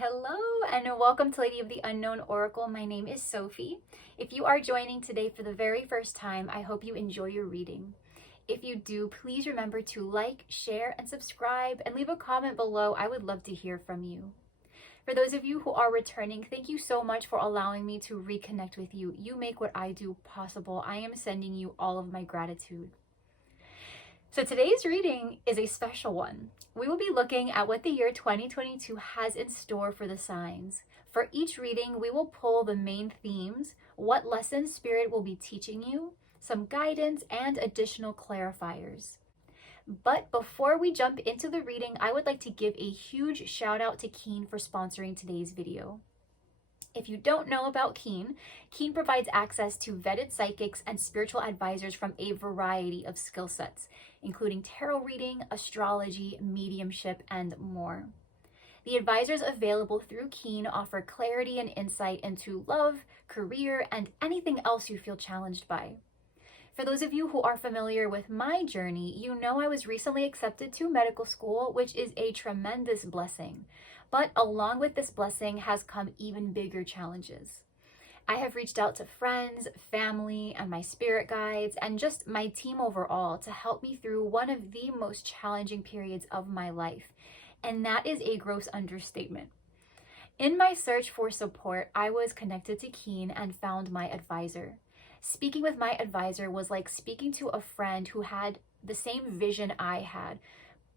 Hello and welcome to Lady of the Unknown Oracle. My name is Sophie. If you are joining today for the very first time, I hope you enjoy your reading. If you do, please remember to like, share, and subscribe, and leave a comment below. I would love to hear from you. For those of you who are returning, thank you so much for allowing me to reconnect with you. You make what I do possible. I am sending you all of my gratitude. So today's reading is a special one. We will be looking at what the year 2022 has in store for the signs. For each reading, we will pull the main themes, what lessons Spirit will be teaching you, some guidance, and additional clarifiers. But before we jump into the reading, I would like to give a huge shout out to Keen for sponsoring today's video. If you don't know about Keen provides access to vetted psychics and spiritual advisors from a variety of skill sets, including tarot reading, astrology, mediumship, and more. The advisors available through Keen offer clarity and insight into love, career, and anything else you feel challenged by. For those of you who are familiar with my journey, you know I was recently accepted to medical school, which is a tremendous blessing. But along with this blessing has come even bigger challenges. I have reached out to friends, family, and my spirit guides, and just my team overall to help me through one of the most challenging periods of my life. And that is a gross understatement. In my search for support, I was connected to Keen and found my advisor. Speaking with my advisor was like speaking to a friend who had the same vision I had,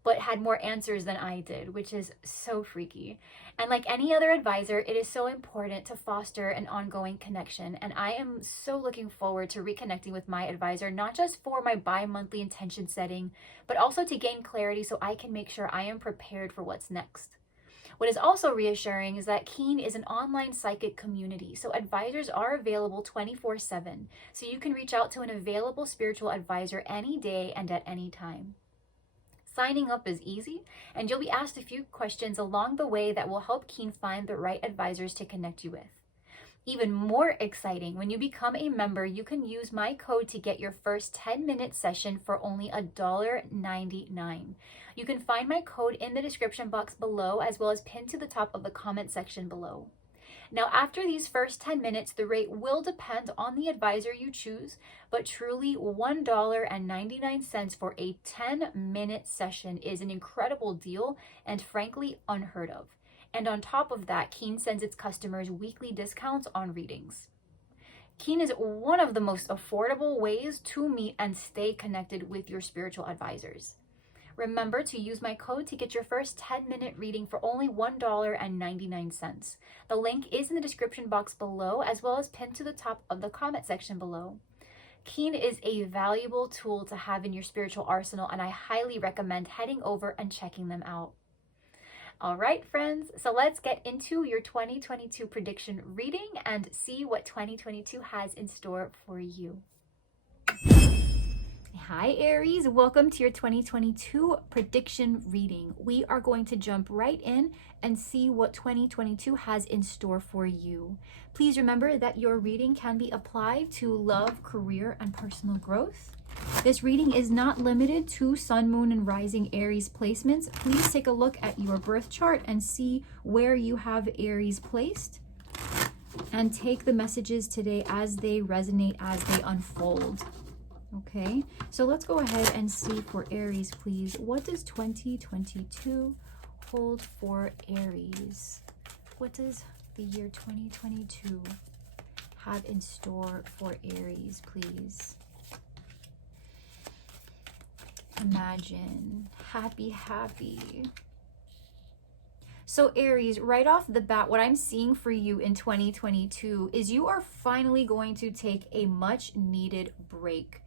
but had more answers than I did, which is so freaky. And like any other advisor, it is so important to foster an ongoing connection. And I am so looking forward to reconnecting with my advisor, not just for my bi-monthly intention setting, but also to gain clarity so I can make sure I am prepared for what's next. What is also reassuring is that Keen is an online psychic community, so advisors are available 24/7. So you can reach out to an available spiritual advisor any day and at any time. Signing up is easy, and you'll be asked a few questions along the way that will help Keen find the right advisors to connect you with. Even more exciting, when you become a member, you can use my code to get your first 10-minute session for only $1.99. You can find my code in the description box below, as well as pinned to the top of the comment section below. Now, after these first 10 minutes, the rate will depend on the advisor you choose, but truly $1.99 for a 10-minute session is an incredible deal and frankly unheard of. And on top of that, Keen sends its customers weekly discounts on readings. Keen is one of the most affordable ways to meet and stay connected with your spiritual advisors. Remember to use my code to get your first 10-minute reading for only $1.99. The link is in the description box below, as well as pinned to the top of the comment section below. Keen is a valuable tool to have in your spiritual arsenal, and I highly recommend heading over and checking them out. All right, friends, so let's get into your 2022 prediction reading and see what 2022 has in store for you. Hi Aries, welcome to your 2022 prediction reading. We are going to jump right in and see what 2022 has in store for you. Please remember that your reading can be applied to love, career, and personal growth. This reading is not limited to Sun, Moon, and Rising Aries placements. Please take a look at your birth chart and see where you have Aries placed, and take the messages today as they resonate, as they unfold. Okay, so let's go ahead and see for Aries, please. What does 2022 hold for Aries? What does the year 2022 have in store for Aries, please? Imagine, happy. So Aries, right off the bat, what I'm seeing for you in 2022 is you are finally going to take a much needed break.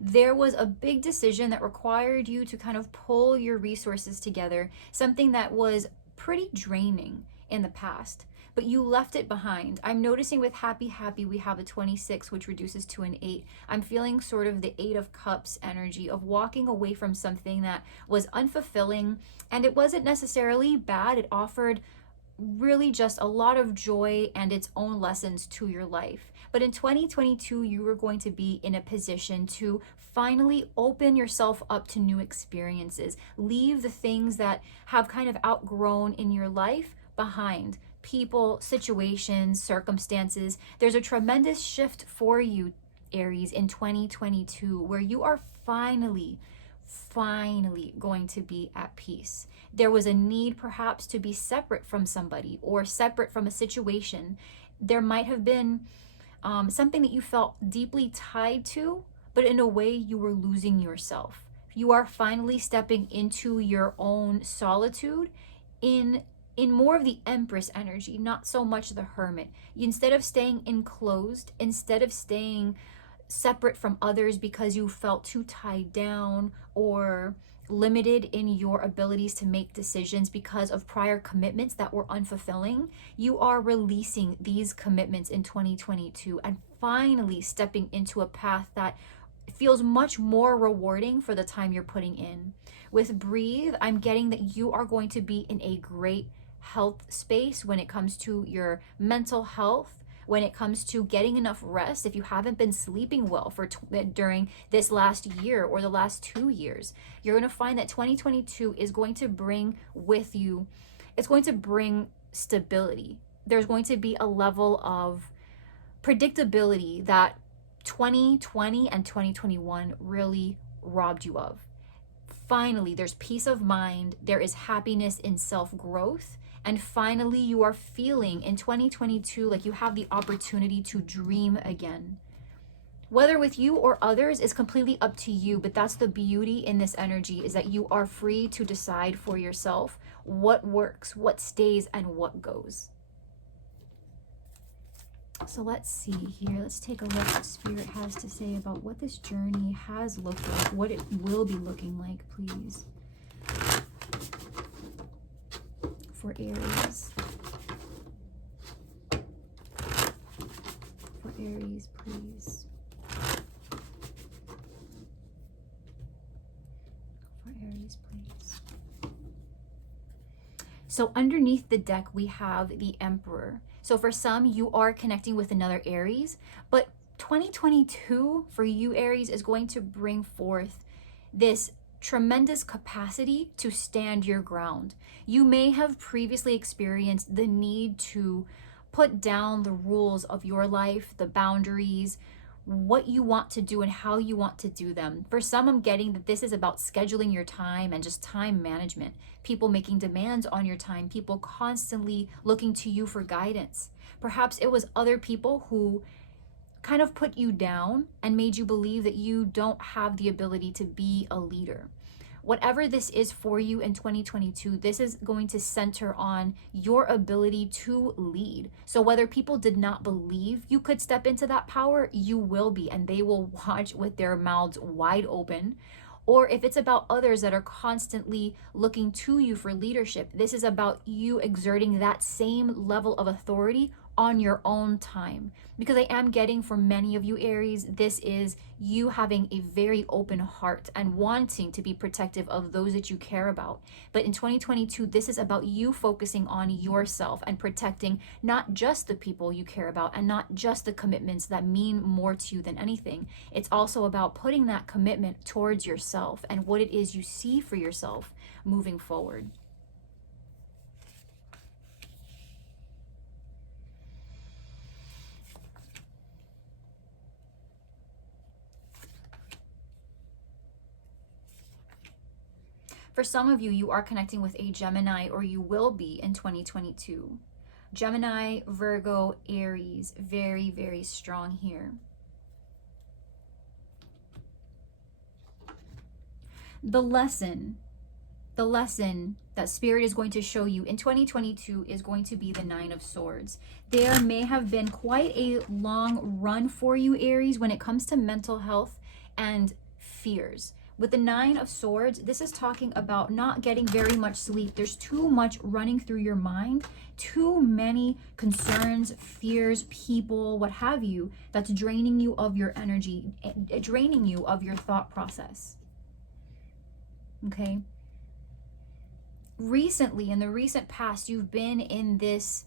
There was a big decision that required you to kind of pull your resources together, something that was pretty draining in the past, but you left it behind. I'm noticing with happy, we have a 26, which reduces to an 8. I'm feeling sort of the 8 of Cups energy of walking away from something that was unfulfilling, and it wasn't necessarily bad. It offered really just a lot of joy and its own lessons to your life. But in 2022, you are going to be in a position to finally open yourself up to new experiences. Leave the things that have kind of outgrown in your life behind people, situations, circumstances. There's a tremendous shift for you, Aries, in 2022, where you are finally going to be at peace. There was a need perhaps to be separate from somebody or separate from a situation. There might have been something that you felt deeply tied to, but in a way you were losing yourself. You are finally stepping into your own solitude in more of the Empress energy, not so much the Hermit. Instead of staying enclosed, instead of staying separate from others because you felt too tied down or limited in your abilities to make decisions because of prior commitments that were unfulfilling, you are releasing these commitments in 2022 and finally stepping into a path that feels much more rewarding for the time you're putting in. With Breathe, I'm getting that you are going to be in a great health space when it comes to your mental health, when it comes to getting enough rest. If you haven't been sleeping well during this last year or the last 2 years, you're going to find that 2022 is going to bring with you, it's going to bring stability. There's going to be a level of predictability that 2020 and 2021 really robbed you of. Finally, there's peace of mind, there is happiness in self-growth, and finally you are feeling in 2022 like you have the opportunity to dream again. Whether with you or others is completely up to you, but that's the beauty in this energy, is that you are free to decide for yourself what works, what stays, and what goes. So let's see here. Let's take a look what Spirit has to say about what this journey has looked like, what it will be looking like, please. For Aries. For Aries, please. For Aries, please. So underneath the deck, we have the Emperor. So for some, you are connecting with another Aries, but 2022 for you, Aries, is going to bring forth this tremendous capacity to stand your ground. You may have previously experienced the need to put down the rules of your life, the boundaries, what you want to do and how you want to do them. For some, I'm getting that this is about scheduling your time and just time management. People making demands on your time, people constantly looking to you for guidance. Perhaps it was other people who kind of put you down and made you believe that you don't have the ability to be a leader. Whatever this is for you in 2022, this is going to center on your ability to lead. So whether people did not believe you could step into that power, you will be, and they will watch with their mouths wide open. Or if it's about others that are constantly looking to you for leadership, this is about you exerting that same level of authority on your own time. Because I am getting for many of you, Aries, this is you having a very open heart and wanting to be protective of those that you care about. But in 2022, this is about you focusing on yourself and protecting not just the people you care about and not just the commitments that mean more to you than anything. It's also about putting that commitment towards yourself and what it is you see for yourself moving forward. For some of you, you are connecting with a Gemini, or you will be in 2022. Gemini, Virgo, Aries, very, very strong here. The lesson that Spirit is going to show you in 2022 is going to be the Nine of Swords. There may have been quite a long run for you, Aries, when it comes to mental health and fears. With the Nine of Swords, this is talking about not getting very much sleep. There's too much running through your mind, too many concerns, fears, people, what have you, that's draining you of your energy, draining you of your thought process. Okay? Recently, in the recent past, you've been in this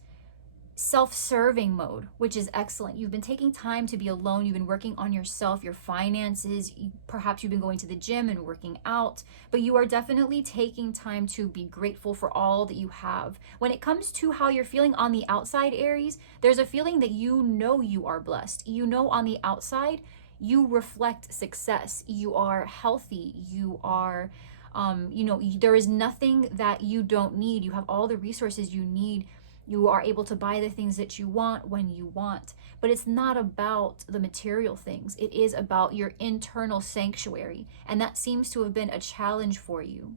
self-serving mode, which is excellent. You've been taking time to be alone. You've been working on yourself, your finances. Perhaps you've been going to the gym and working out, but you are definitely taking time to be grateful for all that you have. When it comes to how you're feeling on the outside, Aries, there's a feeling that you know you are blessed. You know on the outside, you reflect success. You are healthy. You are, there is nothing that you don't need. You have all the resources you need. You are able to buy the things that you want when you want. But it's not about the material things. It is about your internal sanctuary. And that seems to have been a challenge for you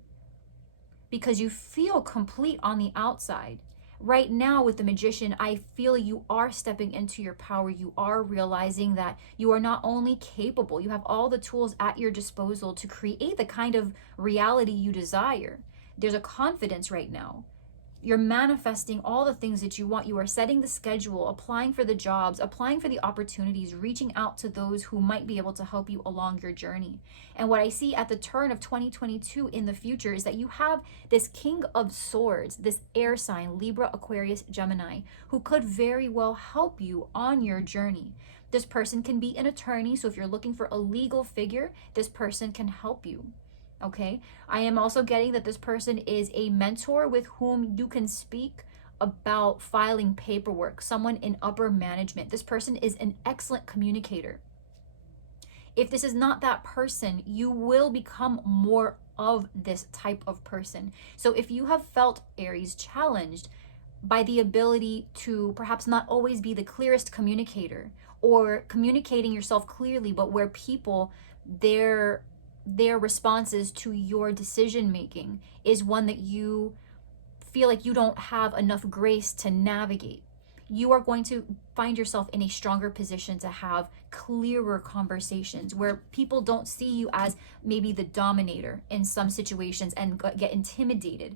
because you feel complete on the outside. Right now with the Magician, I feel you are stepping into your power. You are realizing that you are not only capable, you have all the tools at your disposal to create the kind of reality you desire. There's a confidence right now. You're manifesting all the things that you want. You are setting the schedule, applying for the jobs, applying for the opportunities, reaching out to those who might be able to help you along your journey. And what I see at the turn of 2022 in the future is that you have this King of Swords, this air sign, Libra, Aquarius, Gemini, who could very well help you on your journey. This person can be an attorney, so if you're looking for a legal figure, this person can help you. Okay, I am also getting that this person is a mentor with whom you can speak about filing paperwork, someone in upper management. This person is an excellent communicator. If this is not that person, you will become more of this type of person. So if you have felt, Aries, challenged by the ability to perhaps not always be the clearest communicator or communicating yourself clearly, but where people, their responses to your decision making is one that you feel like you don't have enough grace to navigate, you are going to find yourself in a stronger position to have clearer conversations where people don't see you as maybe the dominator in some situations and get intimidated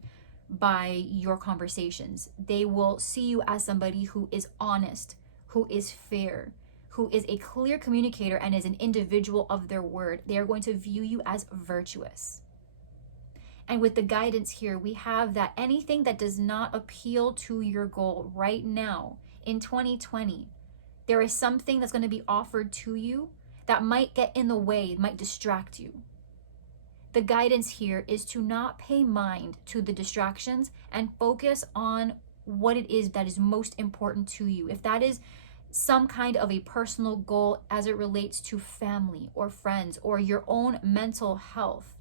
by your conversations. They will see you as somebody who is honest, who is fair, who is a clear communicator and is an individual of their word. They are going to view you as virtuous. And with the guidance here, we have that anything that does not appeal to your goal right now in 2020, there is something that's going to be offered to you that might get in the way, might distract you. The guidance here is to not pay mind to the distractions and focus on what it is that is most important to you. If that is some kind of a personal goal as it relates to family or friends or your own mental health,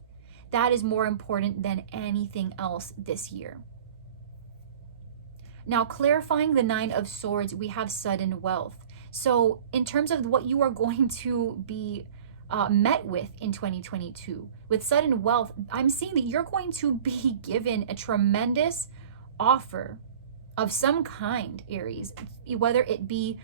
that is more important than anything else this year. Now, clarifying the Nine of Swords, we have sudden wealth. So in terms of what you are going to be met with in 2022, with sudden wealth, I'm seeing that you're going to be given a tremendous offer of some kind, Aries, whether it be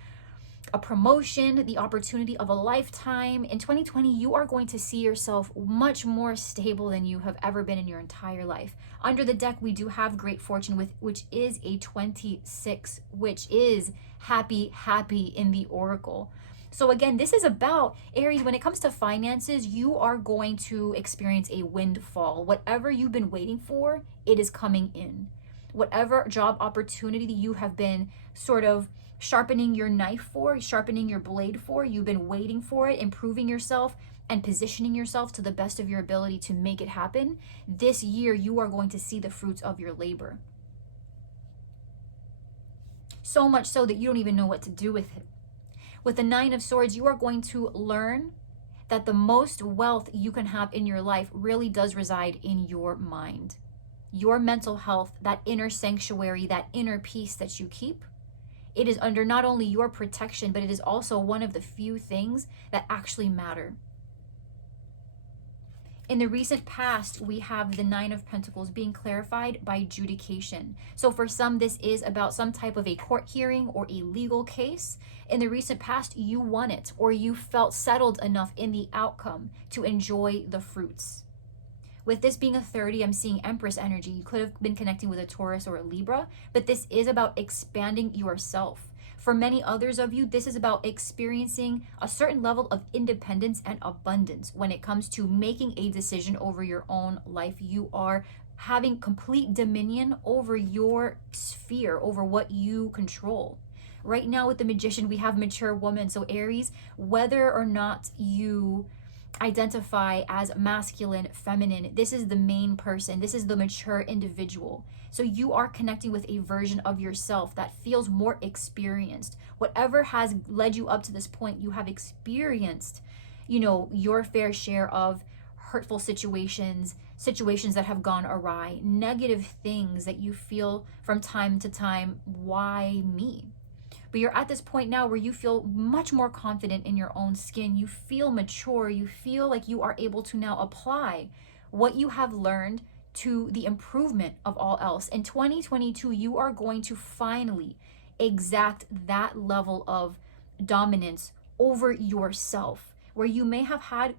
a promotion, the opportunity of a lifetime. In 2020, you are going to see yourself much more stable than you have ever been in your entire life. Under the deck, we do have great fortune, which is a 26, which is happy in the oracle. So again, this is about, Aries, when it comes to finances, you are going to experience a windfall. Whatever you've been waiting for, it is coming in. Whatever job opportunity you have been sort of sharpening your knife for, sharpening your blade for, you've been waiting for it, improving yourself and positioning yourself to the best of your ability to make it happen. This year, you are going to see the fruits of your labor. So much so that you don't even know what to do with it. With the Nine of Swords, you are going to learn that the most wealth you can have in your life really does reside in your mind. Your mental health, that inner sanctuary, that inner peace that you keep, it is under not only your protection, but it is also one of the few things that actually matter. In the recent past, we have the Nine of Pentacles being clarified by adjudication. So for some, this is about some type of a court hearing or a legal case. In the recent past, you won it, or you felt settled enough in the outcome to enjoy the fruits. With this being a 30, I'm seeing Empress energy. You could have been connecting with a Taurus or a Libra, but this is about expanding yourself. For many others of you, this is about experiencing a certain level of independence and abundance when it comes to making a decision over your own life. You are having complete dominion over your sphere, over what you control. Right now with the Magician, we have mature woman. So Aries, whether or not you identify as masculine, feminine, this is the main person. This is the mature individual. So you are connecting with a version of yourself that feels more experienced. Whatever has led you up to this point, you have experienced, you know, your fair share of hurtful situations that have gone awry, negative things that you feel from time to time, why me? But you're at this point now where you feel much more confident in your own skin. You feel mature. You feel like you are able to now apply what you have learned to the improvement of all else. In 2022, you are going to finally exact that level of dominance over yourself, where you may have had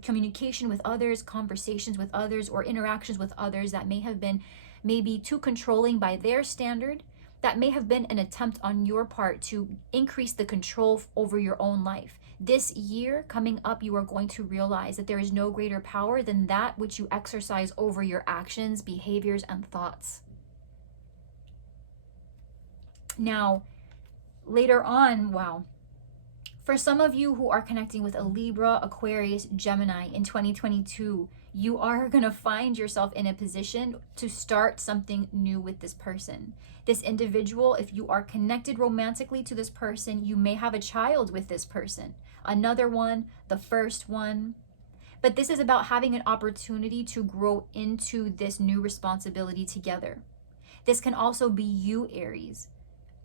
communication with others, conversations with others, or interactions with others that may have been maybe too controlling by their standard. That may have been an attempt on your part to increase the control over your own life. This year coming up, you are going to realize that there is no greater power than that which you exercise over your actions, behaviors, and thoughts. Now, later on, wow. For some of you who are connecting with a Libra, Aquarius, Gemini in 2022, you are going to find yourself in a position to start something new with this person. This individual, if you are connected romantically to this person, you may have a child with this person. Another one, the first one. But this is about having an opportunity to grow into this new responsibility together. This can also be you, Aries.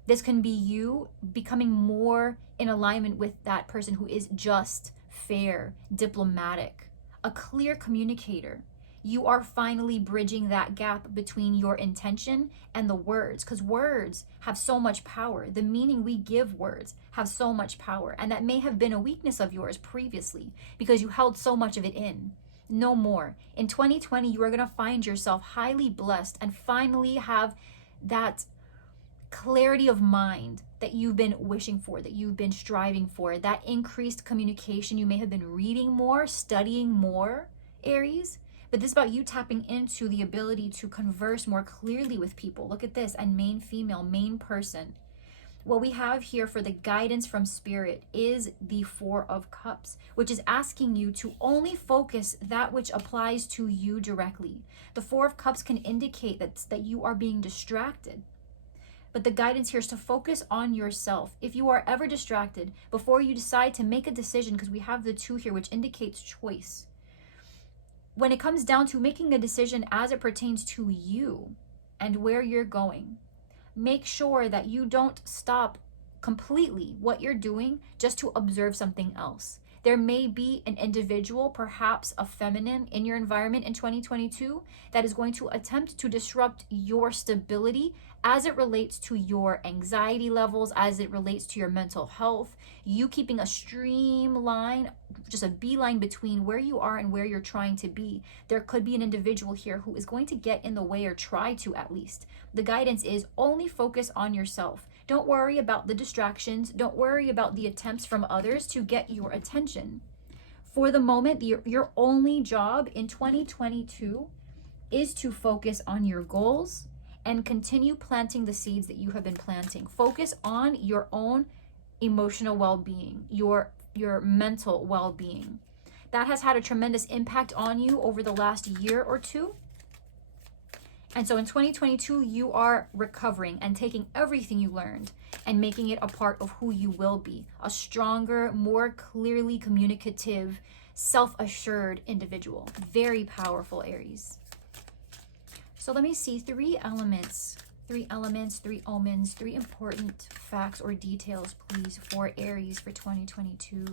This can be you becoming more in alignment with that person who is just, fair, diplomatic, a clear communicator. You are finally bridging that gap between your intention and the words, because words have so much power. The meaning we give words have so much power, and that may have been a weakness of yours previously because you held so much of it in. No more. In 2020, you are going to find yourself highly blessed and finally have that clarity of mind that you've been wishing for, that you've been striving for, that increased communication. You may have been reading more, studying more, Aries, but this is about you tapping into the ability to converse more clearly with people. Look at this, and main female, main person. What we have here for the guidance from Spirit is the Four of Cups, which is asking you to only focus that which applies to you directly. The Four of Cups can indicate that you are being distracted. But the guidance here is to focus on yourself. If you are ever distracted, before you decide to make a decision, because we have the Two here, which indicates choice. When it comes down to making a decision as it pertains to you and where you're going, make sure that you don't stop completely what you're doing just to observe something else. There may be an individual, perhaps a feminine, in your environment in 2022 that is going to attempt to disrupt your stability as it relates to your anxiety levels, as it relates to your mental health. You keeping a streamline, just a beeline between where you are and where you're trying to be. There could be an individual here who is going to get in the way, or try to at least. The guidance is only focus on yourself. Don't worry about the distractions. Don't worry about the attempts from others to get your attention. For the moment, your only job in 2022 is to focus on your goals and continue planting the seeds that you have been planting. Focus on your own emotional well-being, your mental well-being. That has had a tremendous impact on you over the last year or two. And so in 2022, you are recovering and taking everything you learned and making it a part of who you will be. A stronger, more clearly communicative, self-assured individual. Very powerful, Aries. So let me see, three elements, three omens, three important facts or details, please, for Aries for 2022.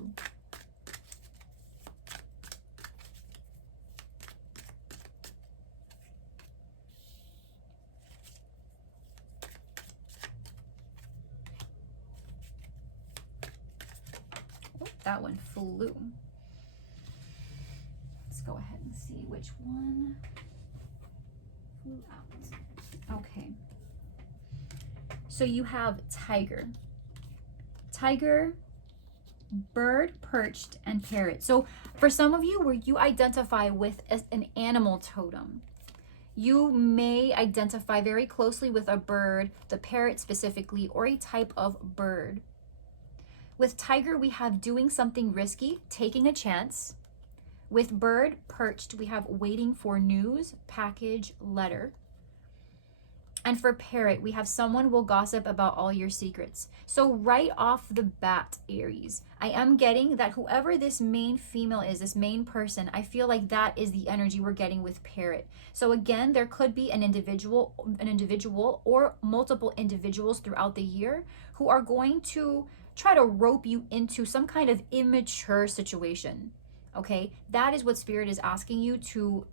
That one flew. Let's go ahead and see which one flew out. Okay. So you have tiger. Tiger, bird, perched, and parrot. So for some of you, where you identify with an animal totem, You may identify very closely with a bird, the parrot specifically, or a type of bird. With tiger, we have doing something risky, taking a chance. With bird, perched, we have waiting for news, package, letter. And for parrot, we have someone will gossip about all your secrets. So right off the bat, Aries, I am getting that whoever this main female is, this main person, I feel like that is the energy we're getting with parrot. So again, there could be an individual or multiple individuals throughout the year who are going to try to rope you into some kind of immature situation. Okay, that is what Spirit is asking you to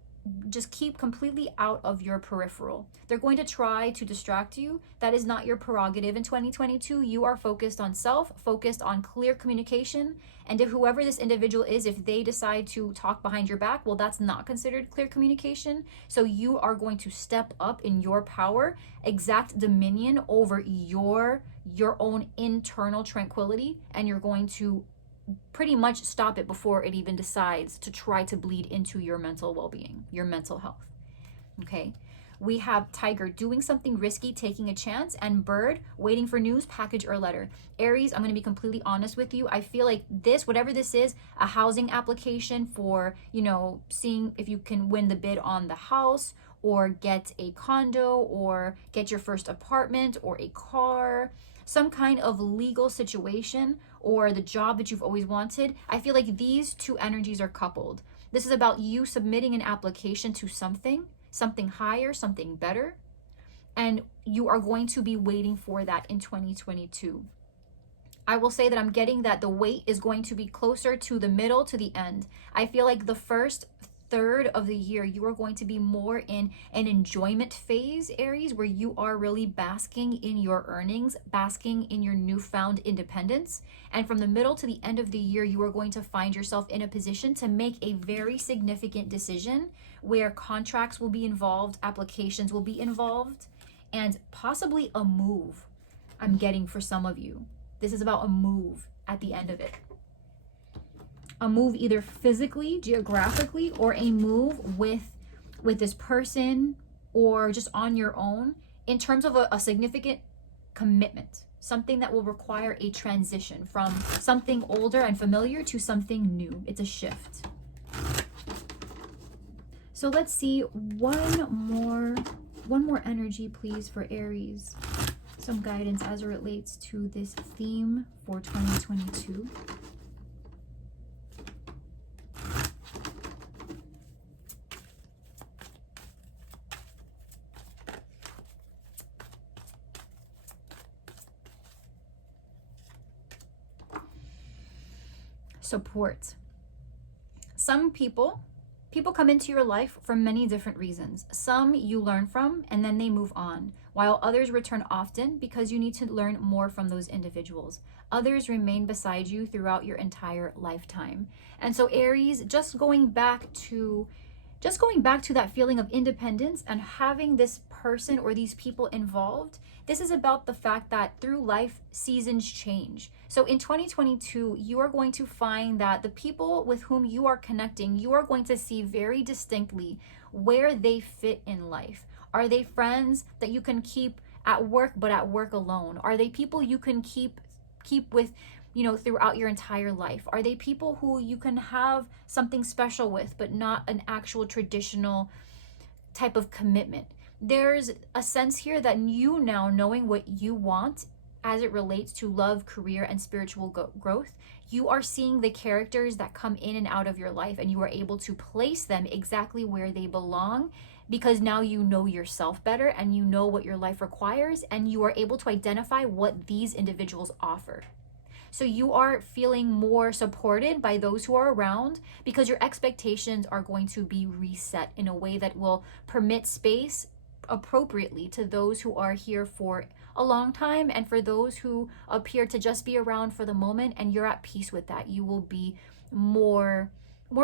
just keep completely out of your peripheral. They're going to try to distract you. That is not your prerogative in 2022. You are focused on self, focused on clear communication. And if whoever this individual is, if they decide to talk behind your back, well, that's not considered clear communication. So you are going to step up in your power, exact dominion over your own internal tranquility, and you're going to pretty much stop it before it even decides to try to bleed into your mental well-being, your mental health. Okay, we have tiger, doing something risky, taking a chance, and bird, waiting for news, package, or letter. Aries, I'm going to be completely honest with you. I feel like this, whatever this is, a housing application for, seeing if you can win the bid on the house, or get a condo, or get your first apartment, or a car, some kind of legal situation, or the job that you've always wanted. I feel like these two energies are coupled. This is about you submitting an application to something higher, something better, and you are going to be waiting for that in 2022. I will say that I'm getting that the wait is going to be closer to the middle, to the end. I feel like the first third of the year, you are going to be more in an enjoyment phase, Aries, where you are really basking in your earnings, basking in your newfound independence. And from the middle to the end of the year, you are going to find yourself in a position to make a very significant decision where contracts will be involved, applications will be involved, and possibly a move I'm getting for some of you. This is about a move at the end of it. A move either physically, geographically, or a move with this person, or just on your own in terms of a significant commitment, something that will require a transition from something older and familiar to something new. It's a shift. So let's see one more energy, please, for Aries. Some guidance as it relates to this theme for 2022. Support. Some people come into your life for many different reasons. Some you learn from and then they move on, while others return often because you need to learn more from those individuals. Others remain beside you throughout your entire lifetime. And so Aries, just going back to that feeling of independence and having this person or these people involved, this is about the fact that through life, seasons change. So in 2022, you are going to find that the people with whom you are connecting, you are going to see very distinctly where they fit in life. Are they friends that you can keep at work, but at work alone? Are they people you can keep with, throughout your entire life? Are they people who you can have something special with, but not an actual traditional type of commitment? There's a sense here that you now knowing what you want as it relates to love, career, and spiritual growth, you are seeing the characters that come in and out of your life, and you are able to place them exactly where they belong, because now you know yourself better and you know what your life requires, and you are able to identify what these individuals offer. So you are feeling more supported by those who are around, because your expectations are going to be reset in a way that will permit space appropriately to those who are here for a long time, and for those who appear to just be around for the moment, and you're at peace with that. You will be more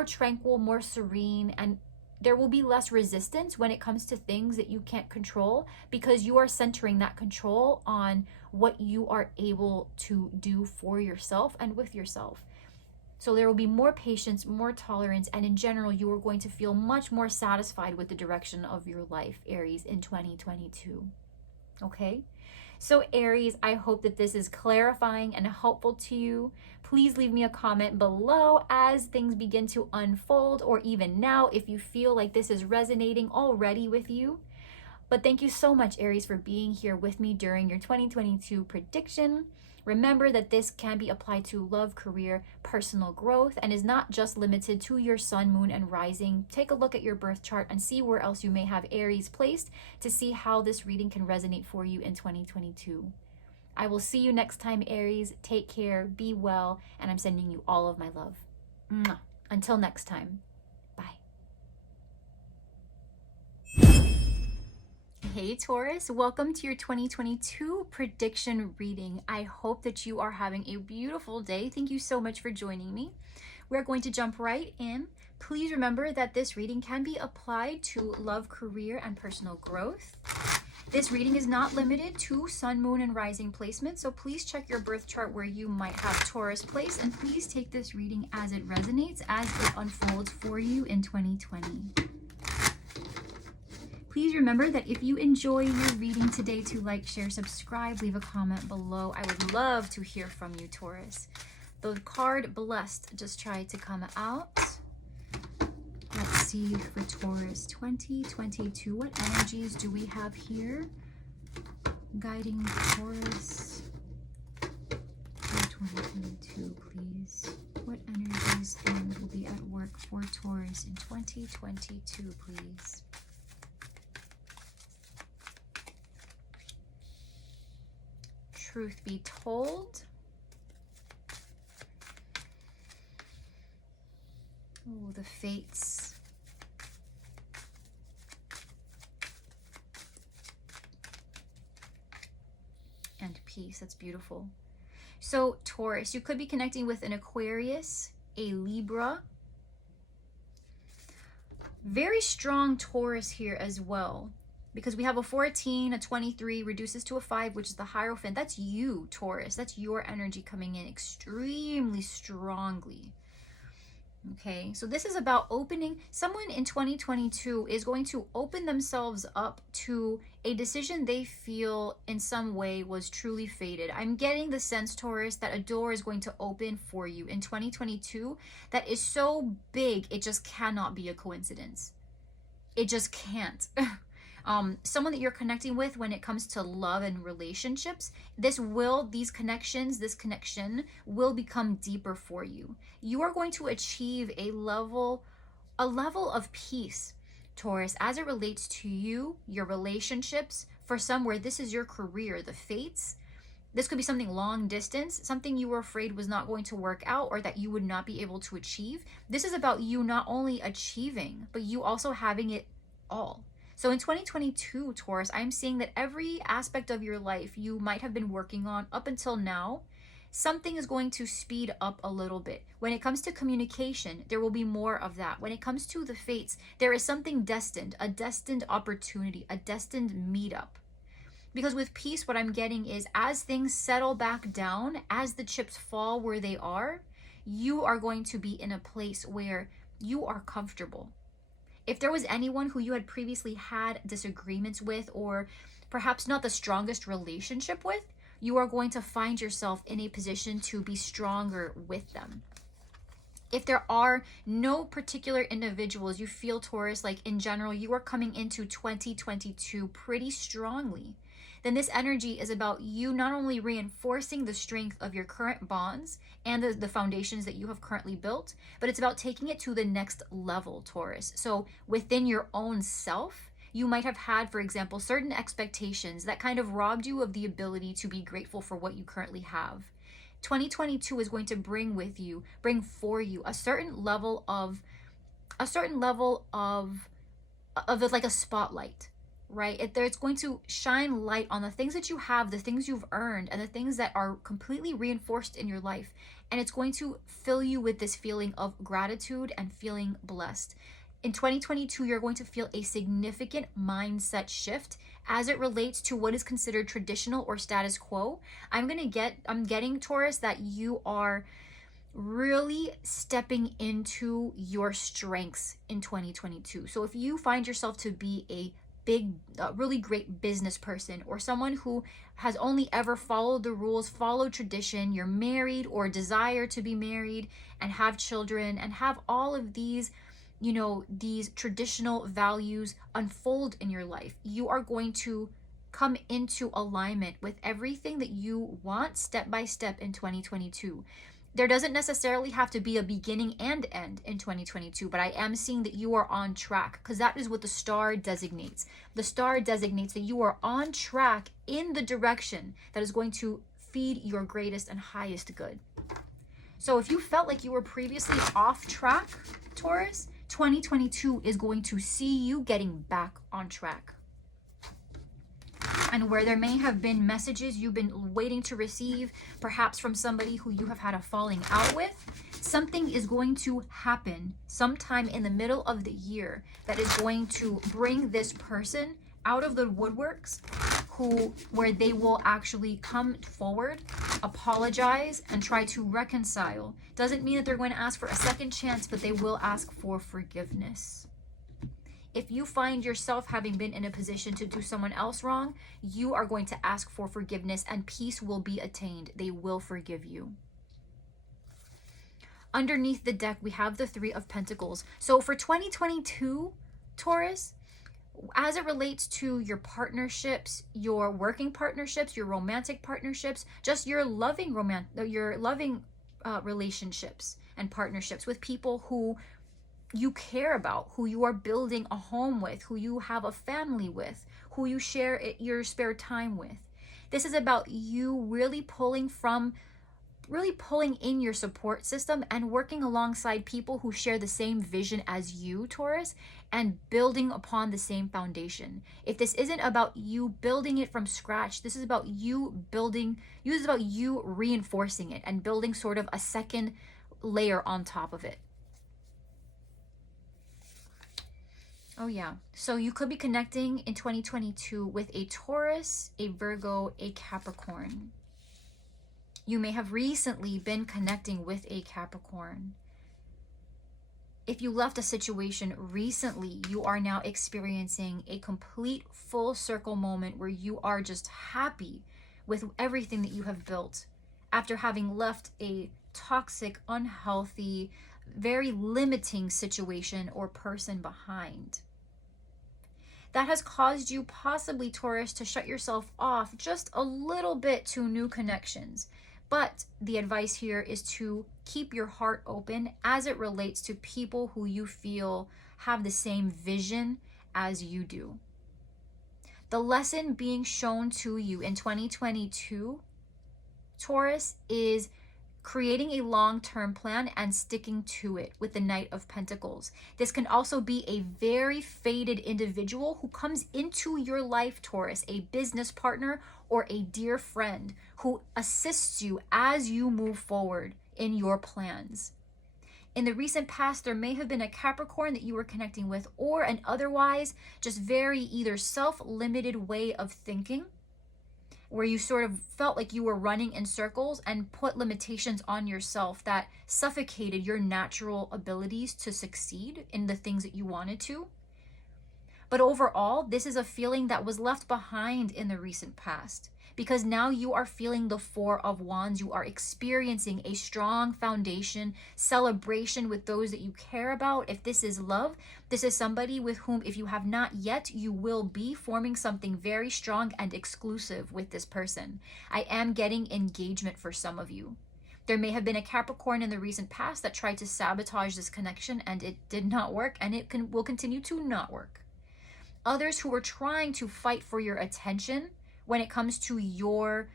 tranquil, more serene, and there will be less resistance when it comes to things that you can't control, because you are centering that control on what you are able to do for yourself and with yourself. So there will be more patience, more tolerance, and in general, you are going to feel much more satisfied with the direction of your life, Aries, in 2022. Okay? So Aries, I hope that this is clarifying and helpful to you. Please leave me a comment below as things begin to unfold, or even now if you feel like this is resonating already with you. But thank you so much, Aries, for being here with me during your 2022 prediction. Remember that this can be applied to love, career, personal growth, and is not just limited to your sun, moon, and rising. Take a look at your birth chart and see where else you may have Aries placed to see how this reading can resonate for you in 2022. I will see you next time, Aries. Take care, be well, and I'm sending you all of my love. Mwah. Until next time. Hey Taurus, welcome to your 2022 prediction reading. I hope that you are having a beautiful day. Thank you so much for joining me. We're going to jump right in. Please remember that this reading can be applied to love, career, and personal growth. This reading is not limited to sun, moon, and rising placement, so please check your birth chart where you might have Taurus placed, and please take this reading as it resonates, as it unfolds for you in 2020. Please remember that if you enjoy your reading today, to like, share, subscribe, leave a comment below. I would love to hear from you, Taurus. The card Blessed just tried to come out. Let's see for Taurus 2022. What energies do we have here? Guiding Taurus for 2022, please. What energies will be at work for Taurus in 2022, please? Truth be told. Oh, the fates. And peace. That's beautiful. So, Taurus, you could be connecting with an Aquarius, a Libra. Very strong Taurus here as well. Because we have a 14, a 23, reduces to a 5, which is the Hierophant. That's you, Taurus. That's your energy coming in extremely strongly. Okay, so this is about opening. Someone in 2022 is going to open themselves up to a decision they feel in some way was truly fated. I'm getting the sense, Taurus, that a door is going to open for you in 2022 that is so big, it just cannot be a coincidence. It just can't. Someone that you're connecting with when it comes to love and relationships, this connection will become deeper for you. You are going to achieve a level of peace, Taurus, as it relates to you, your relationships. For some, where this is your career, the fates. This could be something long distance, something you were afraid was not going to work out or that you would not be able to achieve. This is about you not only achieving, but you also having it all. So in 2022, Taurus, I'm seeing that every aspect of your life you might have been working on up until now, something is going to speed up a little bit. When it comes to communication, there will be more of that. When it comes to the fates, there is something destined, a destined opportunity, a destined meetup. Because with peace, what I'm getting is as things settle back down, as the chips fall where they are, you are going to be in a place where you are comfortable. If there was anyone who you had previously had disagreements with, or perhaps not the strongest relationship with, you are going to find yourself in a position to be stronger with them. If there are no particular individuals you feel, Taurus, like in general, you are coming into 2022 pretty strongly, then this energy is about you not only reinforcing the strength of your current bonds and the foundations that you have currently built, but it's about taking it to the next level, Taurus. So within your own self, you might have had, for example, certain expectations that kind of robbed you of the ability to be grateful for what you currently have. 2022 is going to bring for you a certain level of like a spotlight. Right? It's going to shine light on the things that you have, the things you've earned, and the things that are completely reinforced in your life. And it's going to fill you with this feeling of gratitude and feeling blessed. In 2022, you're going to feel a significant mindset shift as it relates to what is considered traditional or status quo. I'm getting, Taurus, that you are really stepping into your strengths in 2022. So if you find yourself to be a really great business person, or someone who has only ever followed the rules, followed tradition, you're married or desire to be married and have children and have all of these, these traditional values unfold in your life, you are going to come into alignment with everything that you want step by step in 2022. There doesn't necessarily have to be a beginning and end in 2022, but I am seeing that you are on track, because that is what the star designates. The star designates that you are on track in the direction that is going to feed your greatest and highest good. So if you felt like you were previously off track, Taurus, 2022 is going to see you getting back on track. And where there may have been messages you've been waiting to receive, perhaps from somebody who you have had a falling out with, something is going to happen sometime in the middle of the year that is going to bring this person out of the woodworks, where they will actually come forward, apologize, and try to reconcile. Doesn't mean that they're going to ask for a second chance, but they will ask for forgiveness. If you find yourself having been in a position to do someone else wrong, you are going to ask for forgiveness and peace will be attained. They will forgive you. Underneath the deck, we have the Three of Pentacles. So for 2022, Taurus, as it relates to your partnerships, your working partnerships, your romantic partnerships, just your loving relationships and partnerships with people who you care about, who you are building a home with, who you have a family with, who you share your spare time with. This is about you really pulling in your support system and working alongside people who share the same vision as you, Taurus, and building upon the same foundation. If this isn't about you building it from scratch, this is about you reinforcing it and building sort of a second layer on top of it. Oh yeah, so you could be connecting in 2022 with a Taurus, a Virgo, a Capricorn. You may have recently been connecting with a Capricorn. If you left a situation recently, you are now experiencing a complete full circle moment where you are just happy with everything that you have built after having left a toxic, unhealthy, very limiting situation or person behind. That has caused you possibly, Taurus, to shut yourself off just a little bit to new connections. But the advice here is to keep your heart open as it relates to people who you feel have the same vision as you do. The lesson being shown to you in 2022, Taurus, is creating a long-term plan and sticking to it with the Knight of Pentacles. This can also be a very fated individual who comes into your life, Taurus, a business partner or a dear friend who assists you as you move forward in your plans. In the recent past, there may have been a Capricorn that you were connecting with, or an otherwise just very either self-limited way of thinking, where you sort of felt like you were running in circles and put limitations on yourself that suffocated your natural abilities to succeed in the things that you wanted to. But overall, this is a feeling that was left behind in the recent past, because now you are feeling the Four of Wands. You are experiencing a strong foundation, celebration with those that you care about. If this is love, this is somebody with whom, if you have not yet, you will be forming something very strong and exclusive with this person. I am getting engagement for some of you. There may have been a Capricorn in the recent past that tried to sabotage this connection, and it did not work, and it will continue to not work. Others who are trying to fight for your attention when it comes to your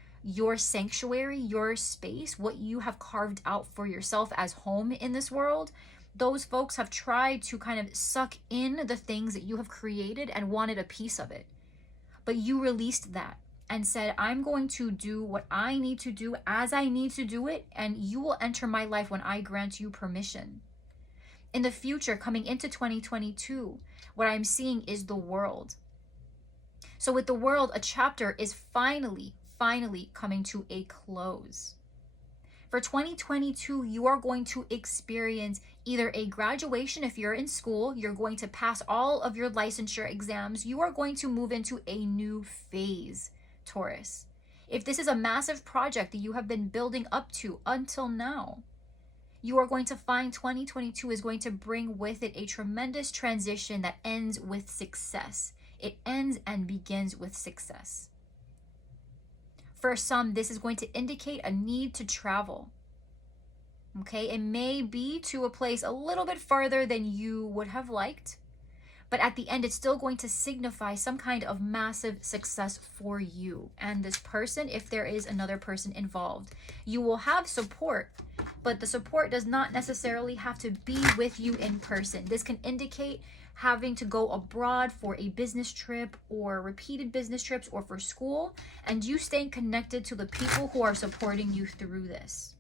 sanctuary, your space, what you have carved out for yourself as home in this world, those folks have tried to kind of suck in the things that you have created and wanted a piece of it. But you released that and said, I'm going to do what I need to do as I need to do it, and you will enter my life when I grant you permission. In the future, coming into 2022, what I'm seeing is the World. So with the World, a chapter is finally coming to a close. For 2022, you are going to experience either a graduation. If you're in school, you're going to pass all of your licensure exams. You are going to move into a new phase, Taurus. If this is a massive project that you have been building up to until now, you are going to find 2022 is going to bring with it a tremendous transition that ends with success. It ends and begins with success. For some, this is going to indicate a need to travel. Okay, it may be to a place a little bit farther than you would have liked, but at the end, it's still going to signify some kind of massive success for you and this person, if there is another person involved. You will have support, but the support does not necessarily have to be with you in person. This can indicate having to go abroad for a business trip or repeated business trips or for school, and you staying connected to the people who are supporting you through this.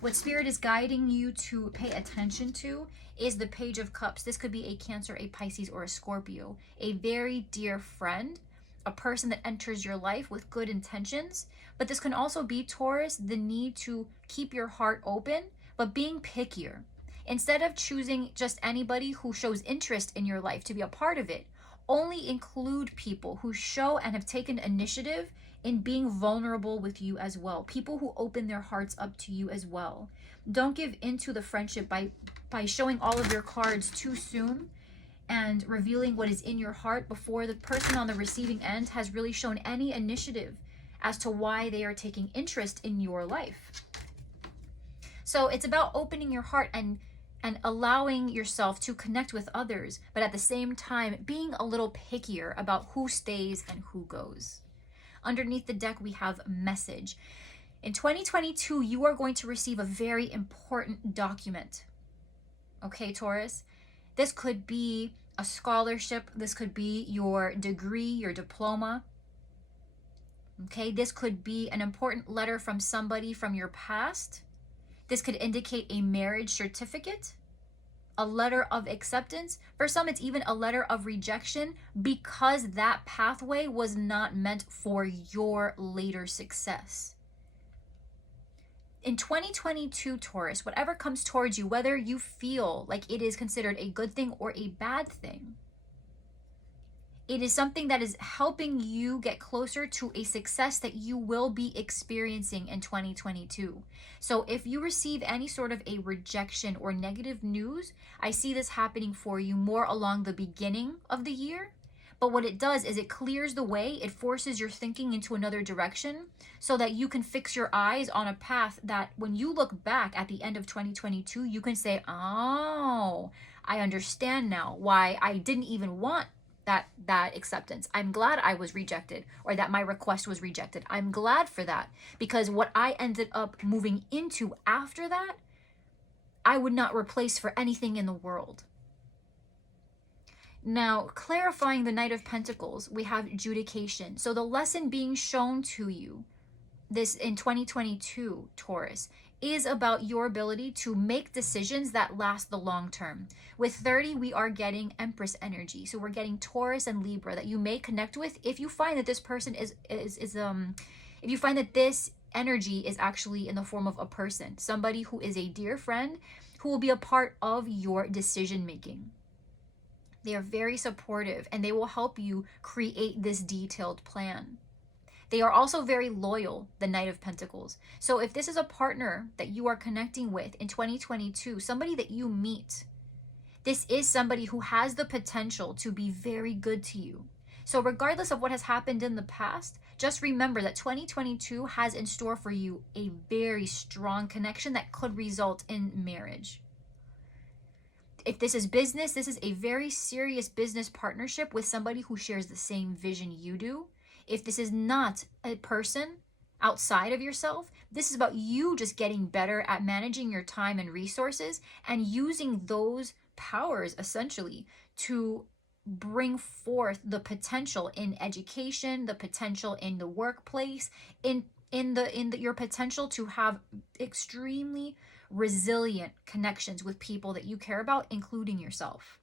What Spirit is guiding you to pay attention to is the Page of Cups. This could be a Cancer, a Pisces, or a Scorpio. A very dear friend, a person that enters your life with good intentions. But this can also be, Taurus, the need to keep your heart open, but being pickier. Instead of choosing just anybody who shows interest in your life to be a part of it, only include people who show and have taken initiative in being vulnerable with you as well. People who open their hearts up to you as well. Don't give into the friendship by showing all of your cards too soon and revealing what is in your heart before the person on the receiving end has really shown any initiative as to why they are taking interest in your life. So it's about opening your heart and allowing yourself to connect with others, but at the same time being a little pickier about who stays and who goes. Underneath the deck, we have message. In 2022, you are going to receive a very important document. Okay, Taurus? This could be a scholarship. This could be your degree, your diploma. Okay, this could be an important letter from somebody from your past. This could indicate a marriage certificate, a letter of acceptance. For some, it's even a letter of rejection because that pathway was not meant for your later success. In 2022, Taurus, whatever comes towards you, whether you feel like it is considered a good thing or a bad thing, it is something that is helping you get closer to a success that you will be experiencing in 2022. So if you receive any sort of a rejection or negative news, I see this happening for you more along the beginning of the year. But what it does is it clears the way, it forces your thinking into another direction so that you can fix your eyes on a path that when you look back at the end of 2022, you can say, oh, I understand now why I didn't even want that acceptance. I'm glad I was rejected, or that my request was rejected. I'm glad for that, because what I ended up moving into after that, I would not replace for anything in the world. Now, clarifying the Knight of Pentacles, we have adjudication. So the lesson being shown to you this in 2022, Taurus, is about your ability to make decisions that last the long term. With 30, we are getting Empress energy. So we're getting Taurus and Libra that you may connect with if you find that this person if you find that this energy is actually in the form of a person, somebody who is a dear friend who will be a part of your decision making. They are very supportive and they will help you create this detailed plan. They are also very loyal, the Knight of Pentacles. So if this is a partner that you are connecting with in 2022, somebody that you meet, this is somebody who has the potential to be very good to you. So regardless of what has happened in the past, just remember that 2022 has in store for you a very strong connection that could result in marriage. If this is business, this is a very serious business partnership with somebody who shares the same vision you do. If this is not a person outside of yourself, this is about you just getting better at managing your time and resources and using those powers essentially to bring forth the potential in education, the potential in the workplace, in your potential to have extremely resilient connections with people that you care about, including yourself.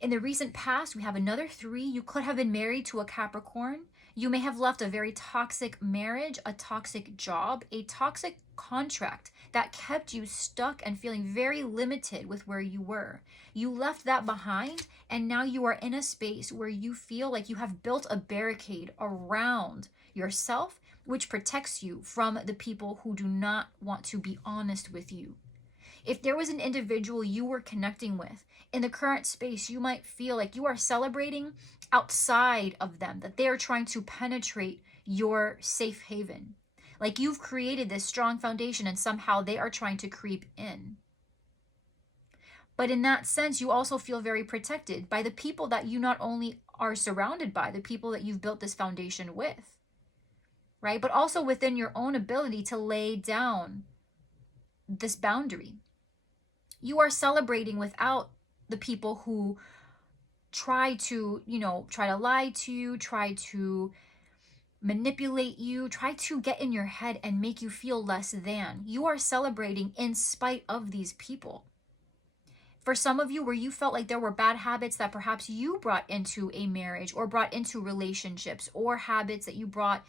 In the recent past, we have another 3. You could have been married to a Capricorn. You may have left a very toxic marriage, a toxic job, a toxic contract that kept you stuck and feeling very limited with where you were. You left that behind, and now you are in a space where you feel like you have built a barricade around yourself, which protects you from the people who do not want to be honest with you. If there was an individual you were connecting with in the current space, you might feel like you are celebrating outside of them, that they are trying to penetrate your safe haven. Like you've created this strong foundation and somehow they are trying to creep in. But in that sense, you also feel very protected by the people that you not only are surrounded by, the people that you've built this foundation with, right? But also within your own ability to lay down this boundary. You are celebrating without the people who try to lie to you, try to manipulate you, try to get in your head and make you feel less than. You are celebrating in spite of these people. For some of you, where you felt like there were bad habits that perhaps you brought into a marriage or brought into relationships, or habits that you brought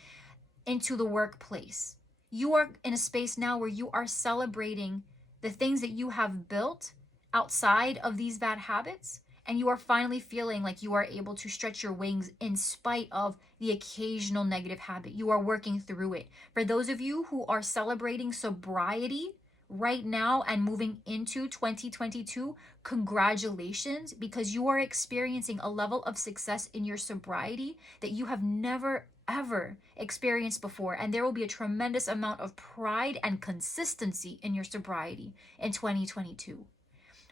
into the workplace, you are in a space now where you are celebrating the things that you have built outside of these bad habits, and you are finally feeling like you are able to stretch your wings in spite of the occasional negative habit. You are working through it. For those of you who are celebrating sobriety right now and moving into 2022, congratulations, because you are experiencing a level of success in your sobriety that you have never ever experienced before. And there will be a tremendous amount of pride and consistency in your sobriety in 2022.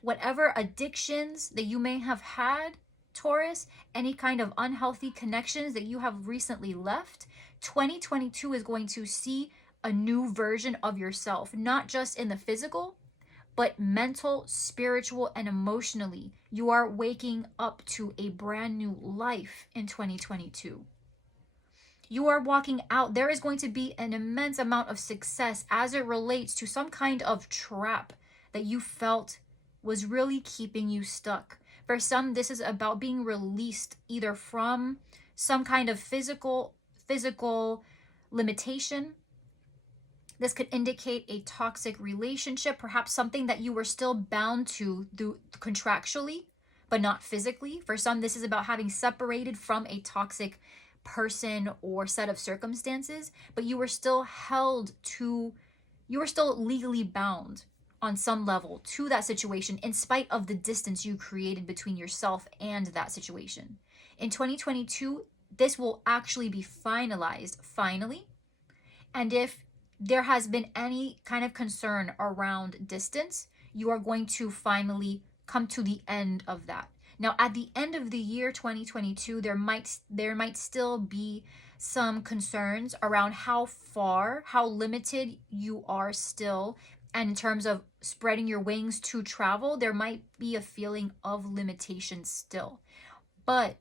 Whatever addictions that you may have had, Taurus, any kind of unhealthy connections that you have recently left, 2022 is going to see a new version of yourself, not just in the physical, but mental, spiritual, and emotionally. You are waking up to a brand new life in 2022. You are walking out. There is going to be an immense amount of success as it relates to some kind of trap that you felt was really keeping you stuck. For some, this is about being released either from some kind of physical limitation. This could indicate a toxic relationship, perhaps something that you were still bound to contractually, but not physically. For some, this is about having separated from a toxic person or set of circumstances, but you were still legally bound on some level to that situation in spite of the distance you created between yourself and that situation. In 2022, this will actually be finalized finally. And if there has been any kind of concern around distance, you are going to finally come to the end of that. Now, at the end of the year 2022, there might still be some concerns around how limited you are still. And in terms of spreading your wings to travel, there might be a feeling of limitation still. But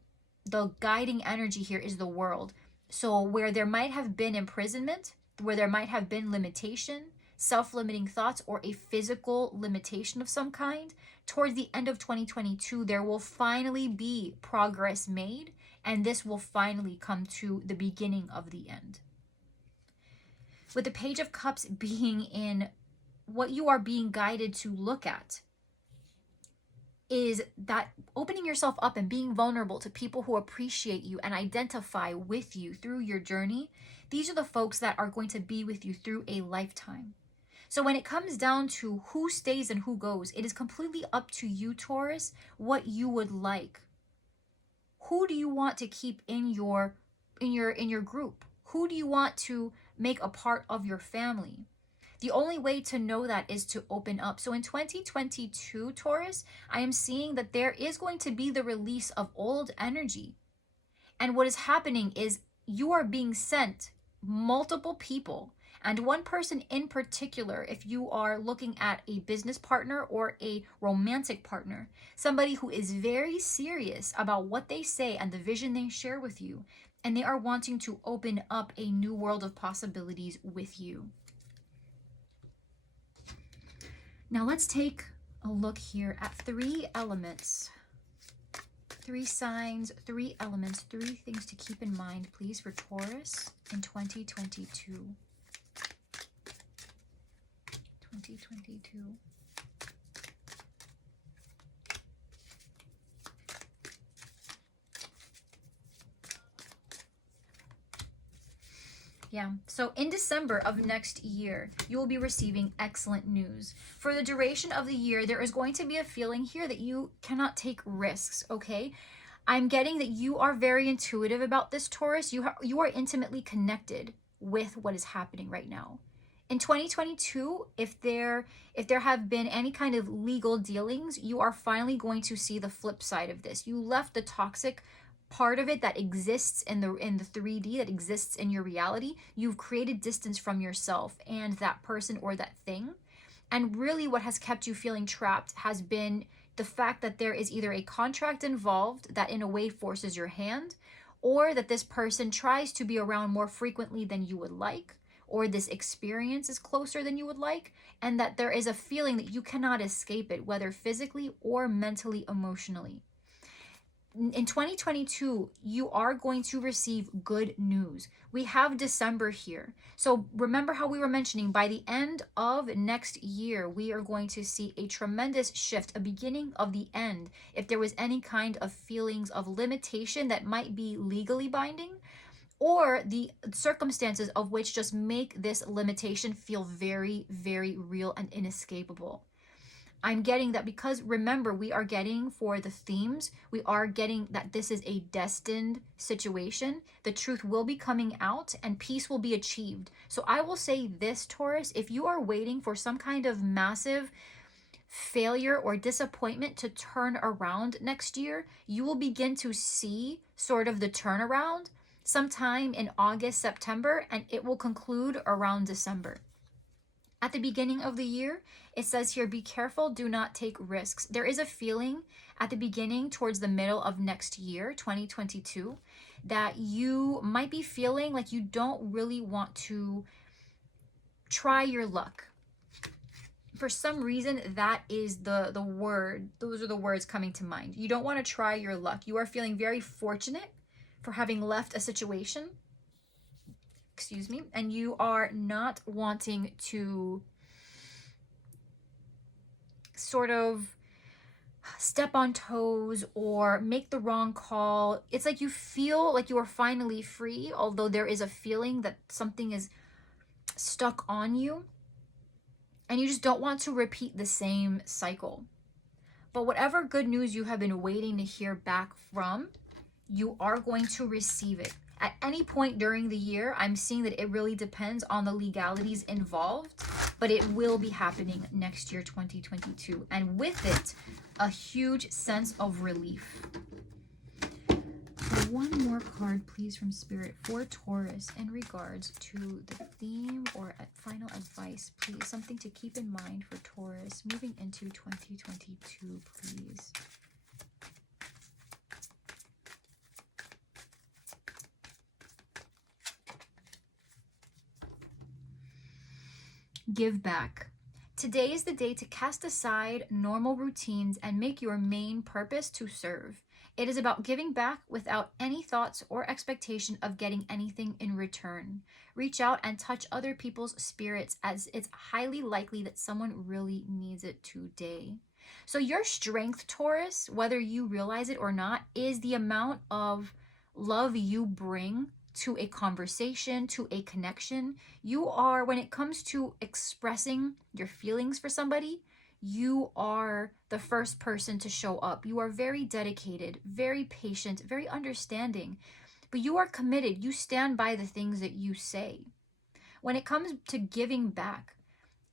the guiding energy here is the world. So where there might have been imprisonment, where there might have been limitation, self-limiting thoughts, or a physical limitation of some kind, towards the end of 2022, there will finally be progress made, and this will finally come to the beginning of the end. With the Page of Cups being in, what you are being guided to look at is that opening yourself up and being vulnerable to people who appreciate you and identify with you through your journey. These are the folks that are going to be with you through a lifetime. So when it comes down to who stays and who goes, it is completely up to you, Taurus, what you would like. Who do you want to keep in your group? Who do you want to make a part of your family? The only way to know that is to open up. So in 2022, Taurus, I am seeing that there is going to be the release of old energy. And what is happening is you are being sent multiple people, and one person in particular, if you are looking at a business partner or a romantic partner, somebody who is very serious about what they say and the vision they share with you, and they are wanting to open up a new world of possibilities with you. Now let's take a look here at three elements 3 signs, 3 elements, 3 things to keep in mind, please, for Taurus in 2022. 2022. Yeah, so in December of next year, you will be receiving excellent news. For the duration of the year, there is going to be a feeling here that you cannot take risks, okay? I'm getting that you are very intuitive about this, Taurus. You are intimately connected with what is happening right now. In 2022, if there have been any kind of legal dealings, you are finally going to see the flip side of this. You left the toxic part of it that exists in the 3D, that exists in your reality. You've created distance from yourself and that person or that thing. And really what has kept you feeling trapped has been the fact that there is either a contract involved that in a way forces your hand, or that this person tries to be around more frequently than you would like, or this experience is closer than you would like, and that there is a feeling that you cannot escape it, whether physically or mentally, emotionally. In 2022, you are going to receive good news. We have December here. So remember how we were mentioning by the end of next year, we are going to see a tremendous shift, a beginning of the end. If there was any kind of feelings of limitation that might be legally binding, or the circumstances of which just make this limitation feel very, very real and inescapable. I'm getting that because remember, we are getting for the themes, we are getting that this is a destined situation. The truth will be coming out and peace will be achieved. So I will say this, Taurus, if you are waiting for some kind of massive failure or disappointment to turn around next year, you will begin to see sort of the turnaround sometime in August, September, and it will conclude around December. At the beginning of the year, it says here, be careful, do not take risks. There is a feeling at the beginning towards the middle of next year, 2022, that you might be feeling like you don't really want to try your luck. For some reason, that is the word, those are the words coming to mind. You don't want to try your luck. You are feeling very fortunate for having left a situation, and you are not wanting to sort of step on toes or make the wrong call. It's like you feel like you are finally free, although there is a feeling that something is stuck on you and you just don't want to repeat the same cycle. But whatever good news you have been waiting to hear back from, you are going to receive it. At any point during the year, I'm seeing that it really depends on the legalities involved, but it will be happening next year, 2022. And with it, a huge sense of relief. One more card, please, from Spirit for Taurus in regards to the theme or final advice, please. Something to keep in mind for Taurus moving into 2022, please. Give back. Today is the day to cast aside normal routines and make your main purpose to serve. It is about giving back without any thoughts or expectation of getting anything in return. Reach out and touch other people's spirits, as it's highly likely that someone really needs it today. So your strength, Taurus, whether you realize it or not, is the amount of love you bring to a conversation, to a connection. You are, when it comes to expressing your feelings for somebody, you are the first person to show up. You are very dedicated, very patient, very understanding, but you are committed. You stand by the things that you say. When it comes to giving back,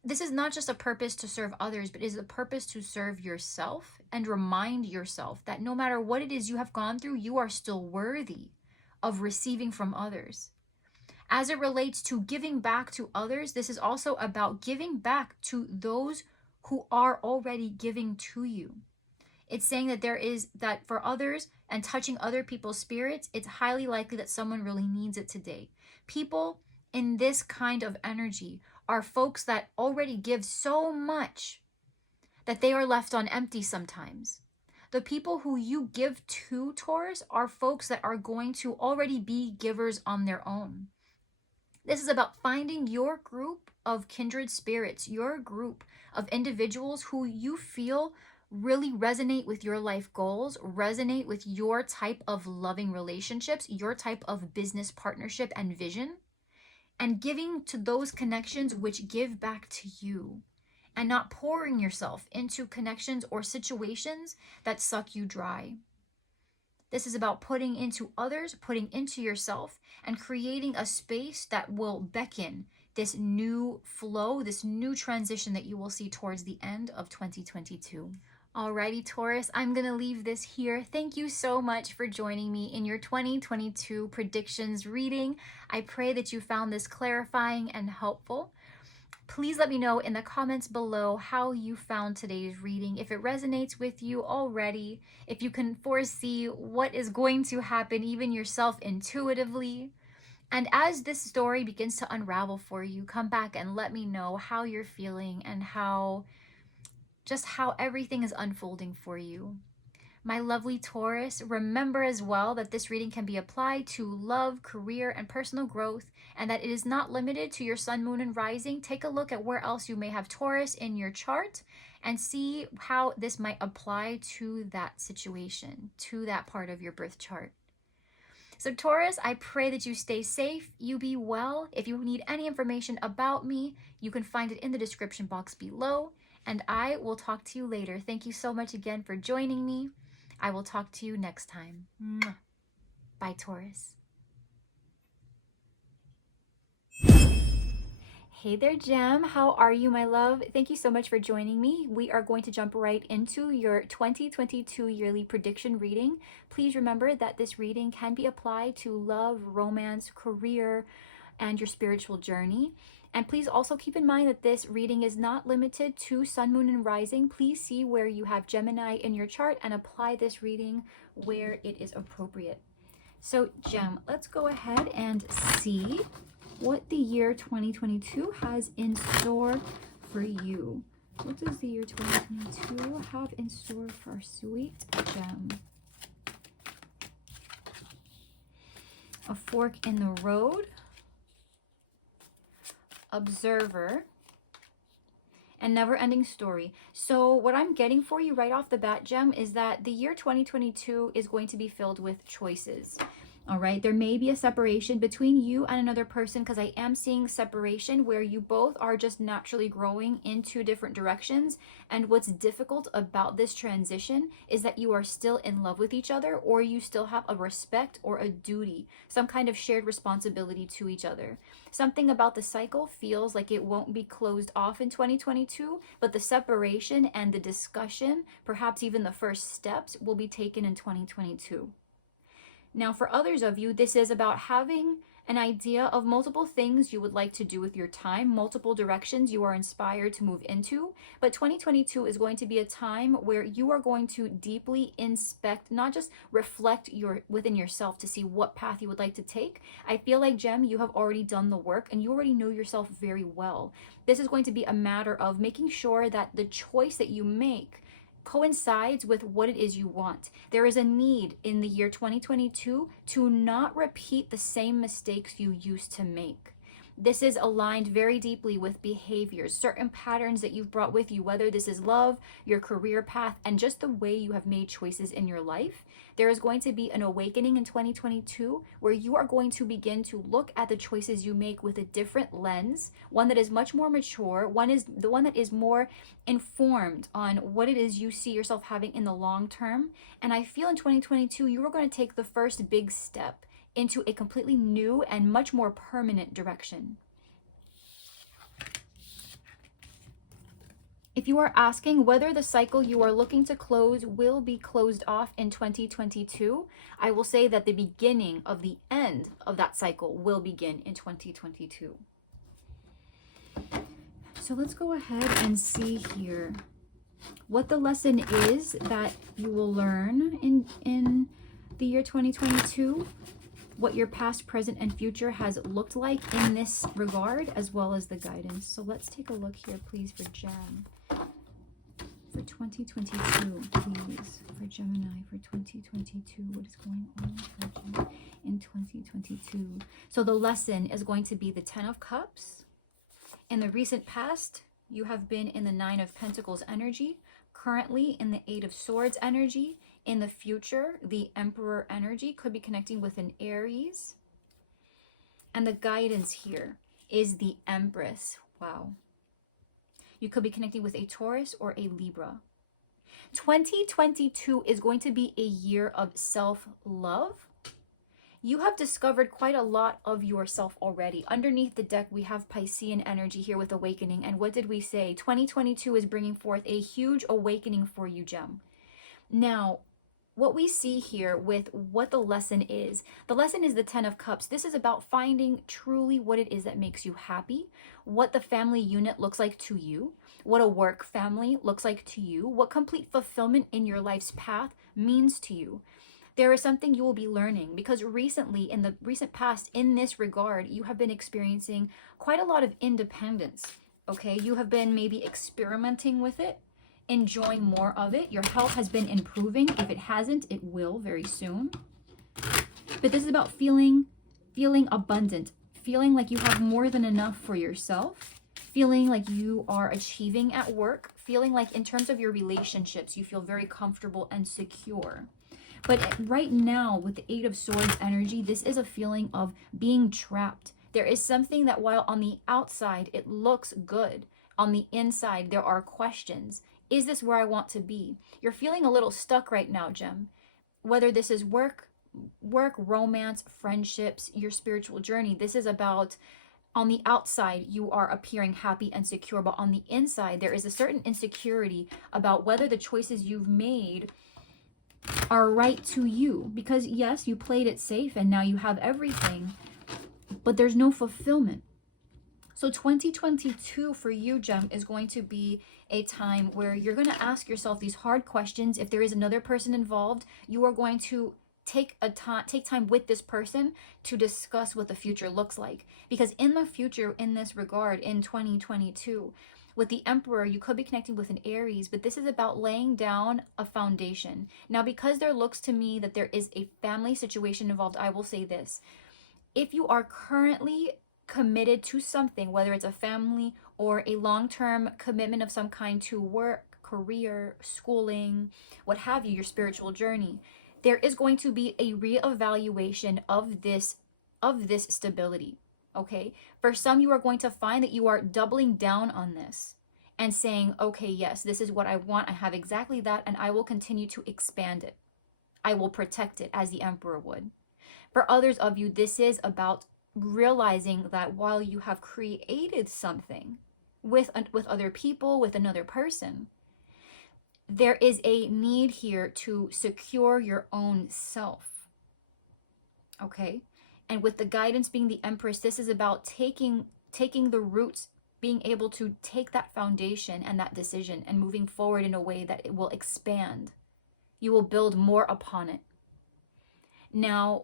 this is not just a purpose to serve others, but it is a purpose to serve yourself and remind yourself that no matter what it is you have gone through, you are still worthy of receiving from others. As it relates to giving back to others, this is also about giving back to those who are already giving to you. It's saying that there is that for others and touching other people's spirits, it's highly likely that someone really needs it today. People in this kind of energy are folks that already give so much that they are left on empty sometimes. The people who you give to, Taurus, are folks that are going to already be givers on their own. This is about finding your group of kindred spirits, your group of individuals who you feel really resonate with your life goals, resonate with your type of loving relationships, your type of business partnership and vision, and giving to those connections which give back to you, and not pouring yourself into connections or situations that suck you dry. This is about putting into others, putting into yourself, and creating a space that will beckon this new flow, this new transition that you will see towards the end of 2022. Alrighty, Taurus, I'm going to leave this here. Thank you so much for joining me in your 2022 predictions reading. I pray that you found this clarifying and helpful. Please let me know in the comments below how you found today's reading, if it resonates with you already, if you can foresee what is going to happen even yourself intuitively. And as this story begins to unravel for you, come back and let me know how you're feeling and how everything is unfolding for you. My lovely Taurus, remember as well that this reading can be applied to love, career, and personal growth, and that it is not limited to your sun, moon, and rising. Take a look at where else you may have Taurus in your chart and see how this might apply to that situation, to that part of your birth chart. So Taurus, I pray that you stay safe, you be well. If you need any information about me, you can find it in the description box below. And I will talk to you later. Thank you so much again for joining me. I will talk to you next time. Mwah. Bye, Taurus. Hey there, Gem. How are you, my love? Thank you so much for joining me. We are going to jump right into your 2022 yearly prediction reading. Please remember that this reading can be applied to love, romance, career, and your spiritual journey. And please also keep in mind that this reading is not limited to sun, moon, and rising. Please see where you have Gemini in your chart and apply this reading where it is appropriate. So Gem, let's go ahead and see what the year 2022 has in store for you. What does the year 2022 have in store for our sweet Gem? A fork in the road, Observer, and never-ending story. So what I'm getting for you right off the bat, Gem, is that the year 2022 is going to be filled with choices. All right, there may be a separation between you and another person, because I am seeing separation where you both are just naturally growing in two different directions. And what's difficult about this transition is that you are still in love with each other, or you still have a respect or a duty, some kind of shared responsibility to each other. Something about the cycle feels like it won't be closed off in 2022, but the separation and the discussion, perhaps even the first steps, will be taken in 2022. Now, for others of you, this is about having an idea of multiple things you would like to do with your time, multiple directions you are inspired to move into. But 2022 is going to be a time where you are going to deeply inspect, not just reflect within yourself to see what path you would like to take. I feel like, Gem, you have already done the work and you already know yourself very well. This is going to be a matter of making sure that the choice that you make coincides with what it is you want. There is a need in the year 2022 to not repeat the same mistakes you used to make. This is aligned very deeply with behaviors, certain patterns that you've brought with you, whether this is love, your career path, and just the way you have made choices in your life. There is going to be an awakening in 2022 where you are going to begin to look at the choices you make with a different lens, one that is much more mature, the one that is more informed on what it is you see yourself having in the long term. And I feel in 2022, you are going to take the first big step into a completely new and much more permanent direction. If you are asking whether the cycle you are looking to close will be closed off in 2022, I will say that the beginning of the end of that cycle will begin in 2022. So let's go ahead and see here what the lesson is that you will learn in the year 2022. What your past, present, and future has looked like in this regard, as well as the guidance. So let's take a look here, please, for Gem. for 2022, please. For Gemini for 2022. What is going on for Gemini in 2022? So the lesson is going to be the Ten of Cups. In the recent past, you have been in the Nine of Pentacles energy. Currently in the Eight of Swords energy. In the future, the Emperor energy could be connecting with an Aries. And the guidance here is the Empress. Wow. You could be connecting with a Taurus or a Libra. 2022 is going to be a year of self-love. You have discovered quite a lot of yourself already. Underneath the deck, we have Piscean energy here with awakening. And what did we say? 2022 is bringing forth a huge awakening for you, Gem. Now, what we see here with what the lesson is the Ten of Cups. This is about finding truly what it is that makes you happy, what the family unit looks like to you, what a work family looks like to you, what complete fulfillment in your life's path means to you. There is something you will be learning because recently, in the recent past, in this regard, you have been experiencing quite a lot of independence, okay? You have been maybe experimenting with it, enjoying more of it. Your health has been improving. If it hasn't, it will very soon. But this is about feeling abundant, feeling like you have more than enough for yourself, feeling like you are achieving at work, feeling like in terms of your relationships, you feel very comfortable and secure. But right now, with the Eight of Swords energy, this is a feeling of being trapped. There is something that while on the outside, it looks good, on the inside, there are questions. Is this where I want to be? You're feeling a little stuck right now, Gem. Whether this is work, romance, friendships, your spiritual journey, this is about on the outside, you are appearing happy and secure, but on the inside, there is a certain insecurity about whether the choices you've made are right to you. Because yes, you played it safe and now you have everything, but there's no fulfillment. So 2022 for you, Gem, is going to be a time where you're going to ask yourself these hard questions. If there is another person involved, you are going to take time with this person to discuss what the future looks like. Because in the future, in this regard, in 2022, with the Emperor, you could be connecting with an Aries, but this is about laying down a foundation. Now, because there looks to me that there is a family situation involved, I will say this. If you are currently committed to something, whether it's a family or a long-term commitment of some kind to work, career, schooling, what have you, your spiritual journey, there is going to be a reevaluation of this stability. Okay, for some, you are going to find that you are doubling down on this and saying, okay, yes, this is what I want. I have exactly that, and I will continue to expand it. I will protect it as the Emperor would. For others of you, this is about realizing that while you have created something with other people, with another person, there is a need here to secure your own self. Okay? And with the guidance being the Empress, this is about taking the roots, being able to take that foundation and that decision and moving forward in a way that it will expand. You will build more upon it. Now,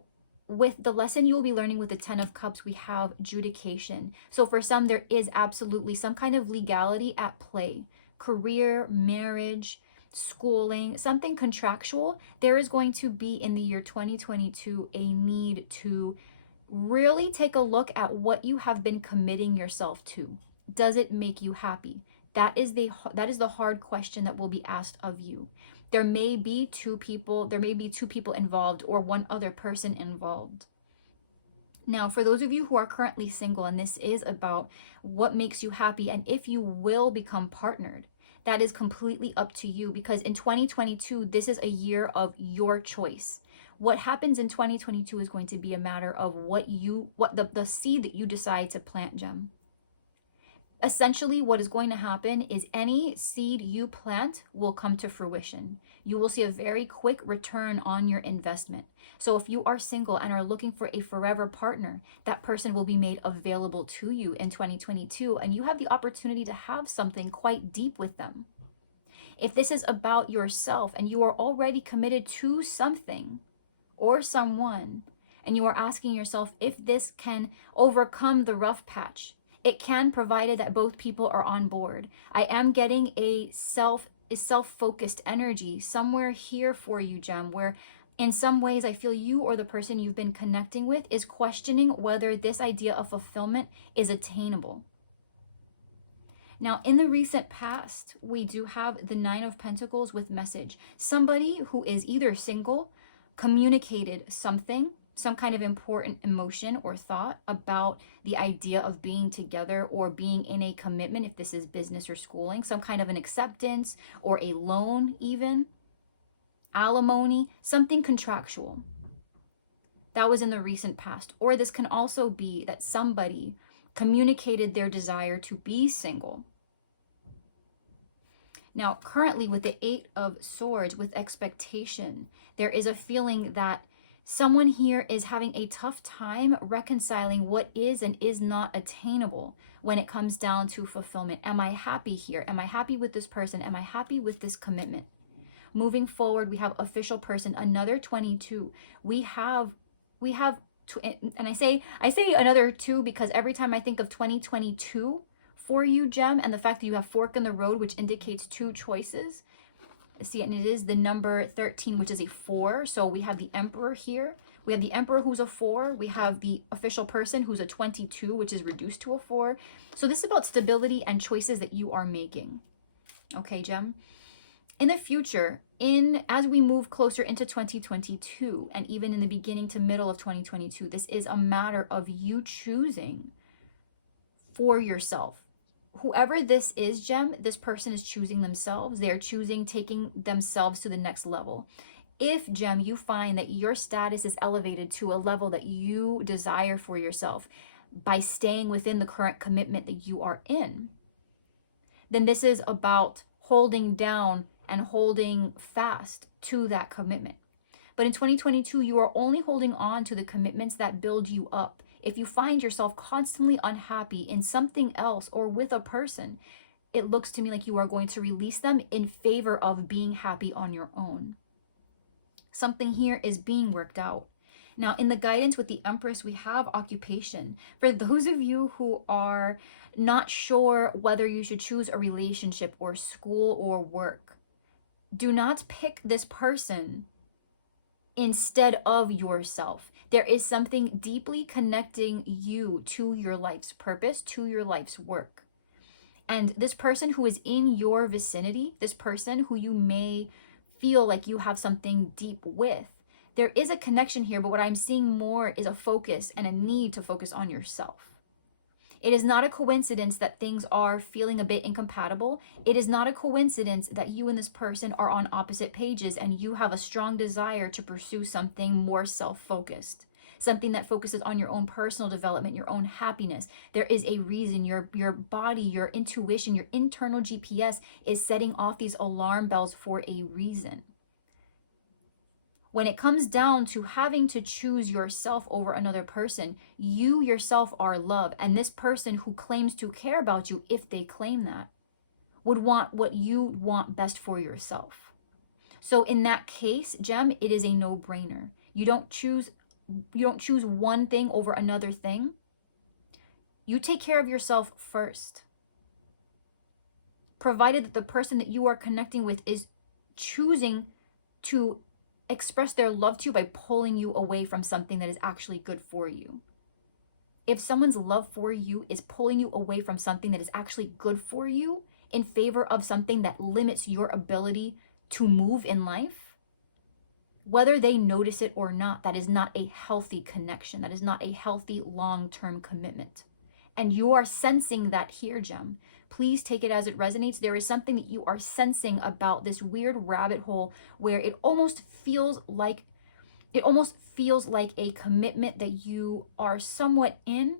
with the lesson you will be learning with the Ten of Cups, we have judication. So for some, there is absolutely some kind of legality at play. Career, marriage, schooling, something contractual. There is going to be in the year 2022 a need to really take a look at what you have been committing yourself to. Does it make you happy? That is the hard question that will be asked of you. There may be two people involved or one other person involved. Now, for those of you who are currently single, and this is about what makes you happy and if you will become partnered, that is completely up to you, because in 2022, this is a year of your choice. What happens in 2022 is going to be a matter of the seed that you decide to plant, Gem. Essentially, what is going to happen is any seed you plant will come to fruition. You will see a very quick return on your investment. So if you are single and are looking for a forever partner, that person will be made available to you in 2022, and you have the opportunity to have something quite deep with them. If this is about yourself and you are already committed to something or someone, and you are asking yourself if this can overcome the rough patch, it can, provided that both people are on board. I am getting a is self-focused energy somewhere here for you, Gem, where in some ways I feel you or the person you've been connecting with is questioning whether this idea of fulfillment is attainable. Now, in the recent past, we do have the Nine of Pentacles with message. Somebody who is either single communicated something, some kind of important emotion or thought about the idea of being together or being in a commitment, if this is business or schooling, some kind of an acceptance or a loan, even alimony, something contractual. That was in the recent past. Or this can also be that somebody communicated their desire to be single. Now, currently with the Eight of Swords, with expectation, there is a feeling that someone here is having a tough time reconciling what is and is not attainable when it comes down to fulfillment. Am I happy here? Am I happy with this person? Am I happy with this commitment? Moving forward, we have official person, another 22. We have, and I say another 2 because every time I think of 2022 for you, Gem, and the fact that you have fork in the road, which indicates 2 choices. See, and it is the number 13, which is a 4. So we have the Emperor here. We have the Emperor who's a 4. We have the official person who's a 22, which is reduced to a 4. So this is about stability and choices that you are making. Okay, Gem. In the future, as we move closer into 2022, and even in the beginning to middle of 2022, this is a matter of you choosing for yourself. Whoever this is, Gem, this person is choosing themselves. They are choosing taking themselves to the next level. If, Gem, you find that your status is elevated to a level that you desire for yourself by staying within the current commitment that you are in, then this is about holding down and holding fast to that commitment. But in 2022, you are only holding on to the commitments that build you up. If you find yourself constantly unhappy in something else or with a person, it looks to me like you are going to release them in favor of being happy on your own. Something here is being worked out. Now, in the guidance with the Empress, we have occupation. For those of you who are not sure whether you should choose a relationship or school or work, do not pick this person instead of yourself. There is something deeply connecting you to your life's purpose, to your life's work. And this person who is in your vicinity, this person who you may feel like you have something deep with, there is a connection here, but what I'm seeing more is a focus and a need to focus on yourself. It is not a coincidence that things are feeling a bit incompatible. It is not a coincidence that you and this person are on opposite pages and you have a strong desire to pursue something more self-focused, something that focuses on your own personal development, your own happiness. There is a reason. Your body, your intuition, your internal GPS is setting off these alarm bells for a reason. When it comes down to having to choose yourself over another person, you yourself are love. And this person who claims to care about you, if they claim that, would want what you want best for yourself. So in that case, Gem, it is a no-brainer. You don't choose one thing over another thing. You take care of yourself first. Provided that the person that you are connecting with is choosing to express their love to you by pulling you away from something that is actually good for you. If someone's love for you is pulling you away from something that is actually good for you in favor of something that limits your ability to move in life, whether they notice it or not, that is not a healthy connection. That is not a healthy long-term commitment. And you are sensing that here, Gem. Please take it as it resonates. There is something that you are sensing about this weird rabbit hole where it almost feels like a commitment that you are somewhat in,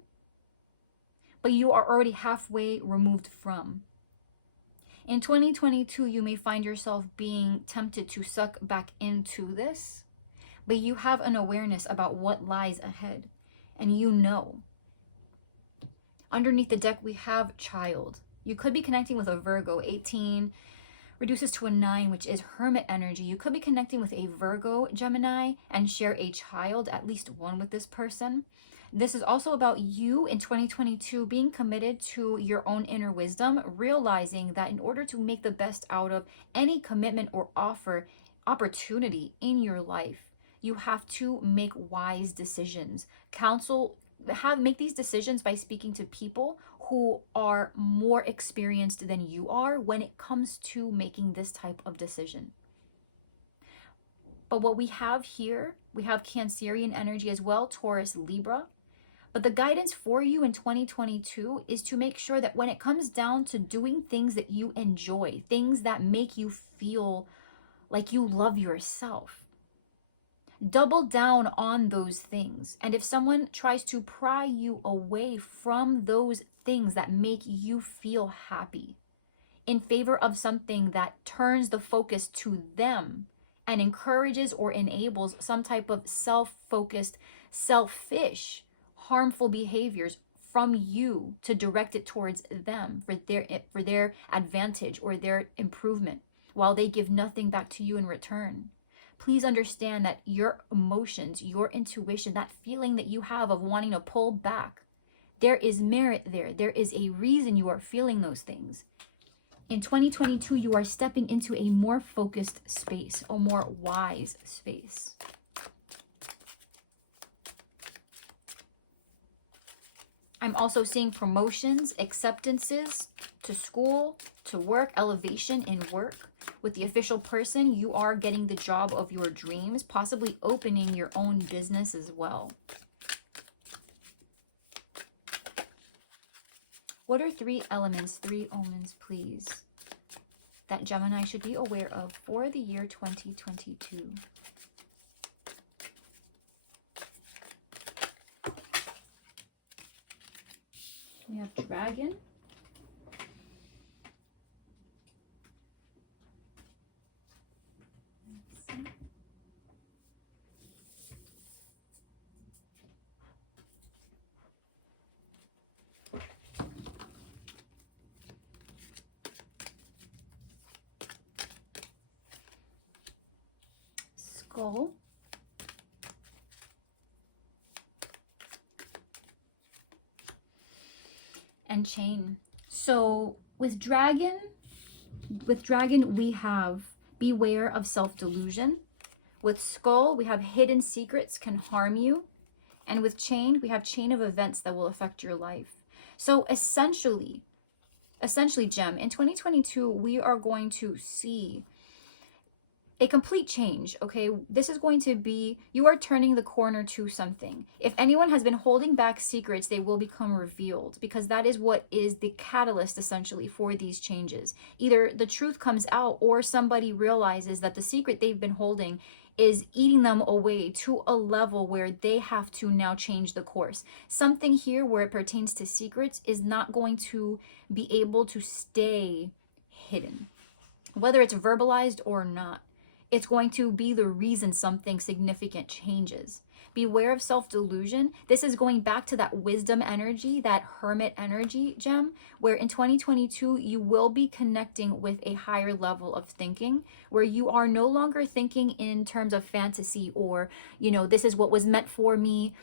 but you are already halfway removed from. In 2022, you may find yourself being tempted to suck back into this, but you have an awareness about what lies ahead, and you know. Underneath the deck, we have child. You could be connecting with a Virgo. 18 reduces to a 9, which is hermit energy. You could be connecting with a Virgo, Gemini, and share a child, at least one with this person. This is also about you in 2022 being committed to your own inner wisdom, realizing that in order to make the best out of any commitment or opportunity in your life, you have to make wise decisions. Make these decisions by speaking to people who are more experienced than you are when it comes to making this type of decision. But what we have here, we have Cancerian energy as well, Taurus, Libra. But the guidance for you in 2022 is to make sure that when it comes down to doing things that you enjoy, things that make you feel like you love yourself, double down on those things. And if someone tries to pry you away from those things that make you feel happy in favor of something that turns the focus to them and encourages or enables some type of self-focused, selfish, harmful behaviors from you to direct it towards them for their advantage or their improvement, while they give nothing back to you in return. Please understand that your emotions, your intuition, that feeling that you have of wanting to pull back, there is merit there. There is a reason you are feeling those things. In 2022, you are stepping into a more focused space, a more wise space. I'm also seeing promotions, acceptances to school, to work, elevation in work. With the official person, you are getting the job of your dreams, possibly opening your own business as well. What are 3 elements, 3 omens, please, that Gemini should be aware of for the year 2022? We have dragon. Skull. And chain. So with dragon we have beware of self-delusion. With skull we have hidden secrets can harm you. And with chain we have chain of events that will affect your life. So essentially Gem, in 2022 we are going to see a complete change, okay? This is going to be, you are turning the corner to something. If anyone has been holding back secrets, they will become revealed, because that is what is the catalyst essentially for these changes. Either the truth comes out or somebody realizes that the secret they've been holding is eating them away to a level where they have to now change the course. Something here where it pertains to secrets is not going to be able to stay hidden, whether it's verbalized or not. It's going to be the reason something significant changes. Beware of self-delusion. This is going back to that wisdom energy, that hermit energy, Gem, where in 2022, you will be connecting with a higher level of thinking, where you are no longer thinking in terms of fantasy or, this is what was meant for me.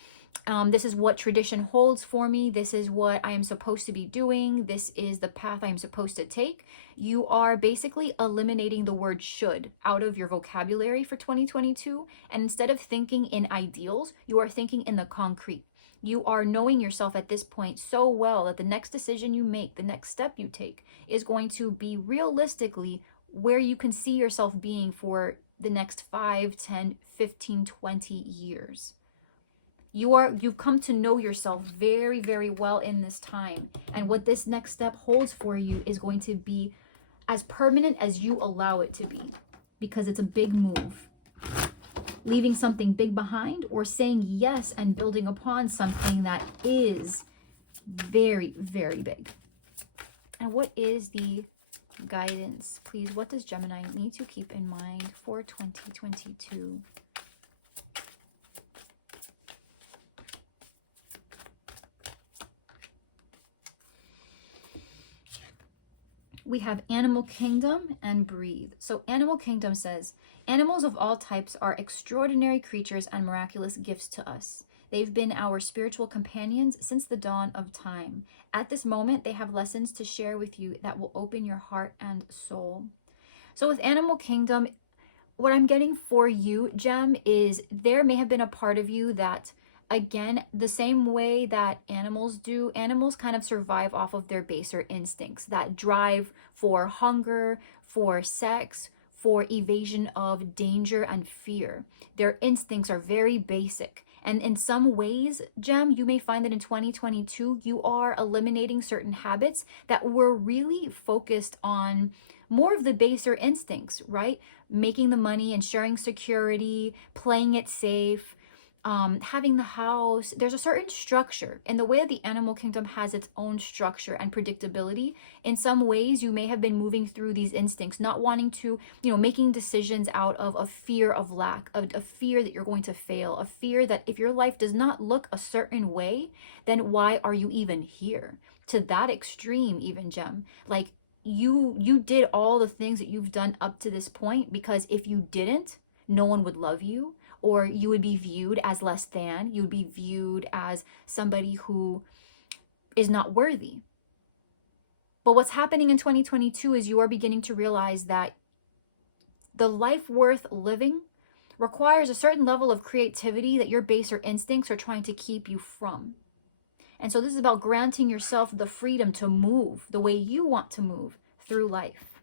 This is what tradition holds for me. This is what I am supposed to be doing. This is the path I am supposed to take. You are basically eliminating the word should out of your vocabulary for 2022. And instead of thinking in ideals, you are thinking in the concrete. You are knowing yourself at this point so well that the next decision you make, the next step you take, is going to be realistically where you can see yourself being for the next 5, 10, 15, 20 years. You've come to know yourself very, very well in this time. And what this next step holds for you is going to be as permanent as you allow it to be, because it's a big move. Leaving something big behind or saying yes and building upon something that is very, very big. And what is the guidance, please? What does Gemini need to keep in mind for 2022? We have Animal Kingdom and Breathe. So Animal Kingdom says, animals of all types are extraordinary creatures and miraculous gifts to us. They've been our spiritual companions since the dawn of time. At this moment, they have lessons to share with you that will open your heart and soul. So with Animal Kingdom, what I'm getting for you, Gem, is there may have been a part of you that, again, the same way that animals do, animals kind of survive off of their baser instincts, that drive for hunger, for sex, for evasion of danger and fear. Their instincts are very basic. And in some ways, Gem, you may find that in 2022, you are eliminating certain habits that were really focused on more of the baser instincts, right? Making the money, ensuring security, playing it safe, having the house. There's a certain structure. In the way that the animal kingdom has its own structure and predictability, in some ways you may have been moving through these instincts, not wanting to, making decisions out of a fear of lack, of a fear that you're going to fail, a fear that if your life does not look a certain way, then why are you even here? To that extreme, even, Gem. Like, you did all the things that you've done up to this point because if you didn't, no one would love you, or you would be viewed as less than, you would be viewed as somebody who is not worthy. But what's happening in 2022 is you are beginning to realize that the life worth living requires a certain level of creativity that your baser instincts are trying to keep you from. And so this is about granting yourself the freedom to move the way you want to move through life.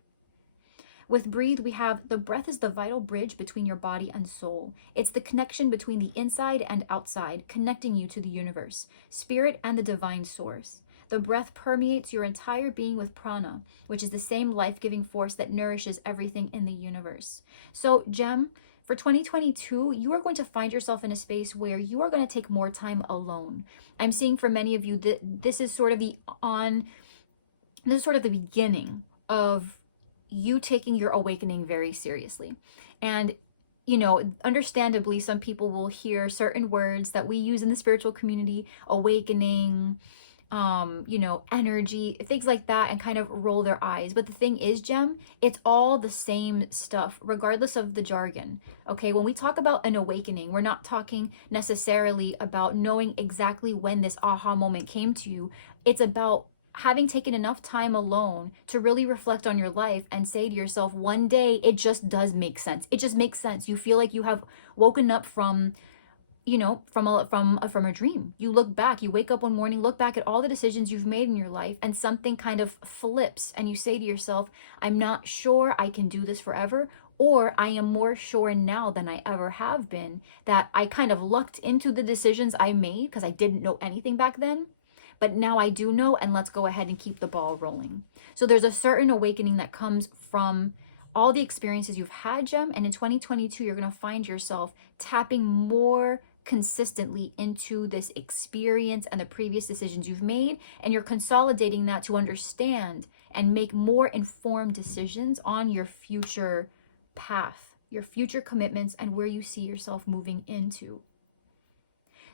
With breathe, we have the breath is the vital bridge between your body and soul. It's the connection between the inside and outside, connecting you to the universe, spirit, and the divine source. The breath permeates your entire being with prana, which is the same life-giving force that nourishes everything in the universe. So, Gem, for 2022, you are going to find yourself in a space where you are going to take more time alone. I'm seeing for many of you that this is sort of the beginning of you taking your awakening very seriously. And understandably, some people will hear certain words that we use in the spiritual community, awakening, energy, things like that, and kind of roll their eyes. But the thing is, Gem, it's all the same stuff, regardless of the jargon. Okay, when we talk about an awakening, we're not talking necessarily about knowing exactly when this aha moment came to you. It's about having taken enough time alone to really reflect on your life and say to yourself, one day it just does make sense. It just makes sense. You feel like you have woken up from a dream. You look back, you wake up one morning, look back at all the decisions you've made in your life, and something kind of flips, and you say to yourself, I'm not sure I can do this forever, or I am more sure now than I ever have been that I kind of lucked into the decisions I made because I didn't know anything back then. But now I do know, and let's go ahead and keep the ball rolling. So there's a certain awakening that comes from all the experiences you've had, Gem, and in 2022, you're going to find yourself tapping more consistently into this experience and the previous decisions you've made, and you're consolidating that to understand and make more informed decisions on your future path, your future commitments, and where you see yourself moving into.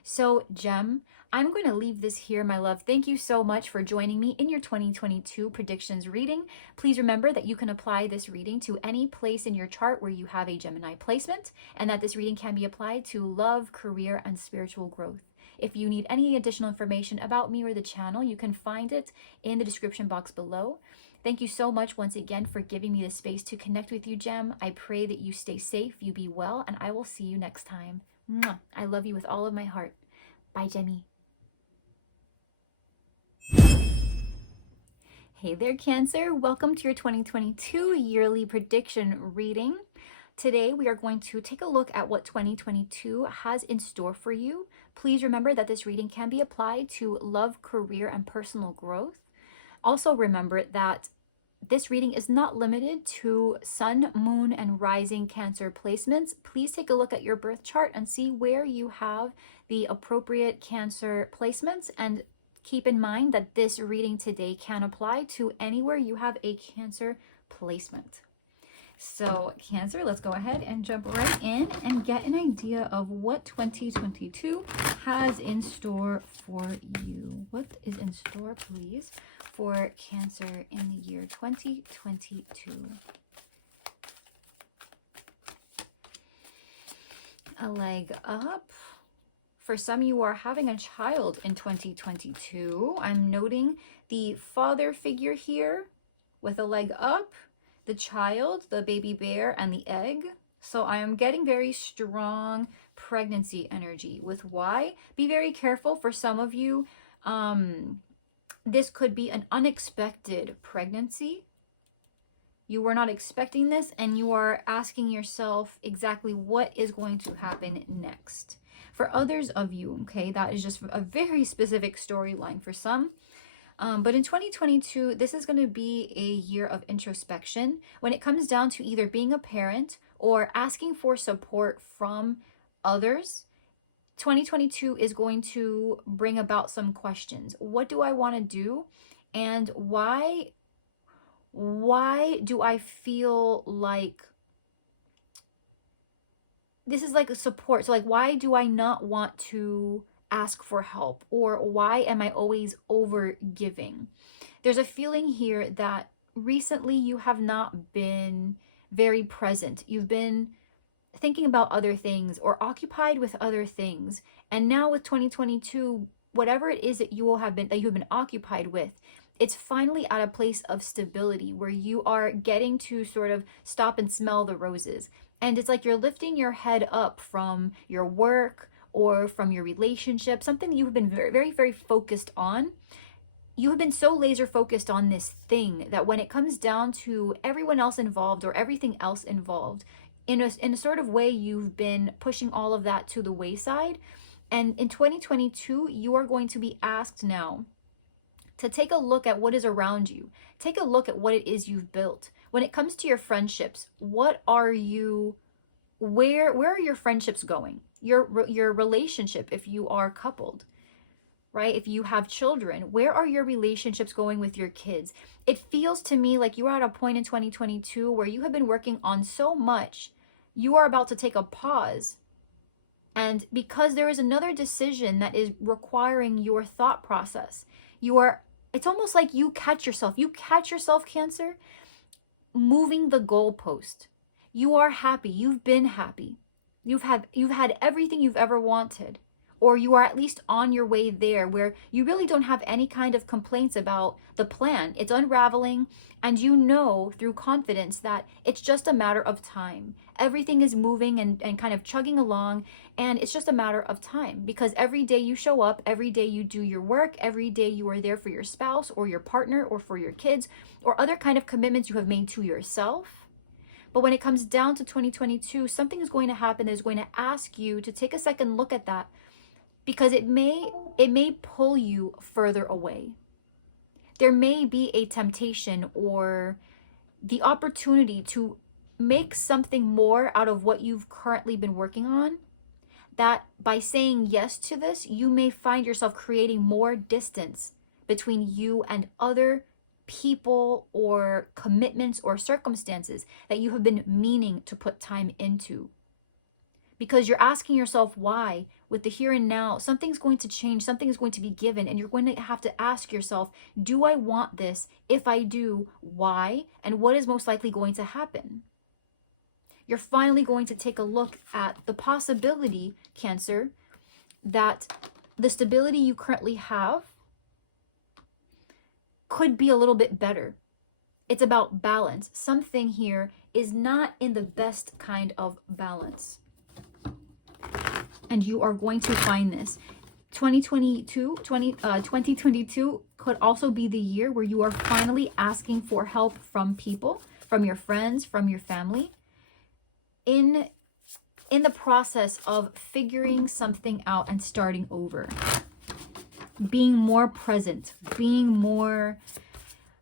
So, Gem, I'm going to leave this here, my love. Thank you so much for joining me in your 2022 predictions reading. Please remember that you can apply this reading to any place in your chart where you have a Gemini placement, and that this reading can be applied to love, career, and spiritual growth. If you need any additional information about me or the channel, you can find it in the description box below. Thank you so much once again for giving me the space to connect with you, Gem. I pray that you stay safe, you be well, and I will see you next time. Mwah. I love you with all of my heart. Bye, Gemmy. Hey there, Cancer. Welcome to your 2022 yearly prediction reading. Today, we are going to take a look at what 2022 has in store for you. Please remember that this reading can be applied to love, career, and personal growth. Also remember that this reading is not limited to sun, moon, and rising Cancer placements. Please take a look at your birth chart and see where you have the appropriate Cancer placements, and keep in mind that this reading today can apply to anywhere you have a Cancer placement. So, Cancer, let's go ahead and jump right in and get an idea of what 2022 has in store for you. What is in store, please, for Cancer in the year 2022? A leg up, For some, you are having a child in 2022. I'm noting the father figure here with a leg up, the child, the baby bear, and the egg. So I am getting very strong pregnancy energy. With why? Be very careful. For some of you, this could be an unexpected pregnancy. You were not expecting this, and you are asking yourself exactly what is going to happen next. For others of you, okay, that is just a very specific storyline for some. But in 2022, this is going to be a year of introspection when it comes down to either being a parent or asking for support from others. 2022 is going to bring about some questions. What do I want to do? And why do I feel like this is like a support? So like, why do I not want to ask for help? Or why am I always over giving? There's a feeling here that recently you have not been very present. You've been thinking about other things or occupied with other things. And now with 2022, whatever it is that you have been occupied with, it's finally at a place of stability where you are getting to sort of stop and smell the roses. And it's like you're lifting your head up from your work or from your relationship, something that you've been very, very, very focused on. You have been so laser focused on this thing that when it comes down to everyone else involved or everything else involved, in a sort of way, you've been pushing all of that to the wayside. And in 2022, you are going to be asked now to take a look at what is around you. Take a look at what it is you've built. When it comes to your friendships, where are your friendships going? Your relationship, if you are coupled, right? If you have children, where are your relationships going with your kids? It feels to me like you are at a point in 2022 where you have been working on so much, you are about to take a pause. And because there is another decision that is requiring your thought process, it's almost like you catch yourself, Cancer, moving the goalpost. You are happy. You've been happy. You've had everything you've ever wanted, or you are at least on your way there where you really don't have any kind of complaints about the plan. It's unraveling, and you know through confidence that it's just a matter of time. Everything is moving and kind of chugging along, and it's just a matter of time because every day you show up, every day you do your work, every day you are there for your spouse or your partner or for your kids or other kind of commitments you have made to yourself. But when it comes down to 2022, something is going to happen that is going to ask you to take a second look at that, because it may pull you further away. There may be a temptation or the opportunity to make something more out of what you've currently been working on, that by saying yes to this, you may find yourself creating more distance between you and other people or commitments or circumstances that you have been meaning to put time into. Because you're asking yourself why. With the here and now, something's going to change, something is going to be given, and you're going to have to ask yourself, do I want this? If I do, why? And what is most likely going to happen? You're finally going to take a look at the possibility, Cancer, that the stability you currently have could be a little bit better. It's about balance. Something here is not in the best kind of balance. And you are going to find this. 2022 could also be the year where you are finally asking for help from people, from your friends, from your family, in the process of figuring something out and starting over. Being more present, being more,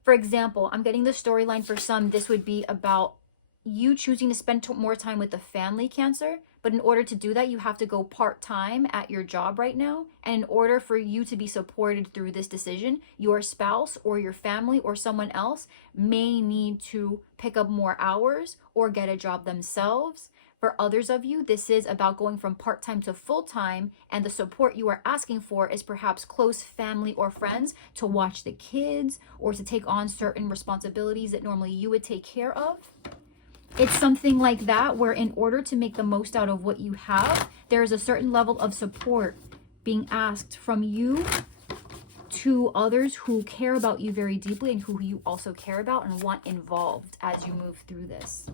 for example, I'm getting the storyline for some, this would be about you choosing to spend more time with the family, Cancer. But in order to do that, you have to go part-time at your job right now. And in order for you to be supported through this decision, your spouse or your family or someone else may need to pick up more hours or get a job themselves. For others of you, this is about going from part-time to full-time, and the support you are asking for is perhaps close family or friends to watch the kids or to take on certain responsibilities that normally you would take care of. It's something like that where in order to make the most out of what you have, there is a certain level of support being asked from you to others who care about you very deeply and who you also care about and want involved as you move through this.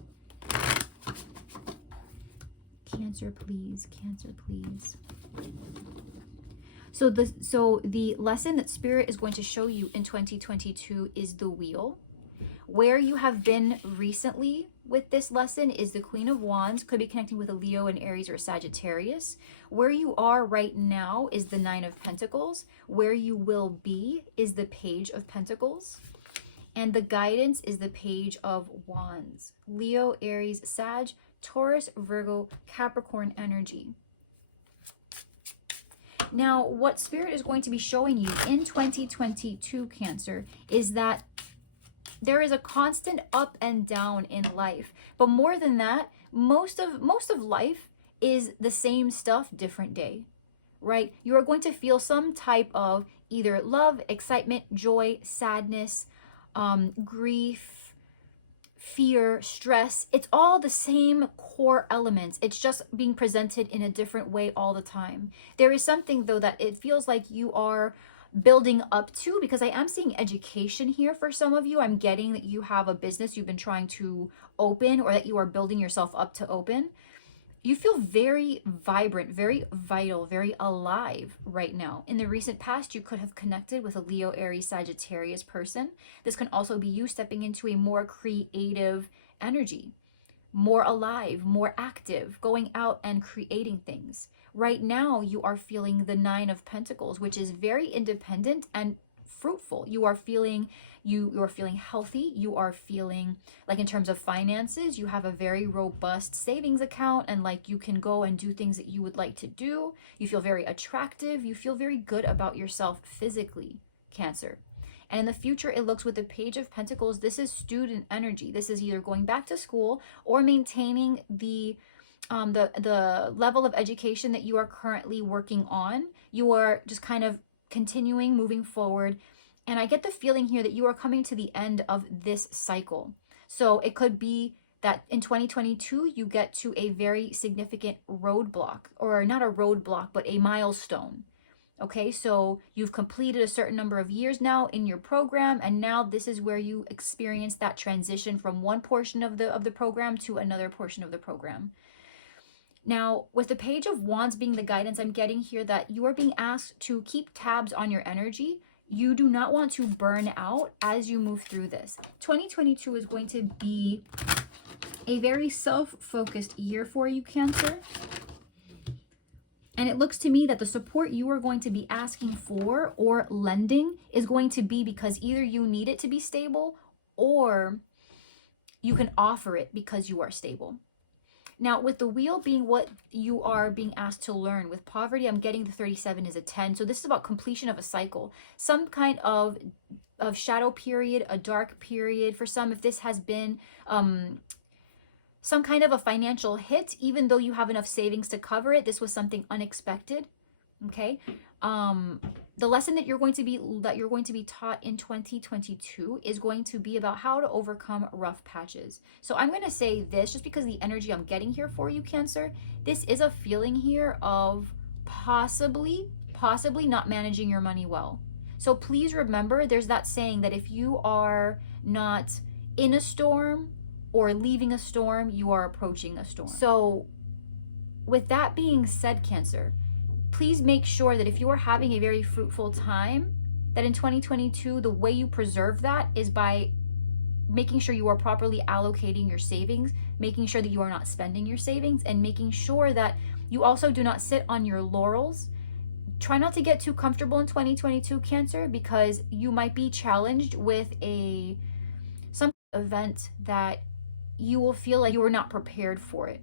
Cancer, please. Cancer, please. So the lesson that Spirit is going to show you in 2022 is the wheel. Where you have been recently with this lesson is the Queen of Wands, could be connecting with a Leo, an Aries, or a Sagittarius. Where you are right now is the Nine of Pentacles. Where you will be is the Page of Pentacles. And the guidance is the Page of Wands. Leo, Aries, Sag, Taurus, Virgo, Capricorn energy. Now, what Spirit is going to be showing you in 2022, Cancer, is that there is a constant up and down in life. But more than that, most of life is the same stuff, different day, right? You are going to feel some type of either love, excitement, joy, sadness, grief, fear, stress. It's all the same core elements. It's just being presented in a different way all the time. There is something, though, that it feels like you are building up to, because I am seeing education here for some of you. I'm getting that you have a business you've been trying to open, or that you are building yourself up to open. You feel very vibrant, very vital, very alive right now. In the recent past, you could have connected with a Leo, Aries, Sagittarius person. This can also be you stepping into a more creative energy, more alive, more active, going out and creating things. Right now, you are feeling the Nine of Pentacles, which is very independent and fruitful. You are feeling healthy. You are feeling like, in terms of finances, you have a very robust savings account, and like you can go and do things that you would like to do. You feel very attractive. You feel very good about yourself physically, Cancer. And in the future, it looks with the Page of Pentacles, this is student energy. This is either going back to school or maintaining the level of education that you are currently working on. You are just kind of continuing, moving forward. And I get the feeling here that you are coming to the end of this cycle. So it could be that in 2022, you get to a very significant roadblock, or not a roadblock, but a milestone. Okay, so you've completed a certain number of years now in your program, and now this is where you experience that transition from one portion of the program to another portion of the program. Now, with the Page of Wands being the guidance, I'm getting here that you are being asked to keep tabs on your energy. You do not want to burn out as you move through this. 2022 is going to be a very self-focused year for you, Cancer. And it looks to me that the support you are going to be asking for or lending is going to be because either you need it to be stable, or you can offer it because you are stable. Now, with the wheel being what you are being asked to learn, with poverty, I'm getting the 37 is a 10. So this is about completion of a cycle, some kind of shadow period, a dark period. For some, if this has been some kind of a financial hit, even though you have enough savings to cover it, this was something unexpected. Okay. The lesson that you're going to be taught in 2022 is going to be about how to overcome rough patches. So I'm going to say this just because the energy I'm getting here for you, Cancer, this is a feeling here of possibly not managing your money well. So please remember, there's that saying that if you are not in a storm or leaving a storm, you are approaching a storm. So with that being said, Cancer, please make sure that if you are having a very fruitful time, that in 2022, the way you preserve that is by making sure you are properly allocating your savings, making sure that you are not spending your savings, and making sure that you also do not sit on your laurels. Try not to get too comfortable in 2022, Cancer, because you might be challenged with some event that you will feel like you are not prepared for it.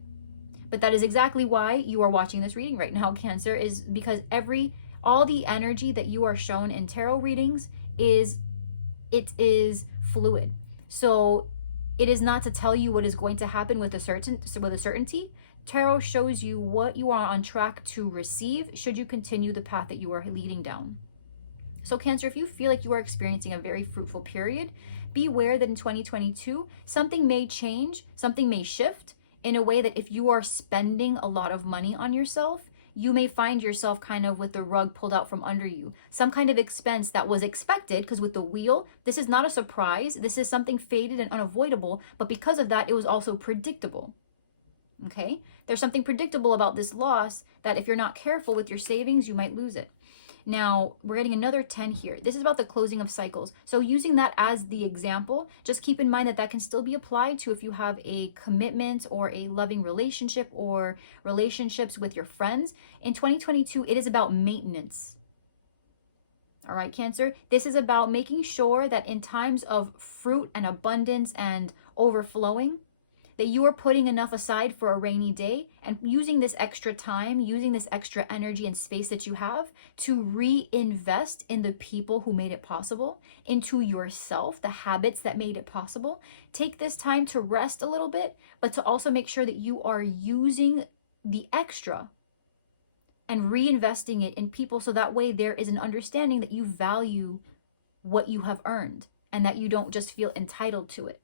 But that is exactly why you are watching this reading right now, Cancer, is because all the energy that you are shown in tarot readings is fluid. So it is not to tell you what is going to happen with a certainty. Tarot shows you what you are on track to receive should you continue the path that you are leading down. So Cancer, if you feel like you are experiencing a very fruitful period, be aware that in 2022, something may change, something may shift, in a way that if you are spending a lot of money on yourself, you may find yourself kind of with the rug pulled out from under you. Some kind of expense that was expected, because with the wheel, this is not a surprise. This is something fated and unavoidable, but because of that, it was also predictable. Okay? There's something predictable about this loss that if you're not careful with your savings, you might lose it. Now, we're getting another 10 here. This is about the closing of cycles. So using that as the example, just keep in mind that that can still be applied to if you have a commitment or a loving relationship or relationships with your friends. In 2022, it is about maintenance. All right, Cancer, this is about making sure that in times of fruit and abundance and overflowing, that you are putting enough aside for a rainy day and using this extra time, using this extra energy and space that you have to reinvest in the people who made it possible, into yourself, the habits that made it possible. Take this time to rest a little bit, but to also make sure that you are using the extra and reinvesting it in people, so that way there is an understanding that you value what you have earned and that you don't just feel entitled to it.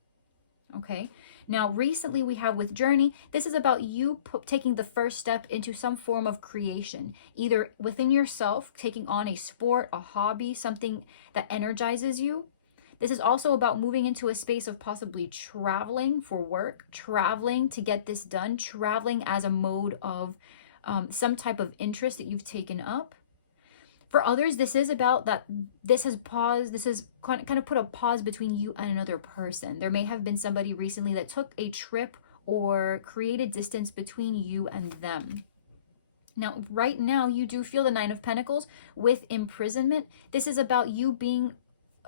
Okay. Now, recently we have with Journey, this is about you taking the first step into some form of creation, either within yourself, taking on a sport, a hobby, something that energizes you. This is also about moving into a space of possibly traveling for work, traveling to get this done, traveling as a mode of some type of interest that you've taken up. For others, this is about that this has paused, this has kind of put a pause between you and another person. There may have been somebody recently that took a trip or created distance between you and them. Now, right now, you do feel the Nine of Pentacles with imprisonment. This is about you being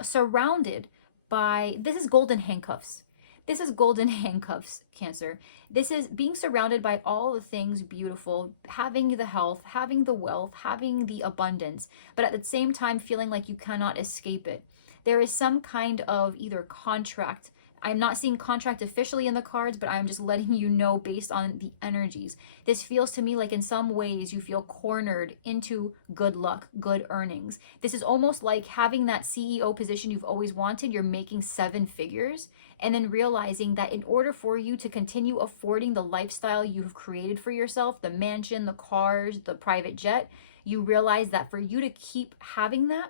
surrounded by, this is golden handcuffs. This is golden handcuffs, Cancer. This is being surrounded by all the things beautiful, having the health, having the wealth, having the abundance, but at the same time feeling like you cannot escape it. There is some kind of either contract. I'm not seeing contract officially in the cards, but I'm just letting you know based on the energies. This feels to me like in some ways you feel cornered into good luck, good earnings. This is almost like having that CEO position you've always wanted. You're making 7 figures and then realizing that in order for you to continue affording the lifestyle you've created for yourself, the mansion, the cars, the private jet, you realize that for you to keep having that,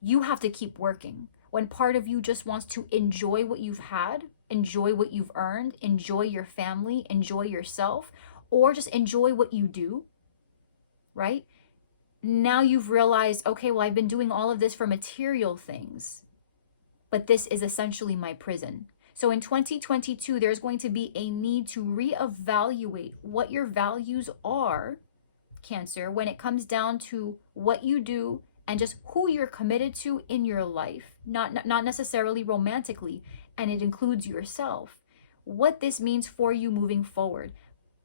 you have to keep working. When part of you just wants to enjoy what you've had, enjoy what you've earned, enjoy your family, enjoy yourself, or just enjoy what you do, right? Now you've realized, okay, well, I've been doing all of this for material things, but this is essentially my prison. So in 2022, there's going to be a need to reevaluate what your values are, Cancer, when it comes down to what you do and just who you're committed to in your life, not necessarily romantically, and it includes yourself. What this means for you moving forward.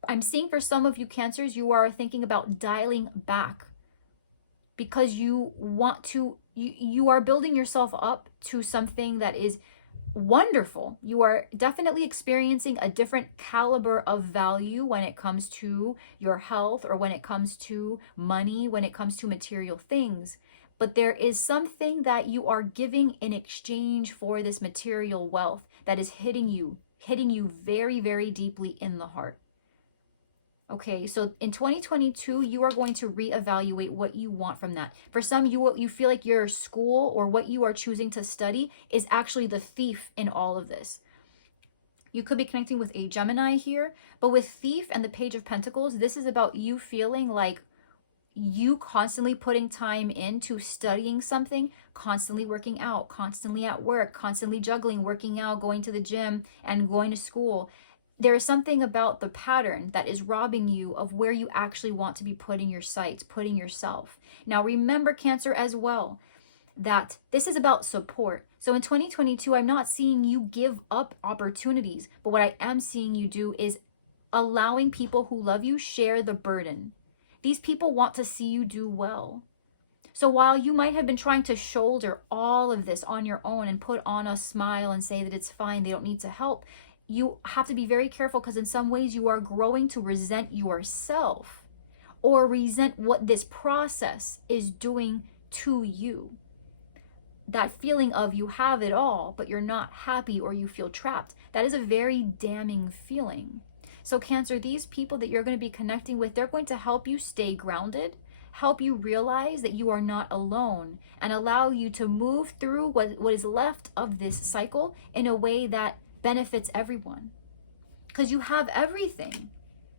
I'm seeing for some of you Cancers, you are thinking about dialing back because you want to, you are building yourself up to something that is wonderful. You are definitely experiencing a different caliber of value when it comes to your health or when it comes to money, when it comes to material things. But there is something that you are giving in exchange for this material wealth that is hitting you very, very deeply in the heart. Okay, so in 2022, you are going to reevaluate what you want from that. For some, you feel like your school or what you are choosing to study is actually the thief in all of this. You could be connecting with a Gemini here, but with Thief and the Page of Pentacles, this is about you feeling like you constantly putting time into studying something, constantly working out, constantly at work, constantly juggling, working out, going to the gym, and going to school. There is something about the pattern that is robbing you of where you actually want to be putting your sights, putting yourself. Now remember, Cancer, as well, that this is about support. So in 2022, I'm not seeing you give up opportunities, but what I am seeing you do is allowing people who love you share the burden. These people want to see you do well. So while you might have been trying to shoulder all of this on your own and put on a smile and say that it's fine, they don't need to help, you have to be very careful, because in some ways you are growing to resent yourself or resent what this process is doing to you. That feeling of you have it all, but you're not happy or you feel trapped, that is a very damning feeling. So Cancer, these people that you're going to be connecting with, they're going to help you stay grounded, help you realize that you are not alone, and allow you to move through what is left of this cycle in a way that benefits everyone. Because you have everything,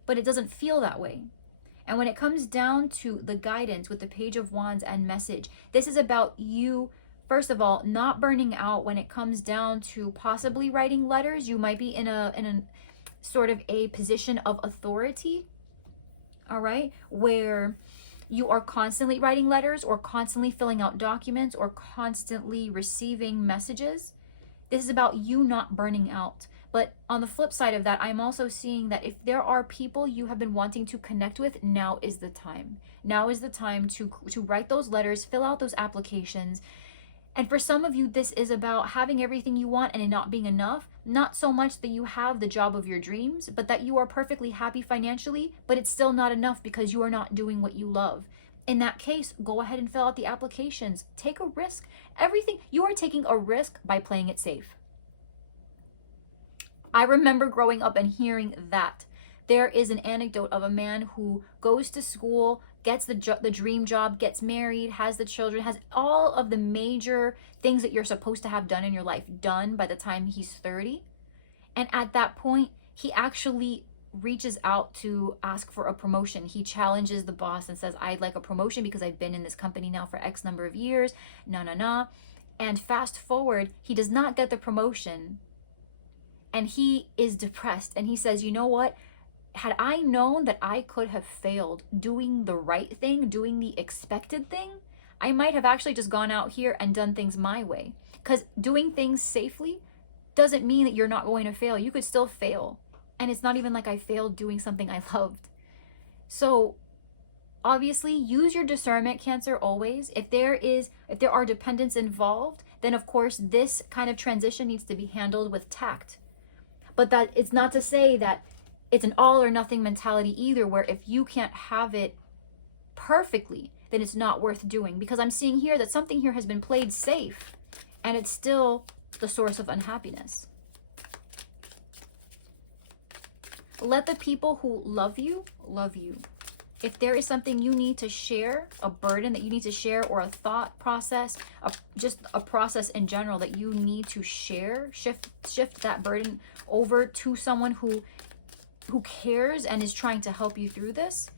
but it doesn't feel that way. And when it comes down to the guidance with the Page of Wands and message, this is about you, first of all, not burning out when it comes down to possibly writing letters. You might be in a sort of a position of authority, all right, where you are constantly writing letters or constantly filling out documents or constantly receiving messages. This is about you not burning out. But on the flip side of that, I'm also seeing that if there are people you have been wanting to connect with, now is the time. Now is the time to write those letters, fill out those applications. And for some of you, this is about having everything you want and it not being enough. Not so much that you have the job of your dreams, but that you are perfectly happy financially, but it's still not enough because you are not doing what you love. In that case, go ahead and fill out the applications. Take a risk. Everything, you are taking a risk by playing it safe. I remember growing up and hearing that. There is an anecdote of a man who goes to school, gets the dream job, gets married, has the children, has all of the major things that you're supposed to have done in your life done by the time he's 30. And at that point, he actually reaches out to ask for a promotion. He challenges the boss and says, I'd like a promotion because I've been in this company now for X number of years. And fast forward, he does not get the promotion. And he is depressed. And he says, you know what? Had I known that I could have failed doing the right thing, doing the expected thing, I might have actually just gone out here and done things my way. Because doing things safely doesn't mean that you're not going to fail. You could still fail. And it's not even like I failed doing something I loved. So obviously use your discernment, Cancer, always. If there are dependents involved, then of course this kind of transition needs to be handled with tact. But that it's not to say that it's an all or nothing mentality either, where if you can't have it perfectly, then it's not worth doing. Because I'm seeing here that something here has been played safe and it's still the source of unhappiness. Let the people who love you, love you. If there is something you need to share, a burden that you need to share, or a thought process, just a process in general that you need to share, shift that burden over to someone who cares and is trying to help you through this.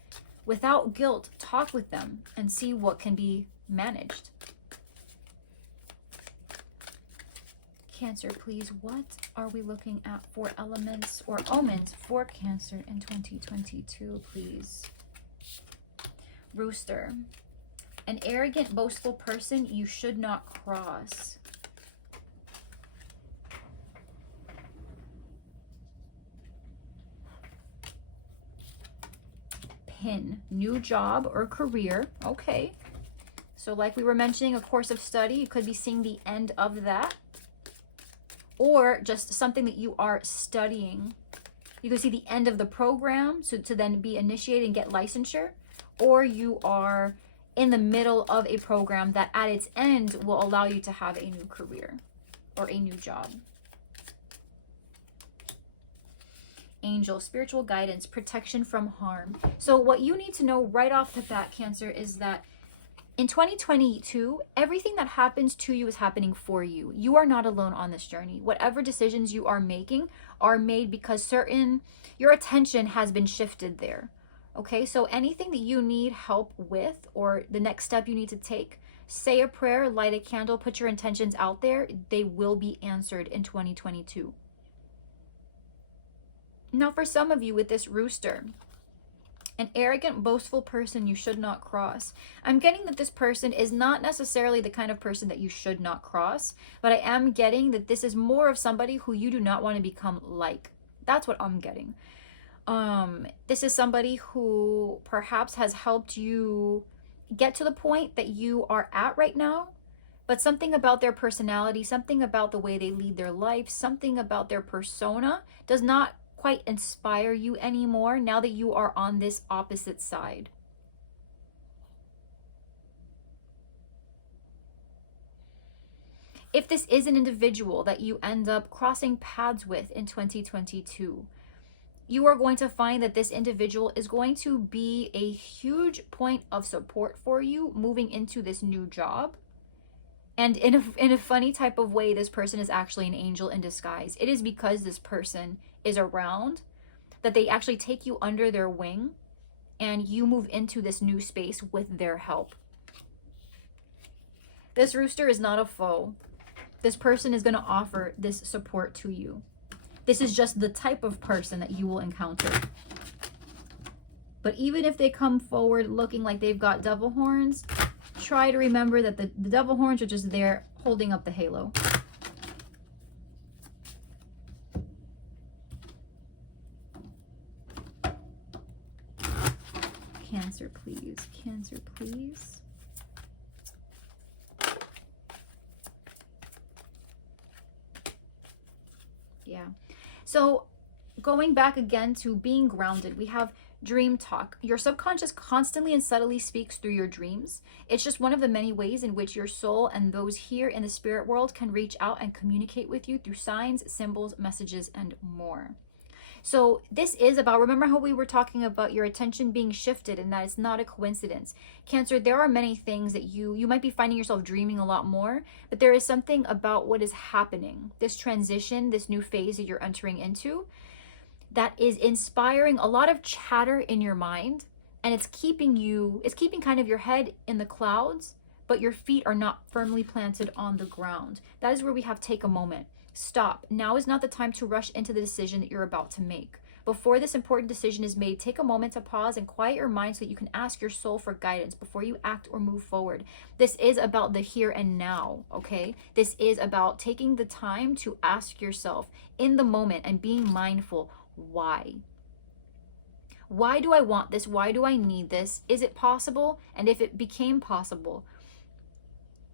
Without guilt, talk with them and see what can be managed. Cancer, please, what are we looking at for elements or omens for Cancer in 2022, please? Rooster. An arrogant, boastful person you should not cross. Pin. New job or career. Okay. So like we were mentioning, a course of study. You could be seeing the end of that. Or just something that you are studying. You could see the end of the program, so to then be initiated and get licensure. Or you are in the middle of a program that at its end will allow you to have a new career or a new job. Angel, spiritual guidance, protection from harm. So what you need to know right off the bat, Cancer, is that in 2022, everything that happens to you is happening for you. You are not alone on this journey. Whatever decisions you are making are made because your attention has been shifted there. Okay, so anything that you need help with or the next step you need to take, say a prayer, light a candle, put your intentions out there. They will be answered in 2022. Now, for some of you with this rooster, an arrogant, boastful person you should not cross. I'm getting that this person is not necessarily the kind of person that you should not cross, but I am getting that this is more of somebody who you do not want to become like. That's what I'm getting. This is somebody who perhaps has helped you get to the point that you are at right now, but something about their personality, something about the way they lead their life, something about their persona does not quite inspire you anymore now that you are on this opposite side. If this is an individual that you end up crossing paths with in 2022, you are going to find that this individual is going to be a huge point of support for you moving into this new job. And in a funny type of way, this person is actually an angel in disguise. It is because this person is around that they actually take you under their wing and you move into this new space with their help. This rooster is not a foe. This person is going to offer this support to you. This is just the type of person that you will encounter. But even if they come forward looking like they've got devil horns, try to remember that the devil horns are just there holding up the halo. Cancer, please. Cancer, please. Yeah. So going back again to being grounded, we have dream talk. Your subconscious constantly and subtly speaks through your dreams. It's just one of the many ways in which your soul and those here in the spirit world can reach out and communicate with you through signs, symbols, messages, and more. So this is about, remember how we were talking about your attention being shifted and that it's not a coincidence. Cancer, there are many things that you might be finding yourself dreaming a lot more, but there is something about what is happening, this transition, this new phase that you're entering into, that is inspiring a lot of chatter in your mind, and it's keeping kind of your head in the clouds, but your feet are not firmly planted on the ground. That is where we have to take a moment. Stop. Now is not the time to rush into the decision that you're about to make. Before this important decision is made, take a moment to pause and quiet your mind so that you can ask your soul for guidance before you act or move forward. This is about the here and now, okay? This is about taking the time to ask yourself in the moment and being mindful, why? Why do I want this? Why do I need this? Is it possible? And if it became possible,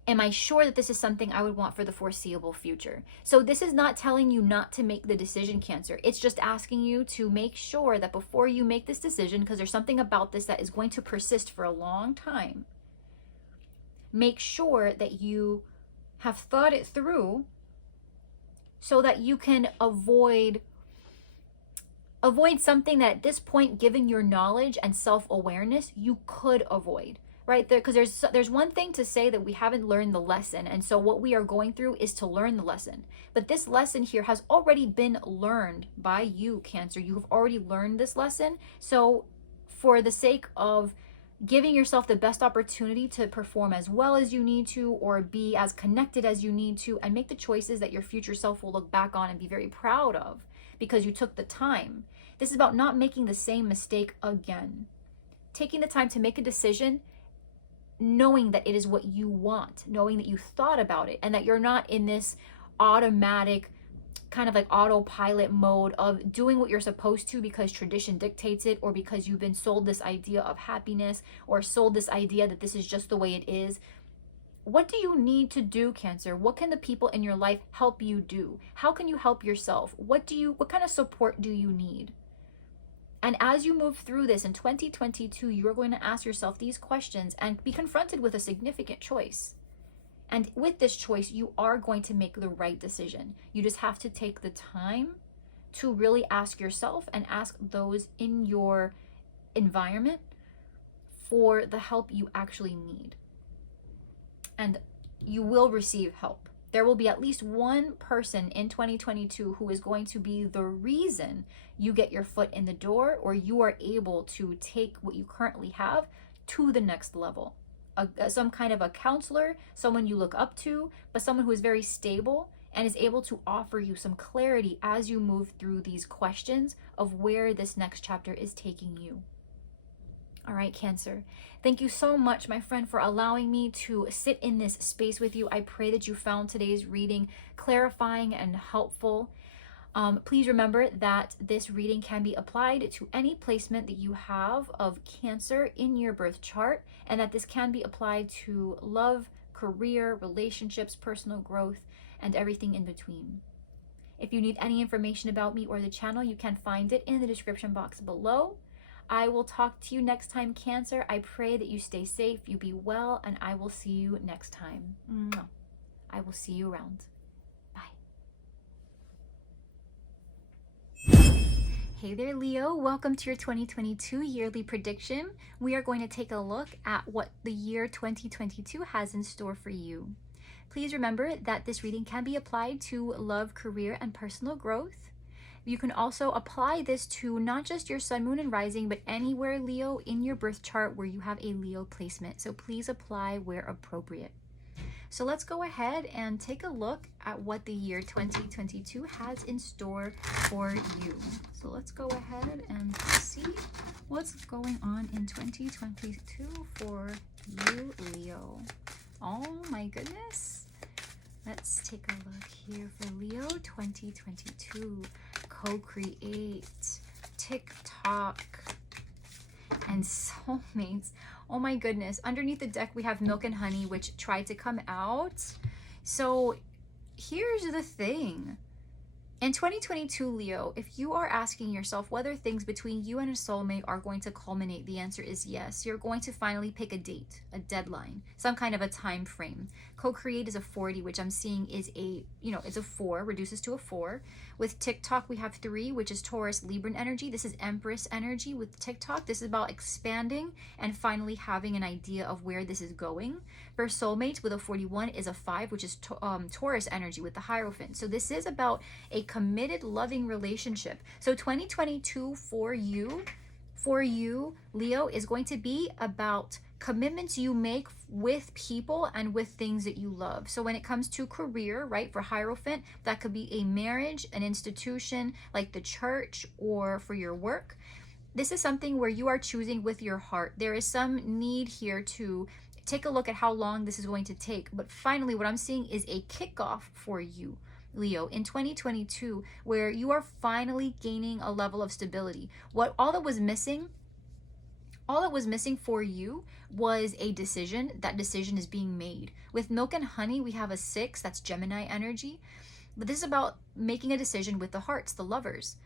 am I sure that this is something I would want for the foreseeable future? So this is not telling you not to make the decision, Cancer. It's just asking you to make sure that before you make this decision, because there's something about this that is going to persist for a long time, make sure that you have thought it through so that you can avoid something that at this point, given your knowledge and self-awareness, you could avoid. Right there, because there's one thing to say that we haven't learned the lesson, and so what we are going through is to learn the lesson. But this lesson here has already been learned by you, Cancer. You have already learned this lesson. So for the sake of giving yourself the best opportunity to perform as well as you need to, or be as connected as you need to, and make the choices that your future self will look back on and be very proud of because you took the time. This is about not making the same mistake again. Taking the time to make a decision, knowing that it is what you want, knowing that you thought about it, and that you're not in this automatic kind of like autopilot mode of doing what you're supposed to because tradition dictates it, or because you've been sold this idea of happiness, or sold this idea that this is just the way it is. What do you need to do, Cancer? What can the people in your life help you do? How can you help yourself? What kind of support do you need? And as you move through this in 2022, you're going to ask yourself these questions and be confronted with a significant choice. And with this choice, you are going to make the right decision. You just have to take the time to really ask yourself and ask those in your environment for the help you actually need. And you will receive help. There will be at least one person in 2022 who is going to be the reason you get your foot in the door, or you are able to take what you currently have to the next level. Some kind of a counselor, someone you look up to, but someone who is very stable and is able to offer you some clarity as you move through these questions of where this next chapter is taking you. All right, Cancer. Thank you so much, my friend, for allowing me to sit in this space with you. I pray that you found today's reading clarifying and helpful. Please remember that this reading can be applied to any placement that you have of Cancer in your birth chart, and that this can be applied to love, career, relationships, personal growth, and everything in between. If you need any information about me or the channel, you can find it in the description box below. I will talk to you next time, Cancer. I pray that you stay safe, you be well, and I will see you next time. I will see you around. Bye. Hey there, Leo. Welcome to your 2022 yearly prediction. We are going to take a look at what the year 2022 has in store for you. Please remember that this reading can be applied to love, career, and personal growth. You can also apply this to not just your sun, moon, and rising, but anywhere, Leo, in your birth chart where you have a Leo placement. So please apply where appropriate. So let's go ahead and take a look at what the year 2022 has in store for you. So let's go ahead and see what's going on in 2022 for you, Leo. Oh my goodness. Let's take a look here for Leo 2022. Co-create, TikTok, and soulmates. Oh my goodness. Underneath the deck, we have milk and honey, which tried to come out. So here's the thing. In 2022, Leo, if you are asking yourself whether things between you and a soulmate are going to culminate, the answer is yes. You're going to finally pick a date, a deadline, some kind of a time frame. Co-create is a 40, which I'm seeing is it's a 4, reduces to a 4. With TikTok, we have 3, which is Taurus, Libra energy. This is Empress energy with TikTok. This is about expanding and finally having an idea of where this is going. For soulmates, with a 41 is a 5, which is Taurus energy with the Hierophant. So this is about a committed, loving relationship. So 2022 for you, Leo, is going to be about commitments you make with people and with things that you love. So when it comes to career, right, for Hierophant, that could be a marriage, an institution like the church, or for your work. This is something where you are choosing with your heart. There is some need here to take a look at how long this is going to take. But finally, what I'm seeing is a kickoff for you, Leo, in 2022, where you are finally gaining a level of stability. All that was missing for you was a decision. That decision is being made. With milk and honey, we have a 6, that's Gemini energy. But this is about making a decision with the hearts, the lovers.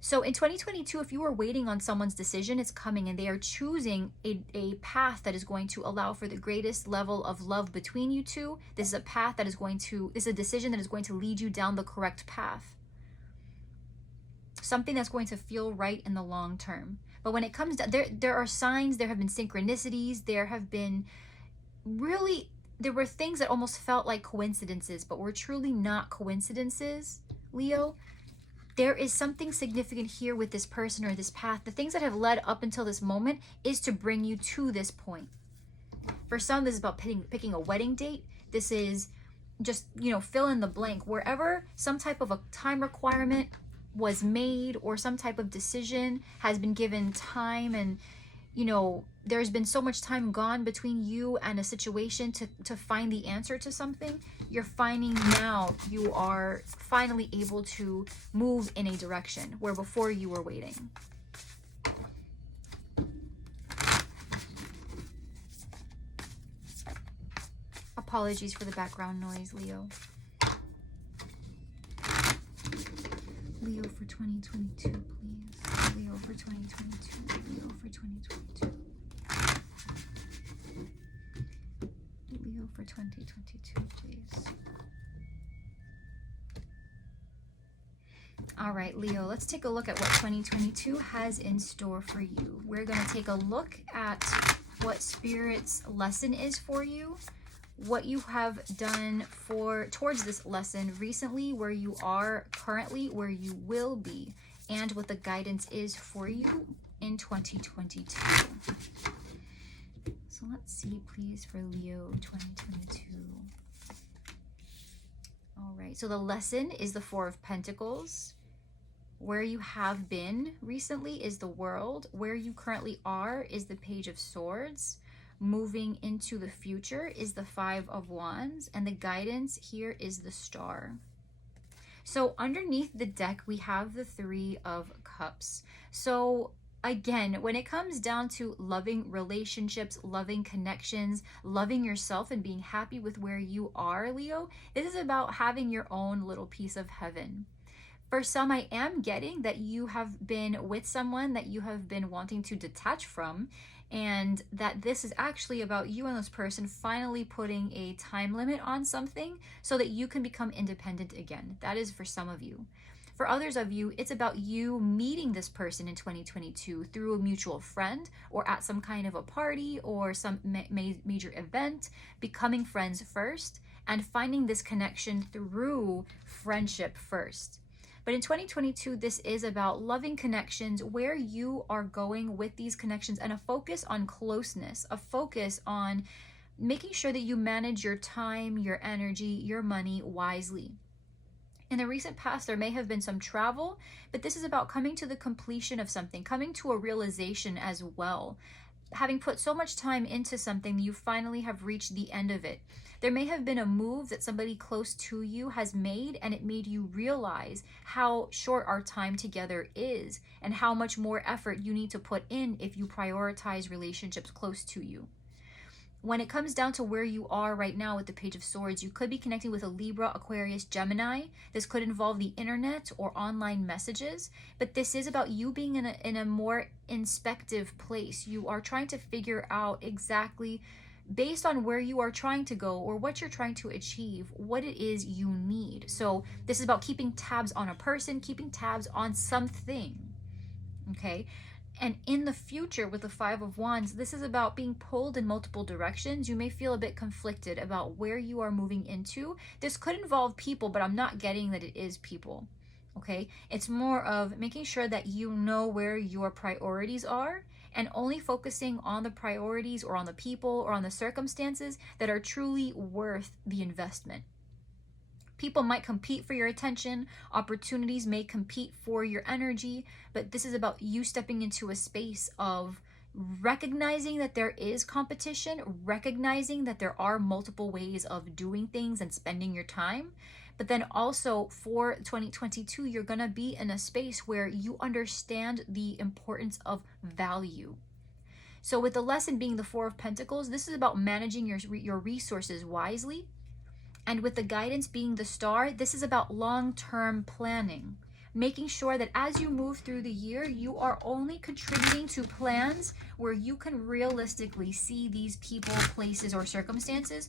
So in 2022, if you were waiting on someone's decision, it's coming, and they are choosing a path that is going to allow for the greatest level of love between you two. This is a path that is this is a decision that is going to lead you down the correct path. Something that's going to feel right in the long term. But when it comes down, there are signs, there have been synchronicities, there were things that almost felt like coincidences, but were truly not coincidences, Leo. There is something significant here with this person or this path. The things that have led up until this moment is to bring you to this point. For some, this is about picking a wedding date. This is just, fill in the blank. Wherever some type of a time requirement was made or some type of decision has been given time, and there's been so much time gone between you and a situation to find the answer to something, you're finding now you are finally able to move in a direction where before you were waiting. Apologies for the background noise, Leo. Leo for 2022, please. Leo for 2022. Leo for 2022. Leo for 2022, please. All right, Leo, let's take a look at what 2022 has in store for you. We're going to take a look at what Spirit's lesson is for you, what you have done towards this lesson recently, where you are currently, where you will be, and what the guidance is for you in 2022. So let's see, please, for Leo 2022. All right, so the lesson is the 4 of Pentacles. Where you have been recently is the World. Where you currently are is the Page of Swords. Moving into the future is the 5 of Wands, and the guidance here is the Star. So underneath the deck, we have the 3 of Cups. So again, when it comes down to loving relationships, loving connections, loving yourself, and being happy with where you are, Leo, this is about having your own little piece of heaven. For some, I am getting that you have been with someone that you have been wanting to detach from, and that this is actually about you and this person finally putting a time limit on something so that you can become independent again. That is for some of you. For others of you, it's about you meeting this person in 2022 through a mutual friend or at some kind of a party or some major event, becoming friends first and finding this connection through friendship first. But in 2022, this is about loving connections, where you are going with these connections, and a focus on closeness, a focus on making sure that you manage your time, your energy, your money wisely. In the recent past, there may have been some travel, but this is about coming to the completion of something, coming to a realization as well. Having put so much time into something, you finally have reached the end of it. There may have been a move that somebody close to you has made, and it made you realize how short our time together is and how much more effort you need to put in if you prioritize relationships close to you. When it comes down to where you are right now with the Page of Swords, you could be connecting with a Libra, Aquarius, Gemini. This could involve the internet or online messages, but this is about you being in a more inspective place. You are trying to figure out exactly, based on where you are trying to go or what you're trying to achieve, what it is you need. So this is about keeping tabs on a person, keeping tabs on something, okay? And in the future with the Five of Wands, this is about being pulled in multiple directions. You may feel a bit conflicted about where you are moving into. This could involve people, but I'm not getting that it is people, okay? It's more of making sure that you know where your priorities are and only focusing on the priorities or on the people or on the circumstances that are truly worth the investment. People might compete for your attention, opportunities may compete for your energy, but this is about you stepping into a space of recognizing that there is competition, recognizing that there are multiple ways of doing things and spending your time. But then also for 2022, you're going to be in a space where you understand the importance of value. So with the lesson being the Four of Pentacles, this is about managing your resources wisely. And with the guidance being the Star, this is about long-term planning, making sure that as you move through the year, you are only contributing to plans where you can realistically see these people, places, or circumstances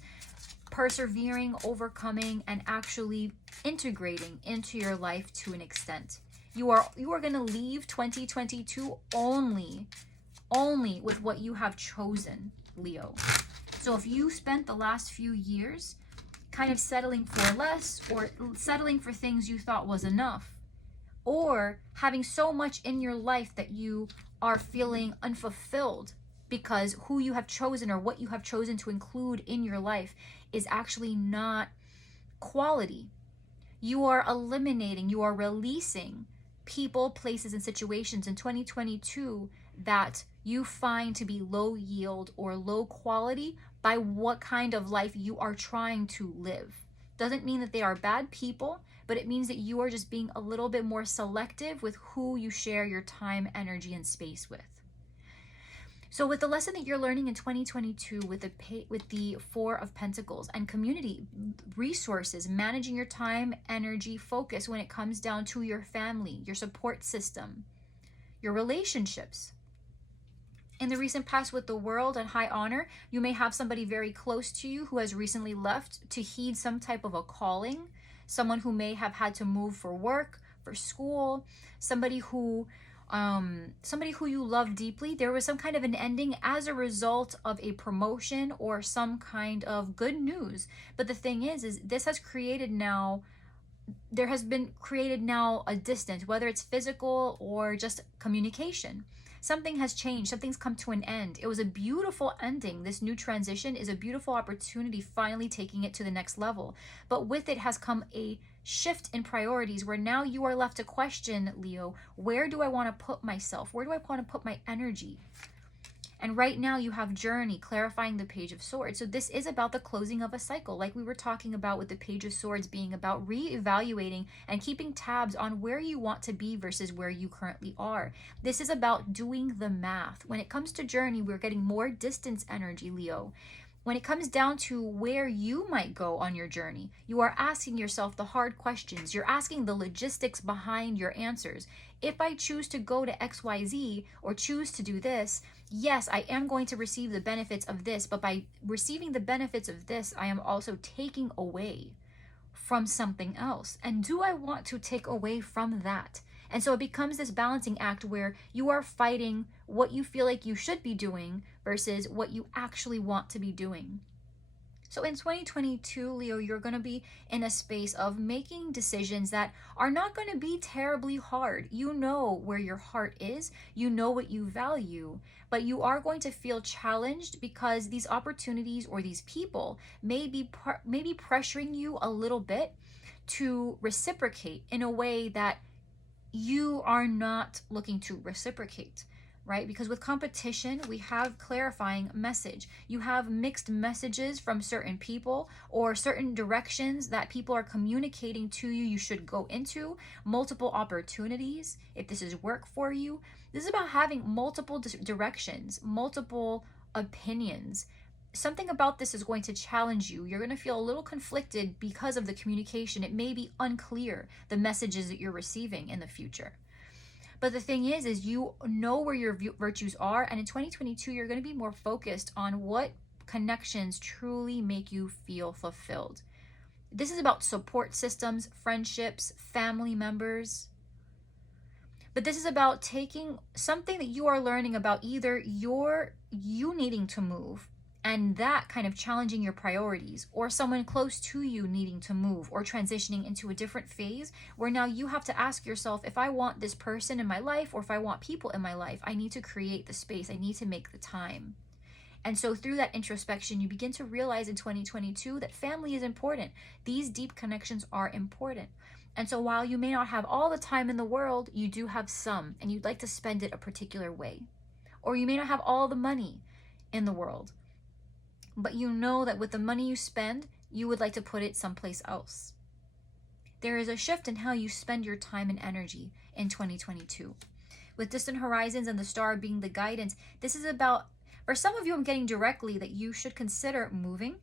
persevering, overcoming, and actually integrating into your life to an extent. You are going to leave 2022 only with what you have chosen, Leo. So if you spent the last few years kind of settling for less, or settling for things you thought was enough, or having so much in your life that you are feeling unfulfilled because who you have chosen or what you have chosen to include in your life is actually not quality. You are eliminating, you are releasing people, places, and situations in 2022 that you find to be low yield or low quality by what kind of life you are trying to live. Doesn't mean that they are bad people, but it means that you are just being a little bit more selective with who you share your time, energy, and space with. So with the lesson that you're learning in 2022 with the Four of Pentacles and community resources, managing your time, energy, focus when it comes down to your family, your support system, your relationships. In the recent past with the World and High Honor, you may have somebody very close to you who has recently left to heed some type of a calling, someone who may have had to move for work, for school, somebody who you love deeply. There was some kind of an ending as a result of a promotion or some kind of good news. But the thing is this has created now, there has been created now a distance, whether it's physical or just communication. Something has changed. Something's come to an end. It was a beautiful ending. This new transition is a beautiful opportunity, finally taking it to the next level. But with it has come a shift in priorities where now you are left to question, Leo, where do I want to put myself? Where do I want to put my energy? And right now you have Journey, clarifying the Page of Swords. So this is about the closing of a cycle, like we were talking about with the Page of Swords being about reevaluating and keeping tabs on where you want to be versus where you currently are. This is about doing the math. When it comes to Journey, we're getting more distance energy, Leo. When it comes down to where you might go on your journey, you are asking yourself the hard questions. You're asking the logistics behind your answers. If I choose to go to XYZ or choose to do this, yes, I am going to receive the benefits of this, but by receiving the benefits of this, I am also taking away from something else? And do I want to take away from that? And so it becomes this balancing act where you are fighting what you feel like you should be doing versus what you actually want to be doing. So in 2022, Leo, you're going to be in a space of making decisions that are not going to be terribly hard. You know where your heart is, you know what you value, but you are going to feel challenged because these opportunities or these people may be pressuring you a little bit to reciprocate in a way that you are not looking to reciprocate. Right? Because with competition, we have clarifying message. You have mixed messages from certain people or certain directions that people are communicating to you should go into, multiple opportunities. If this is work for you, this is about having multiple directions, multiple opinions. Something about this is going to challenge you. You're going to feel a little conflicted because of the communication. It may be unclear, the messages that you're receiving in the future. But the thing is you know where your virtues are. And in 2022, you're going to be more focused on what connections truly make you feel fulfilled. This is about support systems, friendships, family members. But this is about taking something that you are learning about either you needing to move and that kind of challenging your priorities, or someone close to you needing to move or transitioning into a different phase where now you have to ask yourself, if I want this person in my life or if I want people in my life, I need to create the space, I need to make the time. And so through that introspection, you begin to realize in 2022 that family is important. These deep connections are important. And so while you may not have all the time in the world, you do have some, and you'd like to spend it a particular way. Or you may not have all the money in the world, but you know that with the money you spend, you would like to put it someplace else. There is a shift in how you spend your time and energy in 2022. With distant horizons and the star being the guidance, this is about, for some of you, I'm getting directly that you should consider moving.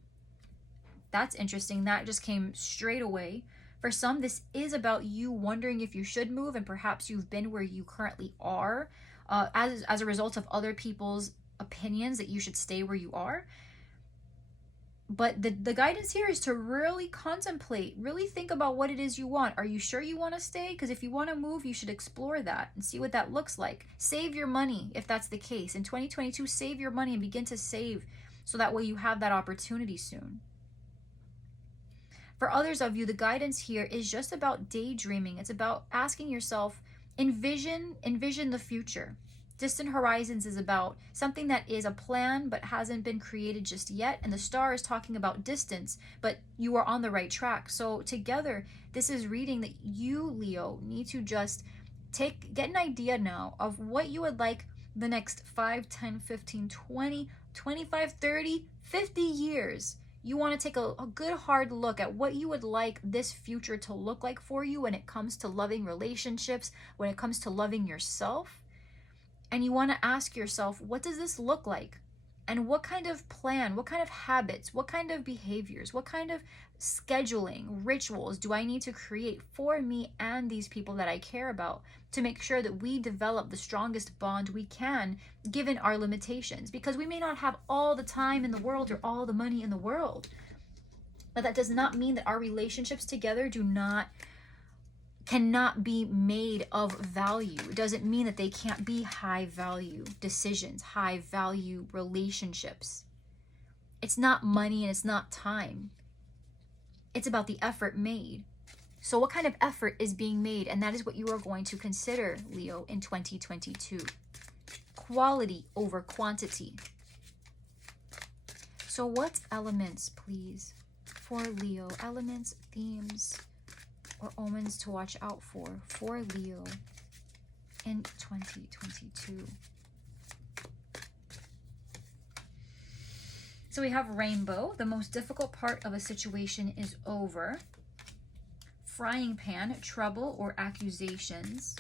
That's interesting. That just came straight away. For some, this is about you wondering if you should move, and perhaps you've been where you currently are as a result of other people's opinions that you should stay where you are. But the guidance here is to really contemplate, really think about what it is you want. Are you sure you want to stay? Because if you want to move, you should explore that and see what that looks like. Save your money if that's the case. In 2022, save your money and begin to save so that way you have that opportunity soon. For others of you, the guidance here is just about daydreaming. It's about asking yourself, envision the future. Distant horizons is about something that is a plan but hasn't been created just yet, and the star is talking about distance, but you are on the right track. So together, this is reading that you, Leo, need to just get an idea now of what you would like the next 5, 10, 15, 20, 25, 30, 50 years. You want to take a good hard look at what you would like this future to look like for you when it comes to loving relationships, when it comes to loving yourself. And you want to ask yourself, what does this look like? And what kind of plan, what kind of habits, what kind of behaviors, what kind of scheduling, rituals do I need to create for me and these people that I care about to make sure that we develop the strongest bond we can given our limitations? Because we may not have all the time in the world or all the money in the world. But that does not mean that our relationships together cannot be made of value. It doesn't mean that they can't be high value decisions, high value relationships. It's not money and it's not time. It's about the effort made. So what kind of effort is being made? And that is what you are going to consider, Leo, in 2022. Quality over quantity. So what elements, please, for Leo? Elements, themes, or omens to watch out for Leo in 2022. So we have rainbow. The most difficult part of a situation is over. Frying pan, trouble or accusations.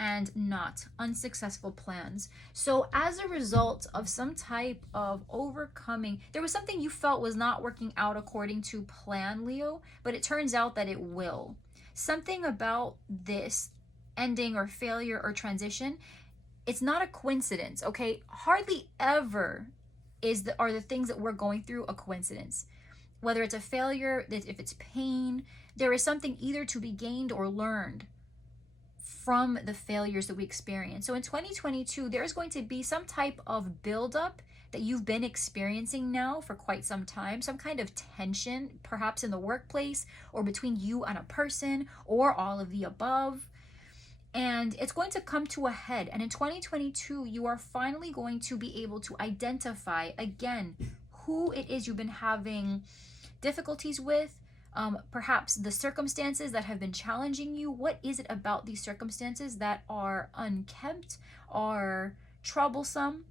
And not unsuccessful plans. So as a result of some type of overcoming, there was something you felt was not working out according to plan, Leo, but it turns out that it will. Something about this ending or failure or transition, it's not a coincidence, okay? Hardly ever are the things that we're going through a coincidence. whether it's a failure, if it's pain, there is something either to be gained or learned from the failures that we experience. So in 2022, there's going to be some type of buildup that you've been experiencing now for quite some time, some kind of tension, perhaps in the workplace or between you and a person, or all of the above. And it's going to come to a head. And in 2022, you are finally going to be able to identify again who it is you've been having difficulties with, perhaps the circumstances that have been challenging you. What is it about these circumstances that are unkempt, are troublesome?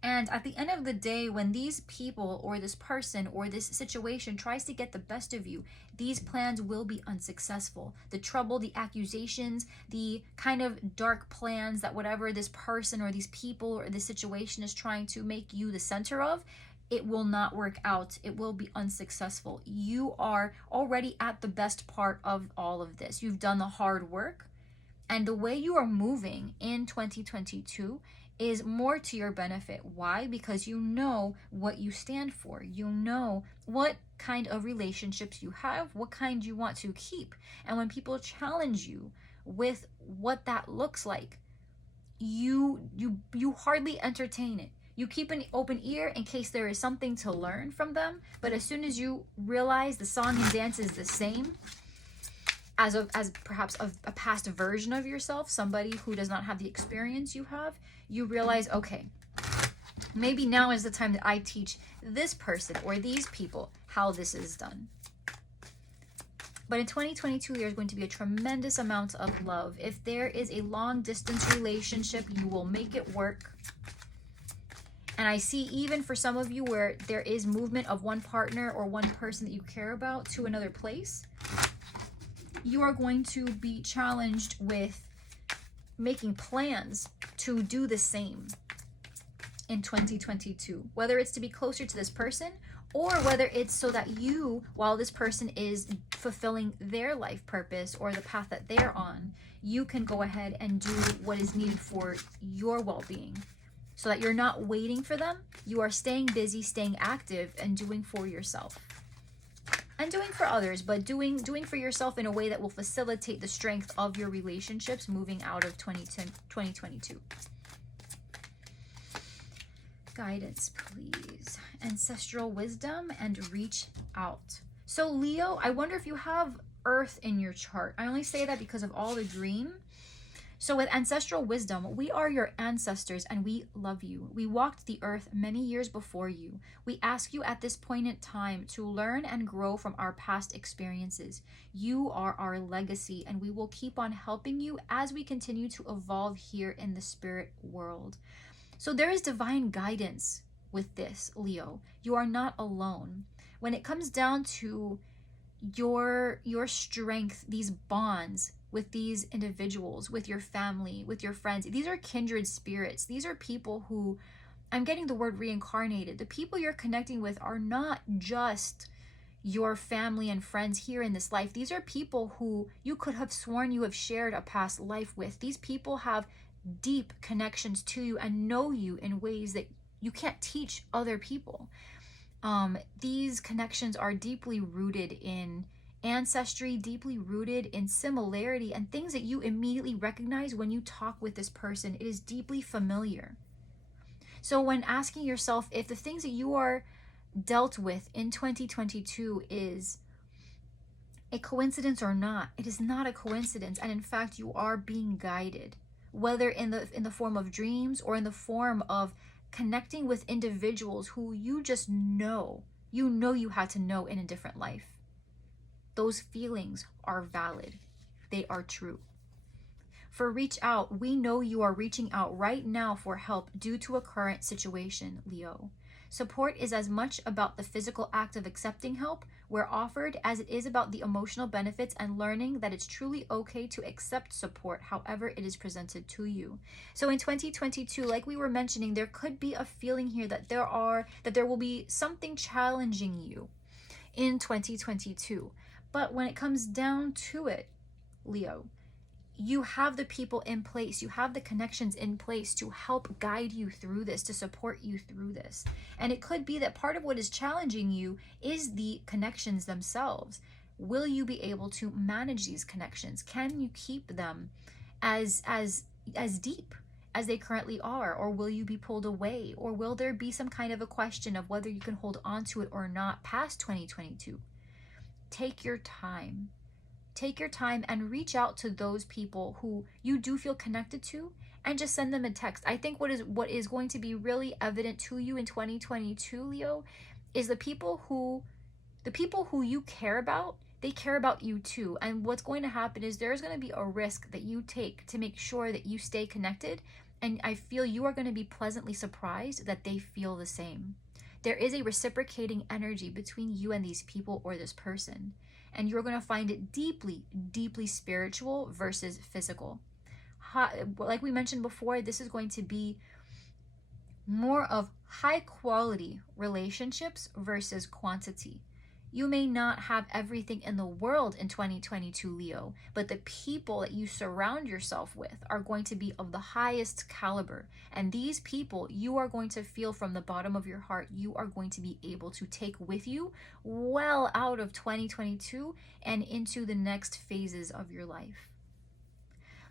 And at the end of the day, when these people or this person or this situation tries to get the best of you, these plans will be unsuccessful. The trouble, the accusations, the kind of dark plans that whatever this person or these people or this situation is trying to make you the center of, it will not work out. It will be unsuccessful. You are already at the best part of all of this. You've done the hard work. And the way you are moving in 2022 is more to your benefit. Why? Because you know what you stand for. You know what kind of relationships you have, what kind you want to keep. And when people challenge you with what that looks like, you hardly entertain it. You keep an open ear in case there is something to learn from them. But as soon as you realize the song and dance is the same, as perhaps a past version of yourself, somebody who does not have the experience you have, you realize, okay, maybe now is the time that I teach this person or these people how this is done. But in 2022, there's going to be a tremendous amount of love. If there is a long distance relationship, you will make it work. And I see even for some of you where there is movement of one partner or one person that you care about to another place, you are going to be challenged with making plans to do the same in 2022, whether it's to be closer to this person or whether it's so that you, while this person is fulfilling their life purpose or the path that they're on, you can go ahead and do what is needed for your well-being, so that you're not waiting for them. You are staying busy, staying active, and doing for yourself. And doing for others, but doing for yourself in a way that will facilitate the strength of your relationships moving out of 2022. Guidance, please. Ancestral wisdom and reach out. So Leo, I wonder if you have Earth in your chart. I only say that because of all the green. So with ancestral wisdom, we are your ancestors and we love you. We walked the earth many years before you. We ask you at this point in time to learn and grow from our past experiences. You are our legacy and we will keep on helping you as we continue to evolve here in the spirit world. So there is divine guidance with this, Leo. You are not alone. When it comes down to your strength, these bonds with these individuals, with your family, with your friends, these are kindred spirits. These are people who, I'm getting the word reincarnated. The people you're connecting with are not just your family and friends here in this life. These are people who you could have sworn you have shared a past life with. These people have deep connections to you and know you in ways that you can't teach other people. These connections are deeply rooted in ancestry, deeply rooted in similarity and things that you immediately recognize when you talk with this person. It is deeply familiar. So when asking yourself if the things that you are dealt with in 2022 is a coincidence or not, it is not a coincidence. And in fact, you are being guided, whether in the form of dreams or in the form of connecting with individuals who you just know, you had to know in a different life. Those feelings are valid. They are true. For reach out, we know you are reaching out right now for help due to a current situation, Leo. Support is as much about the physical act of accepting help where offered as it is about the emotional benefits and learning that it's truly okay to accept support however it is presented to you. So in 2022, like we were mentioning, there could be a feeling here that there will be something challenging you in 2022. But when it comes down to it, Leo, you have the people in place, you have the connections in place to help guide you through this, to support you through this. And it could be that part of what is challenging you is the connections themselves. Will you be able to manage these connections? Can you keep them as deep as they currently are, or will you be pulled away, or will there be some kind of a question of whether you can hold on to it or not past 2022? Take your time. Take your time and reach out to those people who you do feel connected to, and just send them a text. I think what is going to be really evident to you in 2022, Leo, is the people who you care about, they care about you too. And what's going to happen is there's going to be a risk that you take to make sure that you stay connected. And I feel you are going to be pleasantly surprised that they feel the same. There is a reciprocating energy between you and these people or this person. And you're going to find it deeply, deeply spiritual versus physical. Like we mentioned before, this is going to be more of high quality relationships versus quantity. You may not have everything in the world in 2022, Leo, but the people that you surround yourself with are going to be of the highest caliber. And these people, you are going to feel from the bottom of your heart, you are going to be able to take with you well out of 2022 and into the next phases of your life.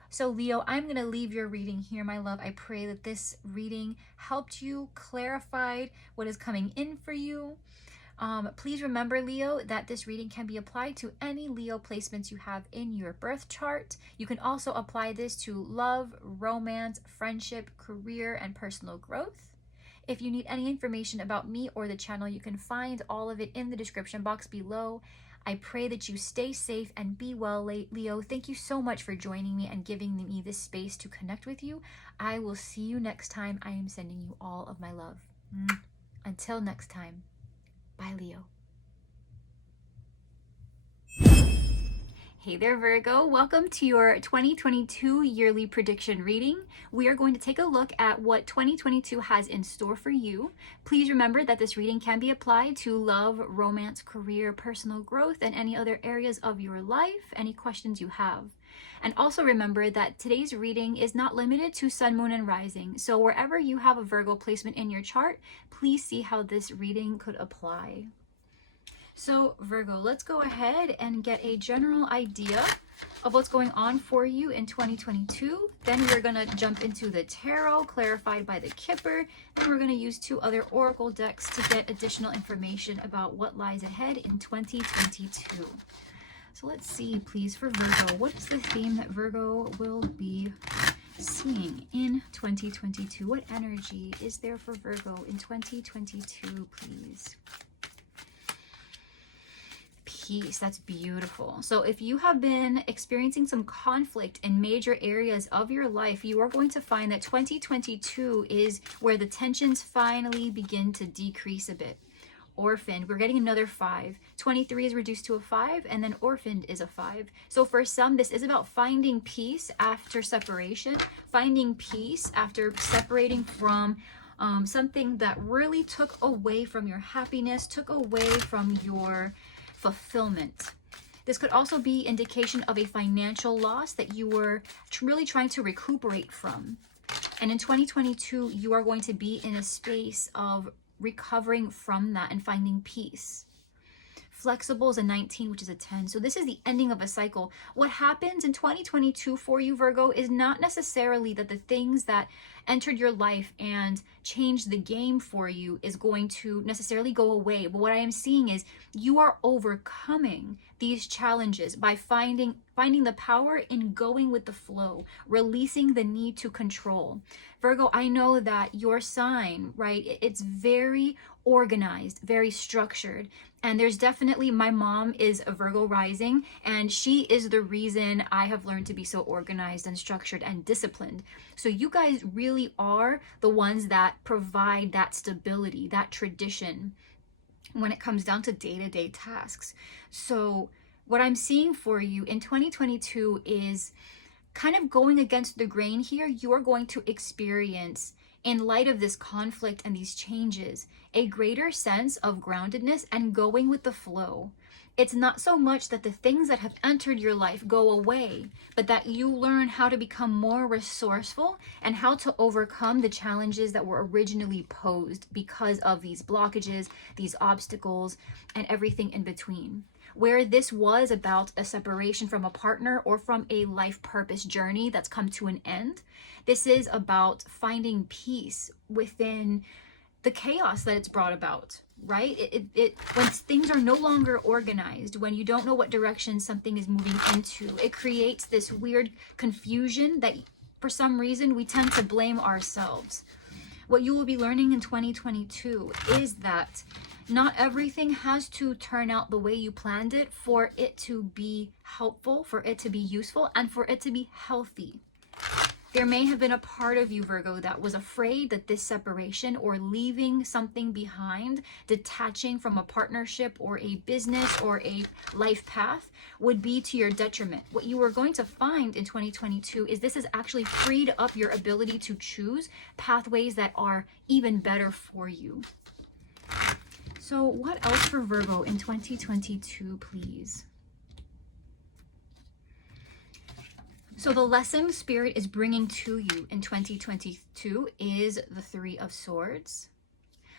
So Leo, I'm going to leave your reading here, my love. I pray that this reading helped you, clarified what is coming in for you. Please remember, Leo, that this reading can be applied to any Leo placements you have in your birth chart. You can also apply this to love, romance, friendship, career, and personal growth. If you need any information about me or the channel, you can find all of it in the description box below. I pray that you stay safe and be well, Leo. Thank you so much for joining me and giving me this space to connect with you. I will see you next time. I am sending you all of my love. Until next time. Bye, Leo. Hey there, Virgo. Welcome to your 2022 yearly prediction reading. We are going to take a look at what 2022 has in store for you. Please remember that this reading can be applied to love, romance, career, personal growth, and any other areas of your life, any questions you have. And also remember that today's reading is not limited to sun, moon, and rising. So wherever you have a Virgo placement in your chart, please see how this reading could apply. So Virgo, let's go ahead and get a general idea of what's going on for you in 2022. Then we're going to jump into the tarot, clarified by the Kipper. Then we're going to use 2 other oracle decks to get additional information about what lies ahead in 2022. So let's see, please, for Virgo, what is the theme that Virgo will be seeing in 2022? What energy is there for Virgo in 2022, please? Peace. That's beautiful. So if you have been experiencing some conflict in major areas of your life, you are going to find that 2022 is where the tensions finally begin to decrease a bit. Orphaned, we're getting another 5. 23 is reduced to a 5, and then orphaned is a 5. So for some, this is about finding peace after separation, finding peace after separating from something that really took away from your happiness, took away from your fulfillment. This could also be indication of a financial loss that you were really trying to recuperate from. And in 2022, you are going to be in a space of recovering from that and finding peace. Flexible is a 19, which is a 10. So this is the ending of a cycle. What happens in 2022 for you, Virgo, is not necessarily that the things that entered your life and changed the game for you is going to necessarily go away. But what I am seeing is you are overcoming these challenges by finding the power in going with the flow, releasing the need to control. Virgo, I know that your sign, right, it's very organized, very structured. And there's definitely, my mom is a Virgo rising, and she is the reason I have learned to be so organized and structured and disciplined. So you guys really are the ones that provide that stability, that tradition when it comes down to day-to-day tasks. So what I'm seeing for you in 2022 is kind of going against the grain here. You are going to experience, in light of this conflict and these changes, a greater sense of groundedness and going with the flow. It's not so much that the things that have entered your life go away, but that you learn how to become more resourceful and how to overcome the challenges that were originally posed because of these blockages, these obstacles, and everything in between. Where this was about a separation from a partner or from a life purpose journey that's come to an end, this is about finding peace within the chaos that it's brought about, right? When things are no longer organized, when you don't know what direction something is moving into, it creates this weird confusion that for some reason we tend to blame ourselves. What you will be learning in 2022 is that not everything has to turn out the way you planned it for it to be helpful, for it to be useful, and for it to be healthy. There may have been a part of you, Virgo, that was afraid that this separation or leaving something behind, detaching from a partnership or a business or a life path would be to your detriment. What you are going to find in 2022 is this has actually freed up your ability to choose pathways that are even better for you. So what else for Virgo in 2022, please? So the lesson Spirit is bringing to you in 2022 is the Three of Swords.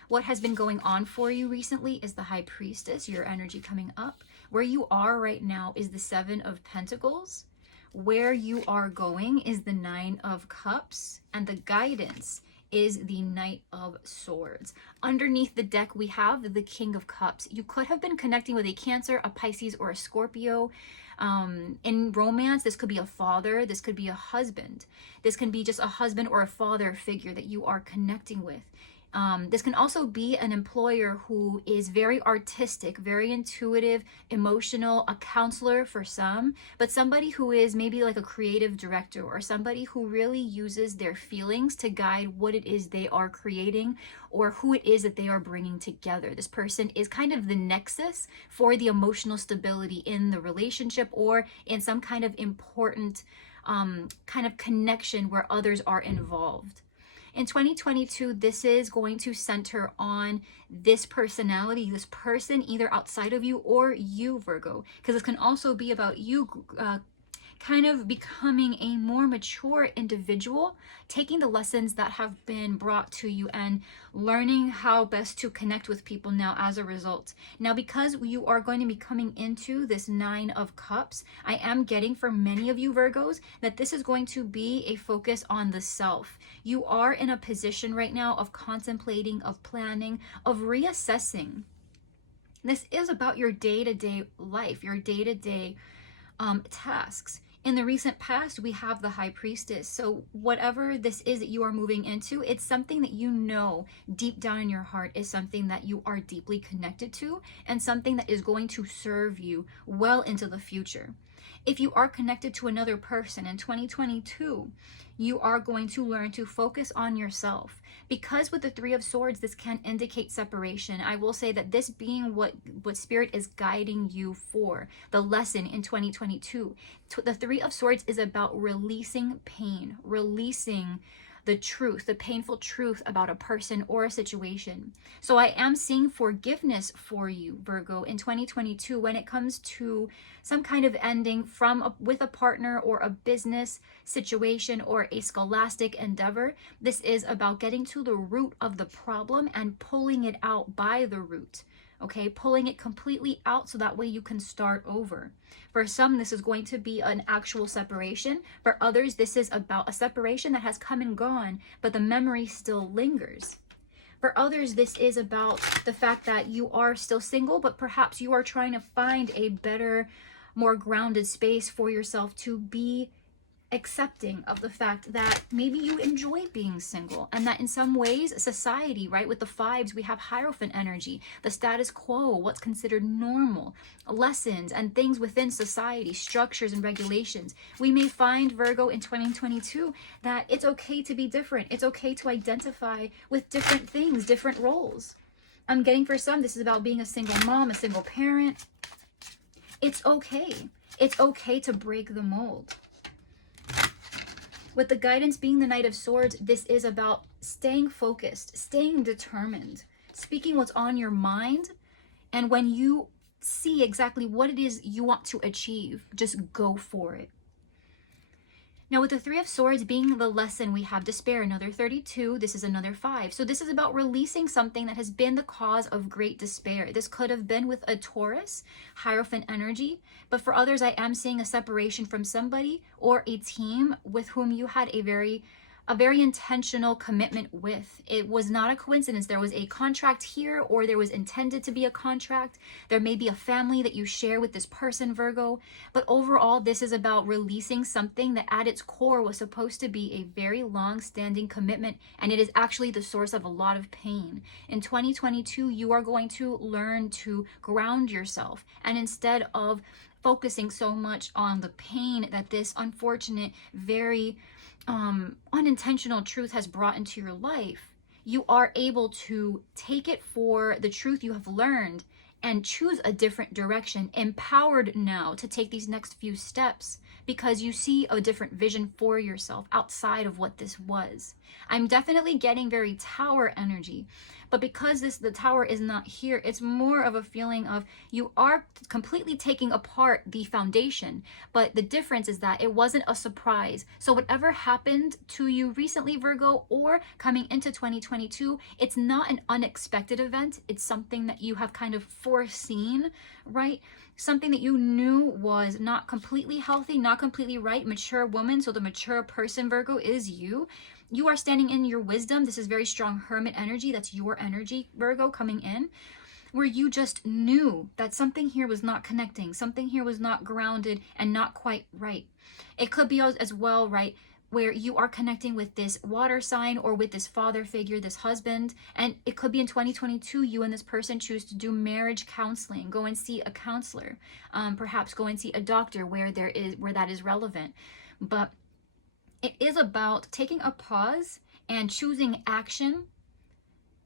What has been going on for you recently is the High Priestess, your energy coming up. Where you are right now is the Seven of Pentacles. Where you are going is the Nine of Cups. And the guidance is the Knight of Swords. Underneath the deck, we have the King of Cups. You could have been connecting with a Cancer, a Pisces, or a Scorpio. In romance, this could be a father, this could be a husband. This can be just a husband or a father figure that you are connecting with. This can also be an employer who is very artistic, very intuitive, emotional, a counselor for some, but somebody who is maybe like a creative director or somebody who really uses their feelings to guide what it is they are creating or who it is that they are bringing together. This person is kind of the nexus for the emotional stability in the relationship or in some kind of important kind of connection where others are involved. In 2022, this is going to center on this personality, this person either outside of you or you, Virgo, because this can also be about you kind of becoming a more mature individual, taking the lessons that have been brought to you and learning how best to connect with people now as a result. Now, because you are going to be coming into this Nine of Cups, I am getting for many of you Virgos that this is going to be a focus on the self. You are in a position right now of contemplating, of planning, of reassessing. This is about your day-to-day life, your day-to-day tasks. In the recent past, we have the High Priestess. So whatever this is that you are moving into, it's something that you know deep down in your heart is something that you are deeply connected to and something that is going to serve you well into the future. If you are connected to another person in 2022, you are going to learn to focus on yourself. Because with the Three of Swords, this can indicate separation. I will say that this being what Spirit is guiding you for, the lesson in 2022. The Three of Swords is about releasing pain, releasing the truth, the painful truth about a person or a situation. So I am seeing forgiveness for you, Virgo, in 2022 when it comes to some kind of ending with a partner or a business situation or a scholastic endeavor. This is about getting to the root of the problem and pulling it out by the root. Okay, pulling it completely out so that way you can start over. For some, this is going to be an actual separation. For others, this is about a separation that has come and gone, but the memory still lingers. For others, this is about the fact that you are still single, but perhaps you are trying to find a better, more grounded space for yourself to be accepting of the fact that maybe you enjoy being single and that in some ways society, right, with the fives, we have Hierophant energy, the status quo, what's considered normal, lessons and things within society, structures and regulations. We may find, Virgo, in 2022 that it's okay to be different. It's okay to identify with different things, different roles. I'm getting for some, this is about being a single mom, a single parent. It's okay. It's okay to break the mold. With the guidance being the Knight of Swords, this is about staying focused, staying determined, speaking what's on your mind. And when you see exactly what it is you want to achieve. Just go for it. Now with the Three of Swords being the lesson, we have despair, another 32. This is another 5. So this is about releasing something that has been the cause of great despair. This could have been with a Taurus, Hierophant energy. But for others, I am seeing a separation from somebody or a team with whom you had a very intentional commitment with. It was not a coincidence. There was a contract here, or there was intended to be a contract. There may be a family that you share with this person, Virgo. But overall, this is about releasing something that at its core was supposed to be a very long-standing commitment, and it is actually the source of a lot of pain. In 2022, you are going to learn to ground yourself, and instead of focusing so much on the pain that this unfortunate, very unintentional truth has brought into your life, you are able to take it for the truth you have learned and choose a different direction, empowered now to take these next few steps because you see a different vision for yourself outside of what this was. I'm definitely getting very Tower energy, but because the Tower is not here, it's more of a feeling of you are completely taking apart the foundation, but the difference is that it wasn't a surprise. So whatever happened to you recently, Virgo, or coming into 2022, it's not an unexpected event. It's something that you have kind of foreseen, right? Something that you knew was not completely healthy, not completely right. Mature woman, so the mature person, Virgo, is you. You are standing in your wisdom. This is very strong Hermit energy. That's your energy, Virgo, coming in, where you just knew that something here was not connecting. Something here was not grounded and not quite right. It could be as well, right, where you are connecting with this water sign or with this father figure, this husband. And it could be in 2022, you and this person choose to do marriage counseling, go and see a counselor, perhaps go and see a doctor where that is relevant. But it is about taking a pause and choosing action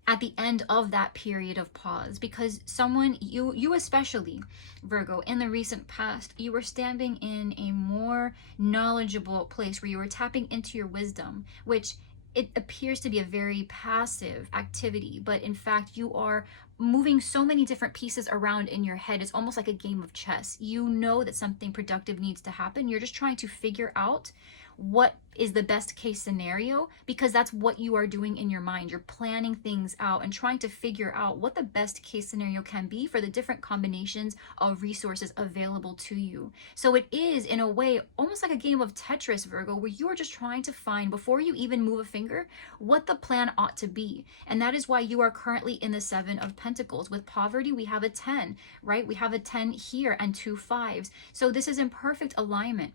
at the end of that period of pause, because someone, you especially, Virgo, in the recent past, you were standing in a more knowledgeable place where you were tapping into your wisdom, which it appears to be a very passive activity, but in fact you are moving so many different pieces around in your head. It's almost like a game of chess. You know that something productive needs to happen. You're just trying to figure out what is the best case scenario, because that's what you are doing in your mind. You're planning things out and trying to figure out what the best case scenario can be for the different combinations of resources available to you. So it is, in a way, almost like a game of Tetris, Virgo, where you are just trying to find, before you even move a finger, what the plan ought to be. And that is why you are currently in the 7 of Pentacles. With poverty, we have a 10, right? We have a 10 here and 2 5s. So this is in perfect alignment.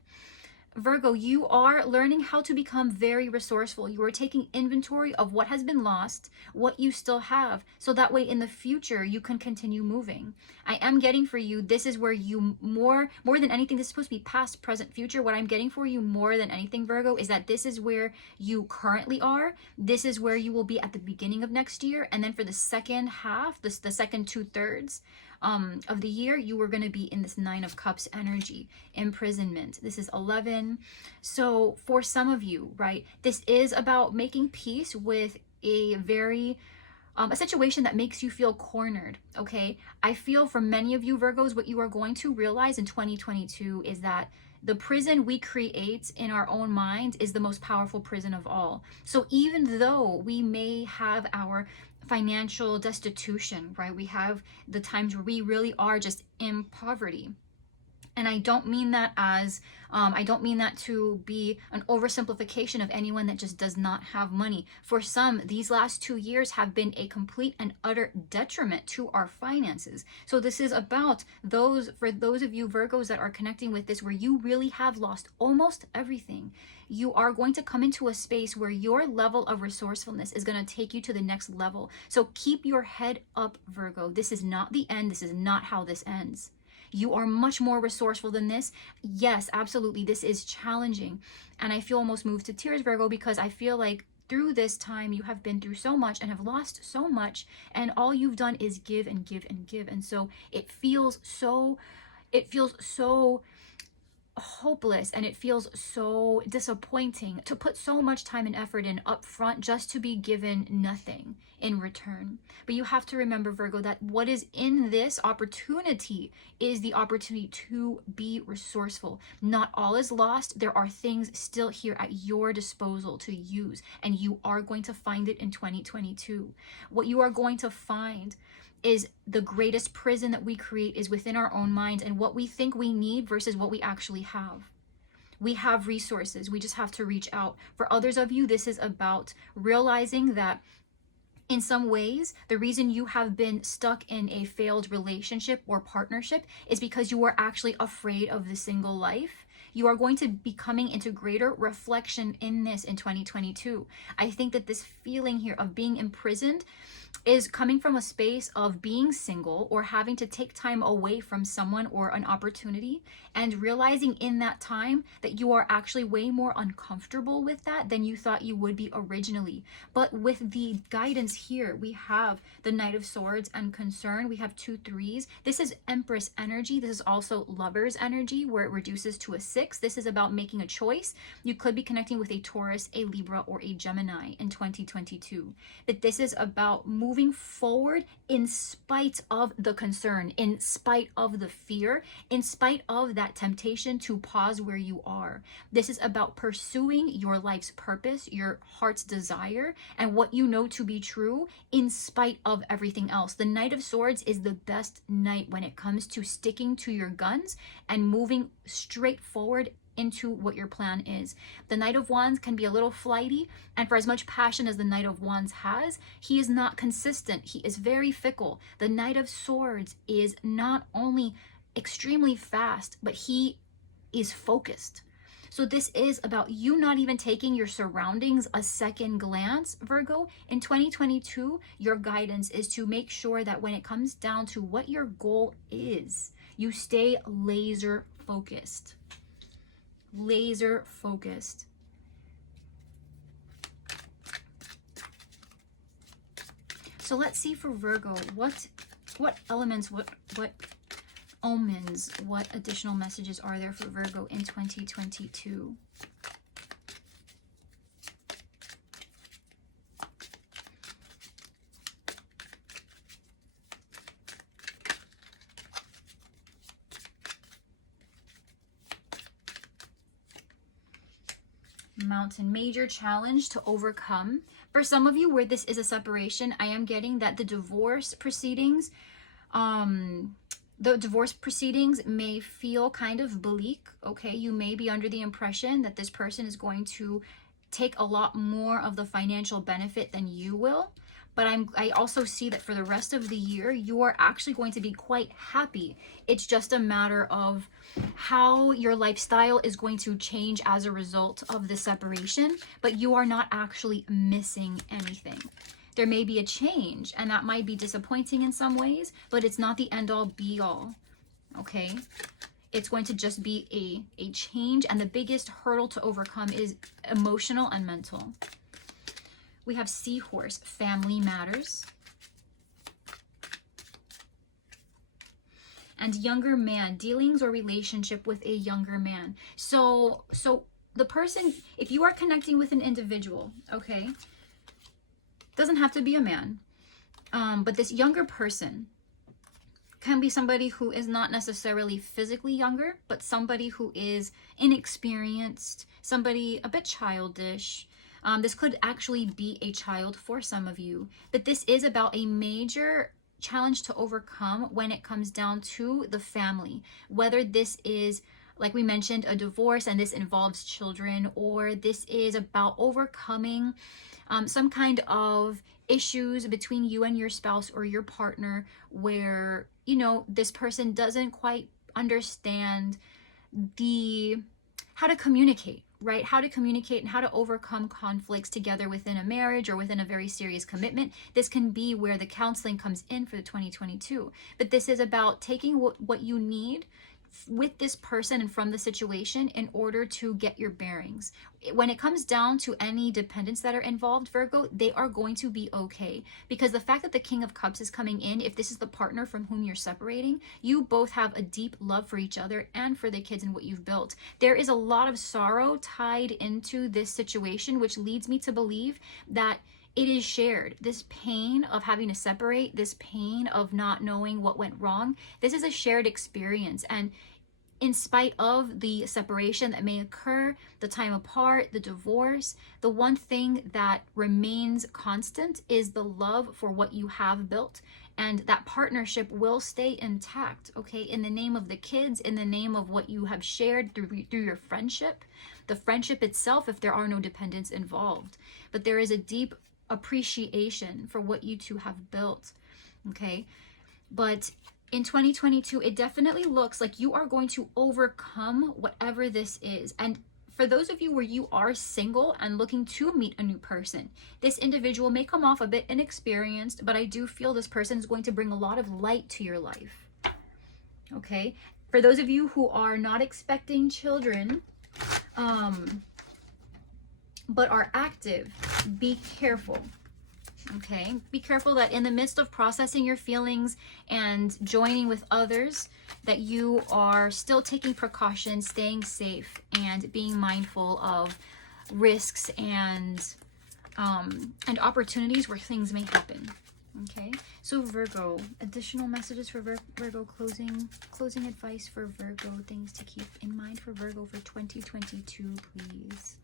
Virgo, you are learning how to become very resourceful. You are taking inventory of what has been lost, what you still have, so that way in the future you can continue moving. I am getting for you, this is where you more than anything, this is supposed to be past, present, future. What I'm getting for you more than anything, Virgo, is that this is where you currently are. This is where you will be at the beginning of next year. And then for the second half, the second 2/3 of the year, you were going to be in this 9 of Cups energy, imprisonment. This is 11. So for some of you, right, this is about making peace with a very a situation that makes you feel cornered. Okay, I feel for many of you, Virgos, what you are going to realize in 2022 is that the prison we create in our own mind is the most powerful prison of all. So even though we may have our financial destitution, right? We have the times where we really are just in poverty. And I don't mean that as, I don't mean that to be an oversimplification of anyone that just does not have money. For some, these last 2 years have been a complete and utter detriment to our finances. So this is about for those of you Virgos that are connecting with this, where you really have lost almost everything. You are going to come into a space where your level of resourcefulness is going to take you to the next level. So keep your head up, Virgo. This is not the end. This is not how this ends. You are much more resourceful than this. Yes, absolutely. This is challenging. And I feel almost moved to tears, Virgo, because I feel like through this time you have been through so much and have lost so much, and all you've done is give and give and give. And so it feels so hopeless and it feels so disappointing to put so much time and effort in up front just to be given nothing in return. But you have to remember, Virgo, that what is in this opportunity is the opportunity to be resourceful. Not all is lost. There are things still here at your disposal to use, and you are going to find it in 2022. What you are going to find is the greatest prison that we create is within our own minds and what we think we need versus what we actually have. We have resources. We just have to reach out. For others of you, this is about realizing that in some ways, the reason you have been stuck in a failed relationship or partnership is because you are actually afraid of the single life. You are going to be coming into greater reflection in this in 2022. I think that this feeling here of being imprisoned is coming from a space of being single or having to take time away from someone or an opportunity, and realizing in that time that you are actually way more uncomfortable with that than you thought you would be originally. But with the guidance here, we have the Knight of Swords and concern. We have 2 3s. This is Empress energy. This is also Lover's energy, where it reduces to a 6. This is about making a choice. You could be connecting with a Taurus, a Libra, or a Gemini in 2022. But this is about moving forward in spite of the concern, in spite of the fear, in spite of that temptation to pause where you are. This is about pursuing your life's purpose, your heart's desire, and what you know to be true in spite of everything else. The Knight of Swords is the best knight when it comes to sticking to your guns and moving straight forward into what your plan is. The Knight of Wands can be a little flighty, and for as much passion as the Knight of Wands has, he is not consistent. He is very fickle. The Knight of Swords is not only extremely fast, but he is focused. So this is about you not even taking your surroundings a second glance, Virgo. In 2022, your guidance is to make sure that when it comes down to what your goal is, you stay laser focused. Laser focused. So let's see for Virgo, what elements, what omens, what additional messages are there for Virgo in 2022? Mountain, major challenge to overcome. For some of you where this is a separation, I am getting that the divorce proceedings may feel kind of bleak. Okay, you may be under the impression that this person is going to take a lot more of the financial benefit than you will. But I also see that for the rest of the year, you are actually going to be quite happy. It's just a matter of how your lifestyle is going to change as a result of the separation, but you are not actually missing anything. There may be a change, and that might be disappointing in some ways, but it's not the end all be all, okay? It's going to just be a change, and the biggest hurdle to overcome is emotional and mental. We have Seahorse, family matters. And younger man, dealings or relationship with a younger man. So the person, if you are connecting with an individual, okay, doesn't have to be a man, but this younger person can be somebody who is not necessarily physically younger, but somebody who is inexperienced, somebody a bit childish. This could actually be a child for some of you, but this is about a major challenge to overcome when it comes down to the family. Whether this is, like we mentioned, a divorce and this involves children, or this is about overcoming some kind of issues between you and your spouse or your partner where, you know, this person doesn't quite understand how to communicate. Right? How to communicate and how to overcome conflicts together within a marriage or within a very serious commitment. This can be where the counseling comes in for the 2022. But this is about taking what you need with this person and from the situation in order to get your bearings. When it comes down to any dependents that are involved, Virgo, they are going to be okay. Because the fact that the King of Cups is coming in, if this is the partner from whom you're separating, you both have a deep love for each other and for the kids and what you've built. There is a lot of sorrow tied into this situation, which leads me to believe that it is shared. This pain of having to separate, this pain of not knowing what went wrong, this is a shared experience. And in spite of the separation that may occur, the time apart, the divorce, the one thing that remains constant is the love for what you have built. And that partnership will stay intact, okay? In the name of the kids, in the name of what you have shared through your friendship, the friendship itself, if there are no dependents involved. But there is a deep appreciation for what you two have built, okay? But in 2022, it definitely looks like you are going to overcome whatever this is. And for those of you where you are single and looking to meet a new person, this individual may come off a bit inexperienced, but I do feel this person is going to bring a lot of light to your life, okay? For those of you who are not expecting children, but are active, be careful. Okay, be careful that in the midst of processing your feelings and joining with others, that you are still taking precautions, staying safe, and being mindful of risks and opportunities where things may happen. Okay, so Virgo, additional messages for Virgo, closing advice for Virgo, things to keep in mind for Virgo for 2022, please.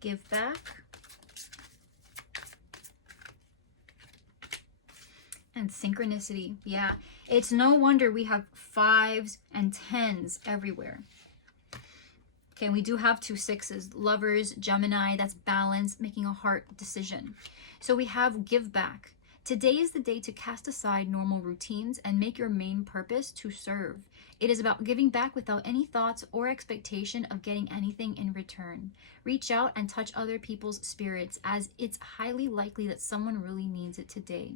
Give back. And synchronicity. Yeah, it's no wonder we have 5s and 10s everywhere. Okay, we do have 2 6s. Lovers, Gemini, that's balance, making a heart decision. So we have give back. Today is the day to cast aside normal routines and make your main purpose to serve. It is about giving back without any thoughts or expectation of getting anything in return. Reach out and touch other people's spirits, as it's highly likely that someone really needs it today.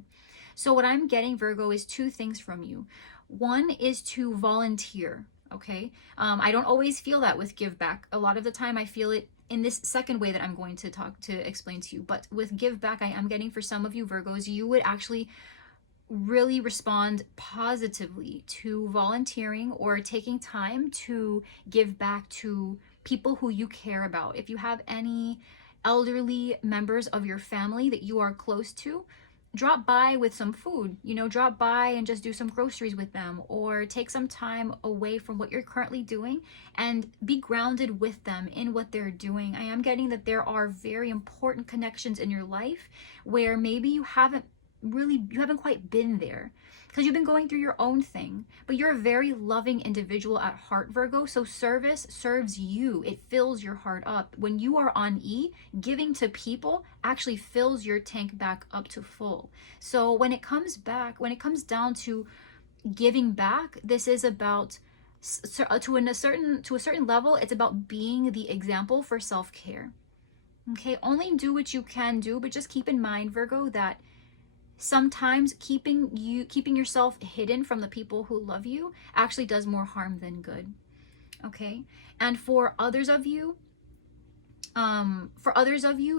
So what I'm getting, Virgo, is 2 things from you. One is to volunteer, okay? I don't always feel that with give back. A lot of the time I feel it in this second way that I'm going to explain to you. But with give back, I am getting, for some of you Virgos, you would actually really respond positively to volunteering or taking time to give back to people who you care about. If you have any elderly members of your family that you are close to, drop by with some food, drop by and just do some groceries with them, or take some time away from what you're currently doing and be grounded with them in what they're doing. I am getting that there are very important connections in your life where maybe you haven't quite been there because you've been going through your own thing, but you're a very loving individual at heart, Virgo. So service serves you. It fills your heart up. When you are on E, giving to people actually fills your tank back up to full. So when it comes down to giving back, this is about, to a certain level, it's about being the example for self-care. Okay, only do what you can do, but just keep in mind, Virgo, that sometimes keeping yourself hidden from the people who love you actually does more harm than good. Okay, and for others of you,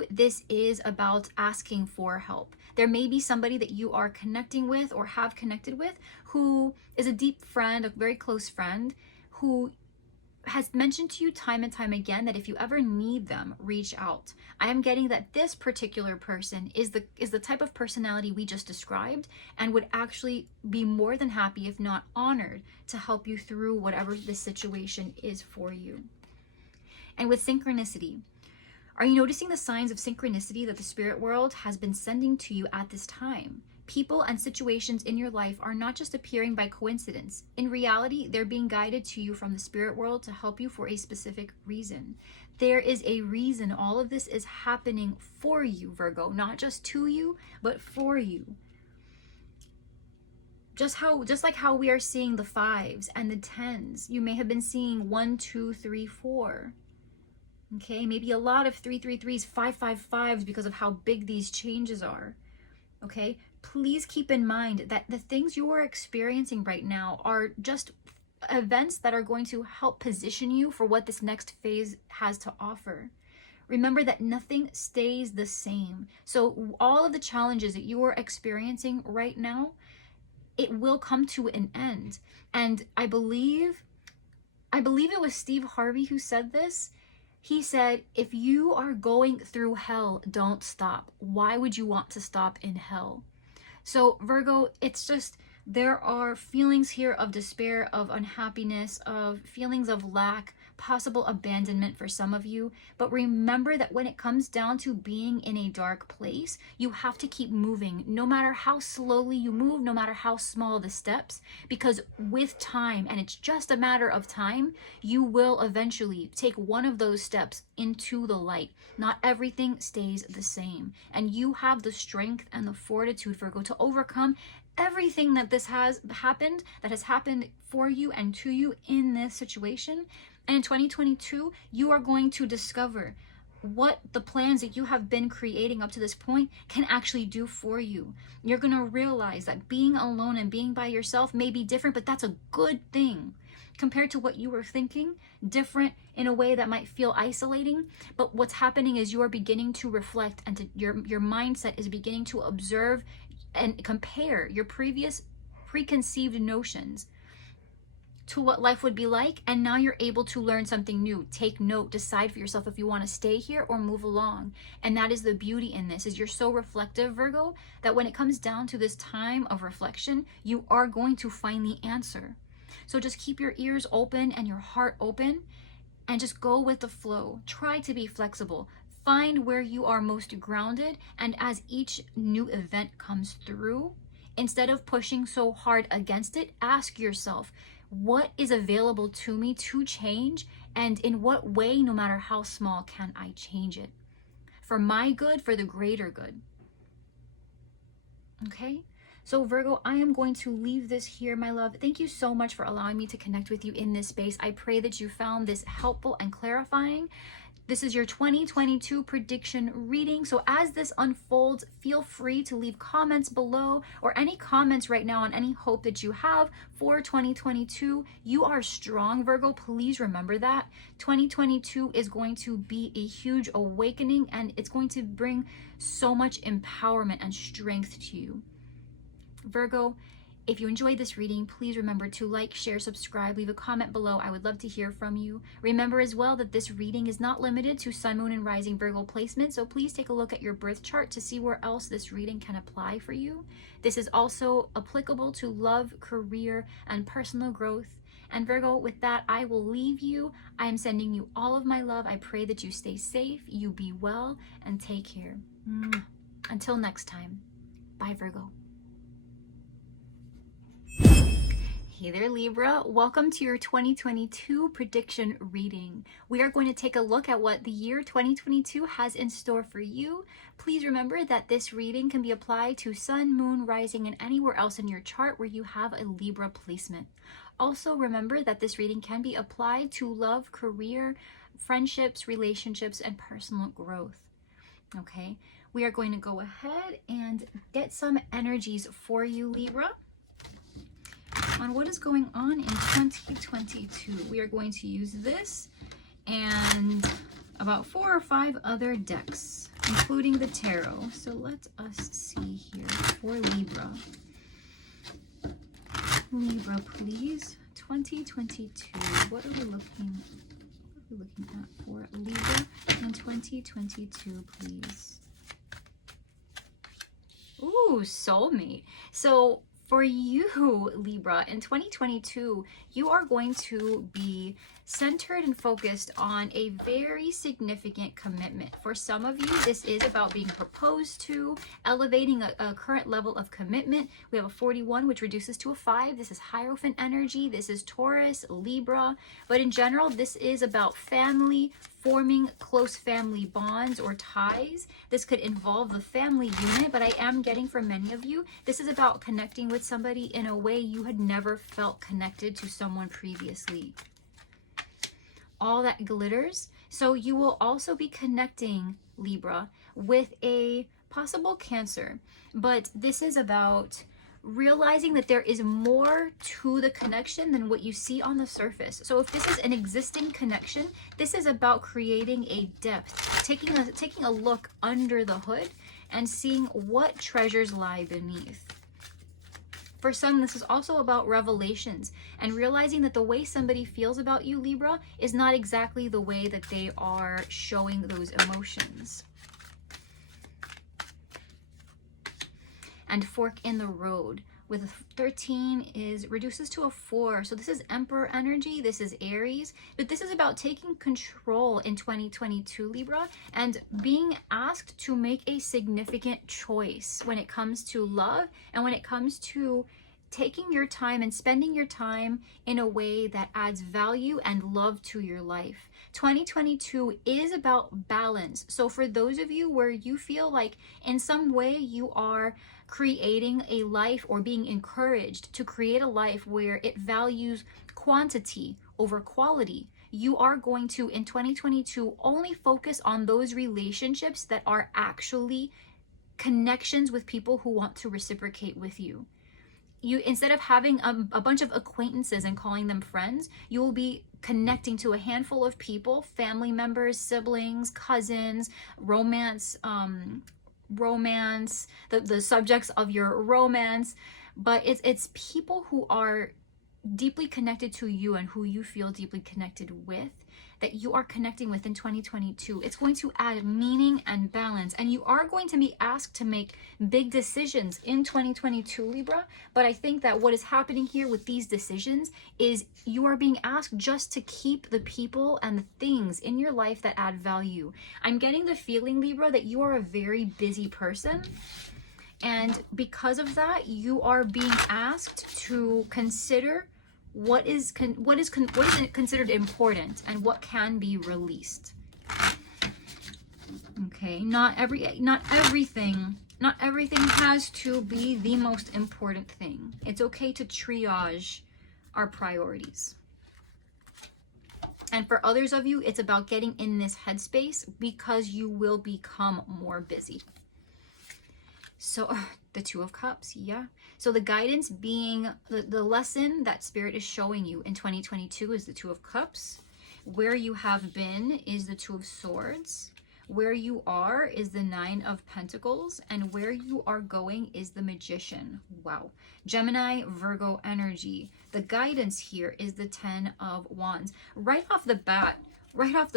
this is about asking for help. There may be somebody that you are connecting with or have connected with who is a deep friend, a very close friend, who has mentioned to you time and time again that if you ever need them, reach out. I am getting that this particular person is the type of personality we just described and would actually be more than happy, if not honored, to help you through whatever this situation is for you. And with synchronicity, are you noticing the signs of synchronicity that the spirit world has been sending to you at this time? People and situations in your life are not just appearing by coincidence. In reality, they're being guided to you from the spirit world to help you for a specific reason. There is a reason all of this is happening for you, Virgo, not just to you, but for you. Just like how we are seeing the 5s and the 10s, you may have been seeing 1, 2, 3, 4. Okay, maybe a lot of 3, 3, 3s, 5, 5, 5s because of how big these changes are. Okay, please keep in mind that the things you are experiencing right now are just events that are going to help position you for what this next phase has to offer. Remember that nothing stays the same. So all of the challenges that you are experiencing right now, it will come to an end. And I believe it was Steve Harvey who said this. He said, if you are going through hell, don't stop. Why would you want to stop in hell? So Virgo, it's just, there are feelings here of despair, of unhappiness, of feelings of lack, possible abandonment for some of you. But remember that when it comes down to being in a dark place, you have to keep moving, no matter how slowly you move, no matter how small the steps, because with time, and it's just a matter of time, you will eventually take one of those steps into the light. Not everything stays the same. And you have the strength and the fortitude, Virgo, to overcome everything that has happened for you and to you in this situation. And in 2022, you are going to discover what the plans that you have been creating up to this point can actually do for you. You're going to realize that being alone and being by yourself may be different, but that's a good thing compared to what you were thinking, different in a way that might feel isolating. But what's happening is you are beginning to reflect, and your mindset is beginning to observe and compare your previous preconceived notions to what life would be like, and now you're able to learn something new. Take note, decide for yourself if you want to stay here or move along. And that is the beauty in this, is you're so reflective, Virgo, that when it comes down to this time of reflection, you are going to find the answer. So just keep your ears open and your heart open, and just go with the flow. Try to be flexible. Find where you are most grounded, and as each new event comes through, instead of pushing so hard against it, ask yourself, what is available to me to change, and in what way, no matter how small, can I change it? For my good, for the greater good. Okay? So Virgo, I am going to leave this here, my love. Thank you so much for allowing me to connect with you in this space. I pray that you found this helpful and clarifying. This is your 2022 prediction reading. So as this unfolds, feel free to leave comments below, or any comments right now on any hope that you have for 2022. You are strong, Virgo. Please remember that. 2022 is going to be a huge awakening, and it's going to bring so much empowerment and strength to you. Virgo, if you enjoyed this reading, please remember to like, share, subscribe, leave a comment below. I would love to hear from you. Remember as well that this reading is not limited to Sun, Moon, and Rising Virgo placement, so please take a look at your birth chart to see where else this reading can apply for you. This is also applicable to love, career, and personal growth. And Virgo, with that, I will leave you. I am sending you all of my love. I pray that you stay safe, you be well, and take care. Until next time, bye, Virgo. Hey there, Libra. Welcome to your 2022 prediction reading. We are going to take a look at what the year 2022 has in store for you. Please remember that this reading can be applied to Sun, Moon, Rising, and anywhere else in your chart where you have a Libra placement. Also, remember that this reading can be applied to love, career, friendships, relationships, and personal growth. Okay, we are going to go ahead and get some energies for you, Libra, on what is going on in 2022. We are going to use this and about 4 or 5 other decks, including the tarot. So let us see here for Libra. Libra, please. 2022. What are we looking at for Libra in 2022, please? Ooh, soulmate. So for you, Libra, in 2022, you are going to be centered and focused on a very significant commitment. For some of you, this is about being proposed to, elevating a current level of commitment. We have a 41, which reduces to a 5. This is Hierophant energy. This is Taurus, Libra. But in general, this is about family, forming close family bonds or ties. This could involve the family unit, but I am getting for many of you, this is about connecting with somebody in a way you had never felt connected to someone previously. All that glitters. So you will also be connecting, Libra, with a possible Cancer, but this is about realizing that there is more to the connection than what you see on the surface. So if this is an existing connection, this is about creating a depth, taking a look under the hood and seeing what treasures lie beneath. For some, this is also about revelations and realizing that the way somebody feels about you, Libra, is not exactly the way that they are showing those emotions. And fork in the road with 13 is reduces to a 4. So this is Emperor energy. This is Aries, but this is about taking control in 2022, Libra, and being asked to make a significant choice when it comes to love and when it comes to taking your time and spending your time in a way that adds value and love to your life. 2022 is about balance. So for those of you where you feel like in some way you are creating a life or being encouraged to create a life where it values quantity over quality, you are going to, in 2022, only focus on those relationships that are actually connections with people who want to reciprocate with you. You, instead of having a bunch of acquaintances and calling them friends, you will be connecting to a handful of people, family members, siblings, cousins, romance, the subjects of your romance. But it's people who are deeply connected to you and who you feel deeply connected with, that you are connecting with in 2022. It's going to add meaning and balance, and you are going to be asked to make big decisions in 2022, Libra. But I think that what is happening here with these decisions is you are being asked just to keep the people and the things in your life that add value. I'm getting the feeling, Libra, that you are a very busy person, and because of that, you are being asked to consider what is considered important and what can be released. Okay, not everything has to be the most important thing. It's okay to triage our priorities. And for others of you, it's about getting in this headspace because you will become more busy. So the Two of Cups, yeah. So the guidance being, the lesson that Spirit is showing you in 2022 is the Two of Cups. Where you have been is the Two of Swords. Where you are is the Nine of Pentacles. And where you are going is the Magician. Wow. Gemini, Virgo energy. The guidance here is the Ten of Wands. Right off the bat, we have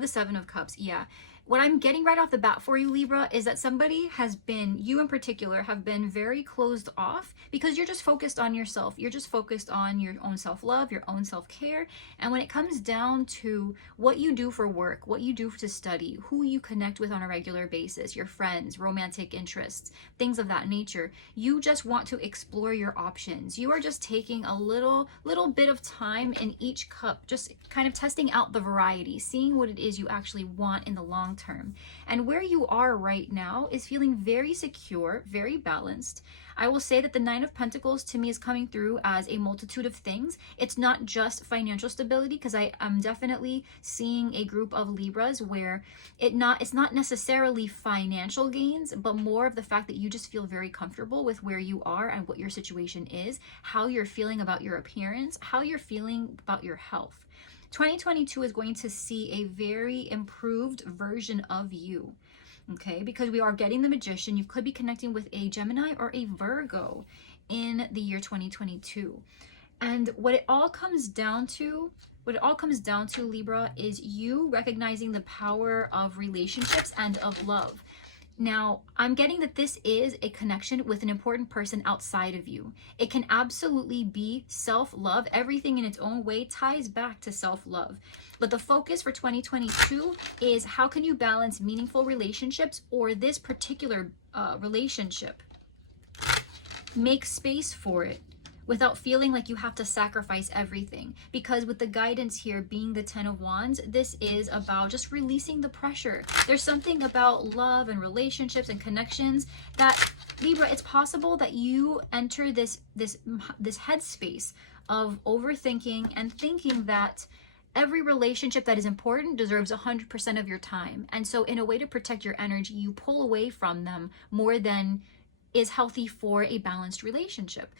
the Seven of Cups, yeah. What I'm getting right off the bat for you, Libra, is that somebody has been, you in particular, have been very closed off because you're just focused on yourself. You're just focused on your own self-love, your own self-care. And when it comes down to what you do for work, what you do to study, who you connect with on a regular basis, your friends, romantic interests, things of that nature, you just want to explore your options. You are just taking a little bit of time in each cup, just kind of testing out the variety, seeing what it is you actually want in the long term. And where you are right now is feeling very secure, very balanced. I will say that the Nine of Pentacles to me is coming through as a multitude of things. It's not just financial stability, because I am definitely seeing a group of Libras where it's not necessarily financial gains, but more of the fact that you just feel very comfortable with where you are and what your situation is, how you're feeling about your appearance, how you're feeling about your health. 2022 is going to see a very improved version of you, okay? Because we are getting the Magician. You could be connecting with a Gemini or a Virgo in the year 2022. And what it all comes down to, Libra, is you recognizing the power of relationships and of love. Now, I'm getting that this is a connection with an important person outside of you. It can absolutely be self-love. Everything in its own way ties back to self-love. But the focus for 2022 is how can you balance meaningful relationships or this particular relationship? Make space for it without feeling like you have to sacrifice everything. Because with the guidance here being the Ten of Wands, this is about just releasing the pressure. There's something about love and relationships and connections that, Libra, it's possible that you enter this headspace of overthinking and thinking that Every relationship that is important deserves 100% of your time. And so in a way to protect your energy, you pull away from them more than is healthy for a balanced relationship.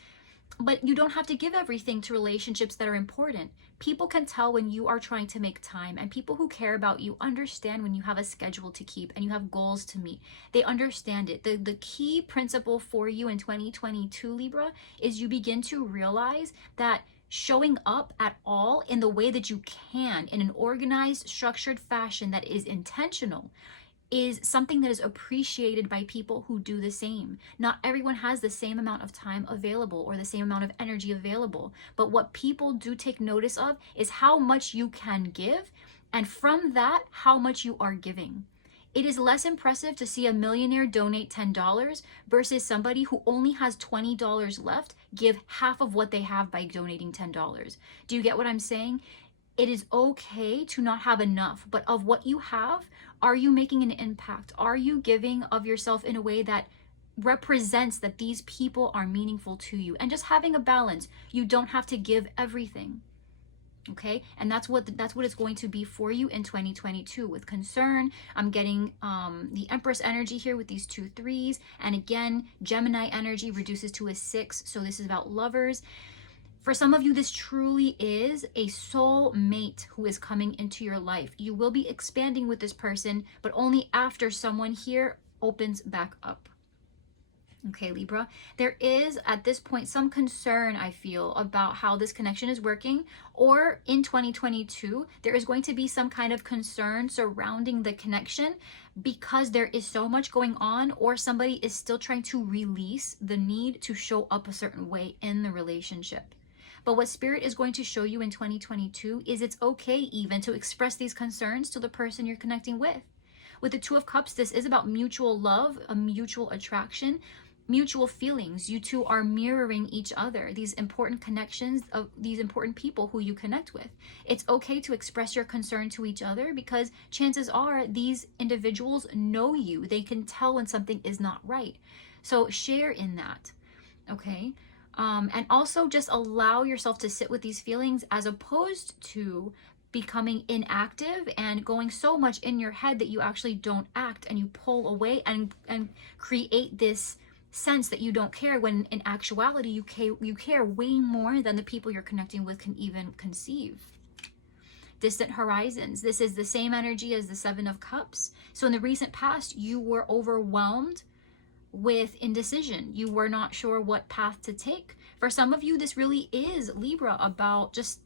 But you don't have to give everything to relationships that are important. People can tell when you are trying to make time, and people who care about you understand when you have a schedule to keep and you have goals to meet. They understand it. The key principle for you in 2022, Libra, is you begin to realize that showing up at all in the way that you can, in an organized, structured fashion that is intentional, is something that is appreciated by people who do the same. Not everyone has the same amount of time available or the same amount of energy available, but what people do take notice of is how much you can give, and from that, how much you are giving. It is less impressive to see a millionaire donate $10 versus somebody who only has $20 left give half of what they have by donating $10. Do you get what I'm saying? It is okay to not have enough, but of what you have, are you making an impact? Are you giving of yourself in a way that represents that these people are meaningful to you? And just having a balance. You don't have to give everything. Okay, and that's what it's going to be for you in 2022 with concern. I'm getting the Empress energy here with these 2 3s, and again, Gemini energy reduces to a 6, so this is about lovers. For some of you, this truly is a soul mate who is coming into your life. You will be expanding with this person, but only after someone here opens back up. Okay, Libra, there is at this point some concern, I feel, about how this connection is working, or in 2022, there is going to be some kind of concern surrounding the connection because there is so much going on, or somebody is still trying to release the need to show up a certain way in the relationship. But what Spirit is going to show you in 2022 is it's okay even to express these concerns to the person you're connecting with. With the 2 of Cups, this is about mutual love, a mutual attraction, mutual feelings. You two are mirroring each other, these important connections of these important people who you connect with. It's okay to express your concern to each other because chances are these individuals know you. They can tell when something is not right. So share in that, okay? And also just allow yourself to sit with these feelings as opposed to becoming inactive and going so much in your head that you actually don't act and you pull away and create this sense that you don't care, when in actuality you care way more than the people you're connecting with can even conceive. Distant horizons. This is the same energy as the 7 of Cups. So in the recent past, you were overwhelmed with indecision. You were not sure what path to take. For some of you, this really is, Libra, about just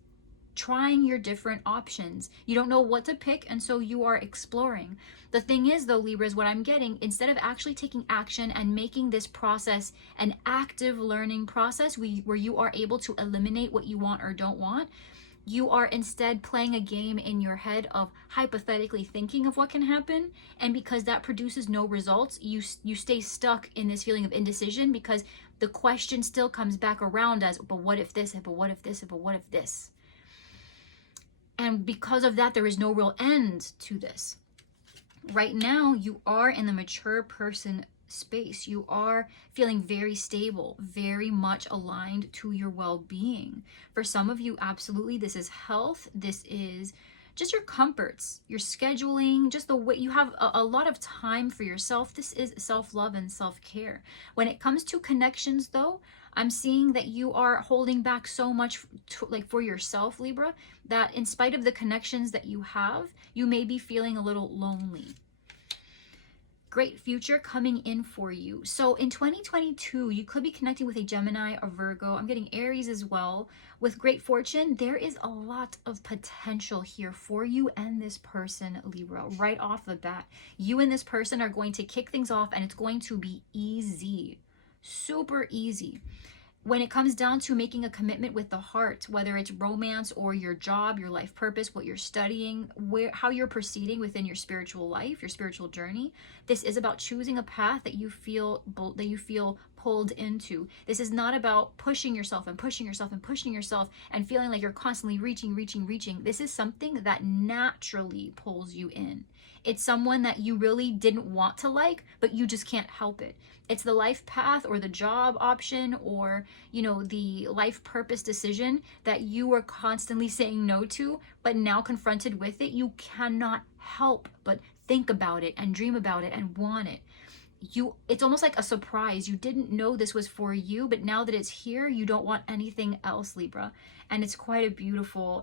trying your different options. You don't know what to pick, and so you are exploring. The thing is, though, Libra, is what I'm getting, instead of actually taking action and making this process an active learning process where you are able to eliminate what you want or don't want, you are instead playing a game in your head of hypothetically thinking of what can happen. And because that produces no results, you stay stuck in this feeling of indecision because the question still comes back around as, but what if this, but what if this, but what if this? And because of that, there is no real end to this. Right now, you are in the mature person space. You are feeling very stable, very much aligned to your well-being. For some of you, absolutely, this is health. This is just your comforts, your scheduling, just the way you have a lot of time for yourself. This is self-love and self-care. When it comes to connections, though, I'm seeing that you are holding back so much for yourself, Libra, that in spite of the connections that you have, you may be feeling a little lonely. Great future coming in for you. So in 2022, you could be connecting with a Gemini or Virgo. I'm getting Aries as well. With great fortune, there is a lot of potential here for you and this person, Libra, right off the bat. You and this person are going to kick things off, and it's going to be easy, super easy. When it comes down to making a commitment with the heart, whether it's romance or your job, your life purpose, what you're studying, how you're proceeding within your spiritual life, your spiritual journey, this is about choosing a path that you feel pulled into. This is not about pushing yourself and pushing yourself and pushing yourself and feeling like you're constantly reaching. This is something that naturally pulls you in. It's someone that you really didn't want to like, but you just can't help it. It's the life path or the job option or, you know, the life purpose decision that you were constantly saying no to, but now confronted with it, you cannot help but think about it and dream about it and want it. It's almost like a surprise. You didn't know this was for you, but now that it's here, you don't want anything else, Libra. And it's quite a beautiful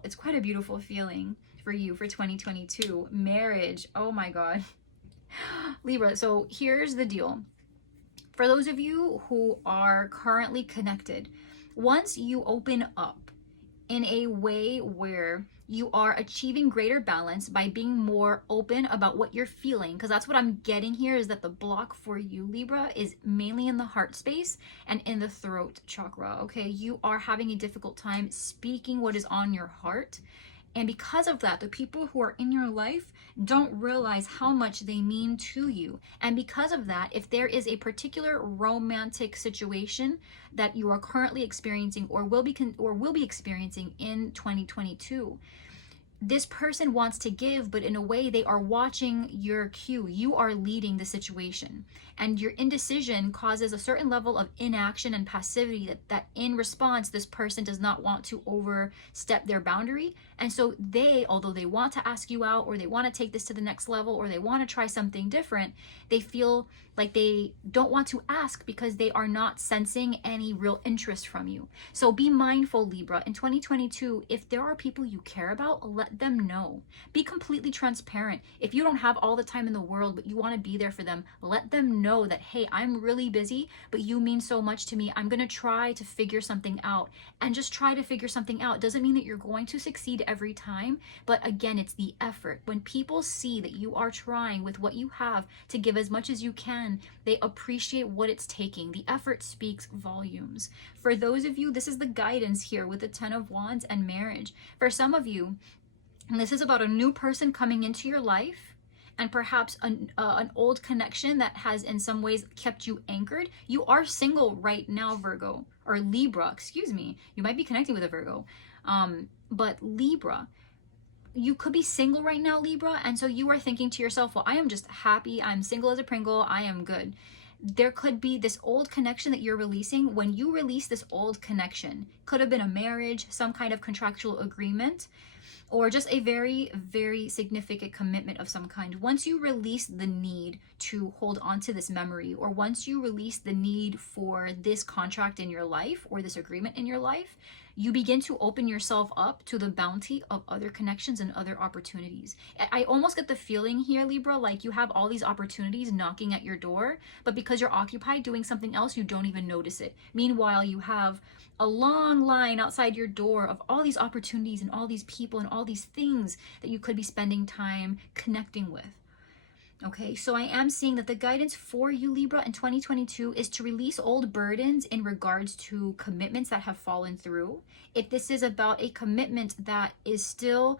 feeling for you for 2022. Marriage, oh my God. Libra, so here's the deal. For those of you who are currently connected, once you open up in a way where you are achieving greater balance by being more open about what you're feeling, because that's what I'm getting here, is that the block for you, Libra, is mainly in the heart space and in the throat chakra, okay? You are having a difficult time speaking what is on your heart. And because of that, the people who are in your life don't realize how much they mean to you. And because of that, if there is a particular romantic situation that you are currently experiencing or will be experiencing in 2022, this person wants to give, but in a way they are watching your cue. You are leading the situation, and your indecision causes a certain level of inaction and passivity that in response, this person does not want to overstep their boundary. And so they, although they want to ask you out, or they want to take this to the next level, or they want to try something different, they feel like they don't want to ask because they are not sensing any real interest from you. So be mindful, Libra. In 2022, if there are people you care about, let them know. Be completely transparent. If you don't have all the time in the world, but you want to be there for them, let them know that, hey, I'm really busy, but you mean so much to me. I'm going to try to figure something out. And just try to figure something out. Doesn't mean that you're going to succeed every time, but again, it's the effort. When people see that you are trying with what you have to give as much as you can, they appreciate what it's taking. The effort speaks volumes. For those of you, this is the guidance here with the 10 of Wands and marriage. For some of you, and this is about a new person coming into your life, and perhaps an old connection that has in some ways kept you anchored. You are single right now, Virgo, or Libra, excuse me. You might be connecting with a Virgo, but Libra, you could be single right now, Libra, and so you are thinking to yourself, well, I am just happy, I'm single as a Pringle, I am good. There could be this old connection that you're releasing. When you release this old connection, could have been a marriage, some kind of contractual agreement, or just a very, very significant commitment of some kind. Once you release the need to hold on to this memory, or once you release the need for this contract in your life or this agreement in your life, you begin to open yourself up to the bounty of other connections and other opportunities. I almost get the feeling here, Libra, like you have all these opportunities knocking at your door, but because you're occupied doing something else, you don't even notice it. Meanwhile, you have a long line outside your door of all these opportunities and all these people and all these things that you could be spending time connecting with. Okay, so I am seeing that the guidance for you, Libra, in 2022 is to release old burdens in regards to commitments that have fallen through. If this is about a commitment that is still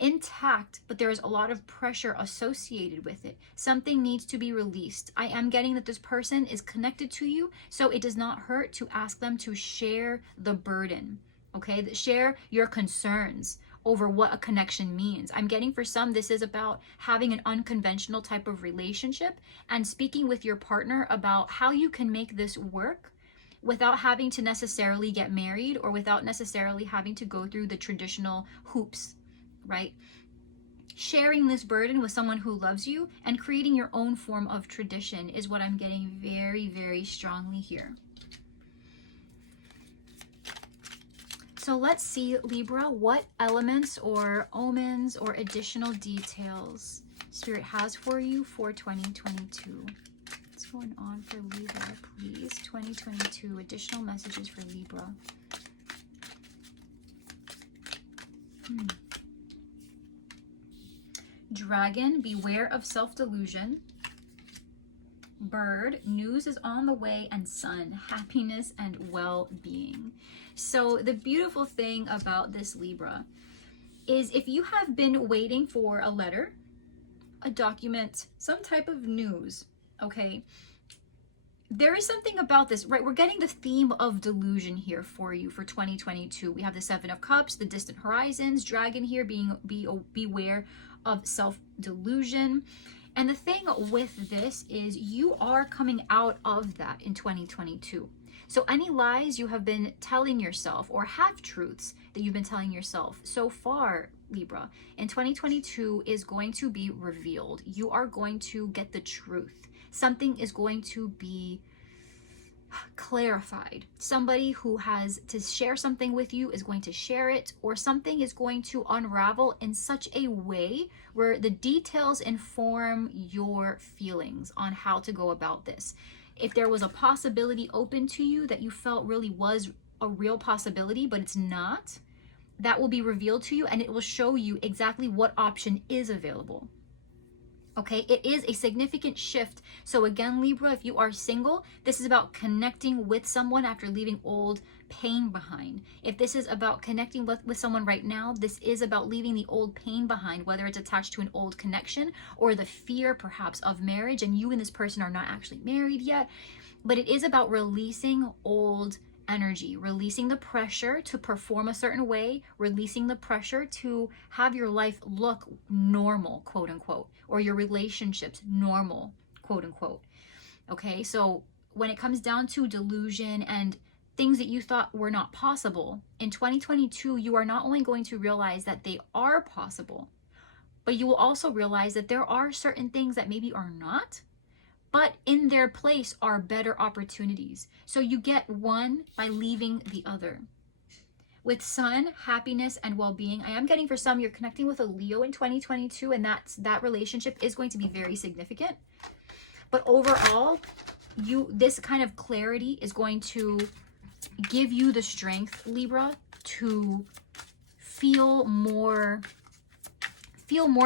intact, but there is a lot of pressure associated with it, something needs to be released. I am getting that this person is connected to you, so it does not hurt to ask them to share the burden, okay? Share your concerns over what a connection means. I'm getting for some, this is about having an unconventional type of relationship and speaking with your partner about how you can make this work without having to necessarily get married or without necessarily having to go through the traditional hoops, right? Sharing this burden with someone who loves you and creating your own form of tradition is what I'm getting very, very strongly here. So let's see, Libra, what elements or omens or additional details Spirit has for you for 2022. What's going on for Libra, please? 2022, additional messages for Libra. Dragon, beware of self-delusion. Bird, news is on the way. And Sun, happiness and well-being. So the beautiful thing about this, Libra, is if you have been waiting for a letter, a document, some type of news, okay, there is something about this, right? We're getting the theme of delusion here for you for 2022. We have the Seven of Cups, the distant horizons, dragon here, beware of self-delusion. And the thing with this is you are coming out of that in 2022. So any lies you have been telling yourself, or half-truths that you've been telling yourself so far, Libra, in 2022 is going to be revealed. You are going to get the truth. Something is going to be clarified. Somebody who has to share something with you is going to share it, or something is going to unravel in such a way where the details inform your feelings on how to go about this. If there was a possibility open to you that you felt really was a real possibility, but it's not, that will be revealed to you, and it will show you exactly what option is available. Okay, it is a significant shift. So again, Libra, if you are single, this is about connecting with someone after leaving old pain behind. If this is about connecting with someone right now, this is about leaving the old pain behind, whether it's attached to an old connection or the fear perhaps of marriage, and you and this person are not actually married yet. But it is about releasing old energy, releasing the pressure to perform a certain way, releasing the pressure to have your life look normal, quote unquote, or your relationships normal, quote unquote. Okay, so when it comes down to delusion and things that you thought were not possible, in 2022, you are not only going to realize that they are possible, but you will also realize that there are certain things that maybe are not, but in their place are better opportunities. So you get one by leaving the other. With Sun, happiness and well-being, I am getting for some, you're connecting with a Leo in 2022, and that relationship is going to be very significant. But overall, this kind of clarity is going to give you the strength, Libra, to feel more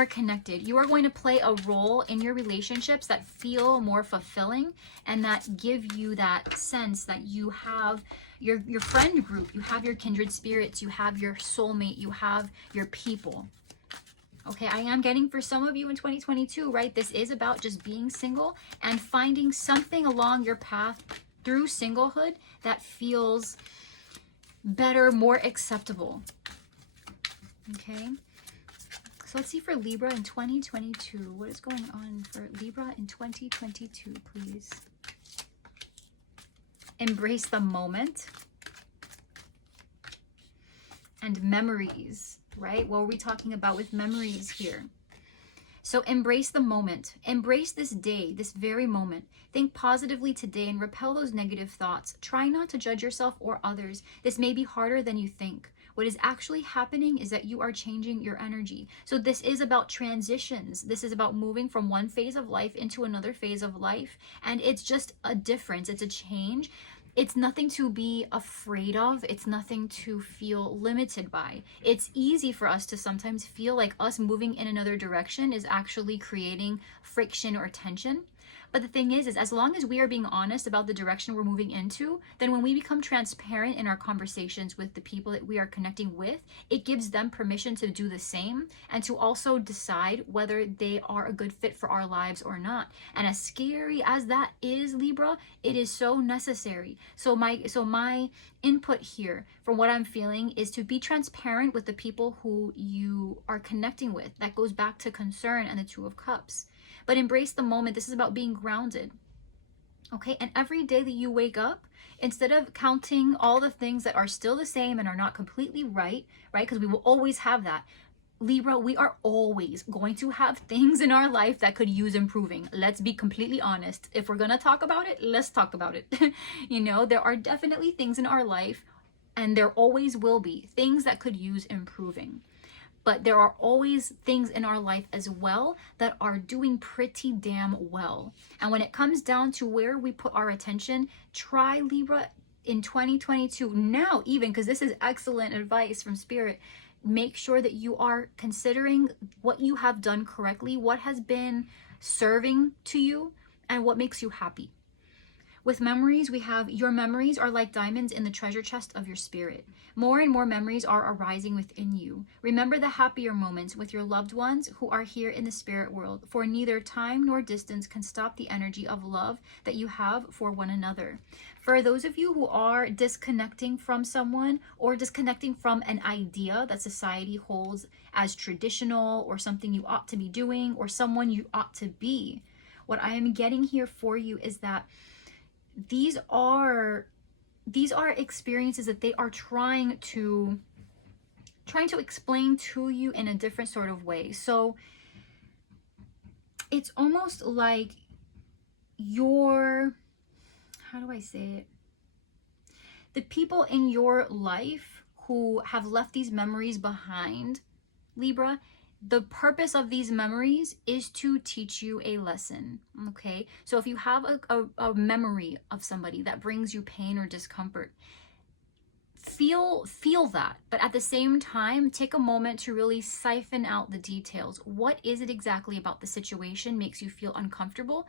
connected. You are going to play a role in your relationships that feel more fulfilling and that give you that sense that you have your friend group, you have your kindred spirits, you have your soulmate, you have your people. Okay, I am getting for some of you in 2022, right? This is about just being single and finding something along your path through singlehood that feels better, more acceptable. Okay. So let's see for Libra in 2022. What is going on for Libra in 2022, please? Embrace the moment. And memories, right? What are we talking about with memories here? So embrace the moment. Embrace this day, this very moment. Think positively today and repel those negative thoughts. Try not to judge yourself or others. This may be harder than you think. What is actually happening is that you are changing your energy. So this is about transitions. This is about moving from one phase of life into another phase of life. And it's just a difference. It's a change. It's nothing to be afraid of. It's nothing to feel limited by. It's easy for us to sometimes feel like us moving in another direction is actually creating friction or tension. But the thing is as long as we are being honest about the direction we're moving into, then when we become transparent in our conversations with the people that we are connecting with, it gives them permission to do the same and to also decide whether they are a good fit for our lives or not. And as scary as that is, Libra, it is so necessary. So my input here from what I'm feeling is to be transparent with the people who you are connecting with. That goes back to concern and the Two of Cups. But embrace the moment. This is about being grounded. Okay, and every day that you wake up, instead of counting all the things that are still the same and are not completely right? Because we will always have that. Libra, we are always going to have things in our life that could use improving. Let's be completely honest. If we're going to talk about it, let's talk about it. There are definitely things in our life, and there always will be things that could use improving. But there are always things in our life as well that are doing pretty damn well. And when it comes down to where we put our attention, try, Libra, in 2022, now even, because this is excellent advice from Spirit, make sure that you are considering what you have done correctly, what has been serving to you, and what makes you happy. With memories, we have your memories are like diamonds in the treasure chest of your spirit. More and more memories are arising within you. Remember the happier moments with your loved ones who are here in the spirit world, for neither time nor distance can stop the energy of love that you have for one another. For those of you who are disconnecting from someone or disconnecting from an idea that society holds as traditional or something you ought to be doing or someone you ought to be, what I am getting here for you is that these are experiences that they are trying to explain to you in a different sort of way. So it's almost like how do I say it? The people in your life who have left these memories behind, Libra, the purpose of these memories is to teach you a lesson, okay? So if you have a memory of somebody that brings you pain or discomfort, feel that, but at the same time, take a moment to really siphon out the details. What is it exactly about the situation makes you feel uncomfortable?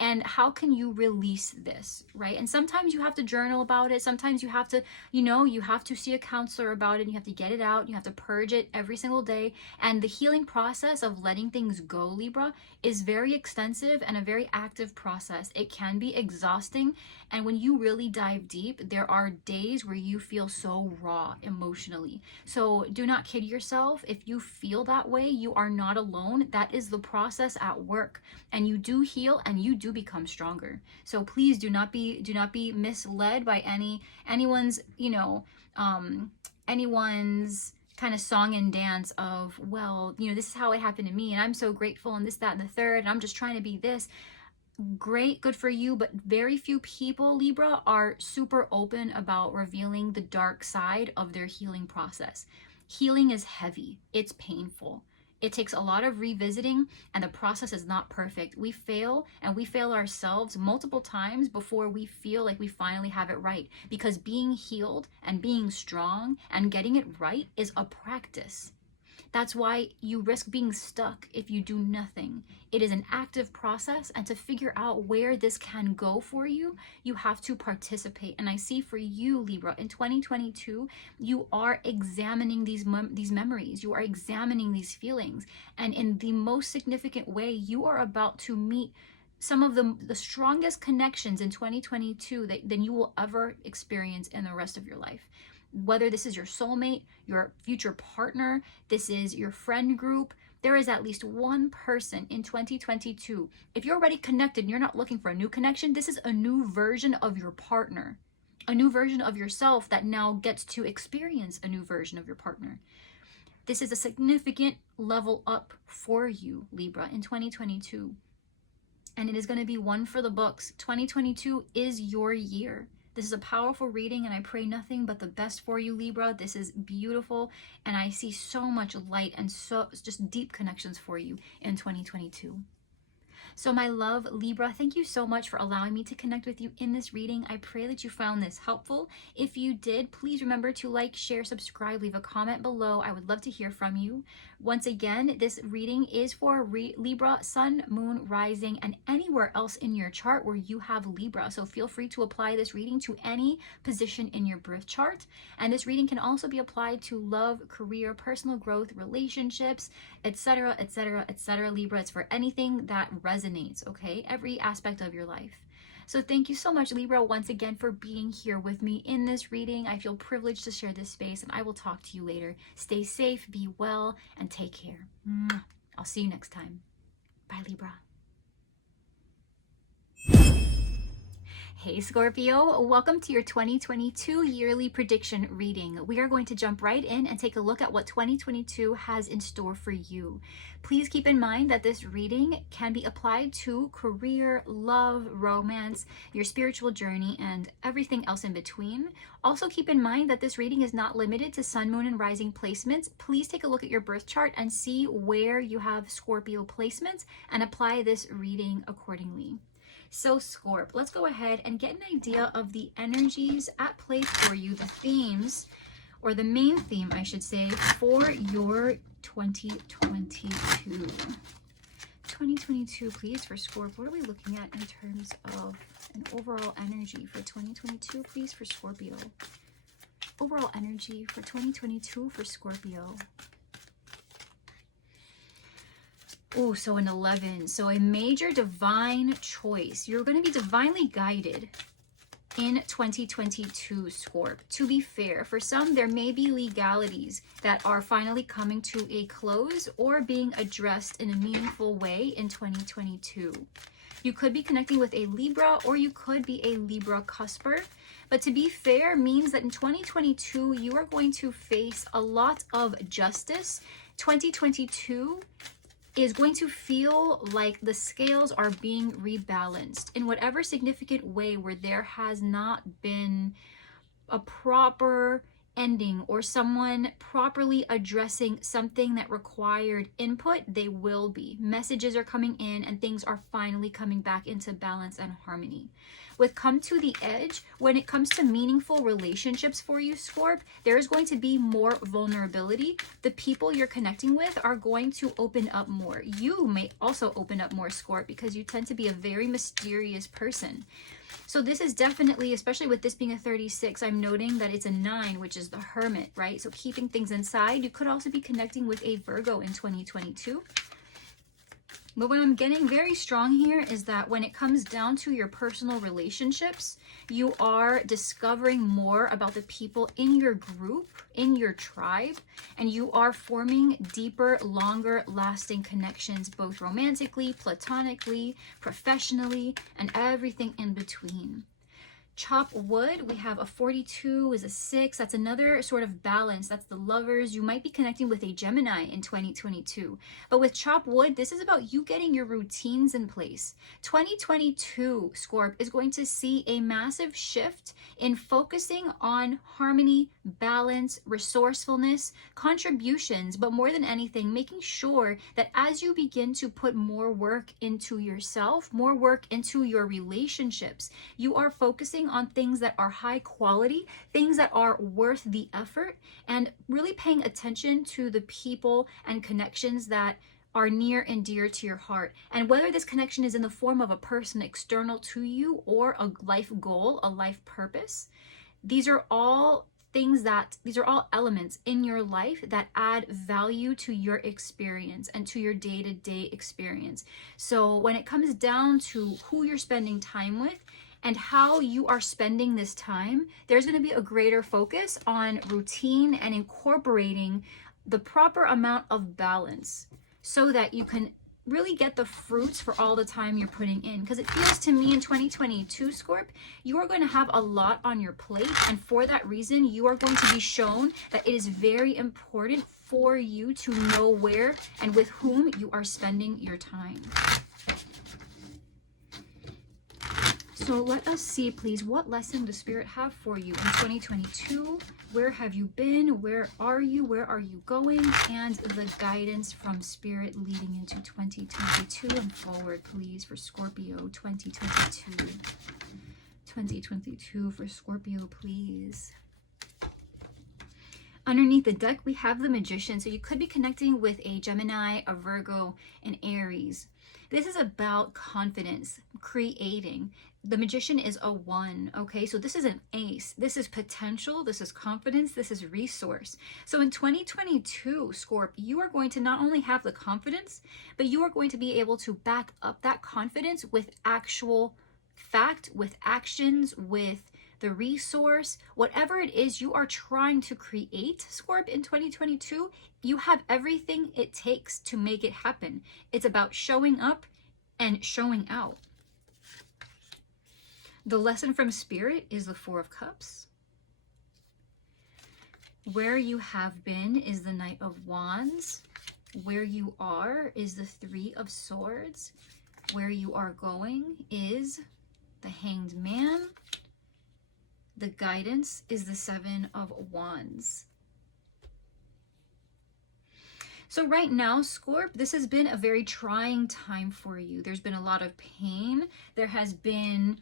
And how can you release this, right? And sometimes you have to journal about it. Sometimes you have to, you have to see a counselor about it. And you have to get it out. You have to purge it every single day. And the healing process of letting things go, Libra, is very extensive and a very active process. It can be exhausting. And when you really dive deep, there are days where you feel so raw emotionally. So do not kid yourself. If you feel that way, you are not alone. That is the process at work. And you do heal and you do become stronger. So please do not be misled by anyone's kind of song and dance of, well, this is how it happened to me and I'm so grateful and this, that, and the third, and I'm just trying to be this. Great, good for you, but very few people, Libra, are super open about revealing the dark side of their healing process. Healing is heavy. It's painful. It takes a lot of revisiting, and the process is not perfect. We fail, and we fail ourselves multiple times before we feel like we finally have it right, because being healed and being strong and getting it right is a practice. That's why you risk being stuck if you do nothing. It is an active process, and to figure out where this can go for you, you have to participate. And I see for you, Libra, in 2022, you are examining these memories. You are examining these feelings. And in the most significant way, you are about to meet some of the strongest connections in 2022 than you will ever experience in the rest of your life. Whether this is your soulmate, your future partner, this is your friend group, there is at least one person in 2022. If you're already connected and you're not looking for a new connection, this is a new version of your partner, a new version of yourself that now gets to experience a new version of your partner. This is a significant level up for you, Libra, in 2022. And it is going to be one for the books. 2022 is your year. This is a powerful reading, and I pray nothing but the best for you, Libra. This is beautiful, and I see so much light and so just deep connections for you in 2022. So my love, Libra, thank you so much for allowing me to connect with you in this reading. I pray that you found this helpful. If you did, please remember to like, share, subscribe, leave a comment below. I would love to hear from you. Once again, this reading is for Libra, Sun, Moon, Rising, and anywhere else in your chart where you have Libra. So feel free to apply this reading to any position in your birth chart. And this reading can also be applied to love, career, personal growth, relationships, etc., etc., etc. Libra, it's for anything that resonates, okay? Every aspect of your life. So thank you so much, Libra, once again for being here with me in this reading. I feel privileged to share this space, and I will talk to you later. Stay safe, be well, and take care. I'll see you next time. Bye, Libra. Hey Scorpio, welcome to your 2022 yearly prediction reading. We are going to jump right in and take a look at what 2022 has in store for you. Please keep in mind that this reading can be applied to career, love, romance, your spiritual journey, and everything else in between. Also keep in mind that this reading is not limited to Sun, Moon, and Rising placements. Please take a look at your birth chart and see where you have Scorpio placements and apply this reading accordingly. So Scorp, let's go ahead and get an idea of the energies at play for you, the themes, or the main theme, I should say, for your 2022. 2022, please, for Scorpio. What are we looking at in terms of an overall energy for 2022, please, for Scorpio? Overall energy for 2022 for Scorpio. Oh, so an 11. So a major divine choice. You're going to be divinely guided in 2022, Scorp. To be fair, for some, there may be legalities that are finally coming to a close or being addressed in a meaningful way in 2022. You could be connecting with a Libra, or you could be a Libra cusper. But to be fair means that in 2022, you are going to face a lot of justice. 2022 is going to feel like the scales are being rebalanced in whatever significant way where there has not been a proper ending or someone properly addressing something that required input. They will be. Messages are coming in and things are finally coming back into balance and harmony. With come to the edge, when it comes to meaningful relationships for you, Scorp, there is going to be more vulnerability. The people you're connecting with are going to open up more. You may also open up more, Scorp, because you tend to be a very mysterious person. So this is definitely, especially with this being a 36, I'm noting that it's a 9, which is the Hermit, right? So keeping things inside. You could also be connecting with a Virgo in 2022. But what I'm getting very strong here is that when it comes down to your personal relationships, you are discovering more about the people in your group, in your tribe, and you are forming deeper, longer lasting connections, both romantically, platonically, professionally, and everything in between. Chop wood, we have a 42 is a 6. That's another sort of balance. That's the lovers. You might be connecting with a Gemini in 2022. But with chop wood, this is about you getting your routines in place. 2022, Scorp, is going to see a massive shift in focusing on harmony, balance, resourcefulness, contributions, but more than anything, making sure that as you begin to put more work into yourself, more work into your relationships, you are focusing on things that are high quality, things that are worth the effort, and really paying attention to the people and connections that are near and dear to your heart. And whether this connection is in the form of a person external to you or a life goal, a life purpose, these are all elements in your life that add value to your experience and to your day-to-day experience. So when it comes down to who you're spending time with and how you are spending this time, there's going to be a greater focus on routine and incorporating the proper amount of balance so that you can really get the fruits for all the time you're putting in. Because it feels to me in 2022, Scorp, you are going to have a lot on your plate. And for that reason, you are going to be shown that it is very important for you to know where and with whom you are spending your time. So let us see, please, what lesson does Spirit have for you in 2022? Where have you been? Where are you? Where are you going? And the guidance from Spirit leading into 2022 and forward, please, for Scorpio 2022. 2022 for Scorpio, please. Underneath the deck, we have the Magician. So you could be connecting with a Gemini, a Virgo, an Aries. This is about confidence, creating. The Magician is a 1, okay? So this is an ace. This is potential. This is confidence. This is resource. So in 2022, Scorp, you are going to not only have the confidence, but you are going to be able to back up that confidence with actual fact, with actions, with the resource, whatever it is you are trying to create, Scorp, in 2022, you have everything it takes to make it happen. It's about showing up and showing out. The lesson from Spirit is the 4 of Cups. Where you have been is the Knight of Wands. Where you are is the 3 of Swords. Where you are going is the Hanged Man. The guidance is the 7 of Wands. So right now, Scorp, this has been a very trying time for you. There's been a lot of pain. There has been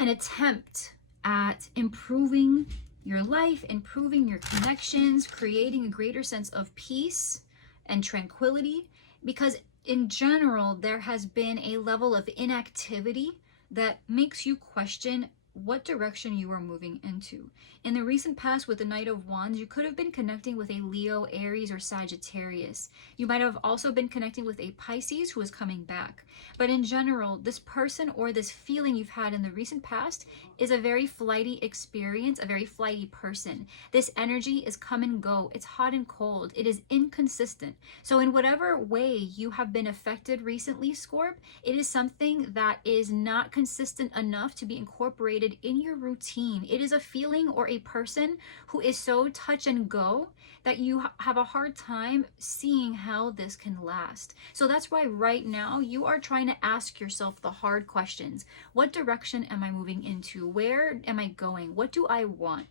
an attempt at improving your life, improving your connections, creating a greater sense of peace and tranquility, because in general, there has been a level of inactivity that makes you question what direction you are moving into. In the recent past with the Knight of Wands, you could have been connecting with a Leo, Aries, or Sagittarius. You might have also been connecting with a Pisces who is coming back. But in general, this person or this feeling you've had in the recent past is a very flighty experience, a very flighty person. This energy is come and go. It's hot and cold. It is inconsistent. So in whatever way you have been affected recently, Scorp, it is something that is not consistent enough to be incorporated in your routine. It is a feeling or a person who is so touch and go that you have a hard time seeing how this can last. So that's why right now you are trying to ask yourself the hard questions. What direction am I moving into? Where am I going? What do I want?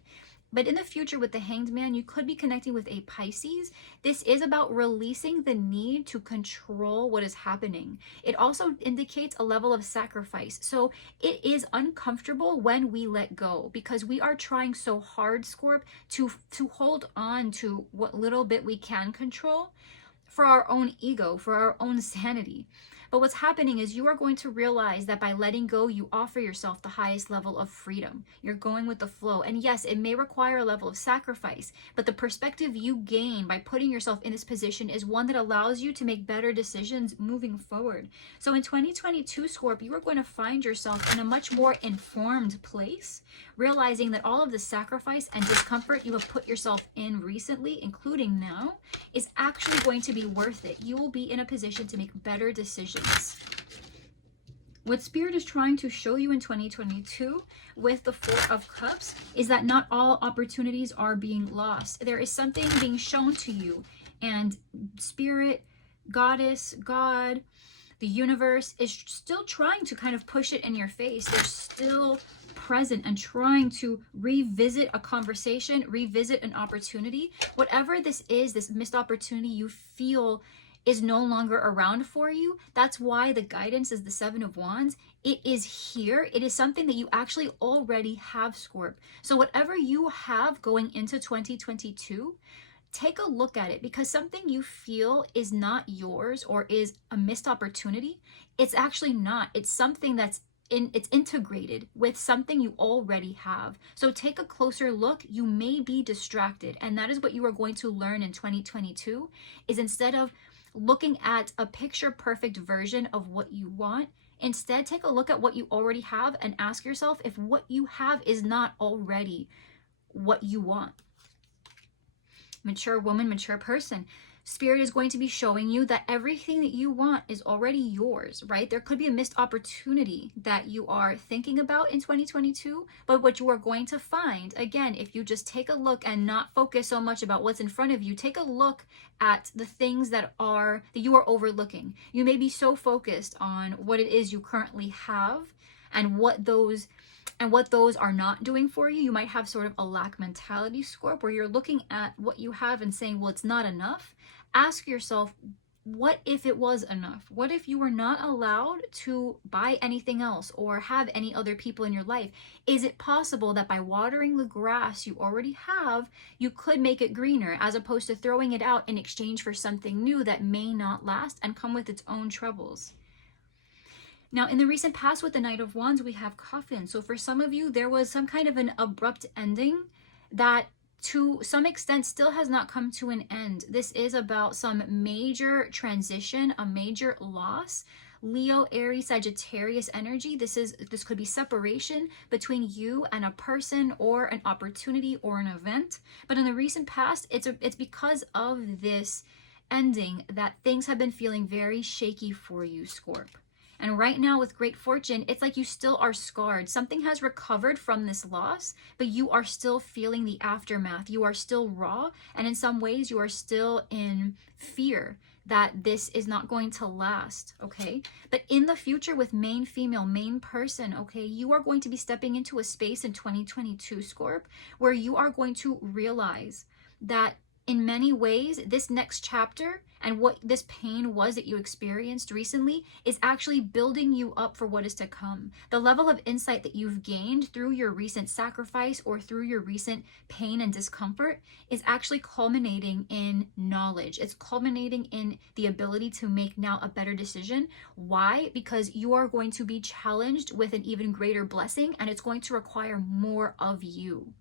But in the future with the Hanged Man, you could be connecting with a Pisces. This is about releasing the need to control what is happening. It also indicates a level of sacrifice. So it is uncomfortable when we let go because we are trying so hard, Scorp, to hold on to what little bit we can control for our own ego, for our own sanity. But what's happening is you are going to realize that by letting go, you offer yourself the highest level of freedom. You're going with the flow. And yes, it may require a level of sacrifice, but the perspective you gain by putting yourself in this position is one that allows you to make better decisions moving forward. So in 2022, Scorp, you are going to find yourself in a much more informed place, realizing that all of the sacrifice and discomfort you have put yourself in recently, including now, is actually going to be worth it. You will be in a position to make better decisions. What Spirit is trying to show you in 2022 with the Four of Cups is that not all opportunities are being lost. There is something being shown to you, and Spirit, Goddess, God, the universe is still trying to kind of push it in your face. They're still present and trying to revisit a conversation, revisit an opportunity. Whatever this is, this missed opportunity you feel is no longer around for you. That's why the guidance is the Seven of Wands. It is here. It is something that you actually already have, Scorp. So whatever you have going into 2022, take a look at it, because something you feel is not yours or is a missed opportunity, it's actually not. It's something that's it's integrated with something you already have. So take a closer look. You may be distracted, and that is what you are going to learn in 2022, is instead of looking at a picture perfect version of what you want, instead take a look at what you already have and ask yourself if what you have is not already what you want. Mature woman, mature person. Spirit is going to be showing you that everything that you want is already yours, right? There could be a missed opportunity that you are thinking about in 2022, but what you are going to find, again, if you just take a look and not focus so much about what's in front of you, take a look at the things that you are overlooking. You may be so focused on what it is you currently have and what those are not doing for you. You might have sort of a lack mentality, Scorp, where you're looking at what you have and saying, well, it's not enough. Ask yourself, what if it was enough? What if you were not allowed to buy anything else or have any other people in your life? Is it possible that by watering the grass you already have, you could make it greener, as opposed to throwing it out in exchange for something new that may not last and come with its own troubles? Now, in the recent past with the Knight of Wands, we have Coffin. So for some of you, there was some kind of an abrupt ending that to some extent still has not come to an end. This is about some major transition, a major loss. Leo, Aries, Sagittarius energy. This could be separation between you and a person or an opportunity or an event. But in the recent past, it's because of this ending that things have been feeling very shaky for you, Scorp. And right now with great fortune, it's like you still are scarred. Something has recovered from this loss, but you are still feeling the aftermath. You are still raw, and in some ways you are still in fear that this is not going to last, okay? But in the future with main female, main person, okay, you are going to be stepping into a space in 2022, Scorp, where you are going to realize that in many ways, this next chapter and what this pain was that you experienced recently is actually building you up for what is to come. The level of insight that you've gained through your recent sacrifice or through your recent pain and discomfort is actually culminating in knowledge. It's culminating in the ability to make now a better decision. Why? Because you are going to be challenged with an even greater blessing, and it's going to require more of you.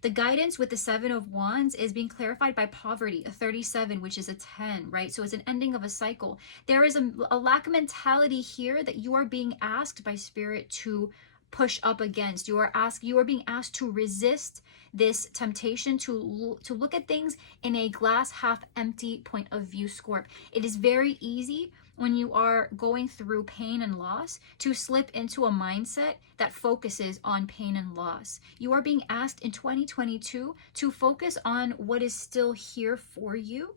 The guidance with the 7 of Wands is being clarified by poverty, a 37, which is a 10, right? So it's an ending of a cycle. There is a lack mentality here that you are being asked by Spirit to push up against. You are being asked to resist this temptation to look at things in a glass half empty point of view, Scorp. It is very easy when you are going through pain and loss to slip into a mindset that focuses on pain and loss. You are being asked in 2022 to focus on what is still here for you.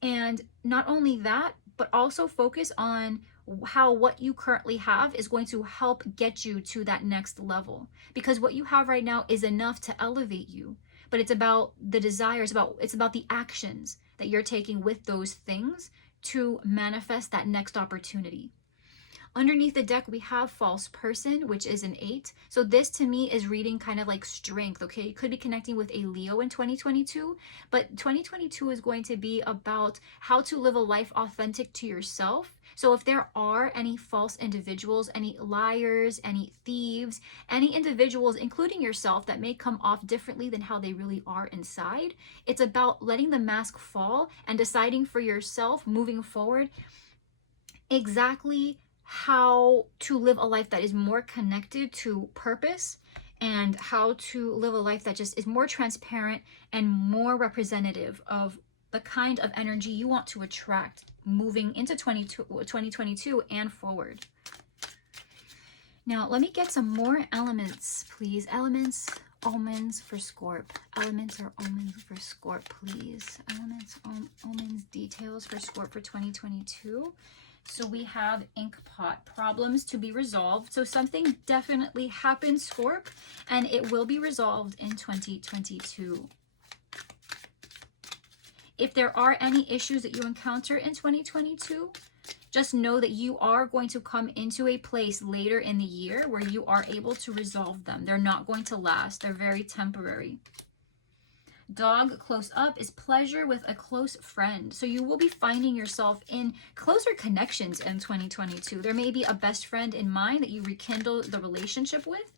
And not only that, but also focus on how what you currently have is going to help get you to that next level. Because what you have right now is enough to elevate you. But it's about the desires, it's about the actions that you're taking with those things to manifest that next opportunity. Underneath the deck, we have false person, which is an 8. So this to me is reading kind of like strength, okay? You could be connecting with a Leo in 2022, but 2022 is going to be about how to live a life authentic to yourself. So if there are any false individuals, any liars, any thieves, any individuals, including yourself, that may come off differently than how they really are inside, it's about letting the mask fall and deciding for yourself moving forward exactly how to live a life that is more connected to purpose, and how to live a life that just is more transparent and more representative of the kind of energy you want to attract moving into 2022 and forward. Now, let me get some more elements, please. Elements, omens for Scorp. Elements or omens for Scorp, please. Elements, omens, details for Scorp for 2022. So we have ink pot, problems to be resolved. So something definitely happened, Scorp, and it will be resolved in 2022. If there are any issues that you encounter in 2022, just know that you are going to come into a place later in the year where you are able to resolve them. They're not going to last. They're very temporary. Dog close up is pleasure with a close friend. So you will be finding yourself in closer connections in 2022. There may be a best friend in mind that you rekindle the relationship with.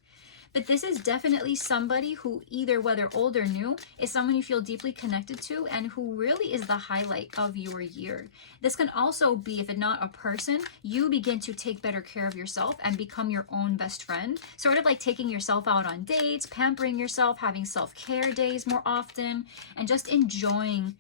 But this is definitely somebody who, either whether old or new, is someone you feel deeply connected to and who really is the highlight of your year. This can also be, if it's not a person, you begin to take better care of yourself and become your own best friend. Sort of like taking yourself out on dates, pampering yourself, having self-care days more often, and just enjoying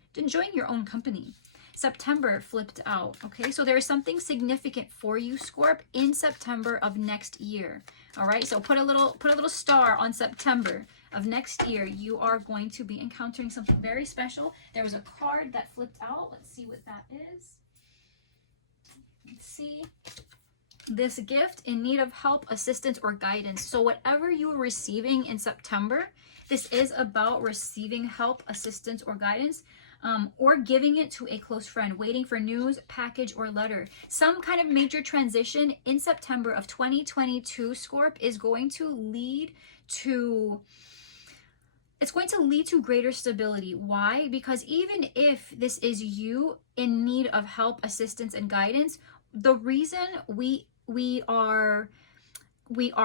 your own company. September flipped out, okay? So there is something significant for you, Scorp, in September of next year. All right, so put a little star on September of next year. You are going to be encountering something very special. There was a card that flipped out. Let's see what that is. Let's see. This gift in need of help, assistance, or guidance. So whatever you are receiving in September, this is about receiving help, assistance, or guidance. Or giving it to a close friend, waiting for news, package, or letter. Some kind of major transition in September of 2022, Scorp, is going to lead to... It's going to lead to greater stability. Why? Because even if this is you in need of help, assistance, and guidance, the reason we are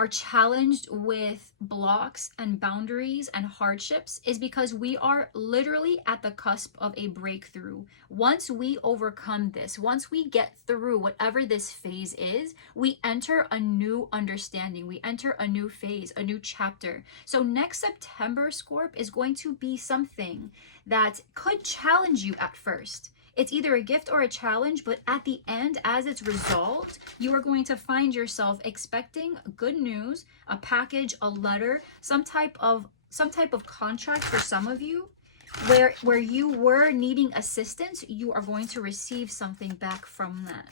challenged with blocks and boundaries and hardships is because we are literally at the cusp of a breakthrough. Once we overcome this, once we get through whatever this phase is, we enter a new understanding. We enter a new phase, a new chapter. So next September, Scorp, is going to be something that could challenge you at first. It's either a gift or a challenge, but at the end, as it's resolved, you are going to find yourself expecting good news, a package, a letter, some type of contract for some of you, where you were needing assistance. You are going to receive something back from that.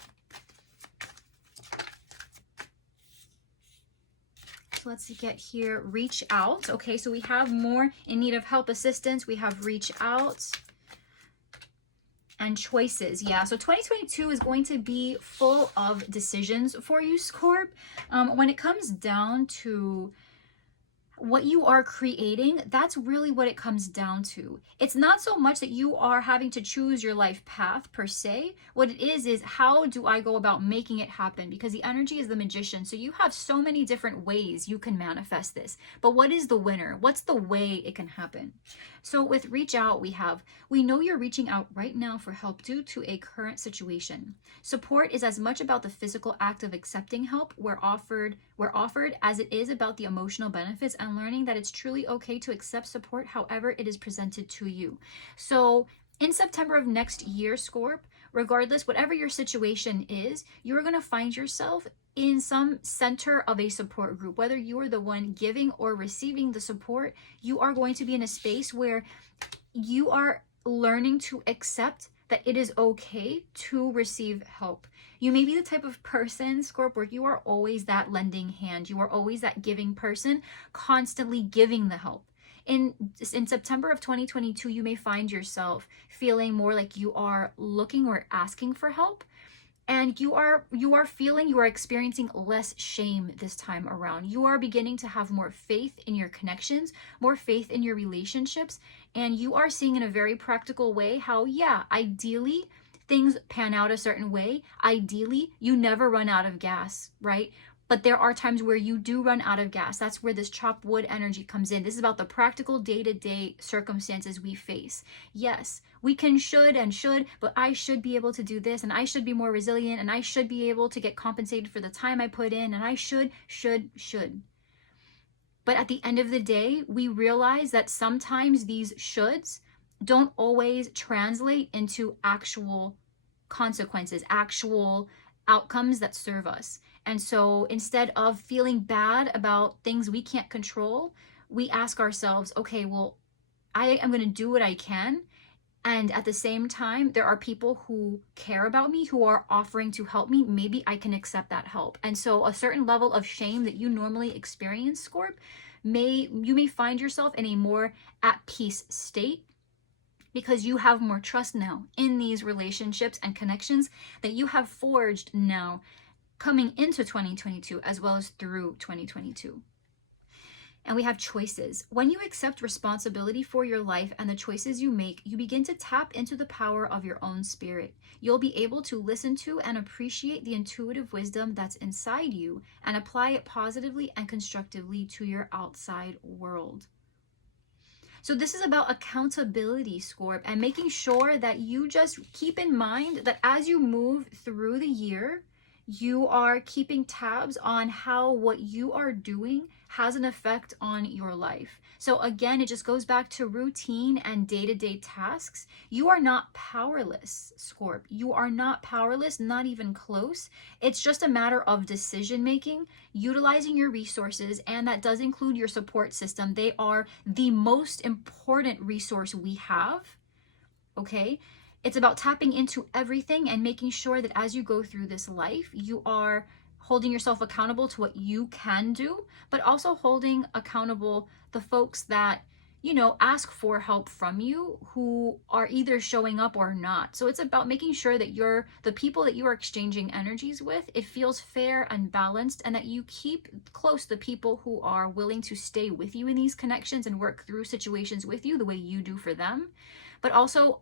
So let's get here, reach out. Okay, so we have more in need of help, assistance. We have reach out. And choices. Yeah, so 2022 is going to be full of decisions for you, Scorp. When it comes down to what you are creating, that's really what it comes down to. It's not so much that you are having to choose your life path per se. What it is how do I go about making it happen? Because the energy is the magician. So you have so many different ways you can manifest this. But what is the winner? What's the way it can happen? So with reach out, we know you're reaching out right now for help due to a current situation. Support is as much about the physical act of accepting help we're offered as it is about the emotional benefits and learning that it's truly okay to accept support however it is presented to you. So in September of next year, Scorp, regardless, whatever your situation is, you're going to find yourself in some center of a support group. Whether you are the one giving or receiving the support, you are going to be in a space where you are learning to accept that it is okay to receive help. You may be the type of person, Scorp, where you are always that lending hand. You are always that giving person, constantly giving the help. In September of 2022, you may find yourself feeling more like you are looking or asking for help. And you are experiencing less shame this time around. You are beginning to have more faith in your connections, more faith in your relationships, and you are seeing in a very practical way how, yeah, ideally things pan out a certain way. Ideally, you never run out of gas, right? But there are times where you do run out of gas. That's where this chop wood energy comes in. This is about the practical day-to-day circumstances we face. Yes, we can should, but I should be able to do this, and I should be more resilient, and I should be able to get compensated for the time I put in, and I should. But at the end of the day, we realize that sometimes these shoulds don't always translate into actual consequences, actual outcomes that serve us. And so instead of feeling bad about things we can't control, we ask ourselves, okay, well, I am going to do what I can. And at the same time, there are people who care about me, who are offering to help me. Maybe I can accept that help. And so a certain level of shame that you normally experience, Scorp, you may find yourself in a more at peace state, because you have more trust now in these relationships and connections that you have forged now coming into 2022 as well as through 2022. And we have choices. When you accept responsibility for your life and the choices you make, you begin to tap into the power of your own spirit. You'll be able to listen to and appreciate the intuitive wisdom that's inside you and apply it positively and constructively to your outside world. So this is about accountability, Scorp, and making sure that you just keep in mind that as you move through the year, you are keeping tabs on how what you are doing has an effect on your life. So again, it just goes back to routine and day-to-day tasks. You are not powerless, Scorp. You are not powerless, not even close. It's just a matter of decision making, utilizing your resources, and that does include your support system. They are the most important resource we have, okay? It's about tapping into everything and making sure that as you go through this life, you are holding yourself accountable to what you can do, but also holding accountable the folks that, you know, ask for help from you, who are either showing up or not. So it's about making sure that the people that you are exchanging energies with, it feels fair and balanced, and that you keep close the people who are willing to stay with you in these connections and work through situations with you the way you do for them, but also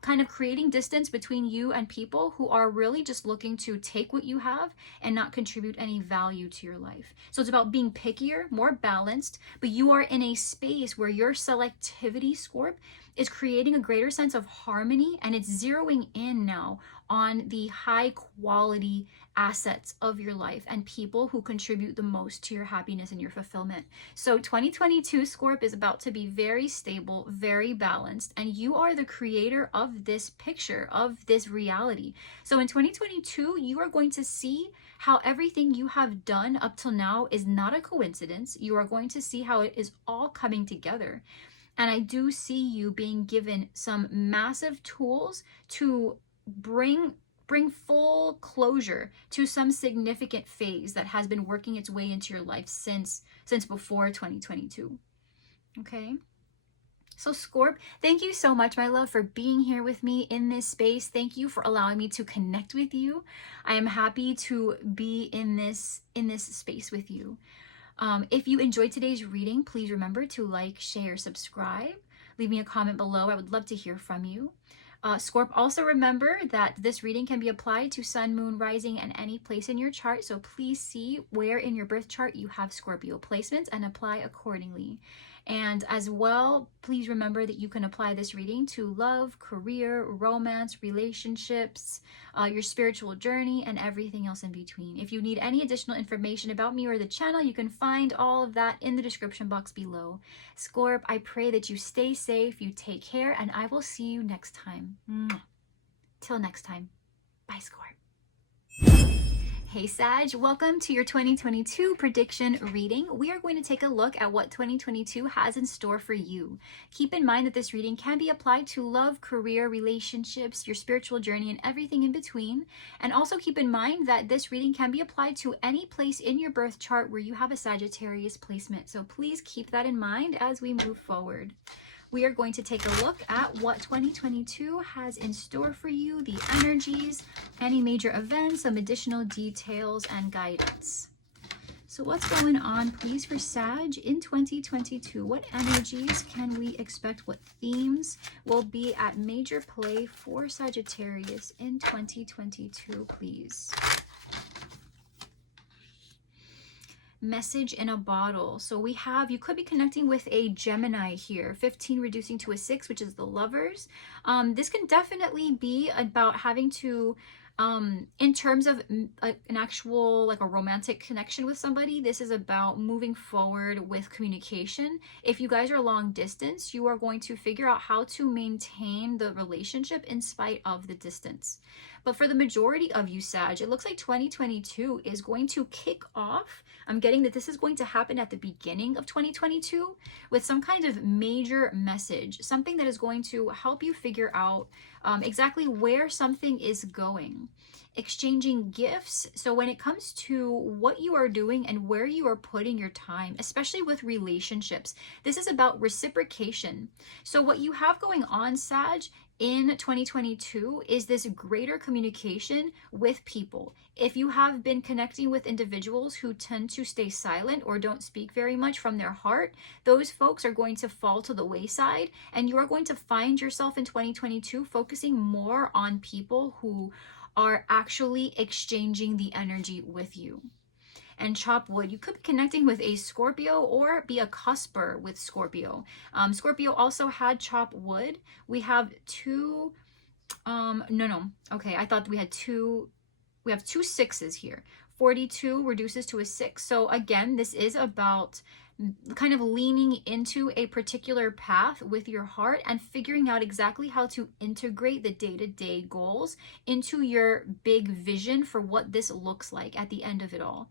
kind of creating distance between you and people who are really just looking to take what you have and not contribute any value to your life. So it's about being pickier, more balanced, but you are in a space where your selectivity, Scorp, is creating a greater sense of harmony, and it's zeroing in now on the high quality assets of your life and people who contribute the most to your happiness and your fulfillment. So 2022, Scorp, is about to be very stable, very balanced, and you are the creator of this picture, of this reality. So in 2022, you are going to see how everything you have done up till now is not a coincidence. You are going to see how it is all coming together. And I do see you being given some massive tools to bring full closure to some significant phase that has been working its way into your life since before 2022. Okay? So Scorp, thank you so much, my love, for being here with me in this space. Thank you for allowing me to connect with you. I am happy to be in this space with you. If you enjoyed today's reading, please remember to like, share, subscribe. Leave me a comment below. I would love to hear from you. Scorp, also remember that this reading can be applied to sun, moon, rising, and any place in your chart. So please see where in your birth chart you have Scorpio placements and apply accordingly. And as well, please remember that you can apply this reading to love, career, romance, relationships, your spiritual journey, and everything else in between. If you need any additional information about me or the channel, you can find all of that in the description box below. Scorp, I pray that you stay safe, you take care, and I will see you next time. Till next time. Bye, Scorp. Hey Sag, welcome to your 2022 prediction reading. We are going to take a look at what 2022 has in store for you. Keep in mind that this reading can be applied to love, career, relationships, your spiritual journey, and everything in between. And also keep in mind that this reading can be applied to any place in your birth chart where you have a Sagittarius placement. So please keep that in mind as we move forward. We are going to take a look at what 2022 has in store for you, the energies, any major events, some additional details, and guidance. So what's going on, please, for Sag in 2022? What energies can we expect? What themes will be at major play for Sagittarius in 2022, please? Message in a bottle. So we have, you could be connecting with a Gemini here, 15 reducing to a 6, which is the lovers. This can definitely be about having to, in terms of an actual, like a romantic connection with somebody, this is about moving forward with communication. If you guys are long distance, you are going to figure out how to maintain the relationship in spite of the distance. But for the majority of you, Sag, it looks like 2022 is going to kick off. I'm getting that this is going to happen at the beginning of 2022 with some kind of major message, something that is going to help you figure out exactly where something is going. Exchanging gifts. So when it comes to what you are doing and where you are putting your time, especially with relationships, this is about reciprocation. So what you have going on, Sag, in 2022 is this greater communication with people. If you have been connecting with individuals who tend to stay silent or don't speak very much from their heart, those folks are going to fall to the wayside, and you are going to find yourself in 2022 focusing more on people who are actually exchanging the energy with you. And chop wood, you could be connecting with a Scorpio or be a cusper with Scorpio. Scorpio also had chop wood. We have two, okay, I thought we had two, we have 2 6s here. 42 reduces to a 6. So again, this is about kind of leaning into a particular path with your heart and figuring out exactly how to integrate the day-to-day goals into your big vision for what this looks like at the end of it all.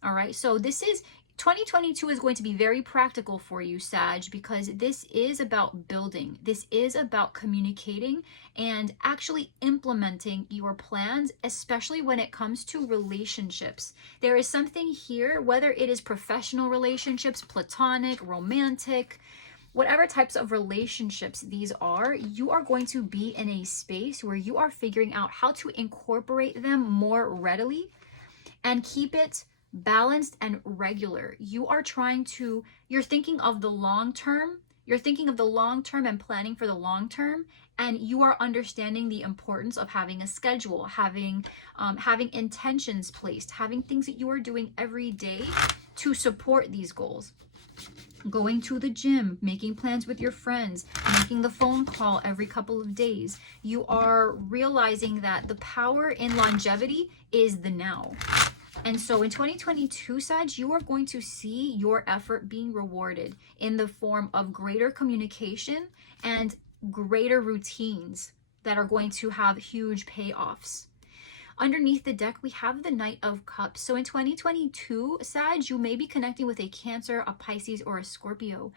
All right, so this is 2022 is going to be very practical for you, Sag, because this is about building. This is about communicating and actually implementing your plans, especially when it comes to relationships. There is something here, whether it is professional relationships, platonic, romantic, whatever types of relationships these are, you are going to be in a space where you are figuring out how to incorporate them more readily and keep it balanced and regular. You're thinking of the long term. You're thinking of the long term and planning for the long term, and you are understanding the importance of having a schedule, having intentions placed, having things that you are doing every day to support these goals. Going to the gym, making plans with your friends, making the phone call every couple of days. You are realizing that the power in longevity is the now. And so in 2022, Sag, you are going to see your effort being rewarded in the form of greater communication and greater routines that are going to have huge payoffs. Underneath the deck, we have the Knight of Cups. So in 2022, Sag, you may be connecting with a Cancer, a Pisces, or a Scorpio.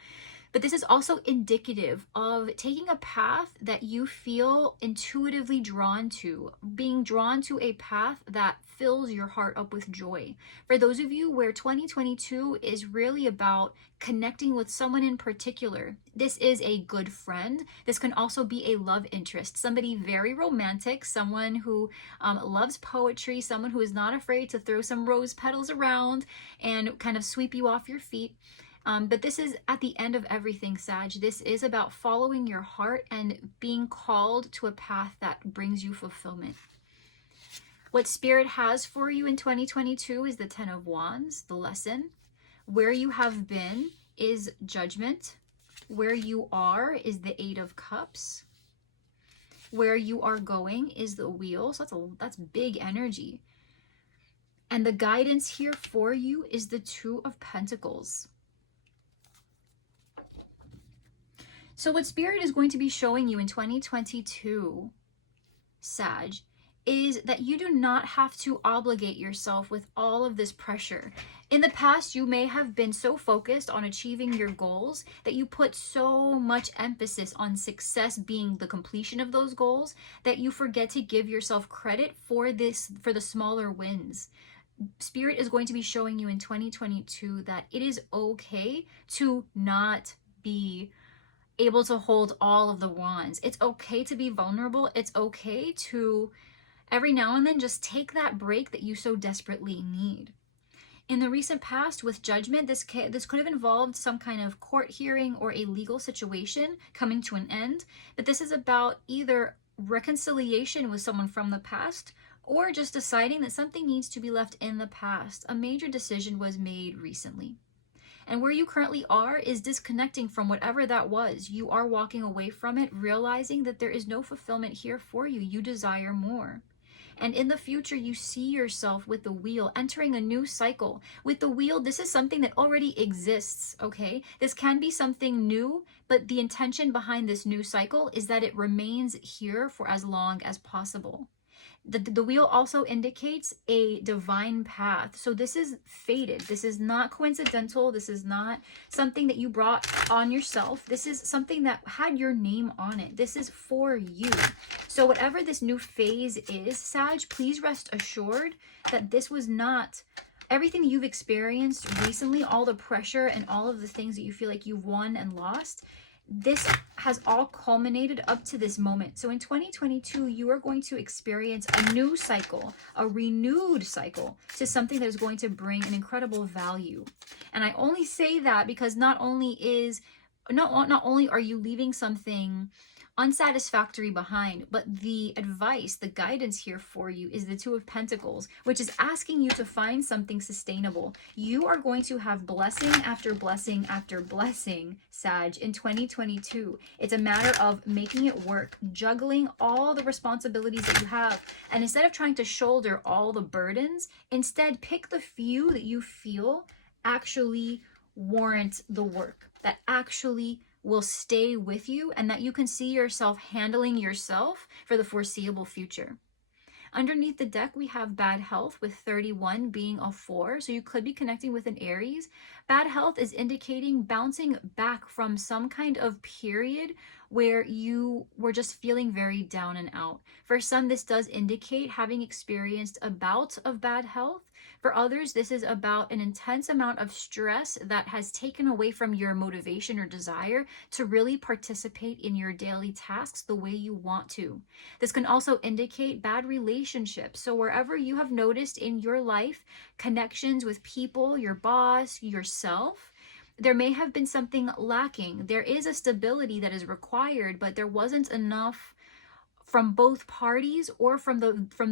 But this is also indicative of taking a path that you feel intuitively drawn to, being drawn to a path that fills your heart up with joy. For those of you where 2022 is really about connecting with someone in particular, this is a good friend. This can also be a love interest, somebody very romantic, someone who loves poetry, someone who is not afraid to throw some rose petals around and kind of sweep you off your feet. But this is at the end of everything, Sag. This is about following your heart and being called to a path that brings you fulfillment. What Spirit has for you in 2022 is the Ten of Wands, the lesson. Where you have been is Judgment. Where you are is the Eight of Cups. Where you are going is the Wheel. So that's big energy. And the guidance here for you is the Two of Pentacles. So what Spirit is going to be showing you in 2022, Sag, is that you do not have to obligate yourself with all of this pressure. In the past, you may have been so focused on achieving your goals that you put so much emphasis on success being the completion of those goals that you forget to give yourself credit for the smaller wins. Spirit is going to be showing you in 2022 that it is okay to not be able to hold all of the wands. It's okay to be vulnerable. It's okay to every now and then just take that break that you so desperately need. In the recent past with Judgment, this could have involved some kind of court hearing or a legal situation coming to an end. But this is about either reconciliation with someone from the past or just deciding that something needs to be left in the past. A major decision was made recently. And where you currently are is disconnecting from whatever that was. You are walking away from it, realizing that there is no fulfillment here for you. You desire more. And in the future, you see yourself with the Wheel entering a new cycle. With the Wheel, this is something that already exists, okay? This can be something new, but the intention behind this new cycle is that it remains here for as long as possible. The Wheel also indicates a divine path. So this is fated. This is not coincidental. This is not something that you brought on yourself. This is something that had your name on it. This is for you. So whatever this new phase is, Sag, please rest assured that this was not everything that you've experienced recently, all the pressure and all of the things that you feel like you've won and lost. This has all culminated up to this moment. So in 2022, you are going to experience a new cycle, a renewed cycle to something that is going to bring an incredible value. And I only say that because not only are you leaving something unsatisfactory behind, but the advice, the guidance here for you is the Two of Pentacles, which is asking you to find something sustainable. You are going to have blessing after blessing after blessing, Sag, in 2022. It's a matter of making it work, juggling all the responsibilities that you have. And instead of trying to shoulder all the burdens, instead pick the few that you feel actually warrant the work, that actually will stay with you, and that you can see yourself handling yourself for the foreseeable future. Underneath the deck, we have bad health with 31 being a 4. So you could be connecting with an Aries. Bad health is indicating bouncing back from some kind of period where you were just feeling very down and out. For some, this does indicate having experienced a bout of bad health. For others, this is about an intense amount of stress that has taken away from your motivation or desire to really participate in your daily tasks the way you want to. This can also indicate bad relationships. So wherever you have noticed in your life connections with people, your boss, yourself, there may have been something lacking. There is a stability that is required, but there wasn't enough from both parties or from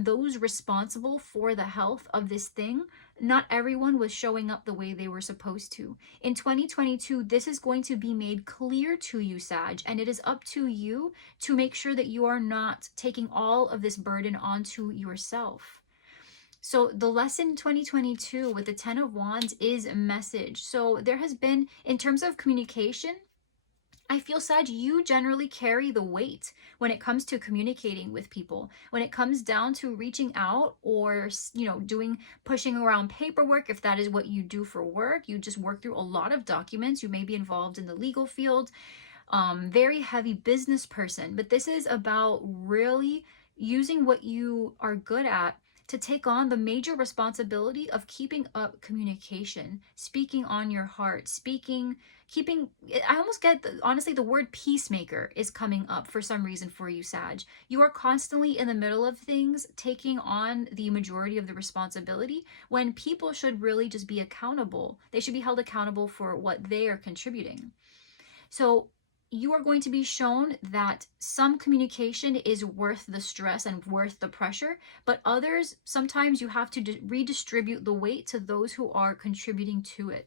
those responsible for the health of this thing. Not everyone was showing up the way they were supposed to. In 2022, this is going to be made clear to you, Sag, and it is up to you to make sure that you are not taking all of this burden onto yourself. So the lesson 2022 with the 10 of Wands is a message. So there has been, in terms of communication, I feel, Sag, you generally carry the weight when it comes to communicating with people. When it comes down to reaching out or, pushing around paperwork, if that is what you do for work, you just work through a lot of documents. You may be involved in the legal field, very heavy business person. But this is about really using what you are good at to take on the major responsibility of keeping up communication, speaking on your heart, keeping, I almost get, honestly, the word peacemaker is coming up for some reason for you, Sag. You are constantly in the middle of things, taking on the majority of the responsibility, when people should really just be accountable. They should be held accountable for what they are contributing. So you are going to be shown that some communication is worth the stress and worth the pressure, but others, sometimes you have to redistribute the weight to those who are contributing to it.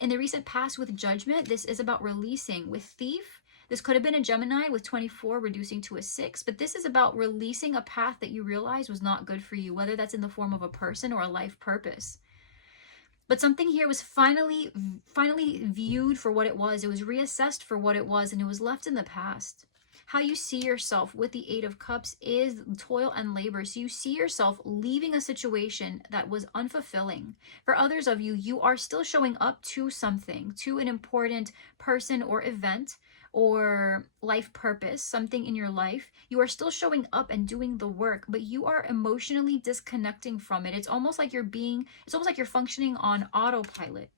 In the recent past with Judgment, this is about releasing. With Thief, this could have been a Gemini with 24 reducing to a 6, but this is about releasing a path that you realize was not good for you, whether that's in the form of a person or a life purpose. But something here was finally viewed for what it was. It was reassessed for what it was, and it was left in the past. How you see yourself with the Eight of Cups is toil and labor. So you see yourself leaving a situation that was unfulfilling. For others of you, you are still showing up to something, to an important person or event or life purpose, something in your life. You are still showing up and doing the work, but you are emotionally disconnecting from it. It's almost like you're functioning on autopilot.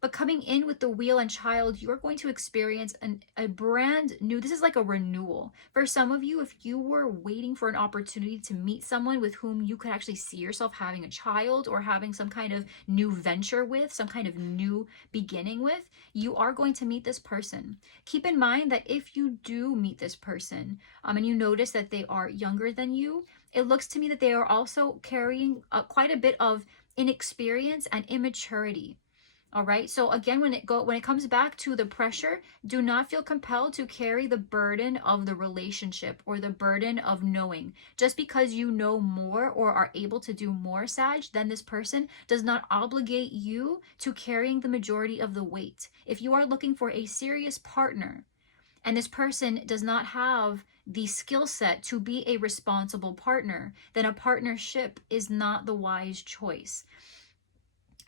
But coming in with the Wheel and Child, you're going to experience a brand new, this is like a renewal. For some of you, if you were waiting for an opportunity to meet someone with whom you could actually see yourself having a child or having some kind of new venture with, some kind of new beginning with, you are going to meet this person. Keep in mind that if you do meet this person, and you notice that they are younger than you, it looks to me that they are also carrying quite a bit of inexperience and immaturity. All right. So again, when it comes back to the pressure, do not feel compelled to carry the burden of the relationship or the burden of knowing. Just because you know more or are able to do more, Sag, than this person does not obligate you to carrying the majority of the weight. If you are looking for a serious partner and this person does not have the skill set to be a responsible partner, then a partnership is not the wise choice.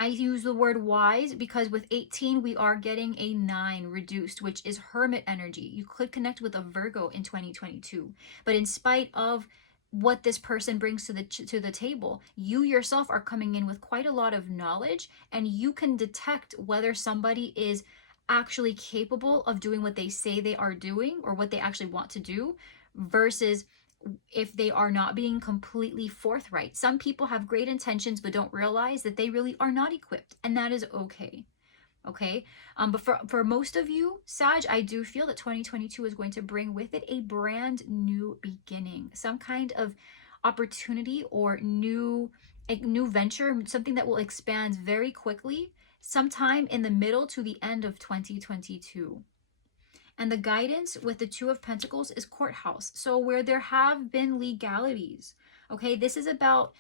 I use the word wise because with 18, we are getting a 9 reduced, which is hermit energy. You could connect with a Virgo in 2022. But in spite of what this person brings to the table, you yourself are coming in with quite a lot of knowledge, and you can detect whether somebody is actually capable of doing what they say they are doing or what they actually want to do versus if they are not being completely forthright. Some people have great intentions but don't realize that they really are not equipped, and that is okay. Okay. But for most of you, Sag, I do feel that 2022 is going to bring with it a brand new beginning, some kind of opportunity or a new venture, something that will expand very quickly, sometime in the middle to the end of 2022. And the guidance with the Two of Pentacles is courthouse. So where there have been legalities, okay, this is about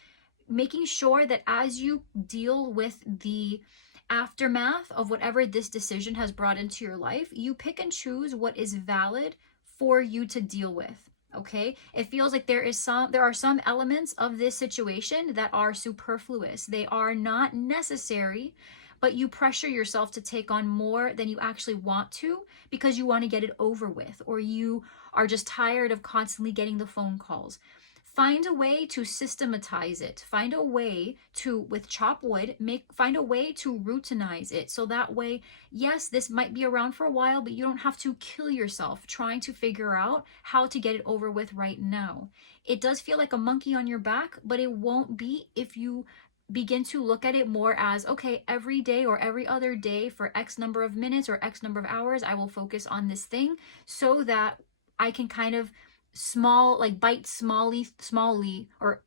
making sure that as you deal with the aftermath of whatever this decision has brought into your life, you pick and choose what is valid for you to deal with. Okay, it feels like there are some elements of this situation that are superfluous. They are not necessary, but you pressure yourself to take on more than you actually want to because you want to get it over with, or you are just tired of constantly getting the phone calls. Find a way to systematize it. Find a way to, with chop wood, find a way to routinize it. So that way, yes, this might be around for a while, but you don't have to kill yourself trying to figure out how to get it over with right now. It does feel like a monkey on your back, but it won't be if you begin to look at it more as, okay, every day or every other day for X number of minutes or X number of hours, I will focus on this thing so that I can kind of bite smallly, or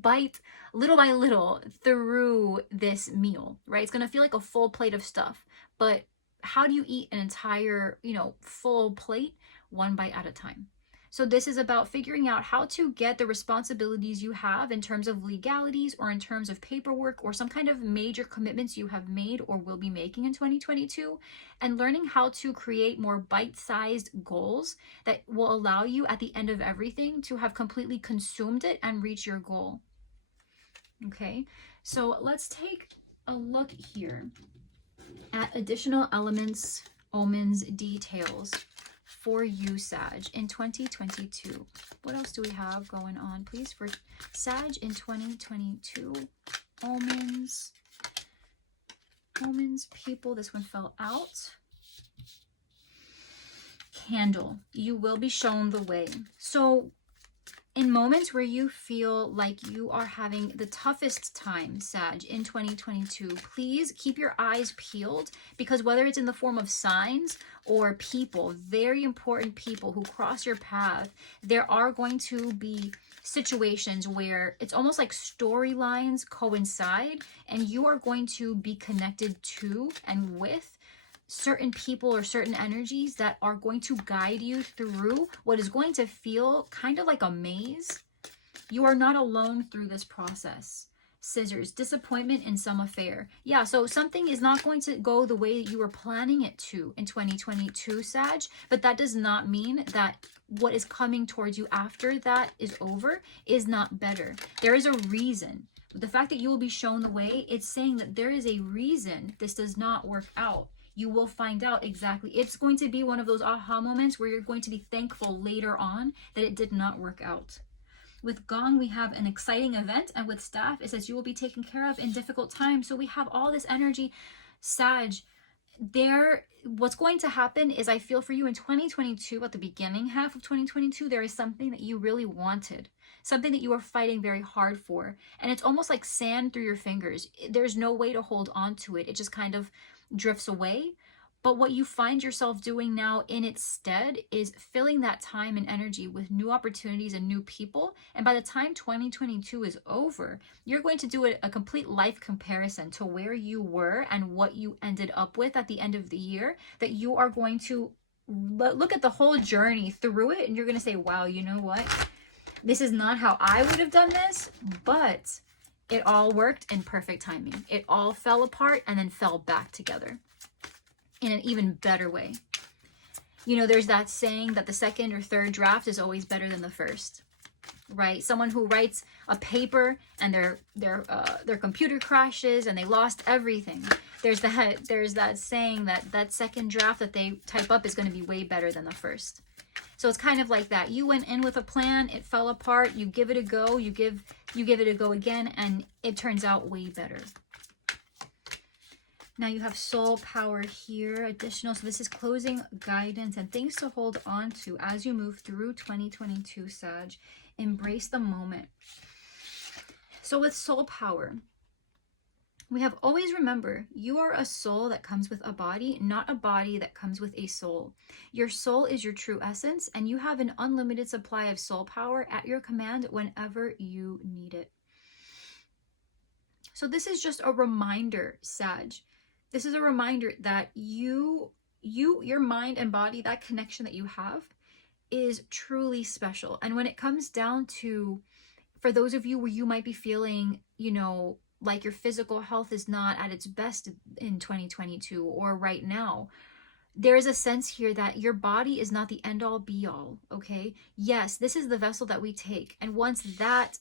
bite little by little through this meal, right? It's going to feel like a full plate of stuff, but how do you eat an entire, full plate? One bite at a time. So this is about figuring out how to get the responsibilities you have in terms of legalities or in terms of paperwork or some kind of major commitments you have made or will be making in 2022, and learning how to create more bite-sized goals that will allow you at the end of everything to have completely consumed it and reach your goal. Okay, so let's take a look here at additional elements, omens, details for you, Sag, in 2022. What else do we have going on, please, for Sag in 2022? Omens, people. This one fell out. Candle. You will be shown the way. So in moments where you feel like you are having the toughest time, Sag, in 2022, please keep your eyes peeled, because whether it's in the form of signs or people, very important people who cross your path, there are going to be situations where it's almost like storylines coincide, and you are going to be connected to and with certain people or certain energies that are going to guide you through what is going to feel kind of like a maze. You are not alone through this process. Scissors, disappointment in some affair. Yeah, so something is not going to go the way that you were planning it to in 2022, Sag, but that does not mean that what is coming towards you after that is over is not better. There is a reason. The fact that you will be shown the way, it's saying that there is a reason this does not work out. You will find out exactly. It's going to be one of those aha moments where you're going to be thankful later on that it did not work out. With Gong, we have an exciting event, and with Staff, it says you will be taken care of in difficult times. So we have all this energy. Sag, what's going to happen is, I feel for you in 2022, at the beginning half of 2022, there is something that you really wanted, something that you were fighting very hard for, and it's almost like sand through your fingers. There's no way to hold on to it. It just kind of drifts away. But what you find yourself doing now in its stead is filling that time and energy with new opportunities and new people. And by the time 2022 is over, you're going to do a complete life comparison to where you were and what you ended up with at the end of the year, that you are going to look at the whole journey through it, and you're going to say, wow, you know what? This is not how I would have done this, but it all worked in perfect timing. It all fell apart and then fell back together in an even better way. You know, there's that saying that the second or third draft is always better than the first, right? Someone who writes a paper and their computer crashes and they lost everything. There's that saying that that second draft that they type up is going to be way better than the first. So it's kind of like that. You went in with a plan, it fell apart, you give it a go, you give it a go again, and it turns out way better. Now you have soul power here, additional. So this is closing, guidance, and things to hold on to as you move through 2022, Sag. Embrace the moment. So with soul power, we have always remember, you are a soul that comes with a body, not a body that comes with a soul. Your soul is your true essence, and you have an unlimited supply of soul power at your command whenever you need it. So this is just a reminder, Sag. This is a reminder that your mind and body, that connection that you have is truly special. And when it comes down to, for those of you where you might be feeling, you know, like your physical health is not at its best in 2022 or right now, there is a sense here that your body is not the end all be all, okay? Yes, this is the vessel that we take. And once that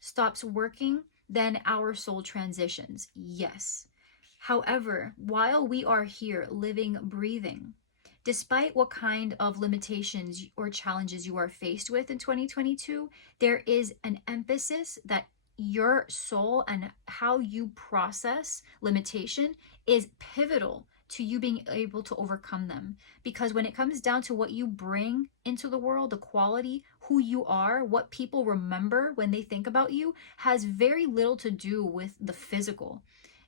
stops working, then our soul transitions, yes. However, while we are here living, breathing, despite what kind of limitations or challenges you are faced with in 2022, there is an emphasis that your soul and how you process limitation is pivotal to you being able to overcome them. Because when it comes down to what you bring into the world, the quality, who you are, what people remember when they think about you, has very little to do with the physical.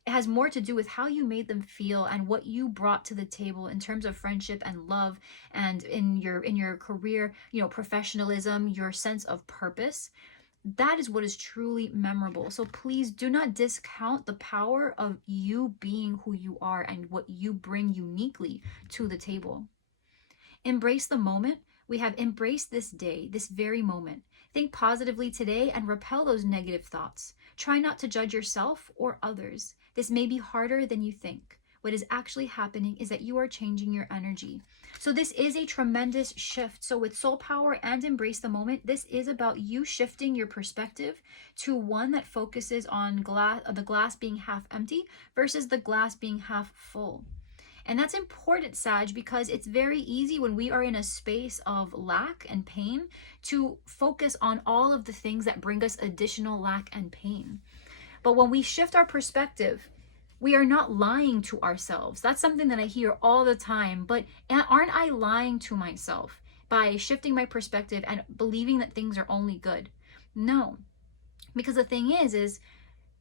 It has more to do with how you made them feel and what you brought to the table in terms of friendship and love, and in your career, you know, professionalism, your sense of purpose. That is what is truly memorable. So please do not discount the power of you being who you are and what you bring uniquely to the table. Embrace the moment We have embraced this day, this very moment. Think positively today and repel those negative thoughts. Try not to judge yourself or others. This may be harder than you think. What is actually happening is that you are changing your energy. So this is a tremendous shift. So with soul power and embrace the moment, this is about you shifting your perspective to one that focuses on the glass being half empty versus the glass being half full. And that's important, Sag, because it's very easy when we are in a space of lack and pain to focus on all of the things that bring us additional lack and pain. But when we shift our perspective, we are not lying to ourselves. That's something that I hear all the time. But aren't I lying to myself by shifting my perspective and believing that things are only good? No. Because the thing is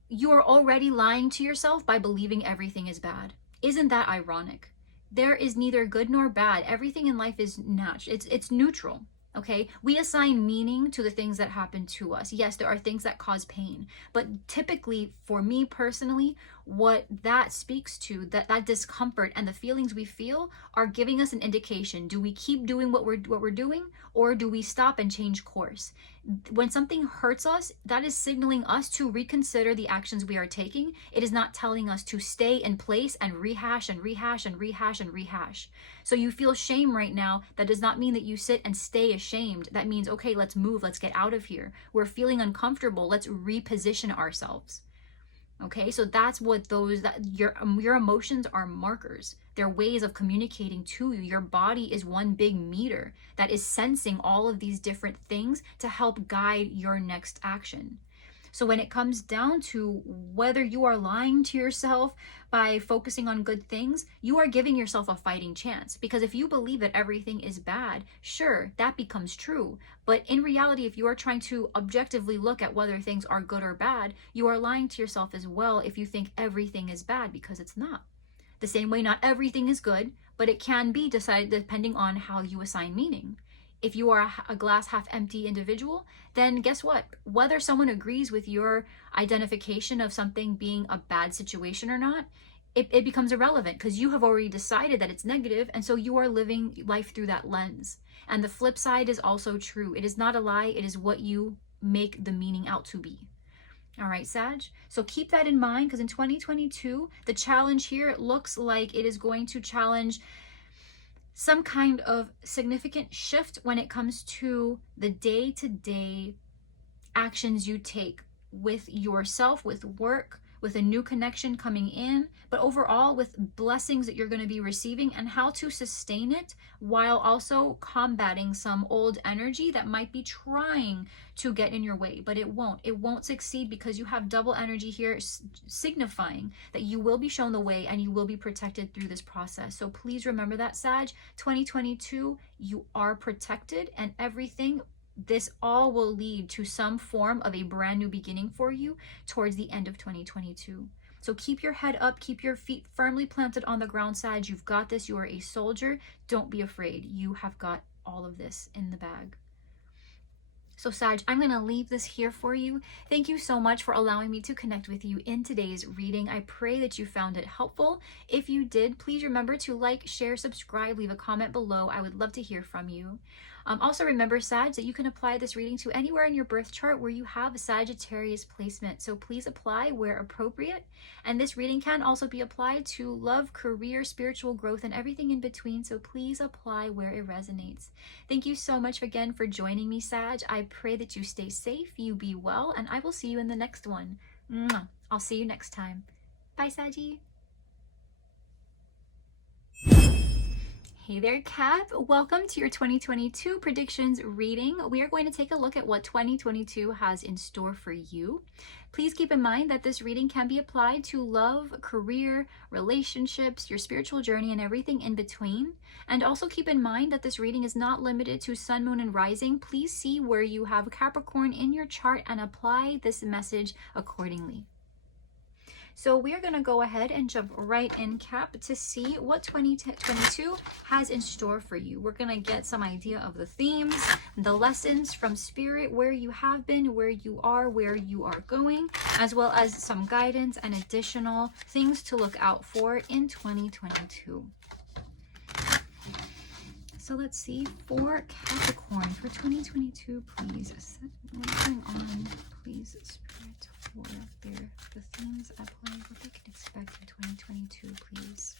you are already lying to yourself by believing everything is bad. Isn't that ironic? There is neither good nor bad. Everything in life is natural. It's neutral. Okay, we assign meaning to the things that happen to us. Yes, there are things that cause pain, but typically for me personally, what that speaks to, that discomfort and the feelings we feel are giving us an indication. Do we keep doing what we're doing, or do we stop and change course? When something hurts us, that is signaling us to reconsider the actions we are taking. It is not telling us to stay in place and rehash and rehash and rehash and rehash. So you feel shame right now. That does not mean that you sit and stay ashamed. That means, okay, let's move. Let's get out of here. We're feeling uncomfortable. Let's reposition ourselves. Okay, so that's what your emotions are markers. They're ways of communicating to you. Your body is one big meter that is sensing all of these different things to help guide your next action. So when it comes down to whether you are lying to yourself by focusing on good things, you are giving yourself a fighting chance. Because if you believe that everything is bad, sure, that becomes true. But in reality, if you are trying to objectively look at whether things are good or bad, you are lying to yourself as well if you think everything is bad, because it's not. The same way, not everything is good, but it can be decided depending on how you assign meaning. If you are a glass half empty individual, then guess what? Whether someone agrees with your identification of something being a bad situation or not, it becomes irrelevant, because you have already decided that it's negative, and so you are living life through that lens. And the flip side is also true. It is not a lie. It is what you make the meaning out to be. All right, Sag. So keep that in mind, because in 2022, the challenge here looks like it is going to challenge some kind of significant shift when it comes to the day-to-day actions you take with yourself, with work, with a new connection coming in, but overall with blessings that you're going to be receiving, and how to sustain it while also combating some old energy that might be trying to get in your way, but it won't succeed, because you have double energy here signifying that you will be shown the way and you will be protected through this process. So please remember that, Sag. 2022, you are protected, and this all will lead to some form of a brand new beginning for you towards the end of 2022. So keep your head up, keep your feet firmly planted on the ground, Sag. You've got this. You are a soldier. Don't be afraid. You have got all of this in the bag. So Sag, I'm going to leave this here for you. Thank you so much for allowing me to connect with you in today's reading. I pray that you found it helpful. If you did, please remember to like, share, subscribe, leave a comment below. I would love to hear from you. Also remember, Sag, that you can apply this reading to anywhere in your birth chart where you have a Sagittarius placement. So please apply where appropriate. And this reading can also be applied to love, career, spiritual growth, and everything in between. So please apply where it resonates. Thank you so much again for joining me, Sag. I pray that you stay safe, you be well, and I will see you in the next one. Mwah. I'll see you next time. Bye, Saggy. Hey there, Cap. Welcome to your 2022 predictions reading. We are going to take a look at what 2022 has in store for you. Please keep in mind that this reading can be applied to love, career, relationships, your spiritual journey, and everything in between. And also keep in mind that this reading is not limited to sun, moon, and rising. Please see where you have Capricorn in your chart and apply this message accordingly. So we are going to go ahead and jump right in, Cap, to see what 2022 has in store for you. We're going to get some idea of the themes, the lessons from Spirit, where you have been, where you are going, as well as some guidance and additional things to look out for in 2022. So let's see for Capricorn for 2022, please. What's going on, please, Spirit, for the themes at play, what they can expect in 2022, please.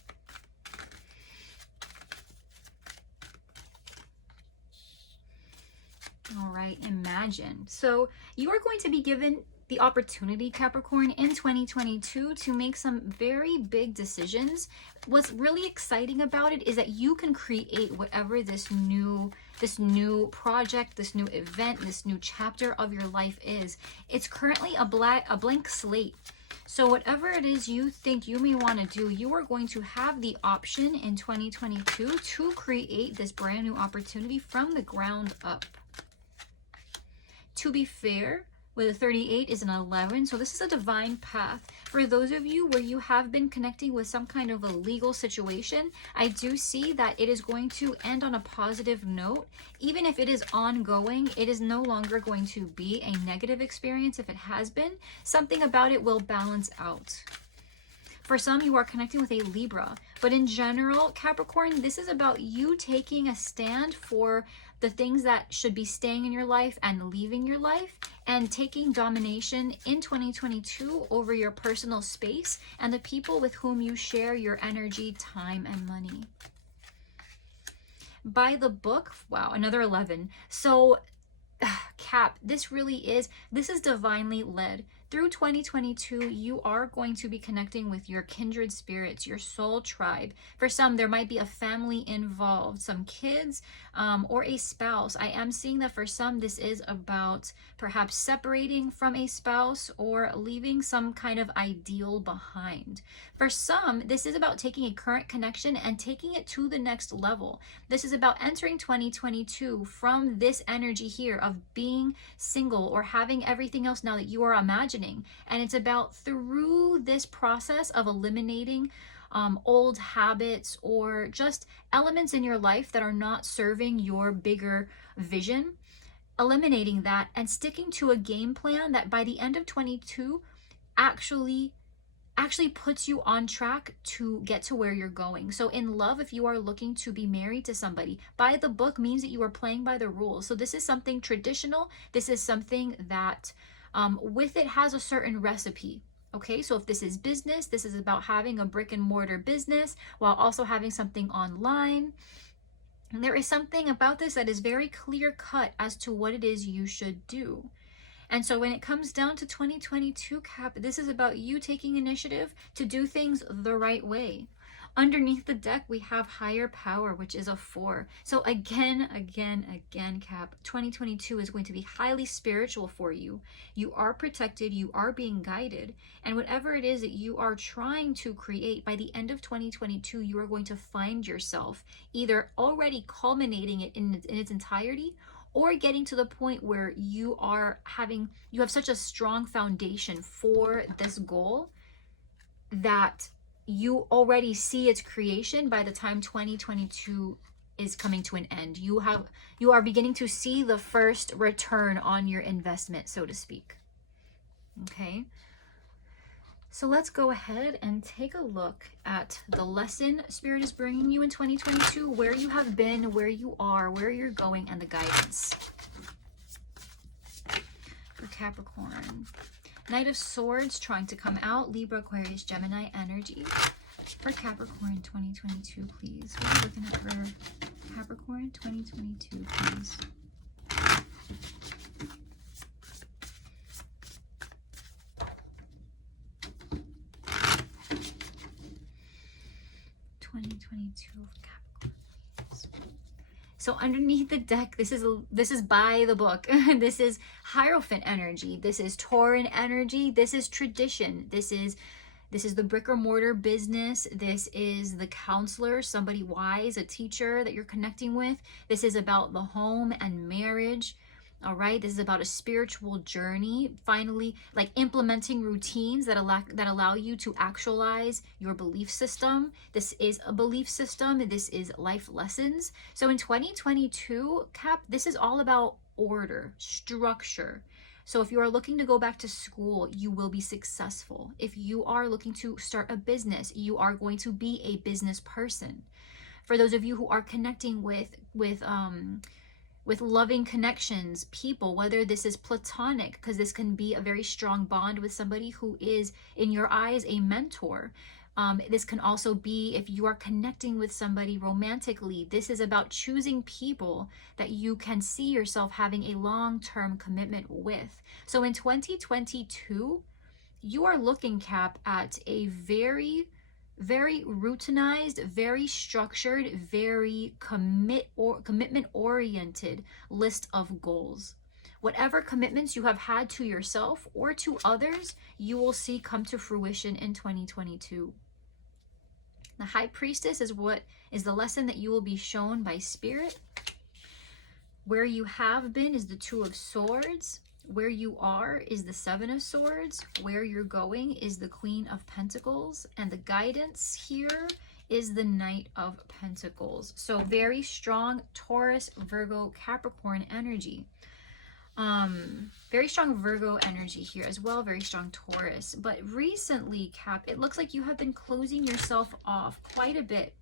All right, imagine. So you are going to be given the opportunity, Capricorn, in 2022 to make some very big decisions. What's really exciting about it is that you can create whatever this new project, this new event, this new chapter of your life is. It's currently a blank slate. So whatever it is you think you may want to do, you are going to have the option in 2022 to create this brand new opportunity from the ground up. To be fair, with a 38 is an 11, so this is a divine path. For those of you where you have been connecting with some kind of a legal situation, I do see that it is going to end on a positive note. Even if it is ongoing, it is no longer going to be a negative experience. If it has been, something about it will balance out. For some, you are connecting with a Libra, but in general, Capricorn, this is about you taking a stand for the things that should be staying in your life and leaving your life, and taking domination in 2022 over your personal space and the people with whom you share your energy, time, and money. By the book, wow, another 11. So Cap, this is divinely led. Through 2022, you are going to be connecting with your kindred spirits, your soul tribe. For some, there might be a family involved, some kids, or a spouse. I am seeing that for some, this is about perhaps separating from a spouse or leaving some kind of ideal behind. For some, this is about taking a current connection and taking it to the next level. This is about entering 2022 from this energy here of being single or having everything else now that you are imagining. And it's about, through this process of eliminating old habits or just elements in your life that are not serving your bigger vision, eliminating that and sticking to a game plan that by the end of 22 actually puts you on track to get to where you're going. So in love, if you are looking to be married to somebody, by the book means that you are playing by the rules. So this is something traditional. This is something that with it has a certain recipe. Okay, so if this is business, this is about having a brick and mortar business while also having something online. And there is something about this that is very clear cut as to what it is you should do. And so when it comes down to 2022, Cap, this is about you taking initiative to do things the right way. Underneath the deck, we have higher power, which is a 4. So again, Cap, 2022 is going to be highly spiritual for you. You are protected, you are being guided, and whatever it is that you are trying to create, by the end of 2022, you are going to find yourself either already culminating it in its entirety, or getting to the point where you have such a strong foundation for this goal that you already see its creation by the time 2022 is coming to an end. You are beginning to see the first return on your investment, so to speak. Okay. So let's go ahead and take a look at the lesson Spirit is bringing you in 2022, where you have been, where you are, where you're going, and the guidance. For Capricorn, Knight of Swords trying to come out, Libra, Aquarius, Gemini energy. For Capricorn 2022, please. What are you looking at for Capricorn 2022, please? So underneath the deck, this is by the book. This is Hierophant energy. This is Tauran energy. This is tradition. This is the brick or mortar business. This is the counselor, somebody wise, a teacher that you're connecting with. This is about the home and marriage. All right, this is about a spiritual journey, finally, like implementing routines that allow you to actualize your belief system. This is a belief system. This is life lessons. So in 2022, Cap, this is all about order, structure. So if you are looking to go back to school, you will be successful. If you are looking to start a business, you are going to be a business person. For those of you who are connecting with loving connections, people, whether this is platonic, because this can be a very strong bond with somebody who is, in your eyes, a mentor. This can also be if you are connecting with somebody romantically. This is about choosing people that you can see yourself having a long-term commitment with. So in 2022, you are looking, Cap, at a very routinized, very structured, very commitment oriented list of goals. Whatever commitments you have had to yourself or to others, you will see come to fruition in 2022. The High Priestess is the lesson that you will be shown by Spirit. Where you have been is the Two of Swords. Where you are is the Seven of Swords. Where you're going is the Queen of Pentacles. And the guidance here is the Knight of Pentacles. So very strong Taurus, Virgo, Capricorn energy. Very strong Virgo energy here as well. Very strong Taurus. But recently, Cap, it looks like you have been closing yourself off quite a bit.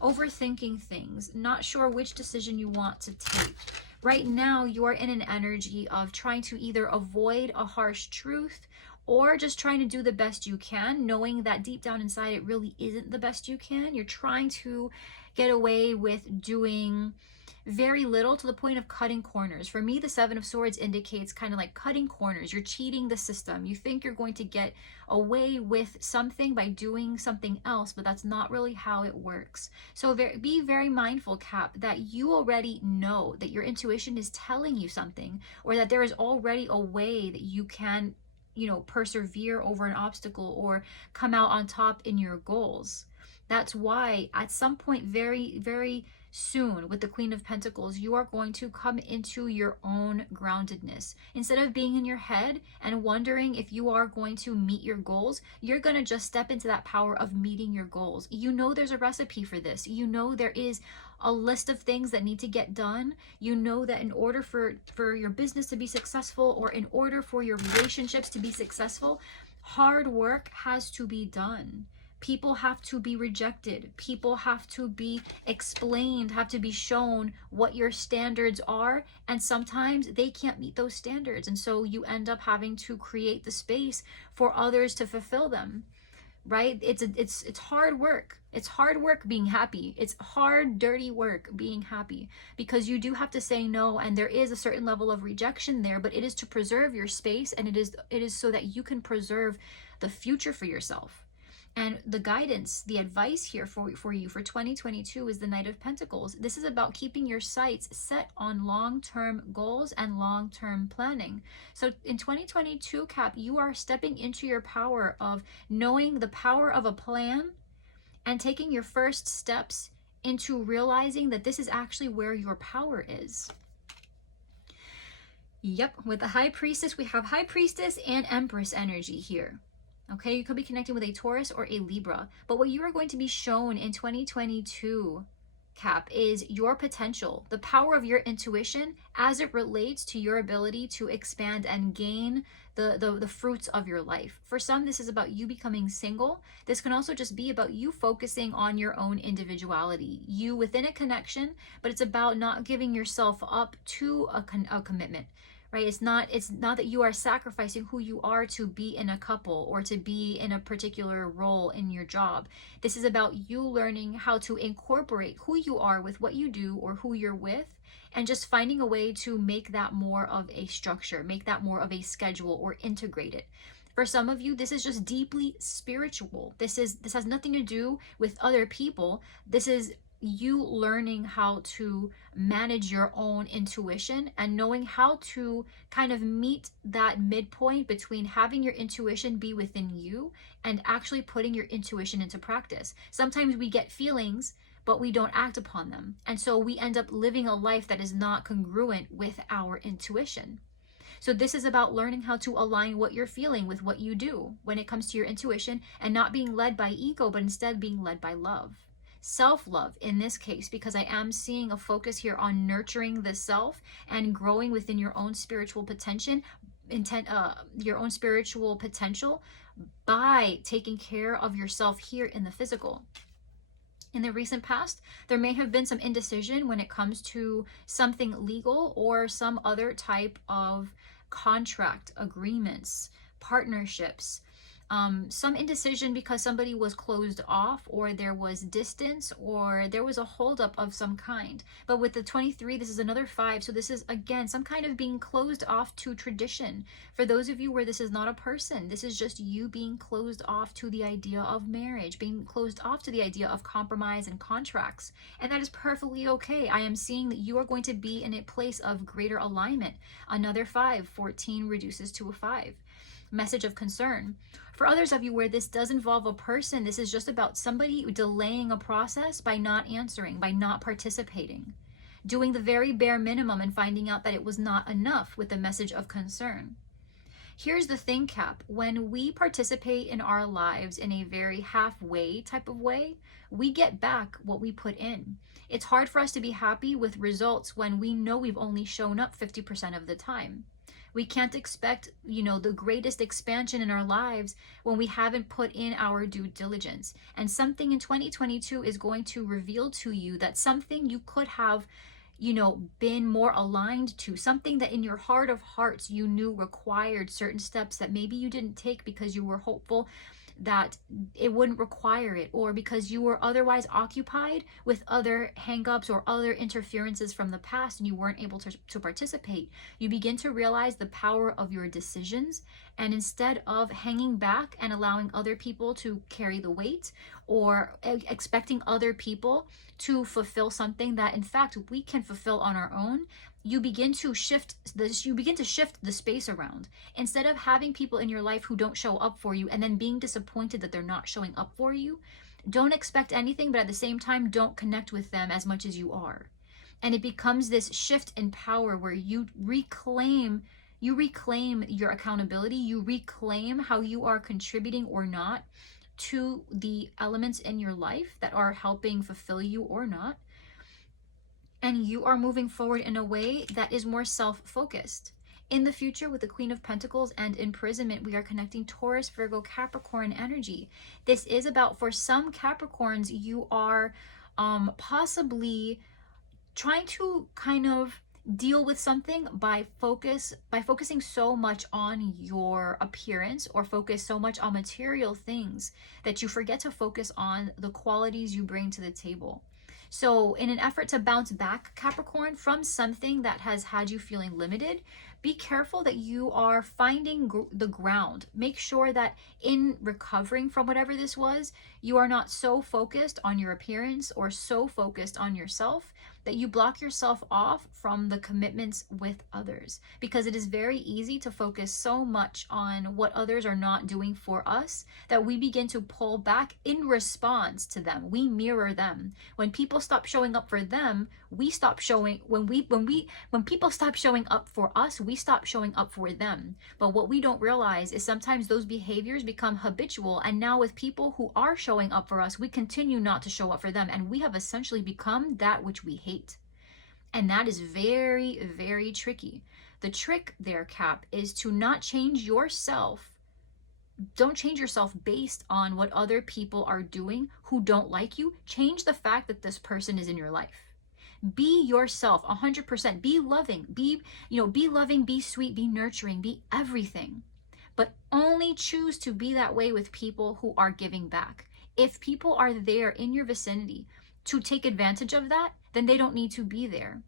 Overthinking things. Not sure which decision you want to take. Right now, you're in an energy of trying to either avoid a harsh truth or just trying to do the best you can, knowing that deep down inside it really isn't the best you can. You're trying to get away with doing very little to the point of cutting corners. For me, the Seven of Swords indicates kind of like cutting corners. You're cheating the system. You think you're going to get away with something by doing something else, but that's not really how it works. So be very mindful, Cap, that you already know that your intuition is telling you something, or that there is already a way that you can, persevere over an obstacle or come out on top in your goals. That's why at some point very, very soon with the Queen of Pentacles, you are going to come into your own groundedness. Instead of being in your head and wondering if you are going to meet your goals, you're going to just step into that power of meeting your goals. You know there's a recipe for this. You know there is a list of things that need to get done. You know that in order for your business to be successful, or in order for your relationships to be successful, hard work has to be done. People have to be rejected. People have to be explained, have to be shown what your standards are. And sometimes they can't meet those standards. And so you end up having to create the space for others to fulfill them, right? It's hard work. It's hard work being happy. It's hard, dirty work being happy, because you do have to say no. And there is a certain level of rejection there, but it is to preserve your space. And it is so that you can preserve the future for yourself. And the guidance, the advice here for you for 2022 is the Knight of Pentacles. This is about keeping your sights set on long-term goals and long-term planning. So in 2022, Cap, you are stepping into your power of knowing the power of a plan and taking your first steps into realizing that this is actually where your power is. Yep, with the High Priestess, we have High Priestess and Empress energy here. Okay, you could be connecting with a Taurus or a Libra. But what you are going to be shown in 2022, Cap, is your potential, the power of your intuition as it relates to your ability to expand and gain the fruits of your life. For some, this is about you becoming single. This can also just be about you focusing on your own individuality, you within a connection, but it's about not giving yourself up to a commitment. Right? It's not that you are sacrificing who you are to be in a couple or to be in a particular role in your job. This is about you learning how to incorporate who you are with what you do or who you're with, and just finding a way to make that more of a structure, make that more of a schedule, or integrate it. For some of you, this is just deeply spiritual. This has nothing to do with other people. This is you learning how to manage your own intuition and knowing how to kind of meet that midpoint between having your intuition be within you and actually putting your intuition into practice. Sometimes we get feelings, but we don't act upon them. And so we end up living a life that is not congruent with our intuition. So this is about learning how to align what you're feeling with what you do when it comes to your intuition, and not being led by ego, but instead being led by love. Self-love in this case, because I am seeing a focus here on nurturing the self and growing within your own spiritual potential, by taking care of yourself here in the physical. In the recent past, there may have been some indecision when it comes to something legal or some other type of contract, agreements, partnerships. Some indecision because somebody was closed off, or there was distance, or there was a holdup of some kind. But with the 23, this is another 5. So this is, again, some kind of being closed off to tradition. For those of you where this is not a person, this is just you being closed off to the idea of marriage, being closed off to the idea of compromise and contracts. And that is perfectly okay. I am seeing that you are going to be in a place of greater alignment. Another 5, 14 reduces to a 5. Message of concern. For others of you where this does involve a person, this is just about somebody delaying a process by not answering, by not participating, doing the very bare minimum and finding out that it was not enough with the message of concern. Here's the thing, Cap. When we participate in our lives in a very halfway type of way, we get back what we put in. It's hard for us to be happy with results when we know we've only shown up 50% of the time. We can't expect, the greatest expansion in our lives when we haven't put in our due diligence. And something in 2022 is going to reveal to you that something you could have, been more aligned to, something that in your heart of hearts you knew required certain steps that maybe you didn't take because you were hopeful that it wouldn't require it, or because you were otherwise occupied with other hangups or other interferences from the past and you weren't able to participate. You begin to realize the power of your decisions, and instead of hanging back and allowing other people to carry the weight, or expecting other people to fulfill something that in fact we can fulfill on our own, you begin to shift the space around. Instead of having people in your life who don't show up for you and then being disappointed that they're not showing up for you, don't expect anything, but at the same time don't connect with them as much as you are. And it becomes this shift in power where you reclaim your accountability, you reclaim how you are contributing or not to the elements in your life that are helping fulfill you or not. And you are moving forward in a way that is more self-focused. In the future, with the Queen of Pentacles and imprisonment, we are connecting Taurus, Virgo, Capricorn energy. This is about, for some Capricorns, you are possibly trying to kind of deal with something by focusing so much on your appearance, or focus so much on material things that you forget to focus on the qualities you bring to the table. So in an effort to bounce back, Capricorn, from something that has had you feeling limited, be careful that you are finding the ground. Make sure that in recovering from whatever this was, you are not so focused on your appearance or so focused on yourself that you block yourself off from the commitments with others. Because it is very easy to focus so much on what others are not doing for us that we begin to pull back in response to them. We mirror them. When people stop showing up for them, we stop showing. When people stop showing up for us, we stop showing up for them. But what we don't realize is sometimes those behaviors become habitual, and now with people who are showing up for us, we continue not to show up for them, and we have essentially become that which we hate. And that is very, very tricky. The trick there, Cap, is to not change yourself. Don't change yourself based on what other people are doing who don't like you. Change the fact that this person is in your life. Be yourself 100%. Be loving. Be loving, be sweet, be nurturing, be everything. But only choose to be that way with people who are giving back. If people are there in your vicinity to take advantage of that, then they don't need to be there.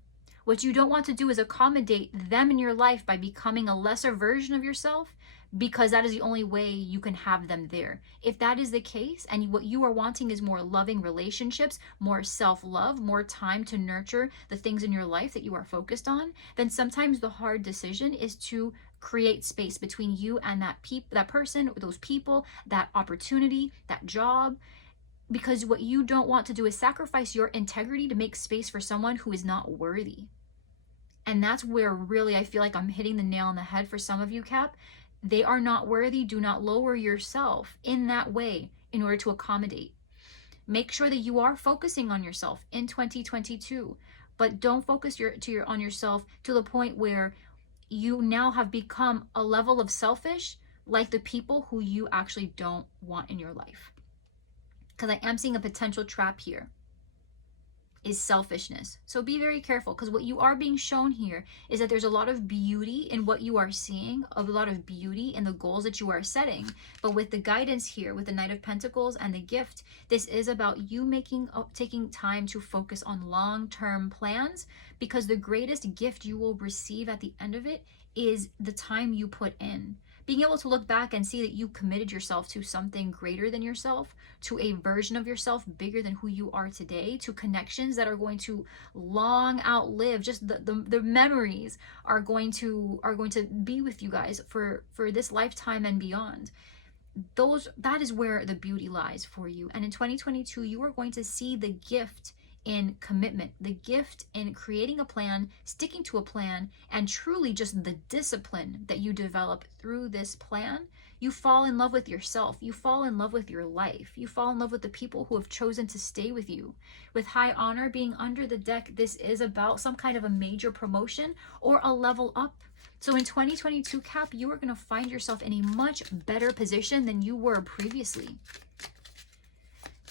What you don't want to do is accommodate them in your life by becoming a lesser version of yourself, because that is the only way you can have them there. If that is the case, and what you are wanting is more loving relationships, more self-love, more time to nurture the things in your life that you are focused on, then sometimes the hard decision is to create space between you and that person, those people, that opportunity, that job. Because what you don't want to do is sacrifice your integrity to make space for someone who is not worthy. And that's where really I feel like I'm hitting the nail on the head for some of you, Cap. They are not worthy. Do not lower yourself in that way in order to accommodate. Make sure that you are focusing on yourself in 2022, but don't focus on yourself to the point where you now have become a level of selfish like the people who you actually don't want in your life. because I am seeing a potential trap here, is selfishness. So be very careful, because what you are being shown here is that there's a lot of beauty in what you are seeing, a lot of beauty in the goals that you are setting. But with the guidance here, with the Knight of Pentacles and the gift, this is about you taking time to focus on long-term plans, because the greatest gift you will receive at the end of it is the time you put in. Being able to look back and see that you committed yourself to something greater than yourself, to a version of yourself bigger than who you are today, to connections that are going to long outlive, just the memories are going to be with you guys for this lifetime and beyond. That is where the beauty lies for you. And in 2022, you are going to see the gift in commitment, the gift in creating a plan, sticking to a plan, and truly just the discipline that you develop through this plan. You fall in love with yourself. You fall in love with your life. You fall in love with the people who have chosen to stay with you. With High Honor being under the deck, this is about some kind of a major promotion or a level up. So in 2022, Cap, you are going to find yourself in a much better position than you were previously.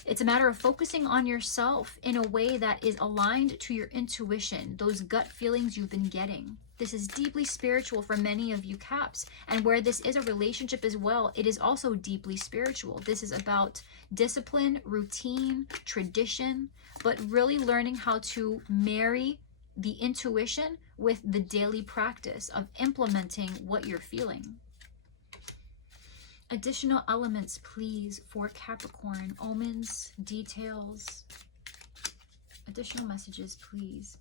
It's a matter of focusing on yourself in a way that is aligned to your intuition, those gut feelings you've been getting. This is deeply spiritual for many of you, Caps. And where this is a relationship as well, it is also deeply spiritual. This is about discipline, routine, tradition, but really learning how to marry the intuition with the daily practice of implementing what you're feeling. Additional elements, please, for Capricorn. Omens, details, additional messages, please.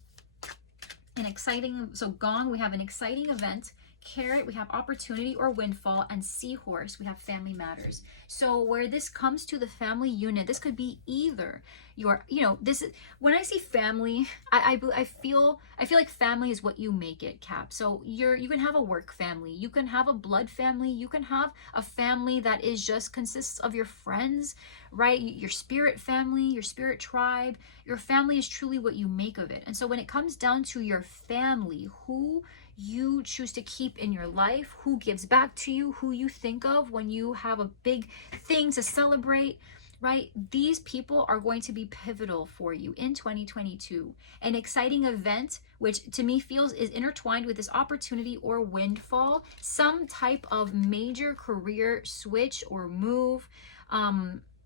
So Gong, we have an exciting event. Carrot, we have opportunity or windfall. And Seahorse, we have family matters. So where this comes to the family unit, this could be either your, this is, when I say family, I feel like family is what you make it, Cap. So you can have a work family, you can have a blood family, you can have a family that is just consists of your friends, right? Your spirit family, your spirit tribe. Your family is truly what you make of it. And so when it comes down to your family, who you choose to keep in your life, who gives back to you, who you think of when you have a big thing to celebrate, right? These people are going to be pivotal for you in 2022. An exciting event, which to me feels is intertwined with this opportunity or windfall, some type of major career switch or move.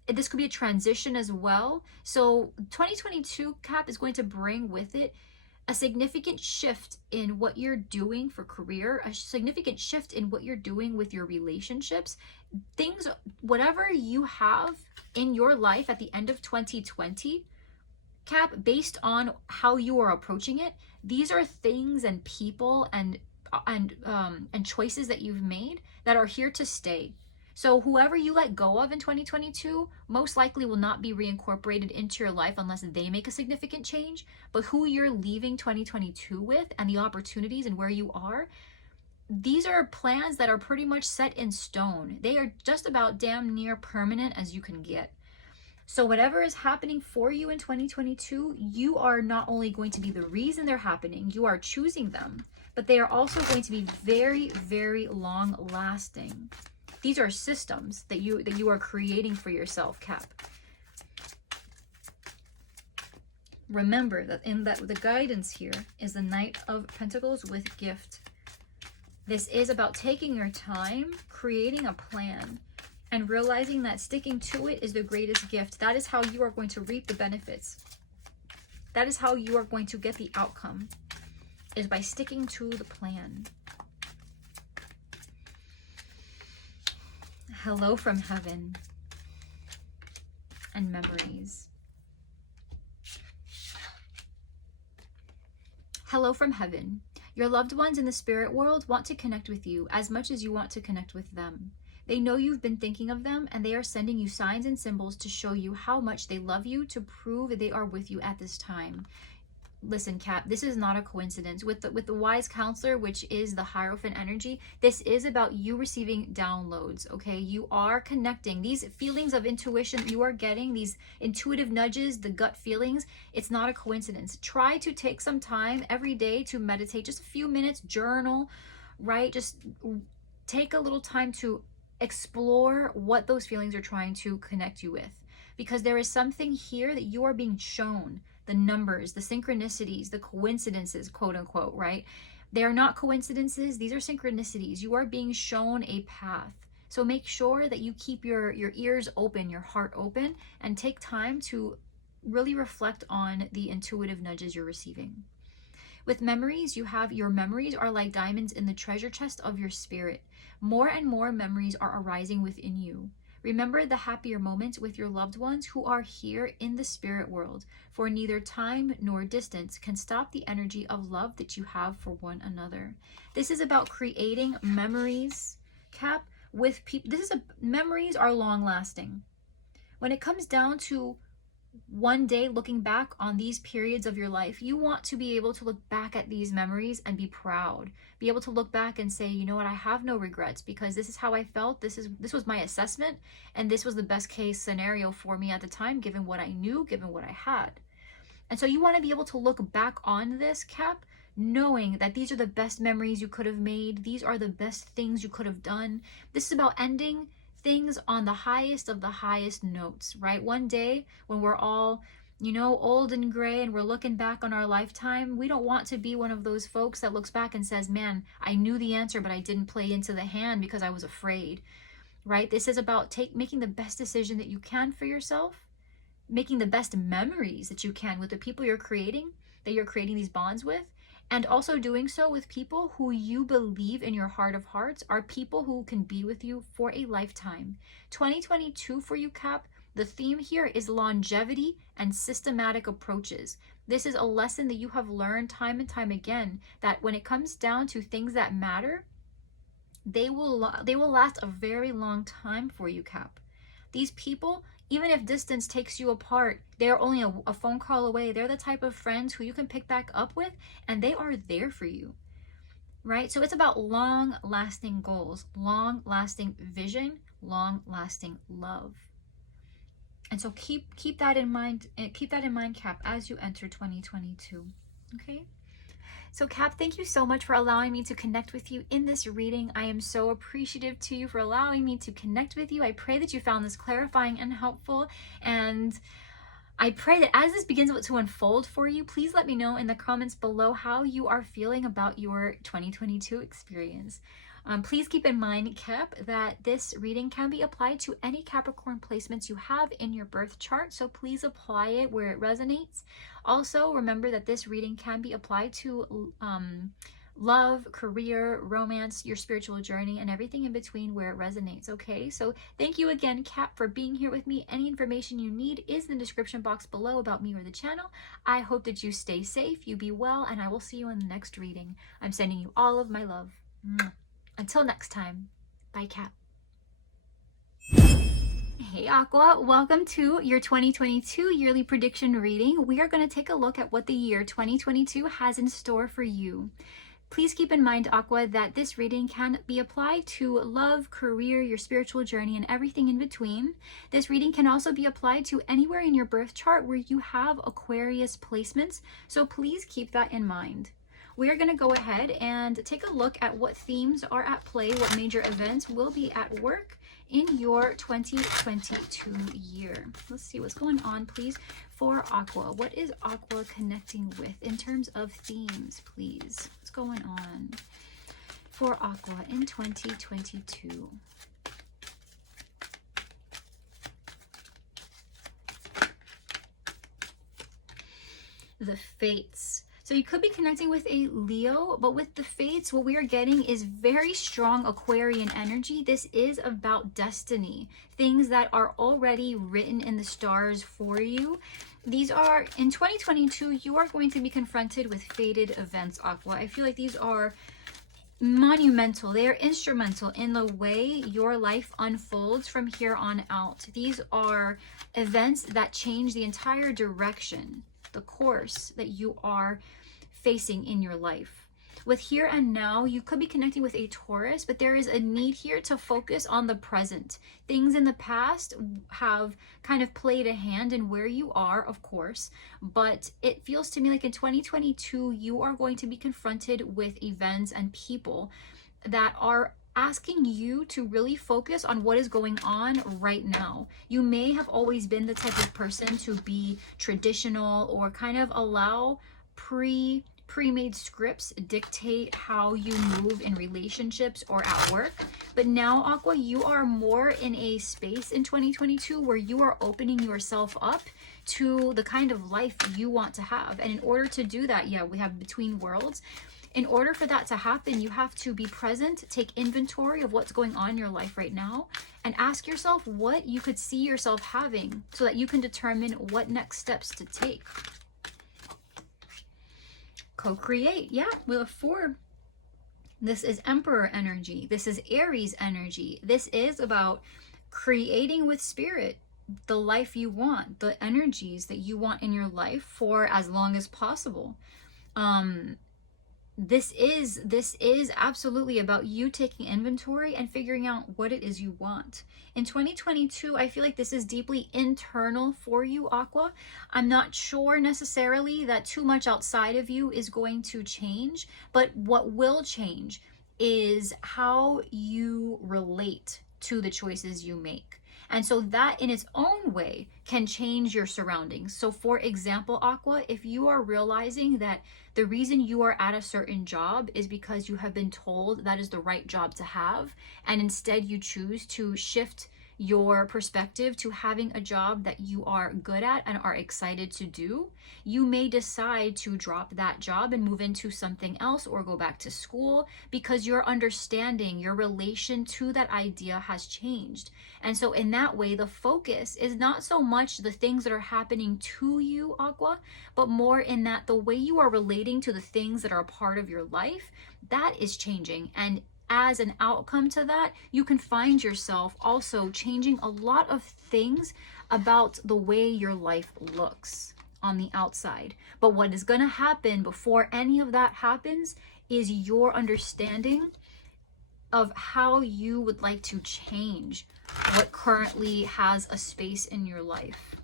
This could be a transition as well. So 2022, Cap, is going to bring with it a significant shift in what you're doing for career, a significant shift in what you're doing with your relationships. Things, whatever you have in your life at the end of 2020, Cap, based on how you are approaching it, these are things and people and choices that you've made that are here to stay. So whoever you let go of in 2022 most likely will not be reincorporated into your life unless they make a significant change. But who you're leaving 2022 with and the opportunities and where you are, these are plans that are pretty much set in stone. They are just about damn near permanent as you can get. So whatever is happening for you in 2022, you are not only going to be the reason they're happening, you are choosing them, but they are also going to be very, very long lasting. These are systems that you are creating for yourself, Cap. Remember that the guidance here is the Knight of Pentacles with gift. This is about taking your time, creating a plan, and realizing that sticking to it is the greatest gift. That is how you are going to reap the benefits. That is how you are going to get the outcome, is by sticking to the plan. Hello from heaven and memories. Hello from heaven. Your loved ones in the spirit world want to connect with you as much as you want to connect with them. They know you've been thinking of them, and they are sending you signs and symbols to show you how much they love you, to prove that they are with you at this time. Listen, Cap, this is not a coincidence. With the wise counselor, which is the Hierophant energy, this is about you receiving downloads, okay? You are connecting. These feelings of intuition you are getting, these intuitive nudges, the gut feelings, it's not a coincidence. Try to take some time every day to meditate, just a few minutes, journal, right? Just take a little time to explore what those feelings are trying to connect you with. because there is something here that you are being shown. The numbers, the synchronicities, the coincidences, quote unquote, right? They are not coincidences. These are synchronicities. You are being shown a path. So make sure that you keep your ears open, your heart open, and take time to really reflect on the intuitive nudges you're receiving. With memories, you have your memories are like diamonds in the treasure chest of your spirit. More and more memories are arising within you. Remember the happier moments with your loved ones who are here in the spirit world, for neither time nor distance can stop the energy of love that you have for one another. This is about creating memories, Cap, with people. Memories are long lasting. When it comes down to one day looking back on these periods of your life, you want to be able to look back at these memories and be proud. Be able to look back and say, you know what, I have no regrets, because this is how I felt. This was my assessment, and this was the best case scenario for me at the time, given what I knew, given what I had. And so you want to be able to look back on this, Cap, knowing that these are the best memories you could have made. These are the best things you could have done. This is about ending things on the highest of the highest notes, right? One day when we're all, old and gray and we're looking back on our lifetime, we don't want to be one of those folks that looks back and says, man, I knew the answer, but I didn't play into the hand because I was afraid, right? This is about making the best decision that you can for yourself, making the best memories that you can with the people you're creating, that you're creating these bonds with, and also doing so with people who you believe in your heart of hearts are people who can be with you for a lifetime. 2022 for you, Cap, the theme here is longevity and systematic approaches. This is a lesson that you have learned time and time again, that when it comes down to things that matter, they will last a very long time for you, Cap. These people, even if distance takes you apart, they're only a phone call away. They're the type of friends who you can pick back up with, and they are there for you, right? So it's about long-lasting goals, long-lasting vision, long-lasting love. And so keep that in mind. Keep that in mind, Cap, as you enter 2022. Okay. So Cap, thank you so much for allowing me to connect with you in this reading. I am so appreciative to you for allowing me to connect with you. I pray that you found this clarifying and helpful. And I pray that as this begins to unfold for you, please let me know in the comments below how you are feeling about your 2022 experience. Please keep in mind, Cap, that this reading can be applied to any Capricorn placements you have in your birth chart, so please apply it where it resonates. Also, remember that this reading can be applied to love, career, romance, your spiritual journey, and everything in between where it resonates, okay? So thank you again, Cap, for being here with me. Any information you need is in the description box below about me or the channel. I hope that you stay safe, you be well, and I will see you in the next reading. I'm sending you all of my love. Until next time, bye, Cap. Hey Aqua, welcome to your 2022 yearly prediction reading. We are going to take a look at what the year 2022 has in store for you. Please keep in mind, Aqua, that this reading can be applied to love, career, your spiritual journey, and everything in between. This reading can also be applied to anywhere in your birth chart where you have Aquarius placements, so please keep that in mind. We are going to go ahead and take a look at what themes are at play, what major events will be at work in your 2022 year. Let's see what's going on, please, for Aqua. What is Aqua connecting with in terms of themes, please? What's going on for Aqua in 2022? The Fates. So you could be connecting with a Leo, but with the Fates, what we are getting is very strong Aquarian energy. This is about destiny, things that are already written in the stars for you. These are, in 2022, you are going to be confronted with fated events, Aqua. I feel like these are monumental. They are instrumental in the way your life unfolds from here on out. These are events that change the entire direction, the course that you are facing in your life. With here and now, you could be connecting with a Taurus, but there is a need here to focus on the present. Things in the past have kind of played a hand in where you are, of course, but it feels to me like in 2022, you are going to be confronted with events and people that are asking you to really focus on what is going on right now. You may have always been the type of person to be traditional or kind of allow pre-made scripts dictate how you move in relationships or at work. But now, Aqua, you are more in a space in 2022 where you are opening yourself up to the kind of life you want to have. And in order to do that, yeah, we have between worlds. In order for that to happen, you have to be present, take inventory of what's going on in your life right now, and ask yourself what you could see yourself having so that you can determine what next steps to take. Co-create, yeah, Wheel of 4. This is Emperor energy. This is Aries energy. This is about creating with spirit the life you want, the energies that you want in your life for as long as possible. This is absolutely about you taking inventory and figuring out what it is you want. In 2022, I feel like this is deeply internal for you, Aqua. I'm not sure necessarily that too much outside of you is going to change, but what will change is how you relate to the choices you make. And so that in its own way can change your surroundings. So for example, Aqua, if you are realizing that the reason you are at a certain job is because you have been told that is the right job to have, and instead you choose to shift your perspective to having a job that you are good at and are excited to do, you may decide to drop that job and move into something else or go back to school because your understanding, your relation to that idea has changed. And so in that way, the focus is not so much the things that are happening to you, Aqua, but more in that the way you are relating to the things that are a part of your life, that is changing. And as an outcome to that, you can find yourself also changing a lot of things about the way your life looks on the outside. But what is going to happen before any of that happens is your understanding of how you would like to change what currently has a space in your life.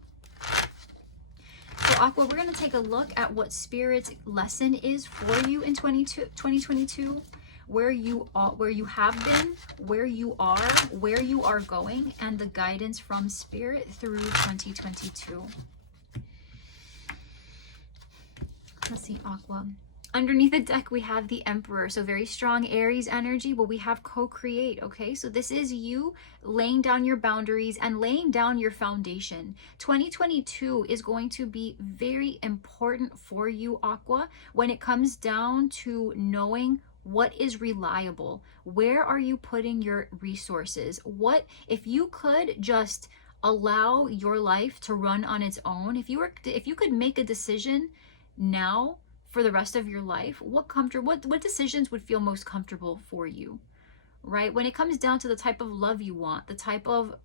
So Aqua, we're going to take a look at what Spirit's lesson is for you in 2022. Where you have been, where you are going, and the guidance from Spirit through 2022. Let's see, Aqua. Underneath the deck, we have the Emperor. So very strong Aries energy, but we have co-create, okay? So this is you laying down your boundaries and laying down your foundation. 2022 is going to be very important for you, Aqua, when it comes down to knowing what is reliable. Where are you putting your resources? What if you could just allow your life to run on its own? If you could make a decision now for the rest of your life, what decisions would feel most comfortable for you? Right? When it comes down to the type of love you want, the type of,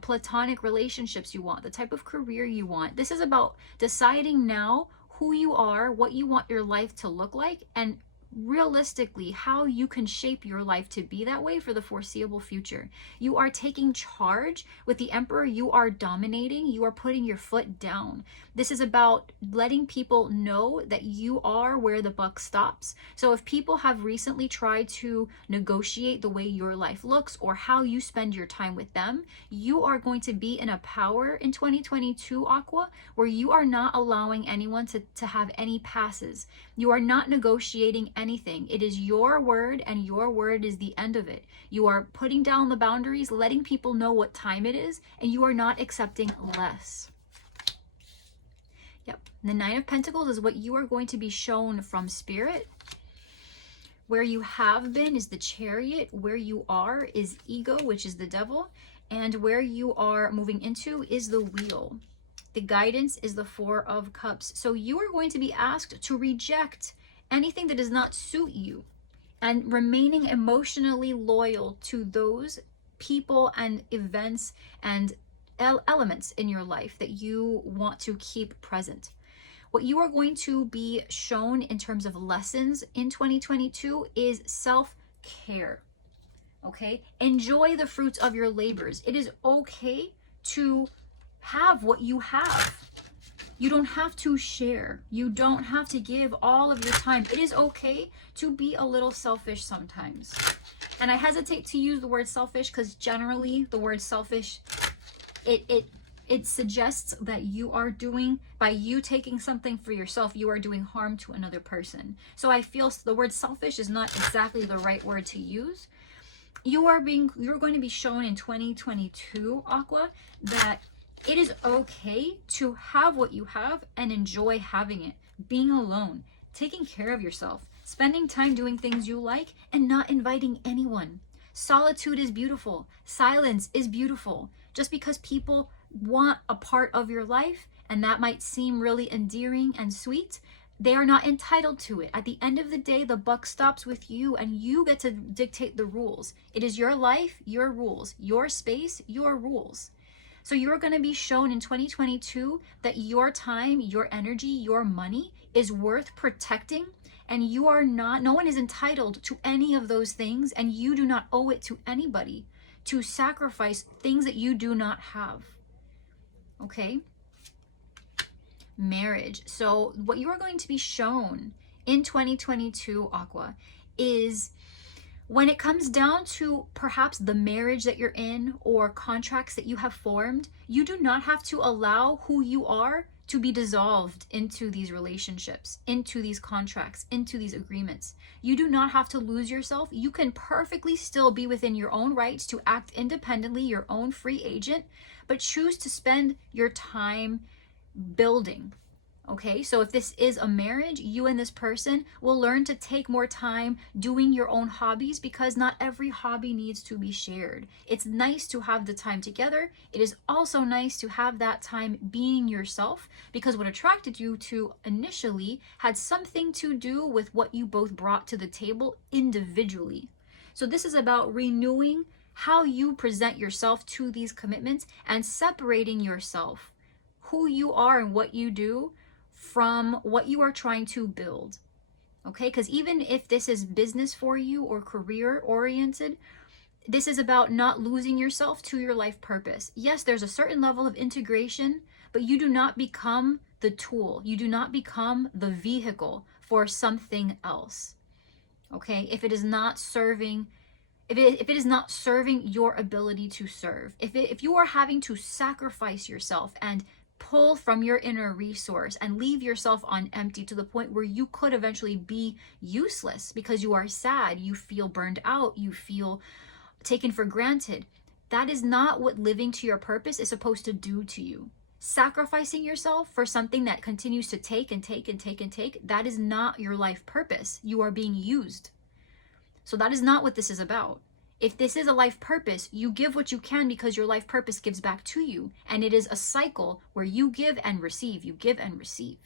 platonic relationships you want, the type of career you want. This is about deciding now who you are, what you want your life to look like, and realistically how you can shape your life to be that way for the foreseeable future. You are taking charge. With the Emperor, you are dominating. You are putting your foot down. This is about letting people know that you are where the buck stops. So if people have recently tried to negotiate the way your life looks or how you spend your time with them, you are going to be in a power in 2022, Aqua, where you are not allowing anyone to have any passes. You are not negotiating anything. It is your word, and your word is the end of it. You are putting down the boundaries, letting people know what time it is, and you are not accepting less. Yep. The Nine of Pentacles is what you are going to be shown from Spirit. Where you have been is the Chariot. Where you are is Ego, which is the devil. And where you are moving into is the Wheel. The guidance is the Four of Cups. So you are going to be asked to reject anything that does not suit you and remaining emotionally loyal to those people and events and elements in your life that you want to keep present. What you are going to be shown in terms of lessons in 2022 is self-care. Okay? Enjoy the fruits of your labors. It is okay to have what you have. You don't have to share. You don't have to give all of your time. It is okay to be a little selfish sometimes. And I hesitate to use the word selfish because generally the word selfish, it suggests that you are doing, by you taking something for yourself, you are doing harm to another person. So I feel the word selfish is not exactly the right word to use. You're going to be shown in 2022, Aqua, that it is okay to have what you have and enjoy having it. Being alone, taking care of yourself, spending time doing things you like, and not inviting anyone. Solitude is beautiful. Silence is beautiful. Just because people want a part of your life, and that might seem really endearing and sweet, they are not entitled to it. At the end of the day, the buck stops with you, and you get to dictate the rules. It is your life, your rules, your space, your rules. So you're going to be shown in 2022 that your time, your energy, your money is worth protecting, and you are not, no one is entitled to any of those things, and you do not owe it to anybody to sacrifice things that you do not have. Okay? Marriage. So what you are going to be shown in 2022, Aqua, is when it comes down to perhaps the marriage that you're in or contracts that you have formed, you do not have to allow who you are to be dissolved into these relationships, into these contracts, into these agreements. You do not have to lose yourself. You can perfectly still be within your own rights to act independently, your own free agent, but choose to spend your time building. Okay, so if this is a marriage, you and this person will learn to take more time doing your own hobbies, because not every hobby needs to be shared. It's nice to have the time together. It is also nice to have that time being yourself, because what attracted you to initially had something to do with what you both brought to the table individually. So this is about renewing how you present yourself to these commitments and separating yourself, who you are and what you do, from what you are trying to build. Okay, because even if this is business for you or career oriented, this is about not losing yourself to your life purpose. Yes, there's a certain level of integration, but you do not become the tool. You do not become the vehicle for something else. Okay, if it is not serving, if it is not serving your ability to serve, if you are having to sacrifice yourself and pull from your inner resource and leave yourself on empty to the point where you could eventually be useless because you are sad, you feel burned out, you feel taken for granted, that is not what living to your purpose is supposed to do to you. Sacrificing yourself for something that continues to take and take and take and take, that is not your life purpose. You are being used. So that is not what this is about. If this is a life purpose, you give what you can because your life purpose gives back to you. And it is a cycle where you give and receive, you give and receive.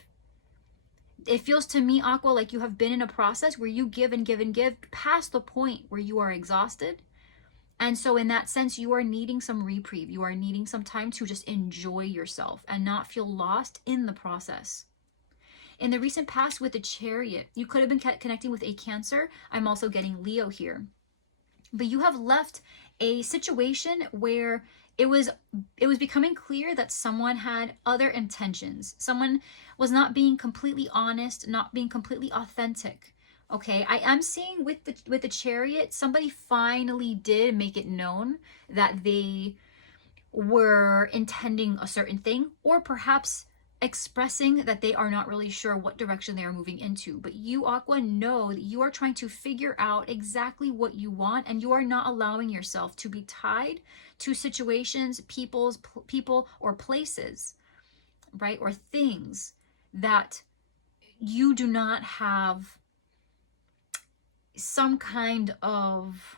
It feels to me, Aqua, like you have been in a process where you give and give and give past the point where you are exhausted. And so in that sense, you are needing some reprieve. You are needing some time to just enjoy yourself and not feel lost in the process. In the recent past with the Chariot, you could have been connecting with a Cancer. I'm also getting Leo here. But you have left a situation where it was becoming clear that someone had other intentions. Someone was not being completely honest, not being completely authentic. Okay, I am seeing with the Chariot, somebody finally did make it known that they were intending a certain thing, or perhaps expressing that they are not really sure what direction they are moving into. But you, Aqua, know that you are trying to figure out exactly what you want, and you are not allowing yourself to be tied to situations, people or places, right? Or things that you do not have some kind of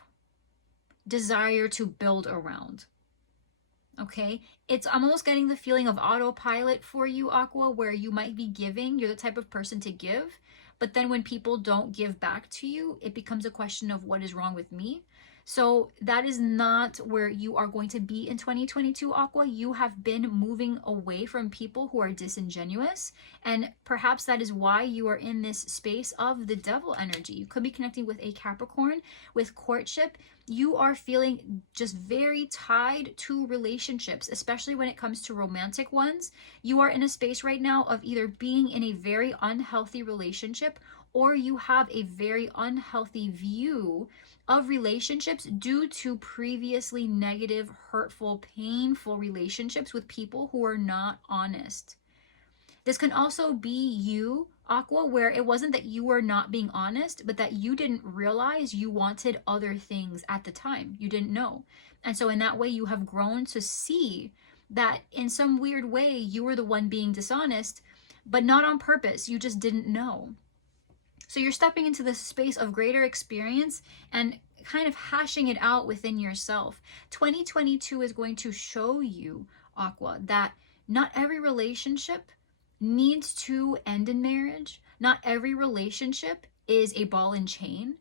desire to build around. Okay, I'm almost getting the feeling of autopilot for you, Aqua, where you might be giving. You're the type of person to give, but then when people don't give back to you, it becomes a question of what is wrong with me. So that is not where you are going to be in 2022, Aqua. You have been moving away from people who are disingenuous. And perhaps that is why you are in this space of the devil energy. You could be connecting with a Capricorn, with courtship. You are feeling just very tied to relationships, especially when it comes to romantic ones. You are in a space right now of either being in a very unhealthy relationship, or you have a very unhealthy view of relationships due to previously negative, hurtful, painful relationships with people who are not honest. This can also be you, Aqua, where it wasn't that you were not being honest, but that you didn't realize you wanted other things at the time. You didn't know. And so in that way, you have grown to see that in some weird way, you were the one being dishonest, but not on purpose. You just didn't know. So you're stepping into this space of greater experience and kind of hashing it out within yourself. 2022 is going to show you, Aqua, that not every relationship needs to end in marriage. Not every relationship is a ball and chain,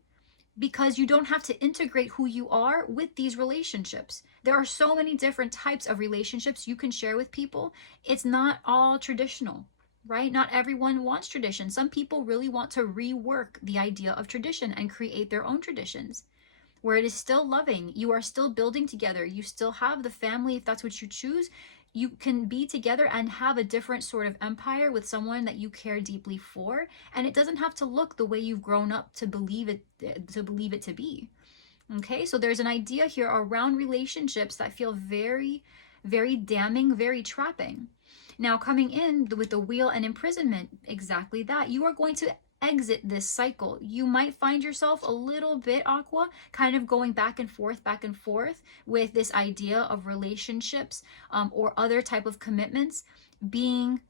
because you don't have to integrate who you are with these relationships. There are so many different types of relationships you can share with people. It's not all traditional, right? Not everyone wants tradition. Some people really want to rework the idea of tradition and create their own traditions where it is still loving. You are still building together. You still have the family if that's what you choose. You can be together and have a different sort of empire with someone that you care deeply for. And it doesn't have to look the way you've grown up to believe it to be. Okay, so there's an idea here around relationships that feel very, very damning, very trapping. Now, coming in with the wheel and imprisonment, exactly that. You are going to exit this cycle. You might find yourself a little bit, Aqua, kind of going back and forth with this idea of relationships or other type of commitments being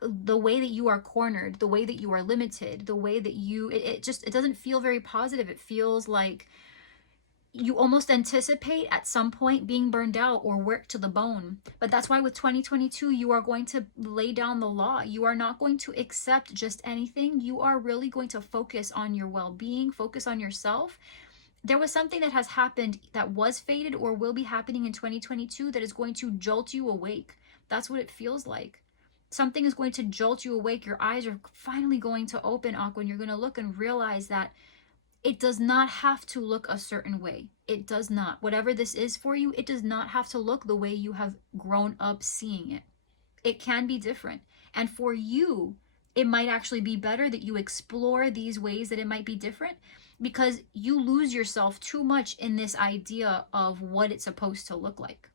the way that you are cornered, the way that you are limited, the way that it doesn't feel very positive. It feels like you almost anticipate at some point being burned out or worked to the bone. But that's why with 2022, you are going to lay down the law. You are not going to accept just anything. You are really going to focus on your well-being, focus on yourself. There was something that has happened that was fated or will be happening in 2022 that is going to jolt you awake. That's what it feels like. Something is going to jolt you awake. Your eyes are finally going to open, Aqua, and you're going to look and realize that it does not have to look a certain way. It does not. Whatever this is for you, it does not have to look the way you have grown up seeing it. It can be different. And for you, it might actually be better that you explore these ways that it might be different, because you lose yourself too much in this idea of what it's supposed to look like.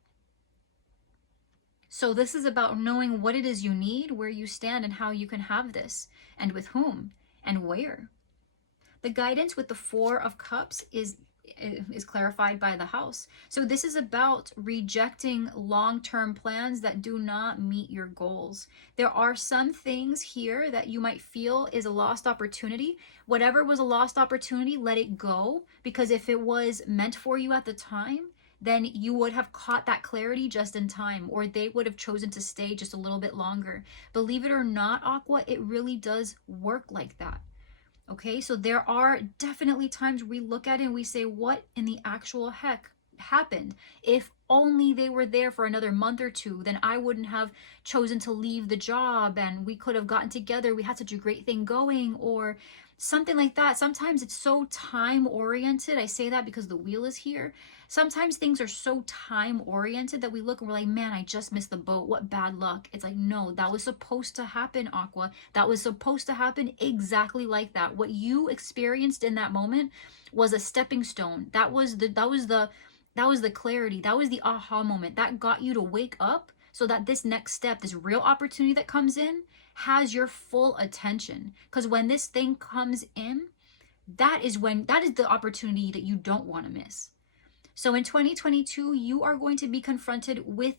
So this is about knowing what it is you need, where you stand, and how you can have this, and with whom, and where. The guidance with the Four of Cups is clarified by the house. So this is about rejecting long-term plans that do not meet your goals. There are some things here that you might feel is a lost opportunity. Whatever was a lost opportunity, let it go, because if it was meant for you at the time, then you would have caught that clarity just in time, or they would have chosen to stay just a little bit longer. Believe it or not, Aqua, it really does work like that. Okay, so there are definitely times we look at it and we say, what in the actual heck happened? If only they were there for another month or two, then I wouldn't have chosen to leave the job and we could have gotten together. We had such a great thing going, or something like that. Sometimes it's so time oriented. I say that because the wheel is here. Sometimes things are so time oriented that we look and we're like, man, I just missed the boat. What bad luck. It's like, no, that was supposed to happen, Aqua. That was supposed to happen exactly like that. What you experienced in that moment was a stepping stone. That was the clarity. That was the aha moment. That got you to wake up so that this next step, this real opportunity that comes in, has your full attention. Because when this thing comes in, that is the opportunity that you don't want to miss. So in 2022, you are going to be confronted with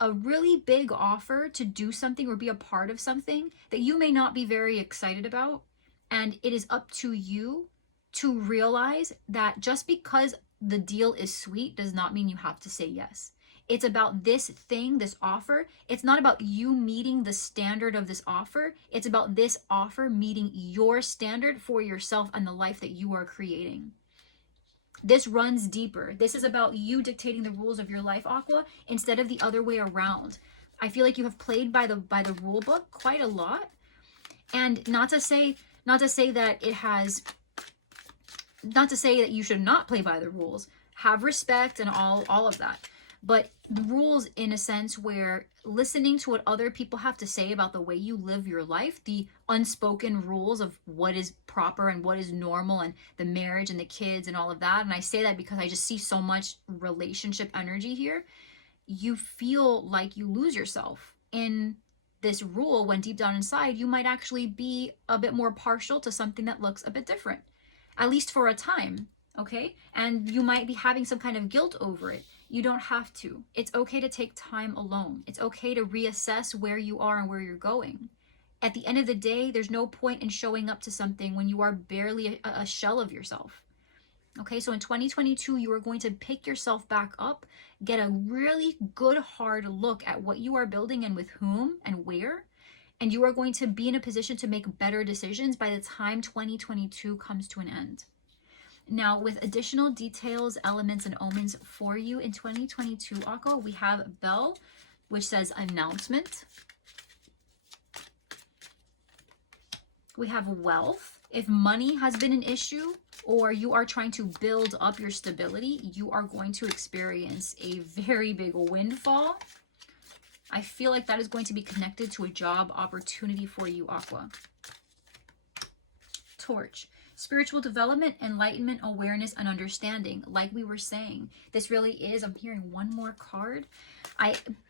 a really big offer to do something or be a part of something that you may not be very excited about. And it is up to you to realize that just because the deal is sweet does not mean you have to say yes. It's about this thing, this offer. It's not about you meeting the standard of this offer. It's about this offer meeting your standard for yourself and the life that you are creating. This runs deeper. This is about you dictating the rules of your life, Aqua, instead of the other way around. I feel like you have played by the rule book quite a lot. And not to say that it has, not to say that you should not play by the rules. Have respect and all of that. But rules in a sense where listening to what other people have to say about the way you live your life, the unspoken rules of what is proper and what is normal, and the marriage and the kids and all of that. And I say that because I just see so much relationship energy here. You feel like you lose yourself in this rule when deep down inside you might actually be a bit more partial to something that looks a bit different, at least for a time. Okay, and you might be having some kind of guilt over it. You don't have to. It's okay to take time alone. It's okay to reassess where you are and where you're going. At the end of the day, there's no point in showing up to something when you are barely a shell of yourself. Okay, so in 2022, you are going to pick yourself back up, get a really good hard look at what you are building and with whom and where, and you are going to be in a position to make better decisions by the time 2022 comes to an end. Now, with additional details, elements, and omens for you in 2022, Aqua, we have Bell, which says announcement. We have wealth. If money has been an issue or you are trying to build up your stability, you are going to experience a very big windfall. I feel like that is going to be connected to a job opportunity for you, Aqua. Torch. Spiritual development, enlightenment, awareness, and understanding. Like we were saying, this really is, I'm hearing one more card.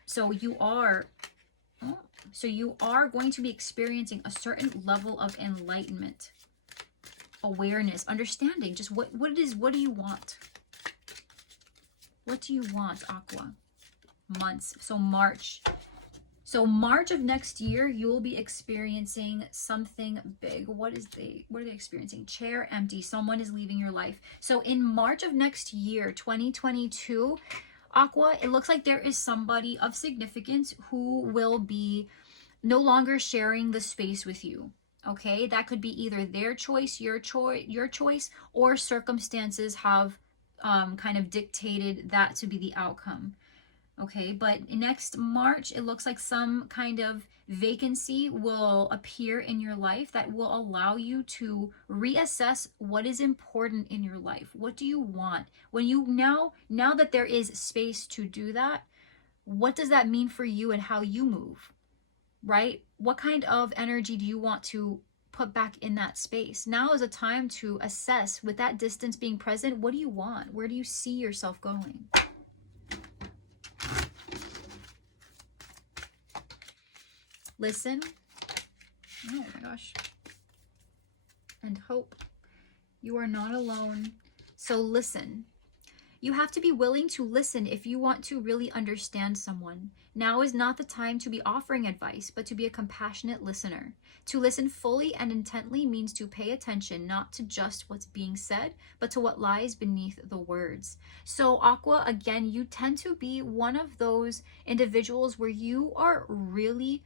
So you are going to be experiencing a certain level of enlightenment, awareness, understanding. Just what do you want? What do you want, Aqua? Months. So March of next year, you will be experiencing something big. What are they experiencing? Chair empty. Someone is leaving your life. So in March of next year, 2022, Aqua, it looks like there is somebody of significance who will be no longer sharing the space with you. Okay, that could be either their choice, your choice, or circumstances have kind of dictated that to be the outcome. Okay, but next March, it looks like some kind of vacancy will appear in your life that will allow you to reassess what is important in your life. What do you want? When you now that there is space to do that, what does that mean for you and how you move, right? What kind of energy do you want to put back in that space? Now is a time to assess, with that distance being present, what do you want? Where do you see yourself going? Listen. Oh my gosh. And hope. You are not alone. So listen. You have to be willing to listen if you want to really understand someone. Now is not the time to be offering advice, but to be a compassionate listener. To listen fully and intently means to pay attention, not to just what's being said, but to what lies beneath the words. So Aqua, again, you tend to be one of those individuals where you are really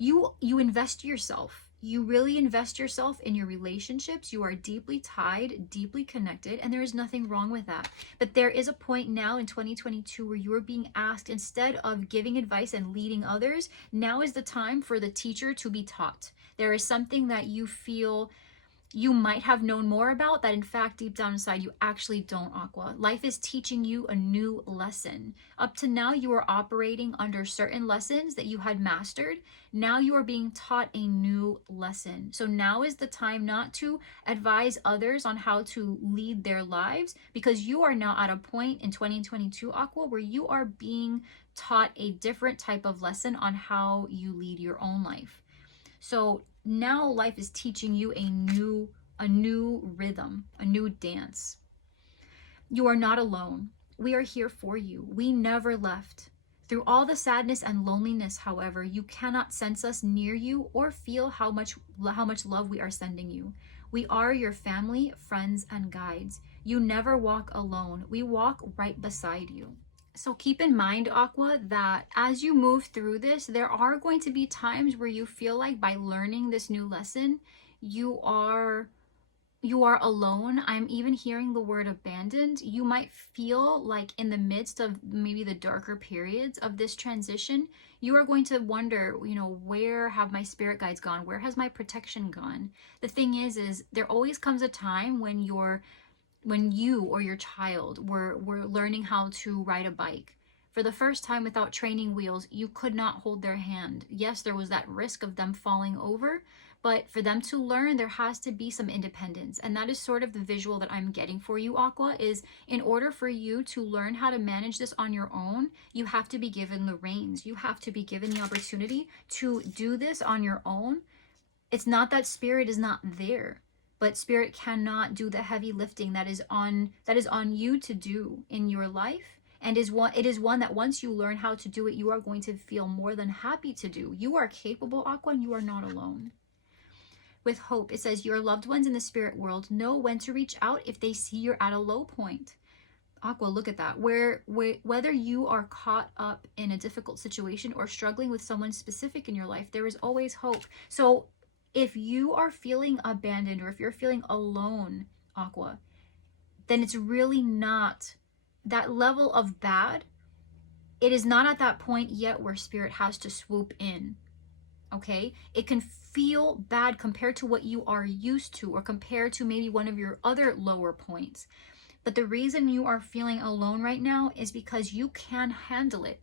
you invest yourself. You really invest yourself in your relationships. You are deeply tied, deeply connected, and there is nothing wrong with that. But there is a point now in 2022 where you are being asked, instead of giving advice and leading others, now is the time for the teacher to be taught. There is something that you feel you might have known more about that in fact deep down inside you actually don't, Aqua. Life is teaching you a new lesson. Up to now you were operating under certain lessons that you had mastered. Now you are being taught a new lesson. So now is the time not to advise others on how to lead their lives, because you are now at a point in 2022, Aqua, where you are being taught a different type of lesson on how you lead your own life. So now life is teaching you a new rhythm, a new dance. You are not alone. We are here for you. We never left. Through all the sadness and loneliness, however, you cannot sense us near you or feel how much love we are sending you. We are your family, friends, and guides. You never walk alone. We walk right beside you. So keep in mind, Aqua, that as you move through this, there are going to be times where you feel like by learning this new lesson, you are you are alone. I'm even hearing the word abandoned. You might feel like in the midst of maybe the darker periods of this transition, you are going to wonder, you know, where have my spirit guides gone? Where has my protection gone? The thing is there always comes a time when you or your child were learning how to ride a bike. For the first time without training wheels, you could not hold their hand. Yes, there was that risk of them falling over, but for them to learn, there has to be some independence. And that is sort of the visual that I'm getting for you, Aqua, is in order for you to learn how to manage this on your own, you have to be given the reins. You have to be given the opportunity to do this on your own. It's not that spirit is not there, but spirit cannot do the heavy lifting that is on you to do in your life. And it is one that once you learn how to do it, you are going to feel more than happy to do. You are capable, Aqua, and you are not alone. With hope, it says your loved ones in the spirit world know when to reach out if they see you're at a low point. Aqua, look at that. Whether you are caught up in a difficult situation or struggling with someone specific in your life, there is always hope. So if you are feeling abandoned or if you're feeling alone, Aqua, then it's really not that level of bad. It is not at that point yet where spirit has to swoop in. Okay? It can feel bad compared to what you are used to or compared to maybe one of your other lower points. But the reason you are feeling alone right now is because you can handle it,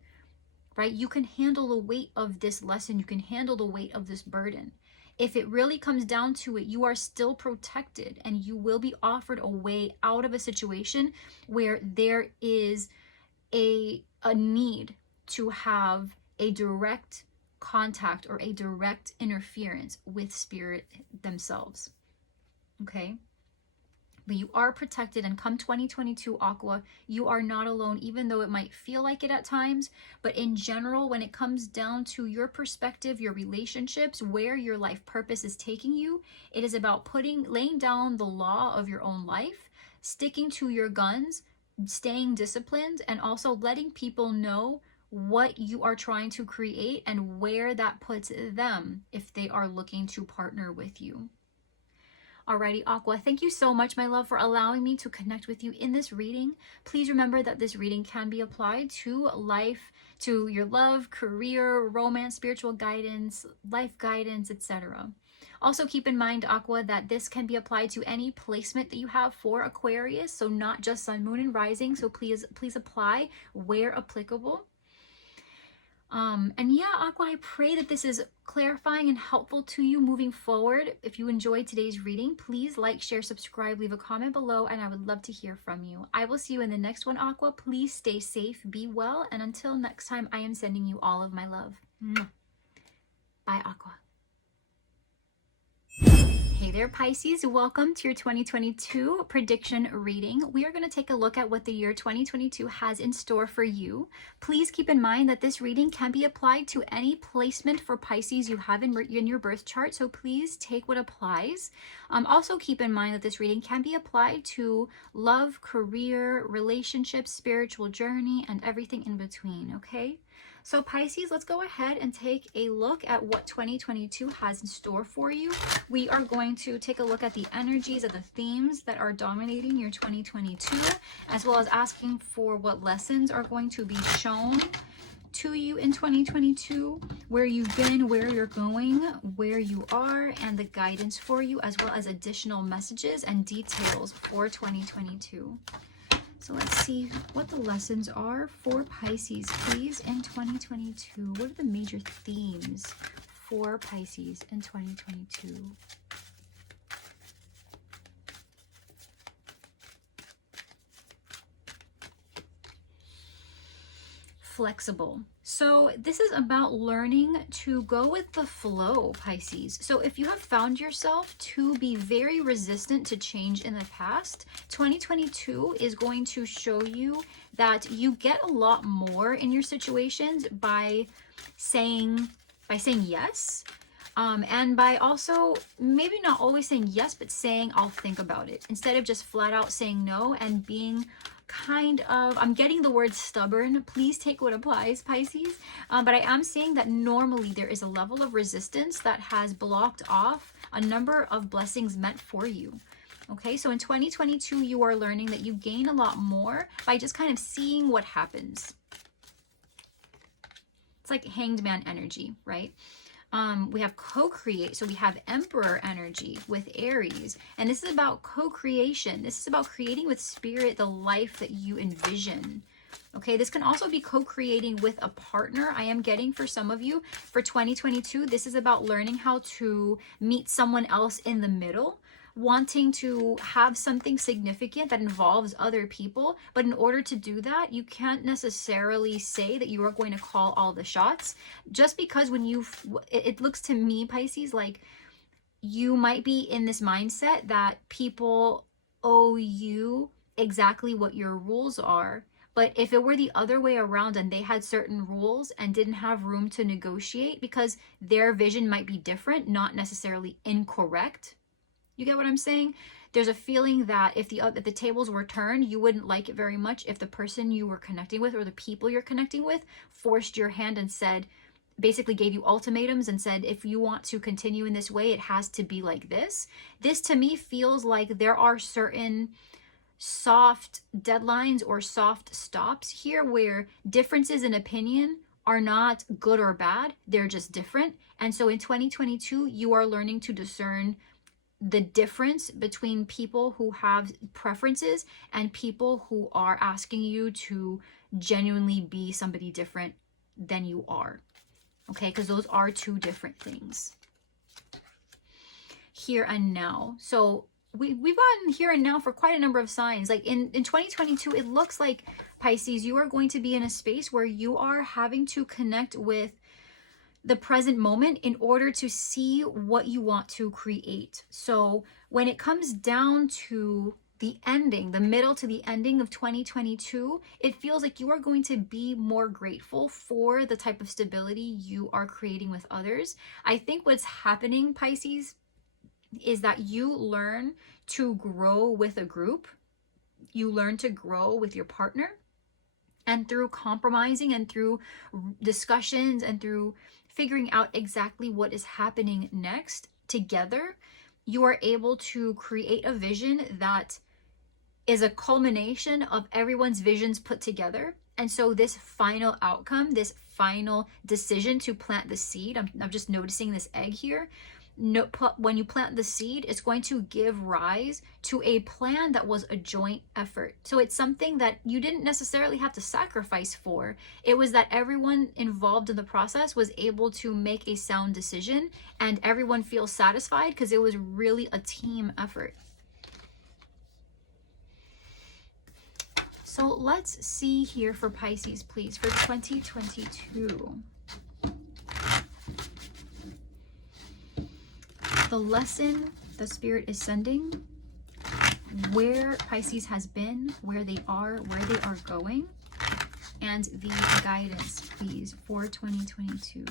right? You can handle the weight of this lesson. You can handle the weight of this burden. If it really comes down to it, you are still protected and you will be offered a way out of a situation where there is a need to have a direct contact or a direct interference with spirit themselves. Okay? But you are protected, and come 2022, Aqua, you are not alone, even though it might feel like it at times. But in general, when it comes down to your perspective, your relationships, where your life purpose is taking you, it is about laying down the law of your own life, sticking to your guns, staying disciplined, and also letting people know what you are trying to create and where that puts them if they are looking to partner with you. Alrighty, Aqua, thank you so much, my love, for allowing me to connect with you in this reading. Please remember that this reading can be applied to life, to your love, career, romance, spiritual guidance, life guidance, etc. Also keep in mind, Aqua, that this can be applied to any placement that you have for Aquarius, so not just sun, moon, and rising. So please apply where applicable. And yeah, Aqua, I pray that this is clarifying and helpful to you moving forward. If you enjoyed today's reading, please like, share, subscribe, leave a comment below, and I would love to hear from you. I will see you in the next one, Aqua. Please stay safe, be well, and until next time, I am sending you all of my love. Bye, Aqua. Hey there, Pisces. Welcome to your 2022 prediction reading. We are going to take a look at what the year 2022 has in store for you. Please keep in mind that this reading can be applied to any placement for Pisces you have in your birth chart, so please take what applies. Also keep in mind that this reading can be applied to love, career, relationships, spiritual journey, and everything in between, okay? So Pisces, let's go ahead and take a look at what 2022 has in store for you. We are going to take a look at the energies of the themes that are dominating your 2022, as well as asking for what lessons are going to be shown to you in 2022, where you've been, where you're going, where you are, and the guidance for you, as well as additional messages and details for 2022. So let's see what the lessons are for Pisces, please, in 2022. What are the major themes for Pisces in 2022? Flexible. So this is about learning to go with the flow, Pisces. So if you have found yourself to be very resistant to change in the past, 2022 is going to show you that you get a lot more in your situations by saying yes. And by also maybe not always saying yes, but saying I'll think about it, instead of just flat out saying no and being kind of, I'm getting the word stubborn. Please take what applies, Pisces. But I am saying that normally there is a level of resistance that has blocked off a number of blessings meant for you. Okay, so in 2022, you are learning that you gain a lot more by just kind of seeing what happens. It's like hanged man energy, right? We have co-create. So we have Emperor energy with Aries. And this is about co-creation. This is about creating with spirit the life that you envision. Okay, this can also be co-creating with a partner. I am getting for some of you for 2022, this is about learning how to meet someone else in the middle, wanting to have something significant that involves other people. But in order to do that, you can't necessarily say that you are going to call all the shots, just because when it looks to me, Pisces, like you might be in this mindset that people owe you exactly what your rules are. But if it were the other way around and they had certain rules and didn't have room to negotiate because their vision might be different, not necessarily incorrect. You get what I'm saying? There's a feeling that if the tables were turned, you wouldn't like it very much if the person you were connecting with or the people you're connecting with forced your hand and said, basically gave you ultimatums and said, if you want to continue in this way, it has to be like this. This to me feels like there are certain soft deadlines or soft stops here where differences in opinion are not good or bad. They're just different. And so in 2022, you are learning to discern the difference between people who have preferences and people who are asking you to genuinely be somebody different than you are. Okay, because those are two different things. Here and now. So we've gotten here and now for quite a number of signs. Like in 2022, it looks like, Pisces, you are going to be in a space where you are having to connect with the present moment in order to see what you want to create. So when it comes down to the ending, the middle to the ending of 2022, it feels like you are going to be more grateful for the type of stability you are creating with others. I think what's happening, Pisces, is that you learn to grow with a group. You learn to grow with your partner. And through compromising and through discussions and through figuring out exactly what is happening next together, you are able to create a vision that is a culmination of everyone's visions put together. And so this final outcome, this final decision to plant the seed, I'm just noticing this egg here. When you plant the seed, it's going to give rise to a plan that was a joint effort. So it's something that you didn't necessarily have to sacrifice for. It was that everyone involved in the process was able to make a sound decision and everyone feels satisfied because it was really a team effort. So let's see here for Pisces, please, for 2022. The lesson the Spirit is sending, where Pisces has been, where they are going, and the guidance, please, for 2022.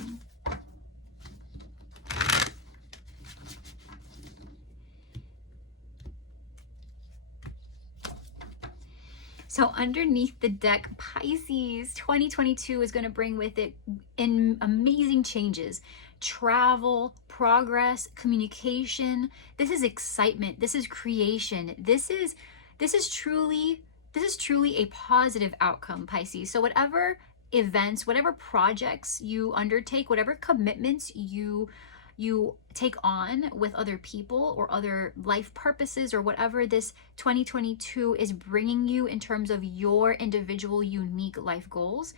So underneath the deck, Pisces, 2022 is going to bring with it amazing changes. Travel, progress, communication. This is excitement. This is creation. This is truly a positive outcome, Pisces. So whatever events, whatever projects you undertake, whatever commitments you take on with other people or other life purposes or whatever this 2022 is bringing you in terms of your individual unique life goals,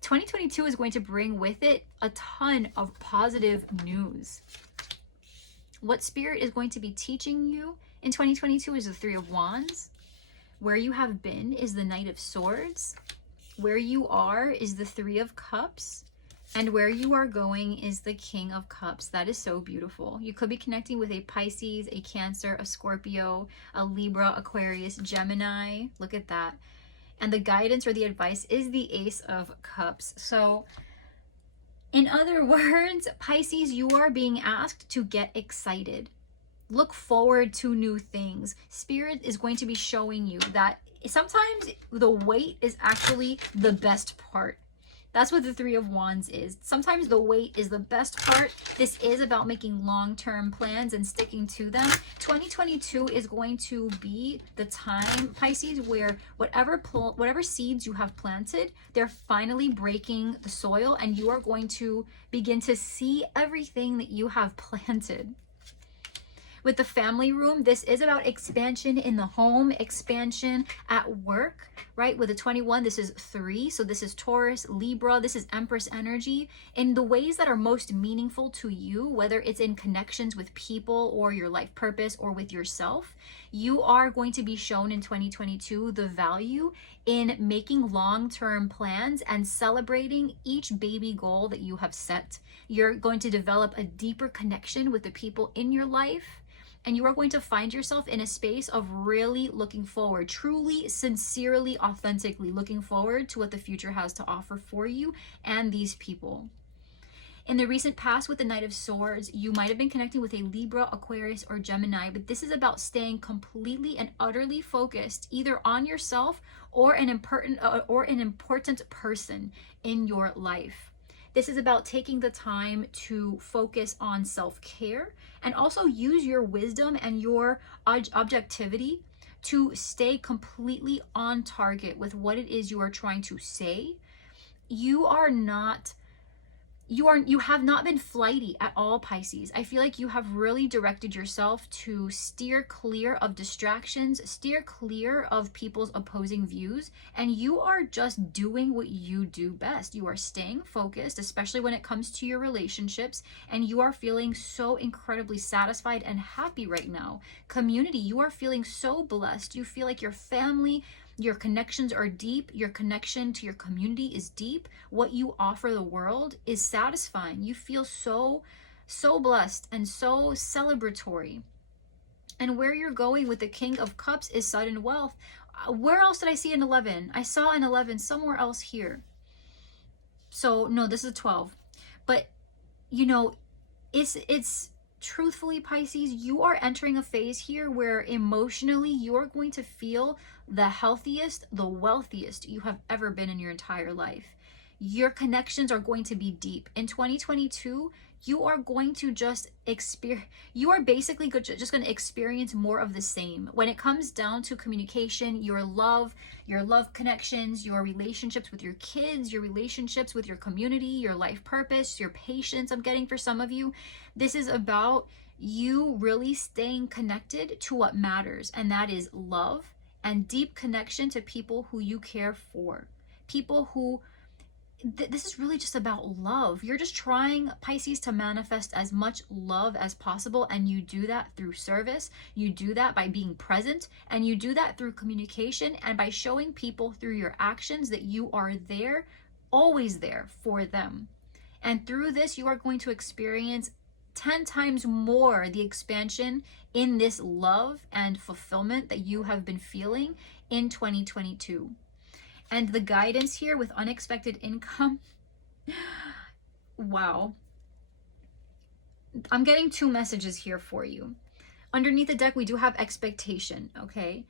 2022 is going to bring with it a ton of positive news. What Spirit is going to be teaching you in 2022 is the Three of Wands. Where you have been is the Knight of Swords. Where you are is the Three of Cups. And where you are going is the King of Cups. That is so beautiful. You could be connecting with a Pisces, a Cancer, a Scorpio, a Libra, Aquarius, Gemini. Look at that. And the guidance or the advice is the Ace of Cups. So in other words, Pisces, you are being asked to get excited. Look forward to new things. Spirit is going to be showing you that sometimes the wait is actually the best part. That's what the Three of Wands is. Sometimes the wait is the best part. This is about making long-term plans and sticking to them. 2022 is going to be the time, Pisces, where whatever seeds you have planted, they're finally breaking the soil, and you are going to begin to see everything that you have planted. With the family room, this is about expansion in the home, expansion at work, right? With the 21, this is 3. So this is Taurus, Libra, this is Empress energy. In the ways that are most meaningful to you, whether it's in connections with people or your life purpose or with yourself, you are going to be shown in 2022 the value in making long-term plans and celebrating each baby goal that you have set. You're going to develop a deeper connection with the people in your life. And you are going to find yourself in a space of really looking forward, truly, sincerely, authentically looking forward to what the future has to offer for you and these people. In the recent past with the Knight of Swords, you might have been connecting with a Libra, Aquarius, or Gemini, but this is about staying completely and utterly focused either on yourself or an important person in your life. This is about taking the time to focus on self-care and also use your wisdom and your objectivity to stay completely on target with what it is you are trying to say. You have not been flighty at all, Pisces. I feel like you have really directed yourself to steer clear of distractions, steer clear of people's opposing views, and you are just doing what you do best. You are staying focused, especially when it comes to your relationships, and you are feeling so incredibly satisfied and happy right now. Community, you are feeling so blessed. You feel like your family, your connections are deep. Your connection to your community is deep. What you offer the world is satisfying. You feel so blessed and so celebratory. And where you're going with the King of Cups is sudden wealth. Where else did I see an 11? I saw an 11 somewhere else here. So no, this is a 12. But you know, it's truthfully, Pisces, you are entering a phase here where emotionally you are going to feel the healthiest, the wealthiest you have ever been in your entire life. Your connections are going to be deep. In 2022, you are going to you are basically just going to experience more of the same. When it comes down to communication, your love connections, your relationships with your kids, your relationships with your community, your life purpose, your patience, I'm getting for some of you, this is about you really staying connected to what matters, and that is love and deep connection to people who you care for. People who this is really just about love. You're just trying, Pisces, to manifest as much love as possible, and you do that through service. You do that by being present, and you do that through communication and by showing people through your actions that you are there, always there for them. And through this, you are going to experience 10 times more the expansion in this love and fulfillment that you have been feeling in 2022. And the guidance here with unexpected income, wow. I'm getting 2 messages here for you. Underneath the deck, we do have expectation, okay?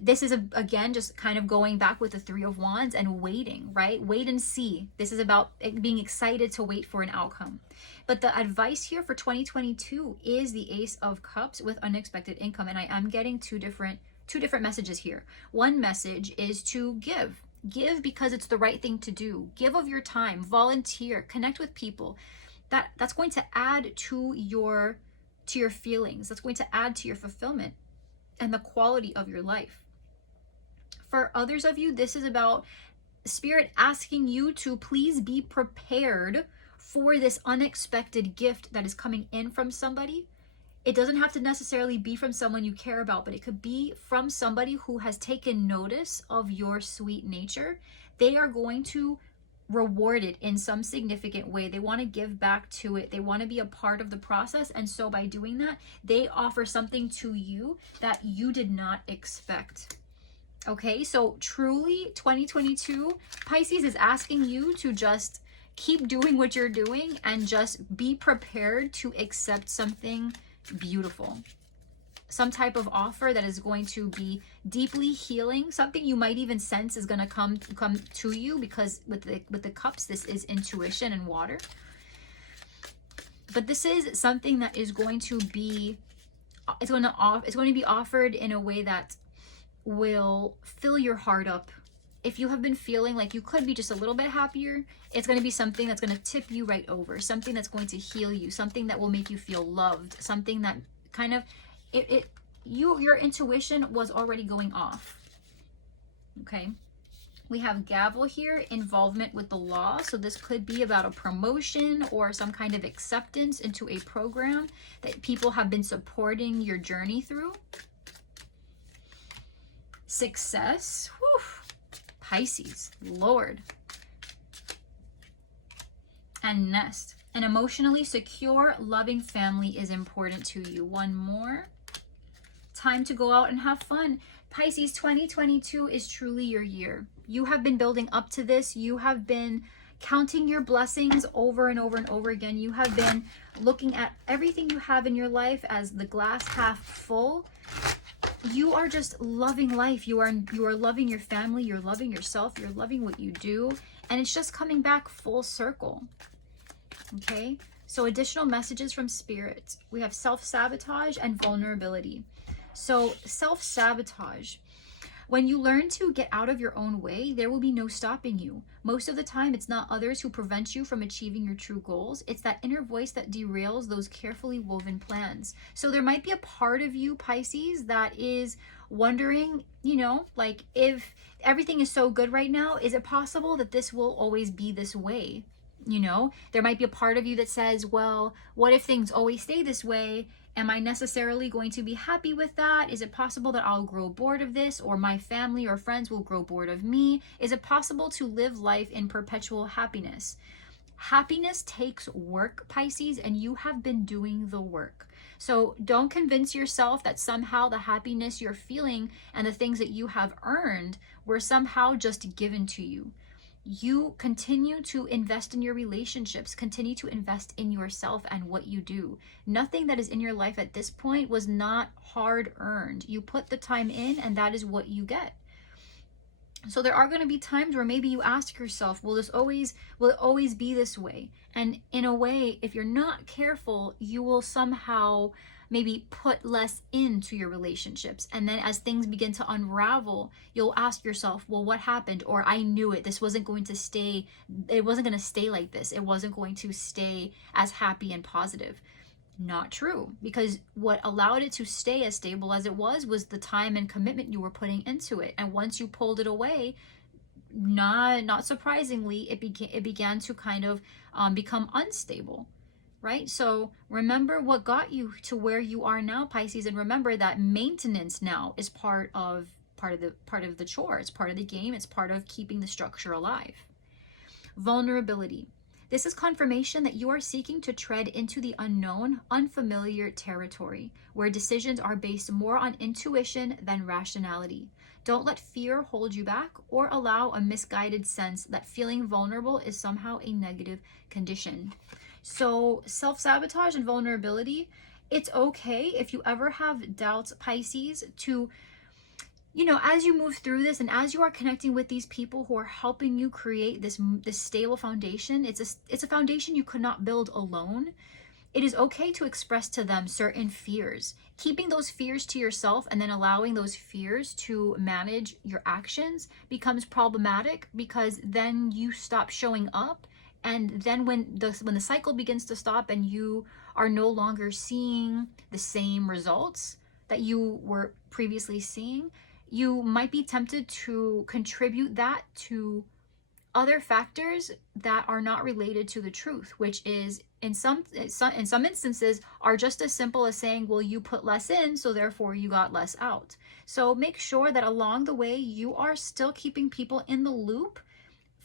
This is, again, just kind of going back with the 3 of Wands and waiting, right? Wait and see. This is about being excited to wait for an outcome. But the advice here for 2022 is the Ace of Cups with unexpected income. And I am getting two different messages here. One message is to give because it's the right thing to do. Give of your time, volunteer, connect with people. That's going to add to your feelings. That's going to add to your fulfillment and the quality of your life. For others of you, this is about Spirit asking you to please be prepared for this unexpected gift that is coming in from somebody. It doesn't have to necessarily be from someone you care about, but it could be from somebody who has taken notice of your sweet nature. They are going to reward it in some significant way. They want to give back to it. They want to be a part of the process. And so by doing that, they offer something to you that you did not expect. Okay, so truly 2022, Pisces is asking you to just keep doing what you're doing and just be prepared to accept something beautiful. some type of offer that is going to be deeply healing, something you might even sense is going to come to you, because with the cups, this is intuition and water. But this is something that is going to be, it's going to be offered in a way that will fill your heart up. If you have been feeling like you could be just a little bit happier, it's going to be something that's going to tip you right over, something that's going to heal you, something that will make you feel loved, something that kind of, your intuition was already going off. Okay. We have gavel here, involvement with the law. So this could be about a promotion or some kind of acceptance into a program that people have been supporting your journey through. Success. Whew. Pisces, Lord. And nest. An emotionally secure, loving family is important to you. One more. Time to go out and have fun. Pisces, 2022 is truly your year. You have been building up to this. You have been counting your blessings over and over and over again. You have been looking at everything you have in your life as the glass half full. You are just loving life. You are loving your family. You're loving yourself. You're loving what you do. And it's just coming back full circle. Okay. So additional messages from spirit. We have self-sabotage and vulnerability. So self-sabotage. When you learn to get out of your own way, there will be no stopping you. Most of the time, it's not others who prevent you from achieving your true goals. It's that inner voice that derails those carefully woven plans. So there might be a part of you, Pisces, that is wondering, you know, like, if everything is so good right now, is it possible that this will always be this way? You know, there might be a part of you that says, well, what if things always stay this way? Am I necessarily going to be happy with that? Is it possible that I'll grow bored of this, or my family or friends will grow bored of me? Is it possible to live life in perpetual happiness? Happiness takes work, Pisces, and you have been doing the work. So don't convince yourself that somehow the happiness you're feeling and the things that you have earned were somehow just given to you. You continue to invest in your relationships, continue to invest in yourself and what you do. Nothing that is in your life at this point was not hard earned. You put the time in, and that is what you get. So there are going to be times where maybe you ask yourself, will it always be this way? And in a way, if you're not careful, you will somehow maybe put less into your relationships. And then as things begin to unravel, you'll ask yourself, well, what happened? Or I knew it. This wasn't going to stay. It wasn't going to stay like this. It wasn't going to stay as happy and positive. Not true, because what allowed it to stay as stable as it was the time and commitment you were putting into it. And once you pulled it away, not surprisingly, it began to kind of become unstable. Right? So remember what got you to where you are now, Pisces, and remember that maintenance now is part of the chore. It's part of the game. It's part of keeping the structure alive. Vulnerability. This is confirmation that you are seeking to tread into the unknown, unfamiliar territory, where decisions are based more on intuition than rationality. Don't let fear hold you back or allow a misguided sense that feeling vulnerable is somehow a negative condition. So self-sabotage and vulnerability, it's okay if you ever have doubts, Pisces, to, you know, as you move through this and as you are connecting with these people who are helping you create this stable foundation, it's a foundation you could not build alone. It is okay to express to them certain fears. Keeping those fears to yourself and then allowing those fears to manage your actions becomes problematic, because then you stop showing up. And then when the cycle begins to stop and you are no longer seeing the same results that you were previously seeing, you might be tempted to contribute that to other factors that are not related to the truth, which is in some instances are just as simple as saying, well, you put less in, so therefore you got less out. So make sure that along the way you are still keeping people in the loop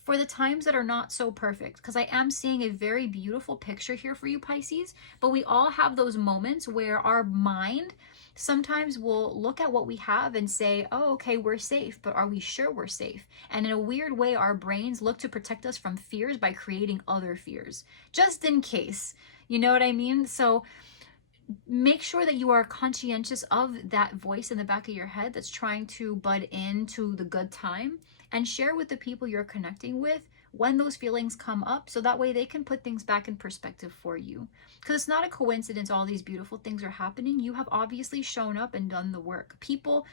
for the times that are not so perfect, because I am seeing a very beautiful picture here for you, Pisces, but we all have those moments where our mind sometimes will look at what we have and say, oh, okay, we're safe, but are we sure we're safe? And in a weird way, our brains look to protect us from fears by creating other fears, just in case. You know what I mean? So make sure that you are conscientious of that voice in the back of your head that's trying to bud into the good time, and share with the people you're connecting with when those feelings come up, so that way they can put things back in perspective for you. Because it's not a coincidence all these beautiful things are happening. You have obviously shown up and done the work. People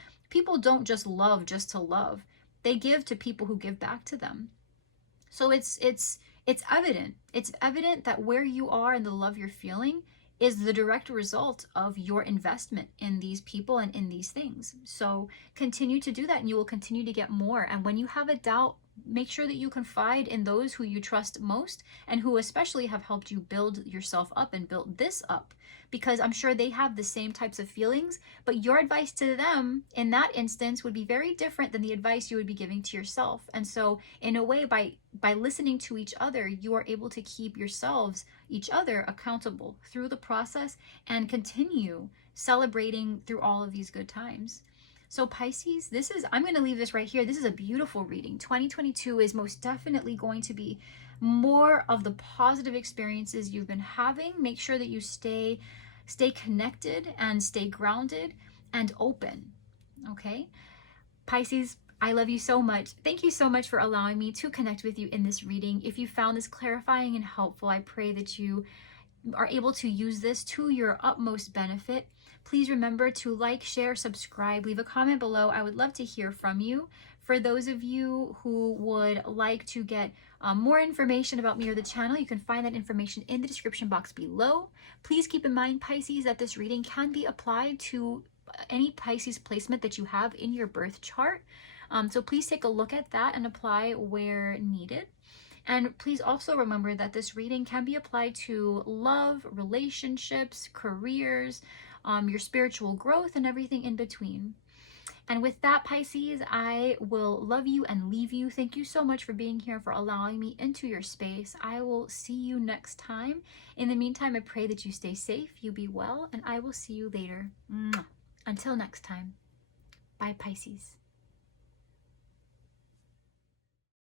don't just love just to love. They give to people who give back to them. So it's evident. It's evident that where you are and the love you're feeling is the direct result of your investment in these people and in these things. So continue to do that, and you will continue to get more. And when you have a doubt, make sure that you confide in those who you trust most, and who especially have helped you build yourself up and build this up, because I'm sure they have the same types of feelings, but your advice to them in that instance would be very different than the advice you would be giving to yourself. And so in a way, by listening to each other, you are able to keep each other accountable through the process, and continue celebrating through all of these good times. So Pisces, I'm going to leave this right here. This is a beautiful reading. 2022 is most definitely going to be more of the positive experiences you've been having. Make sure that you stay connected and stay grounded and open. Okay? Pisces, I love you so much. Thank you so much for allowing me to connect with you in this reading. If you found this clarifying and helpful, I pray that you are able to use this to your utmost benefit. Please remember to like, share, subscribe, leave a comment below. I would love to hear from you. For those of you who would like to get more information about me or the channel, you can find that information in the description box below. Please keep in mind, Pisces, that this reading can be applied to any Pisces placement that you have in your birth chart. So please take a look at that and apply where needed. And please also remember that this reading can be applied to love, relationships, careers, your spiritual growth, and everything in between. And with that, Pisces, I will love you and leave you. Thank you so much for being here, for allowing me into your space. I will see you next time. In the meantime, I pray that you stay safe, you be well, and I will see you later. Until next time. Bye, Pisces.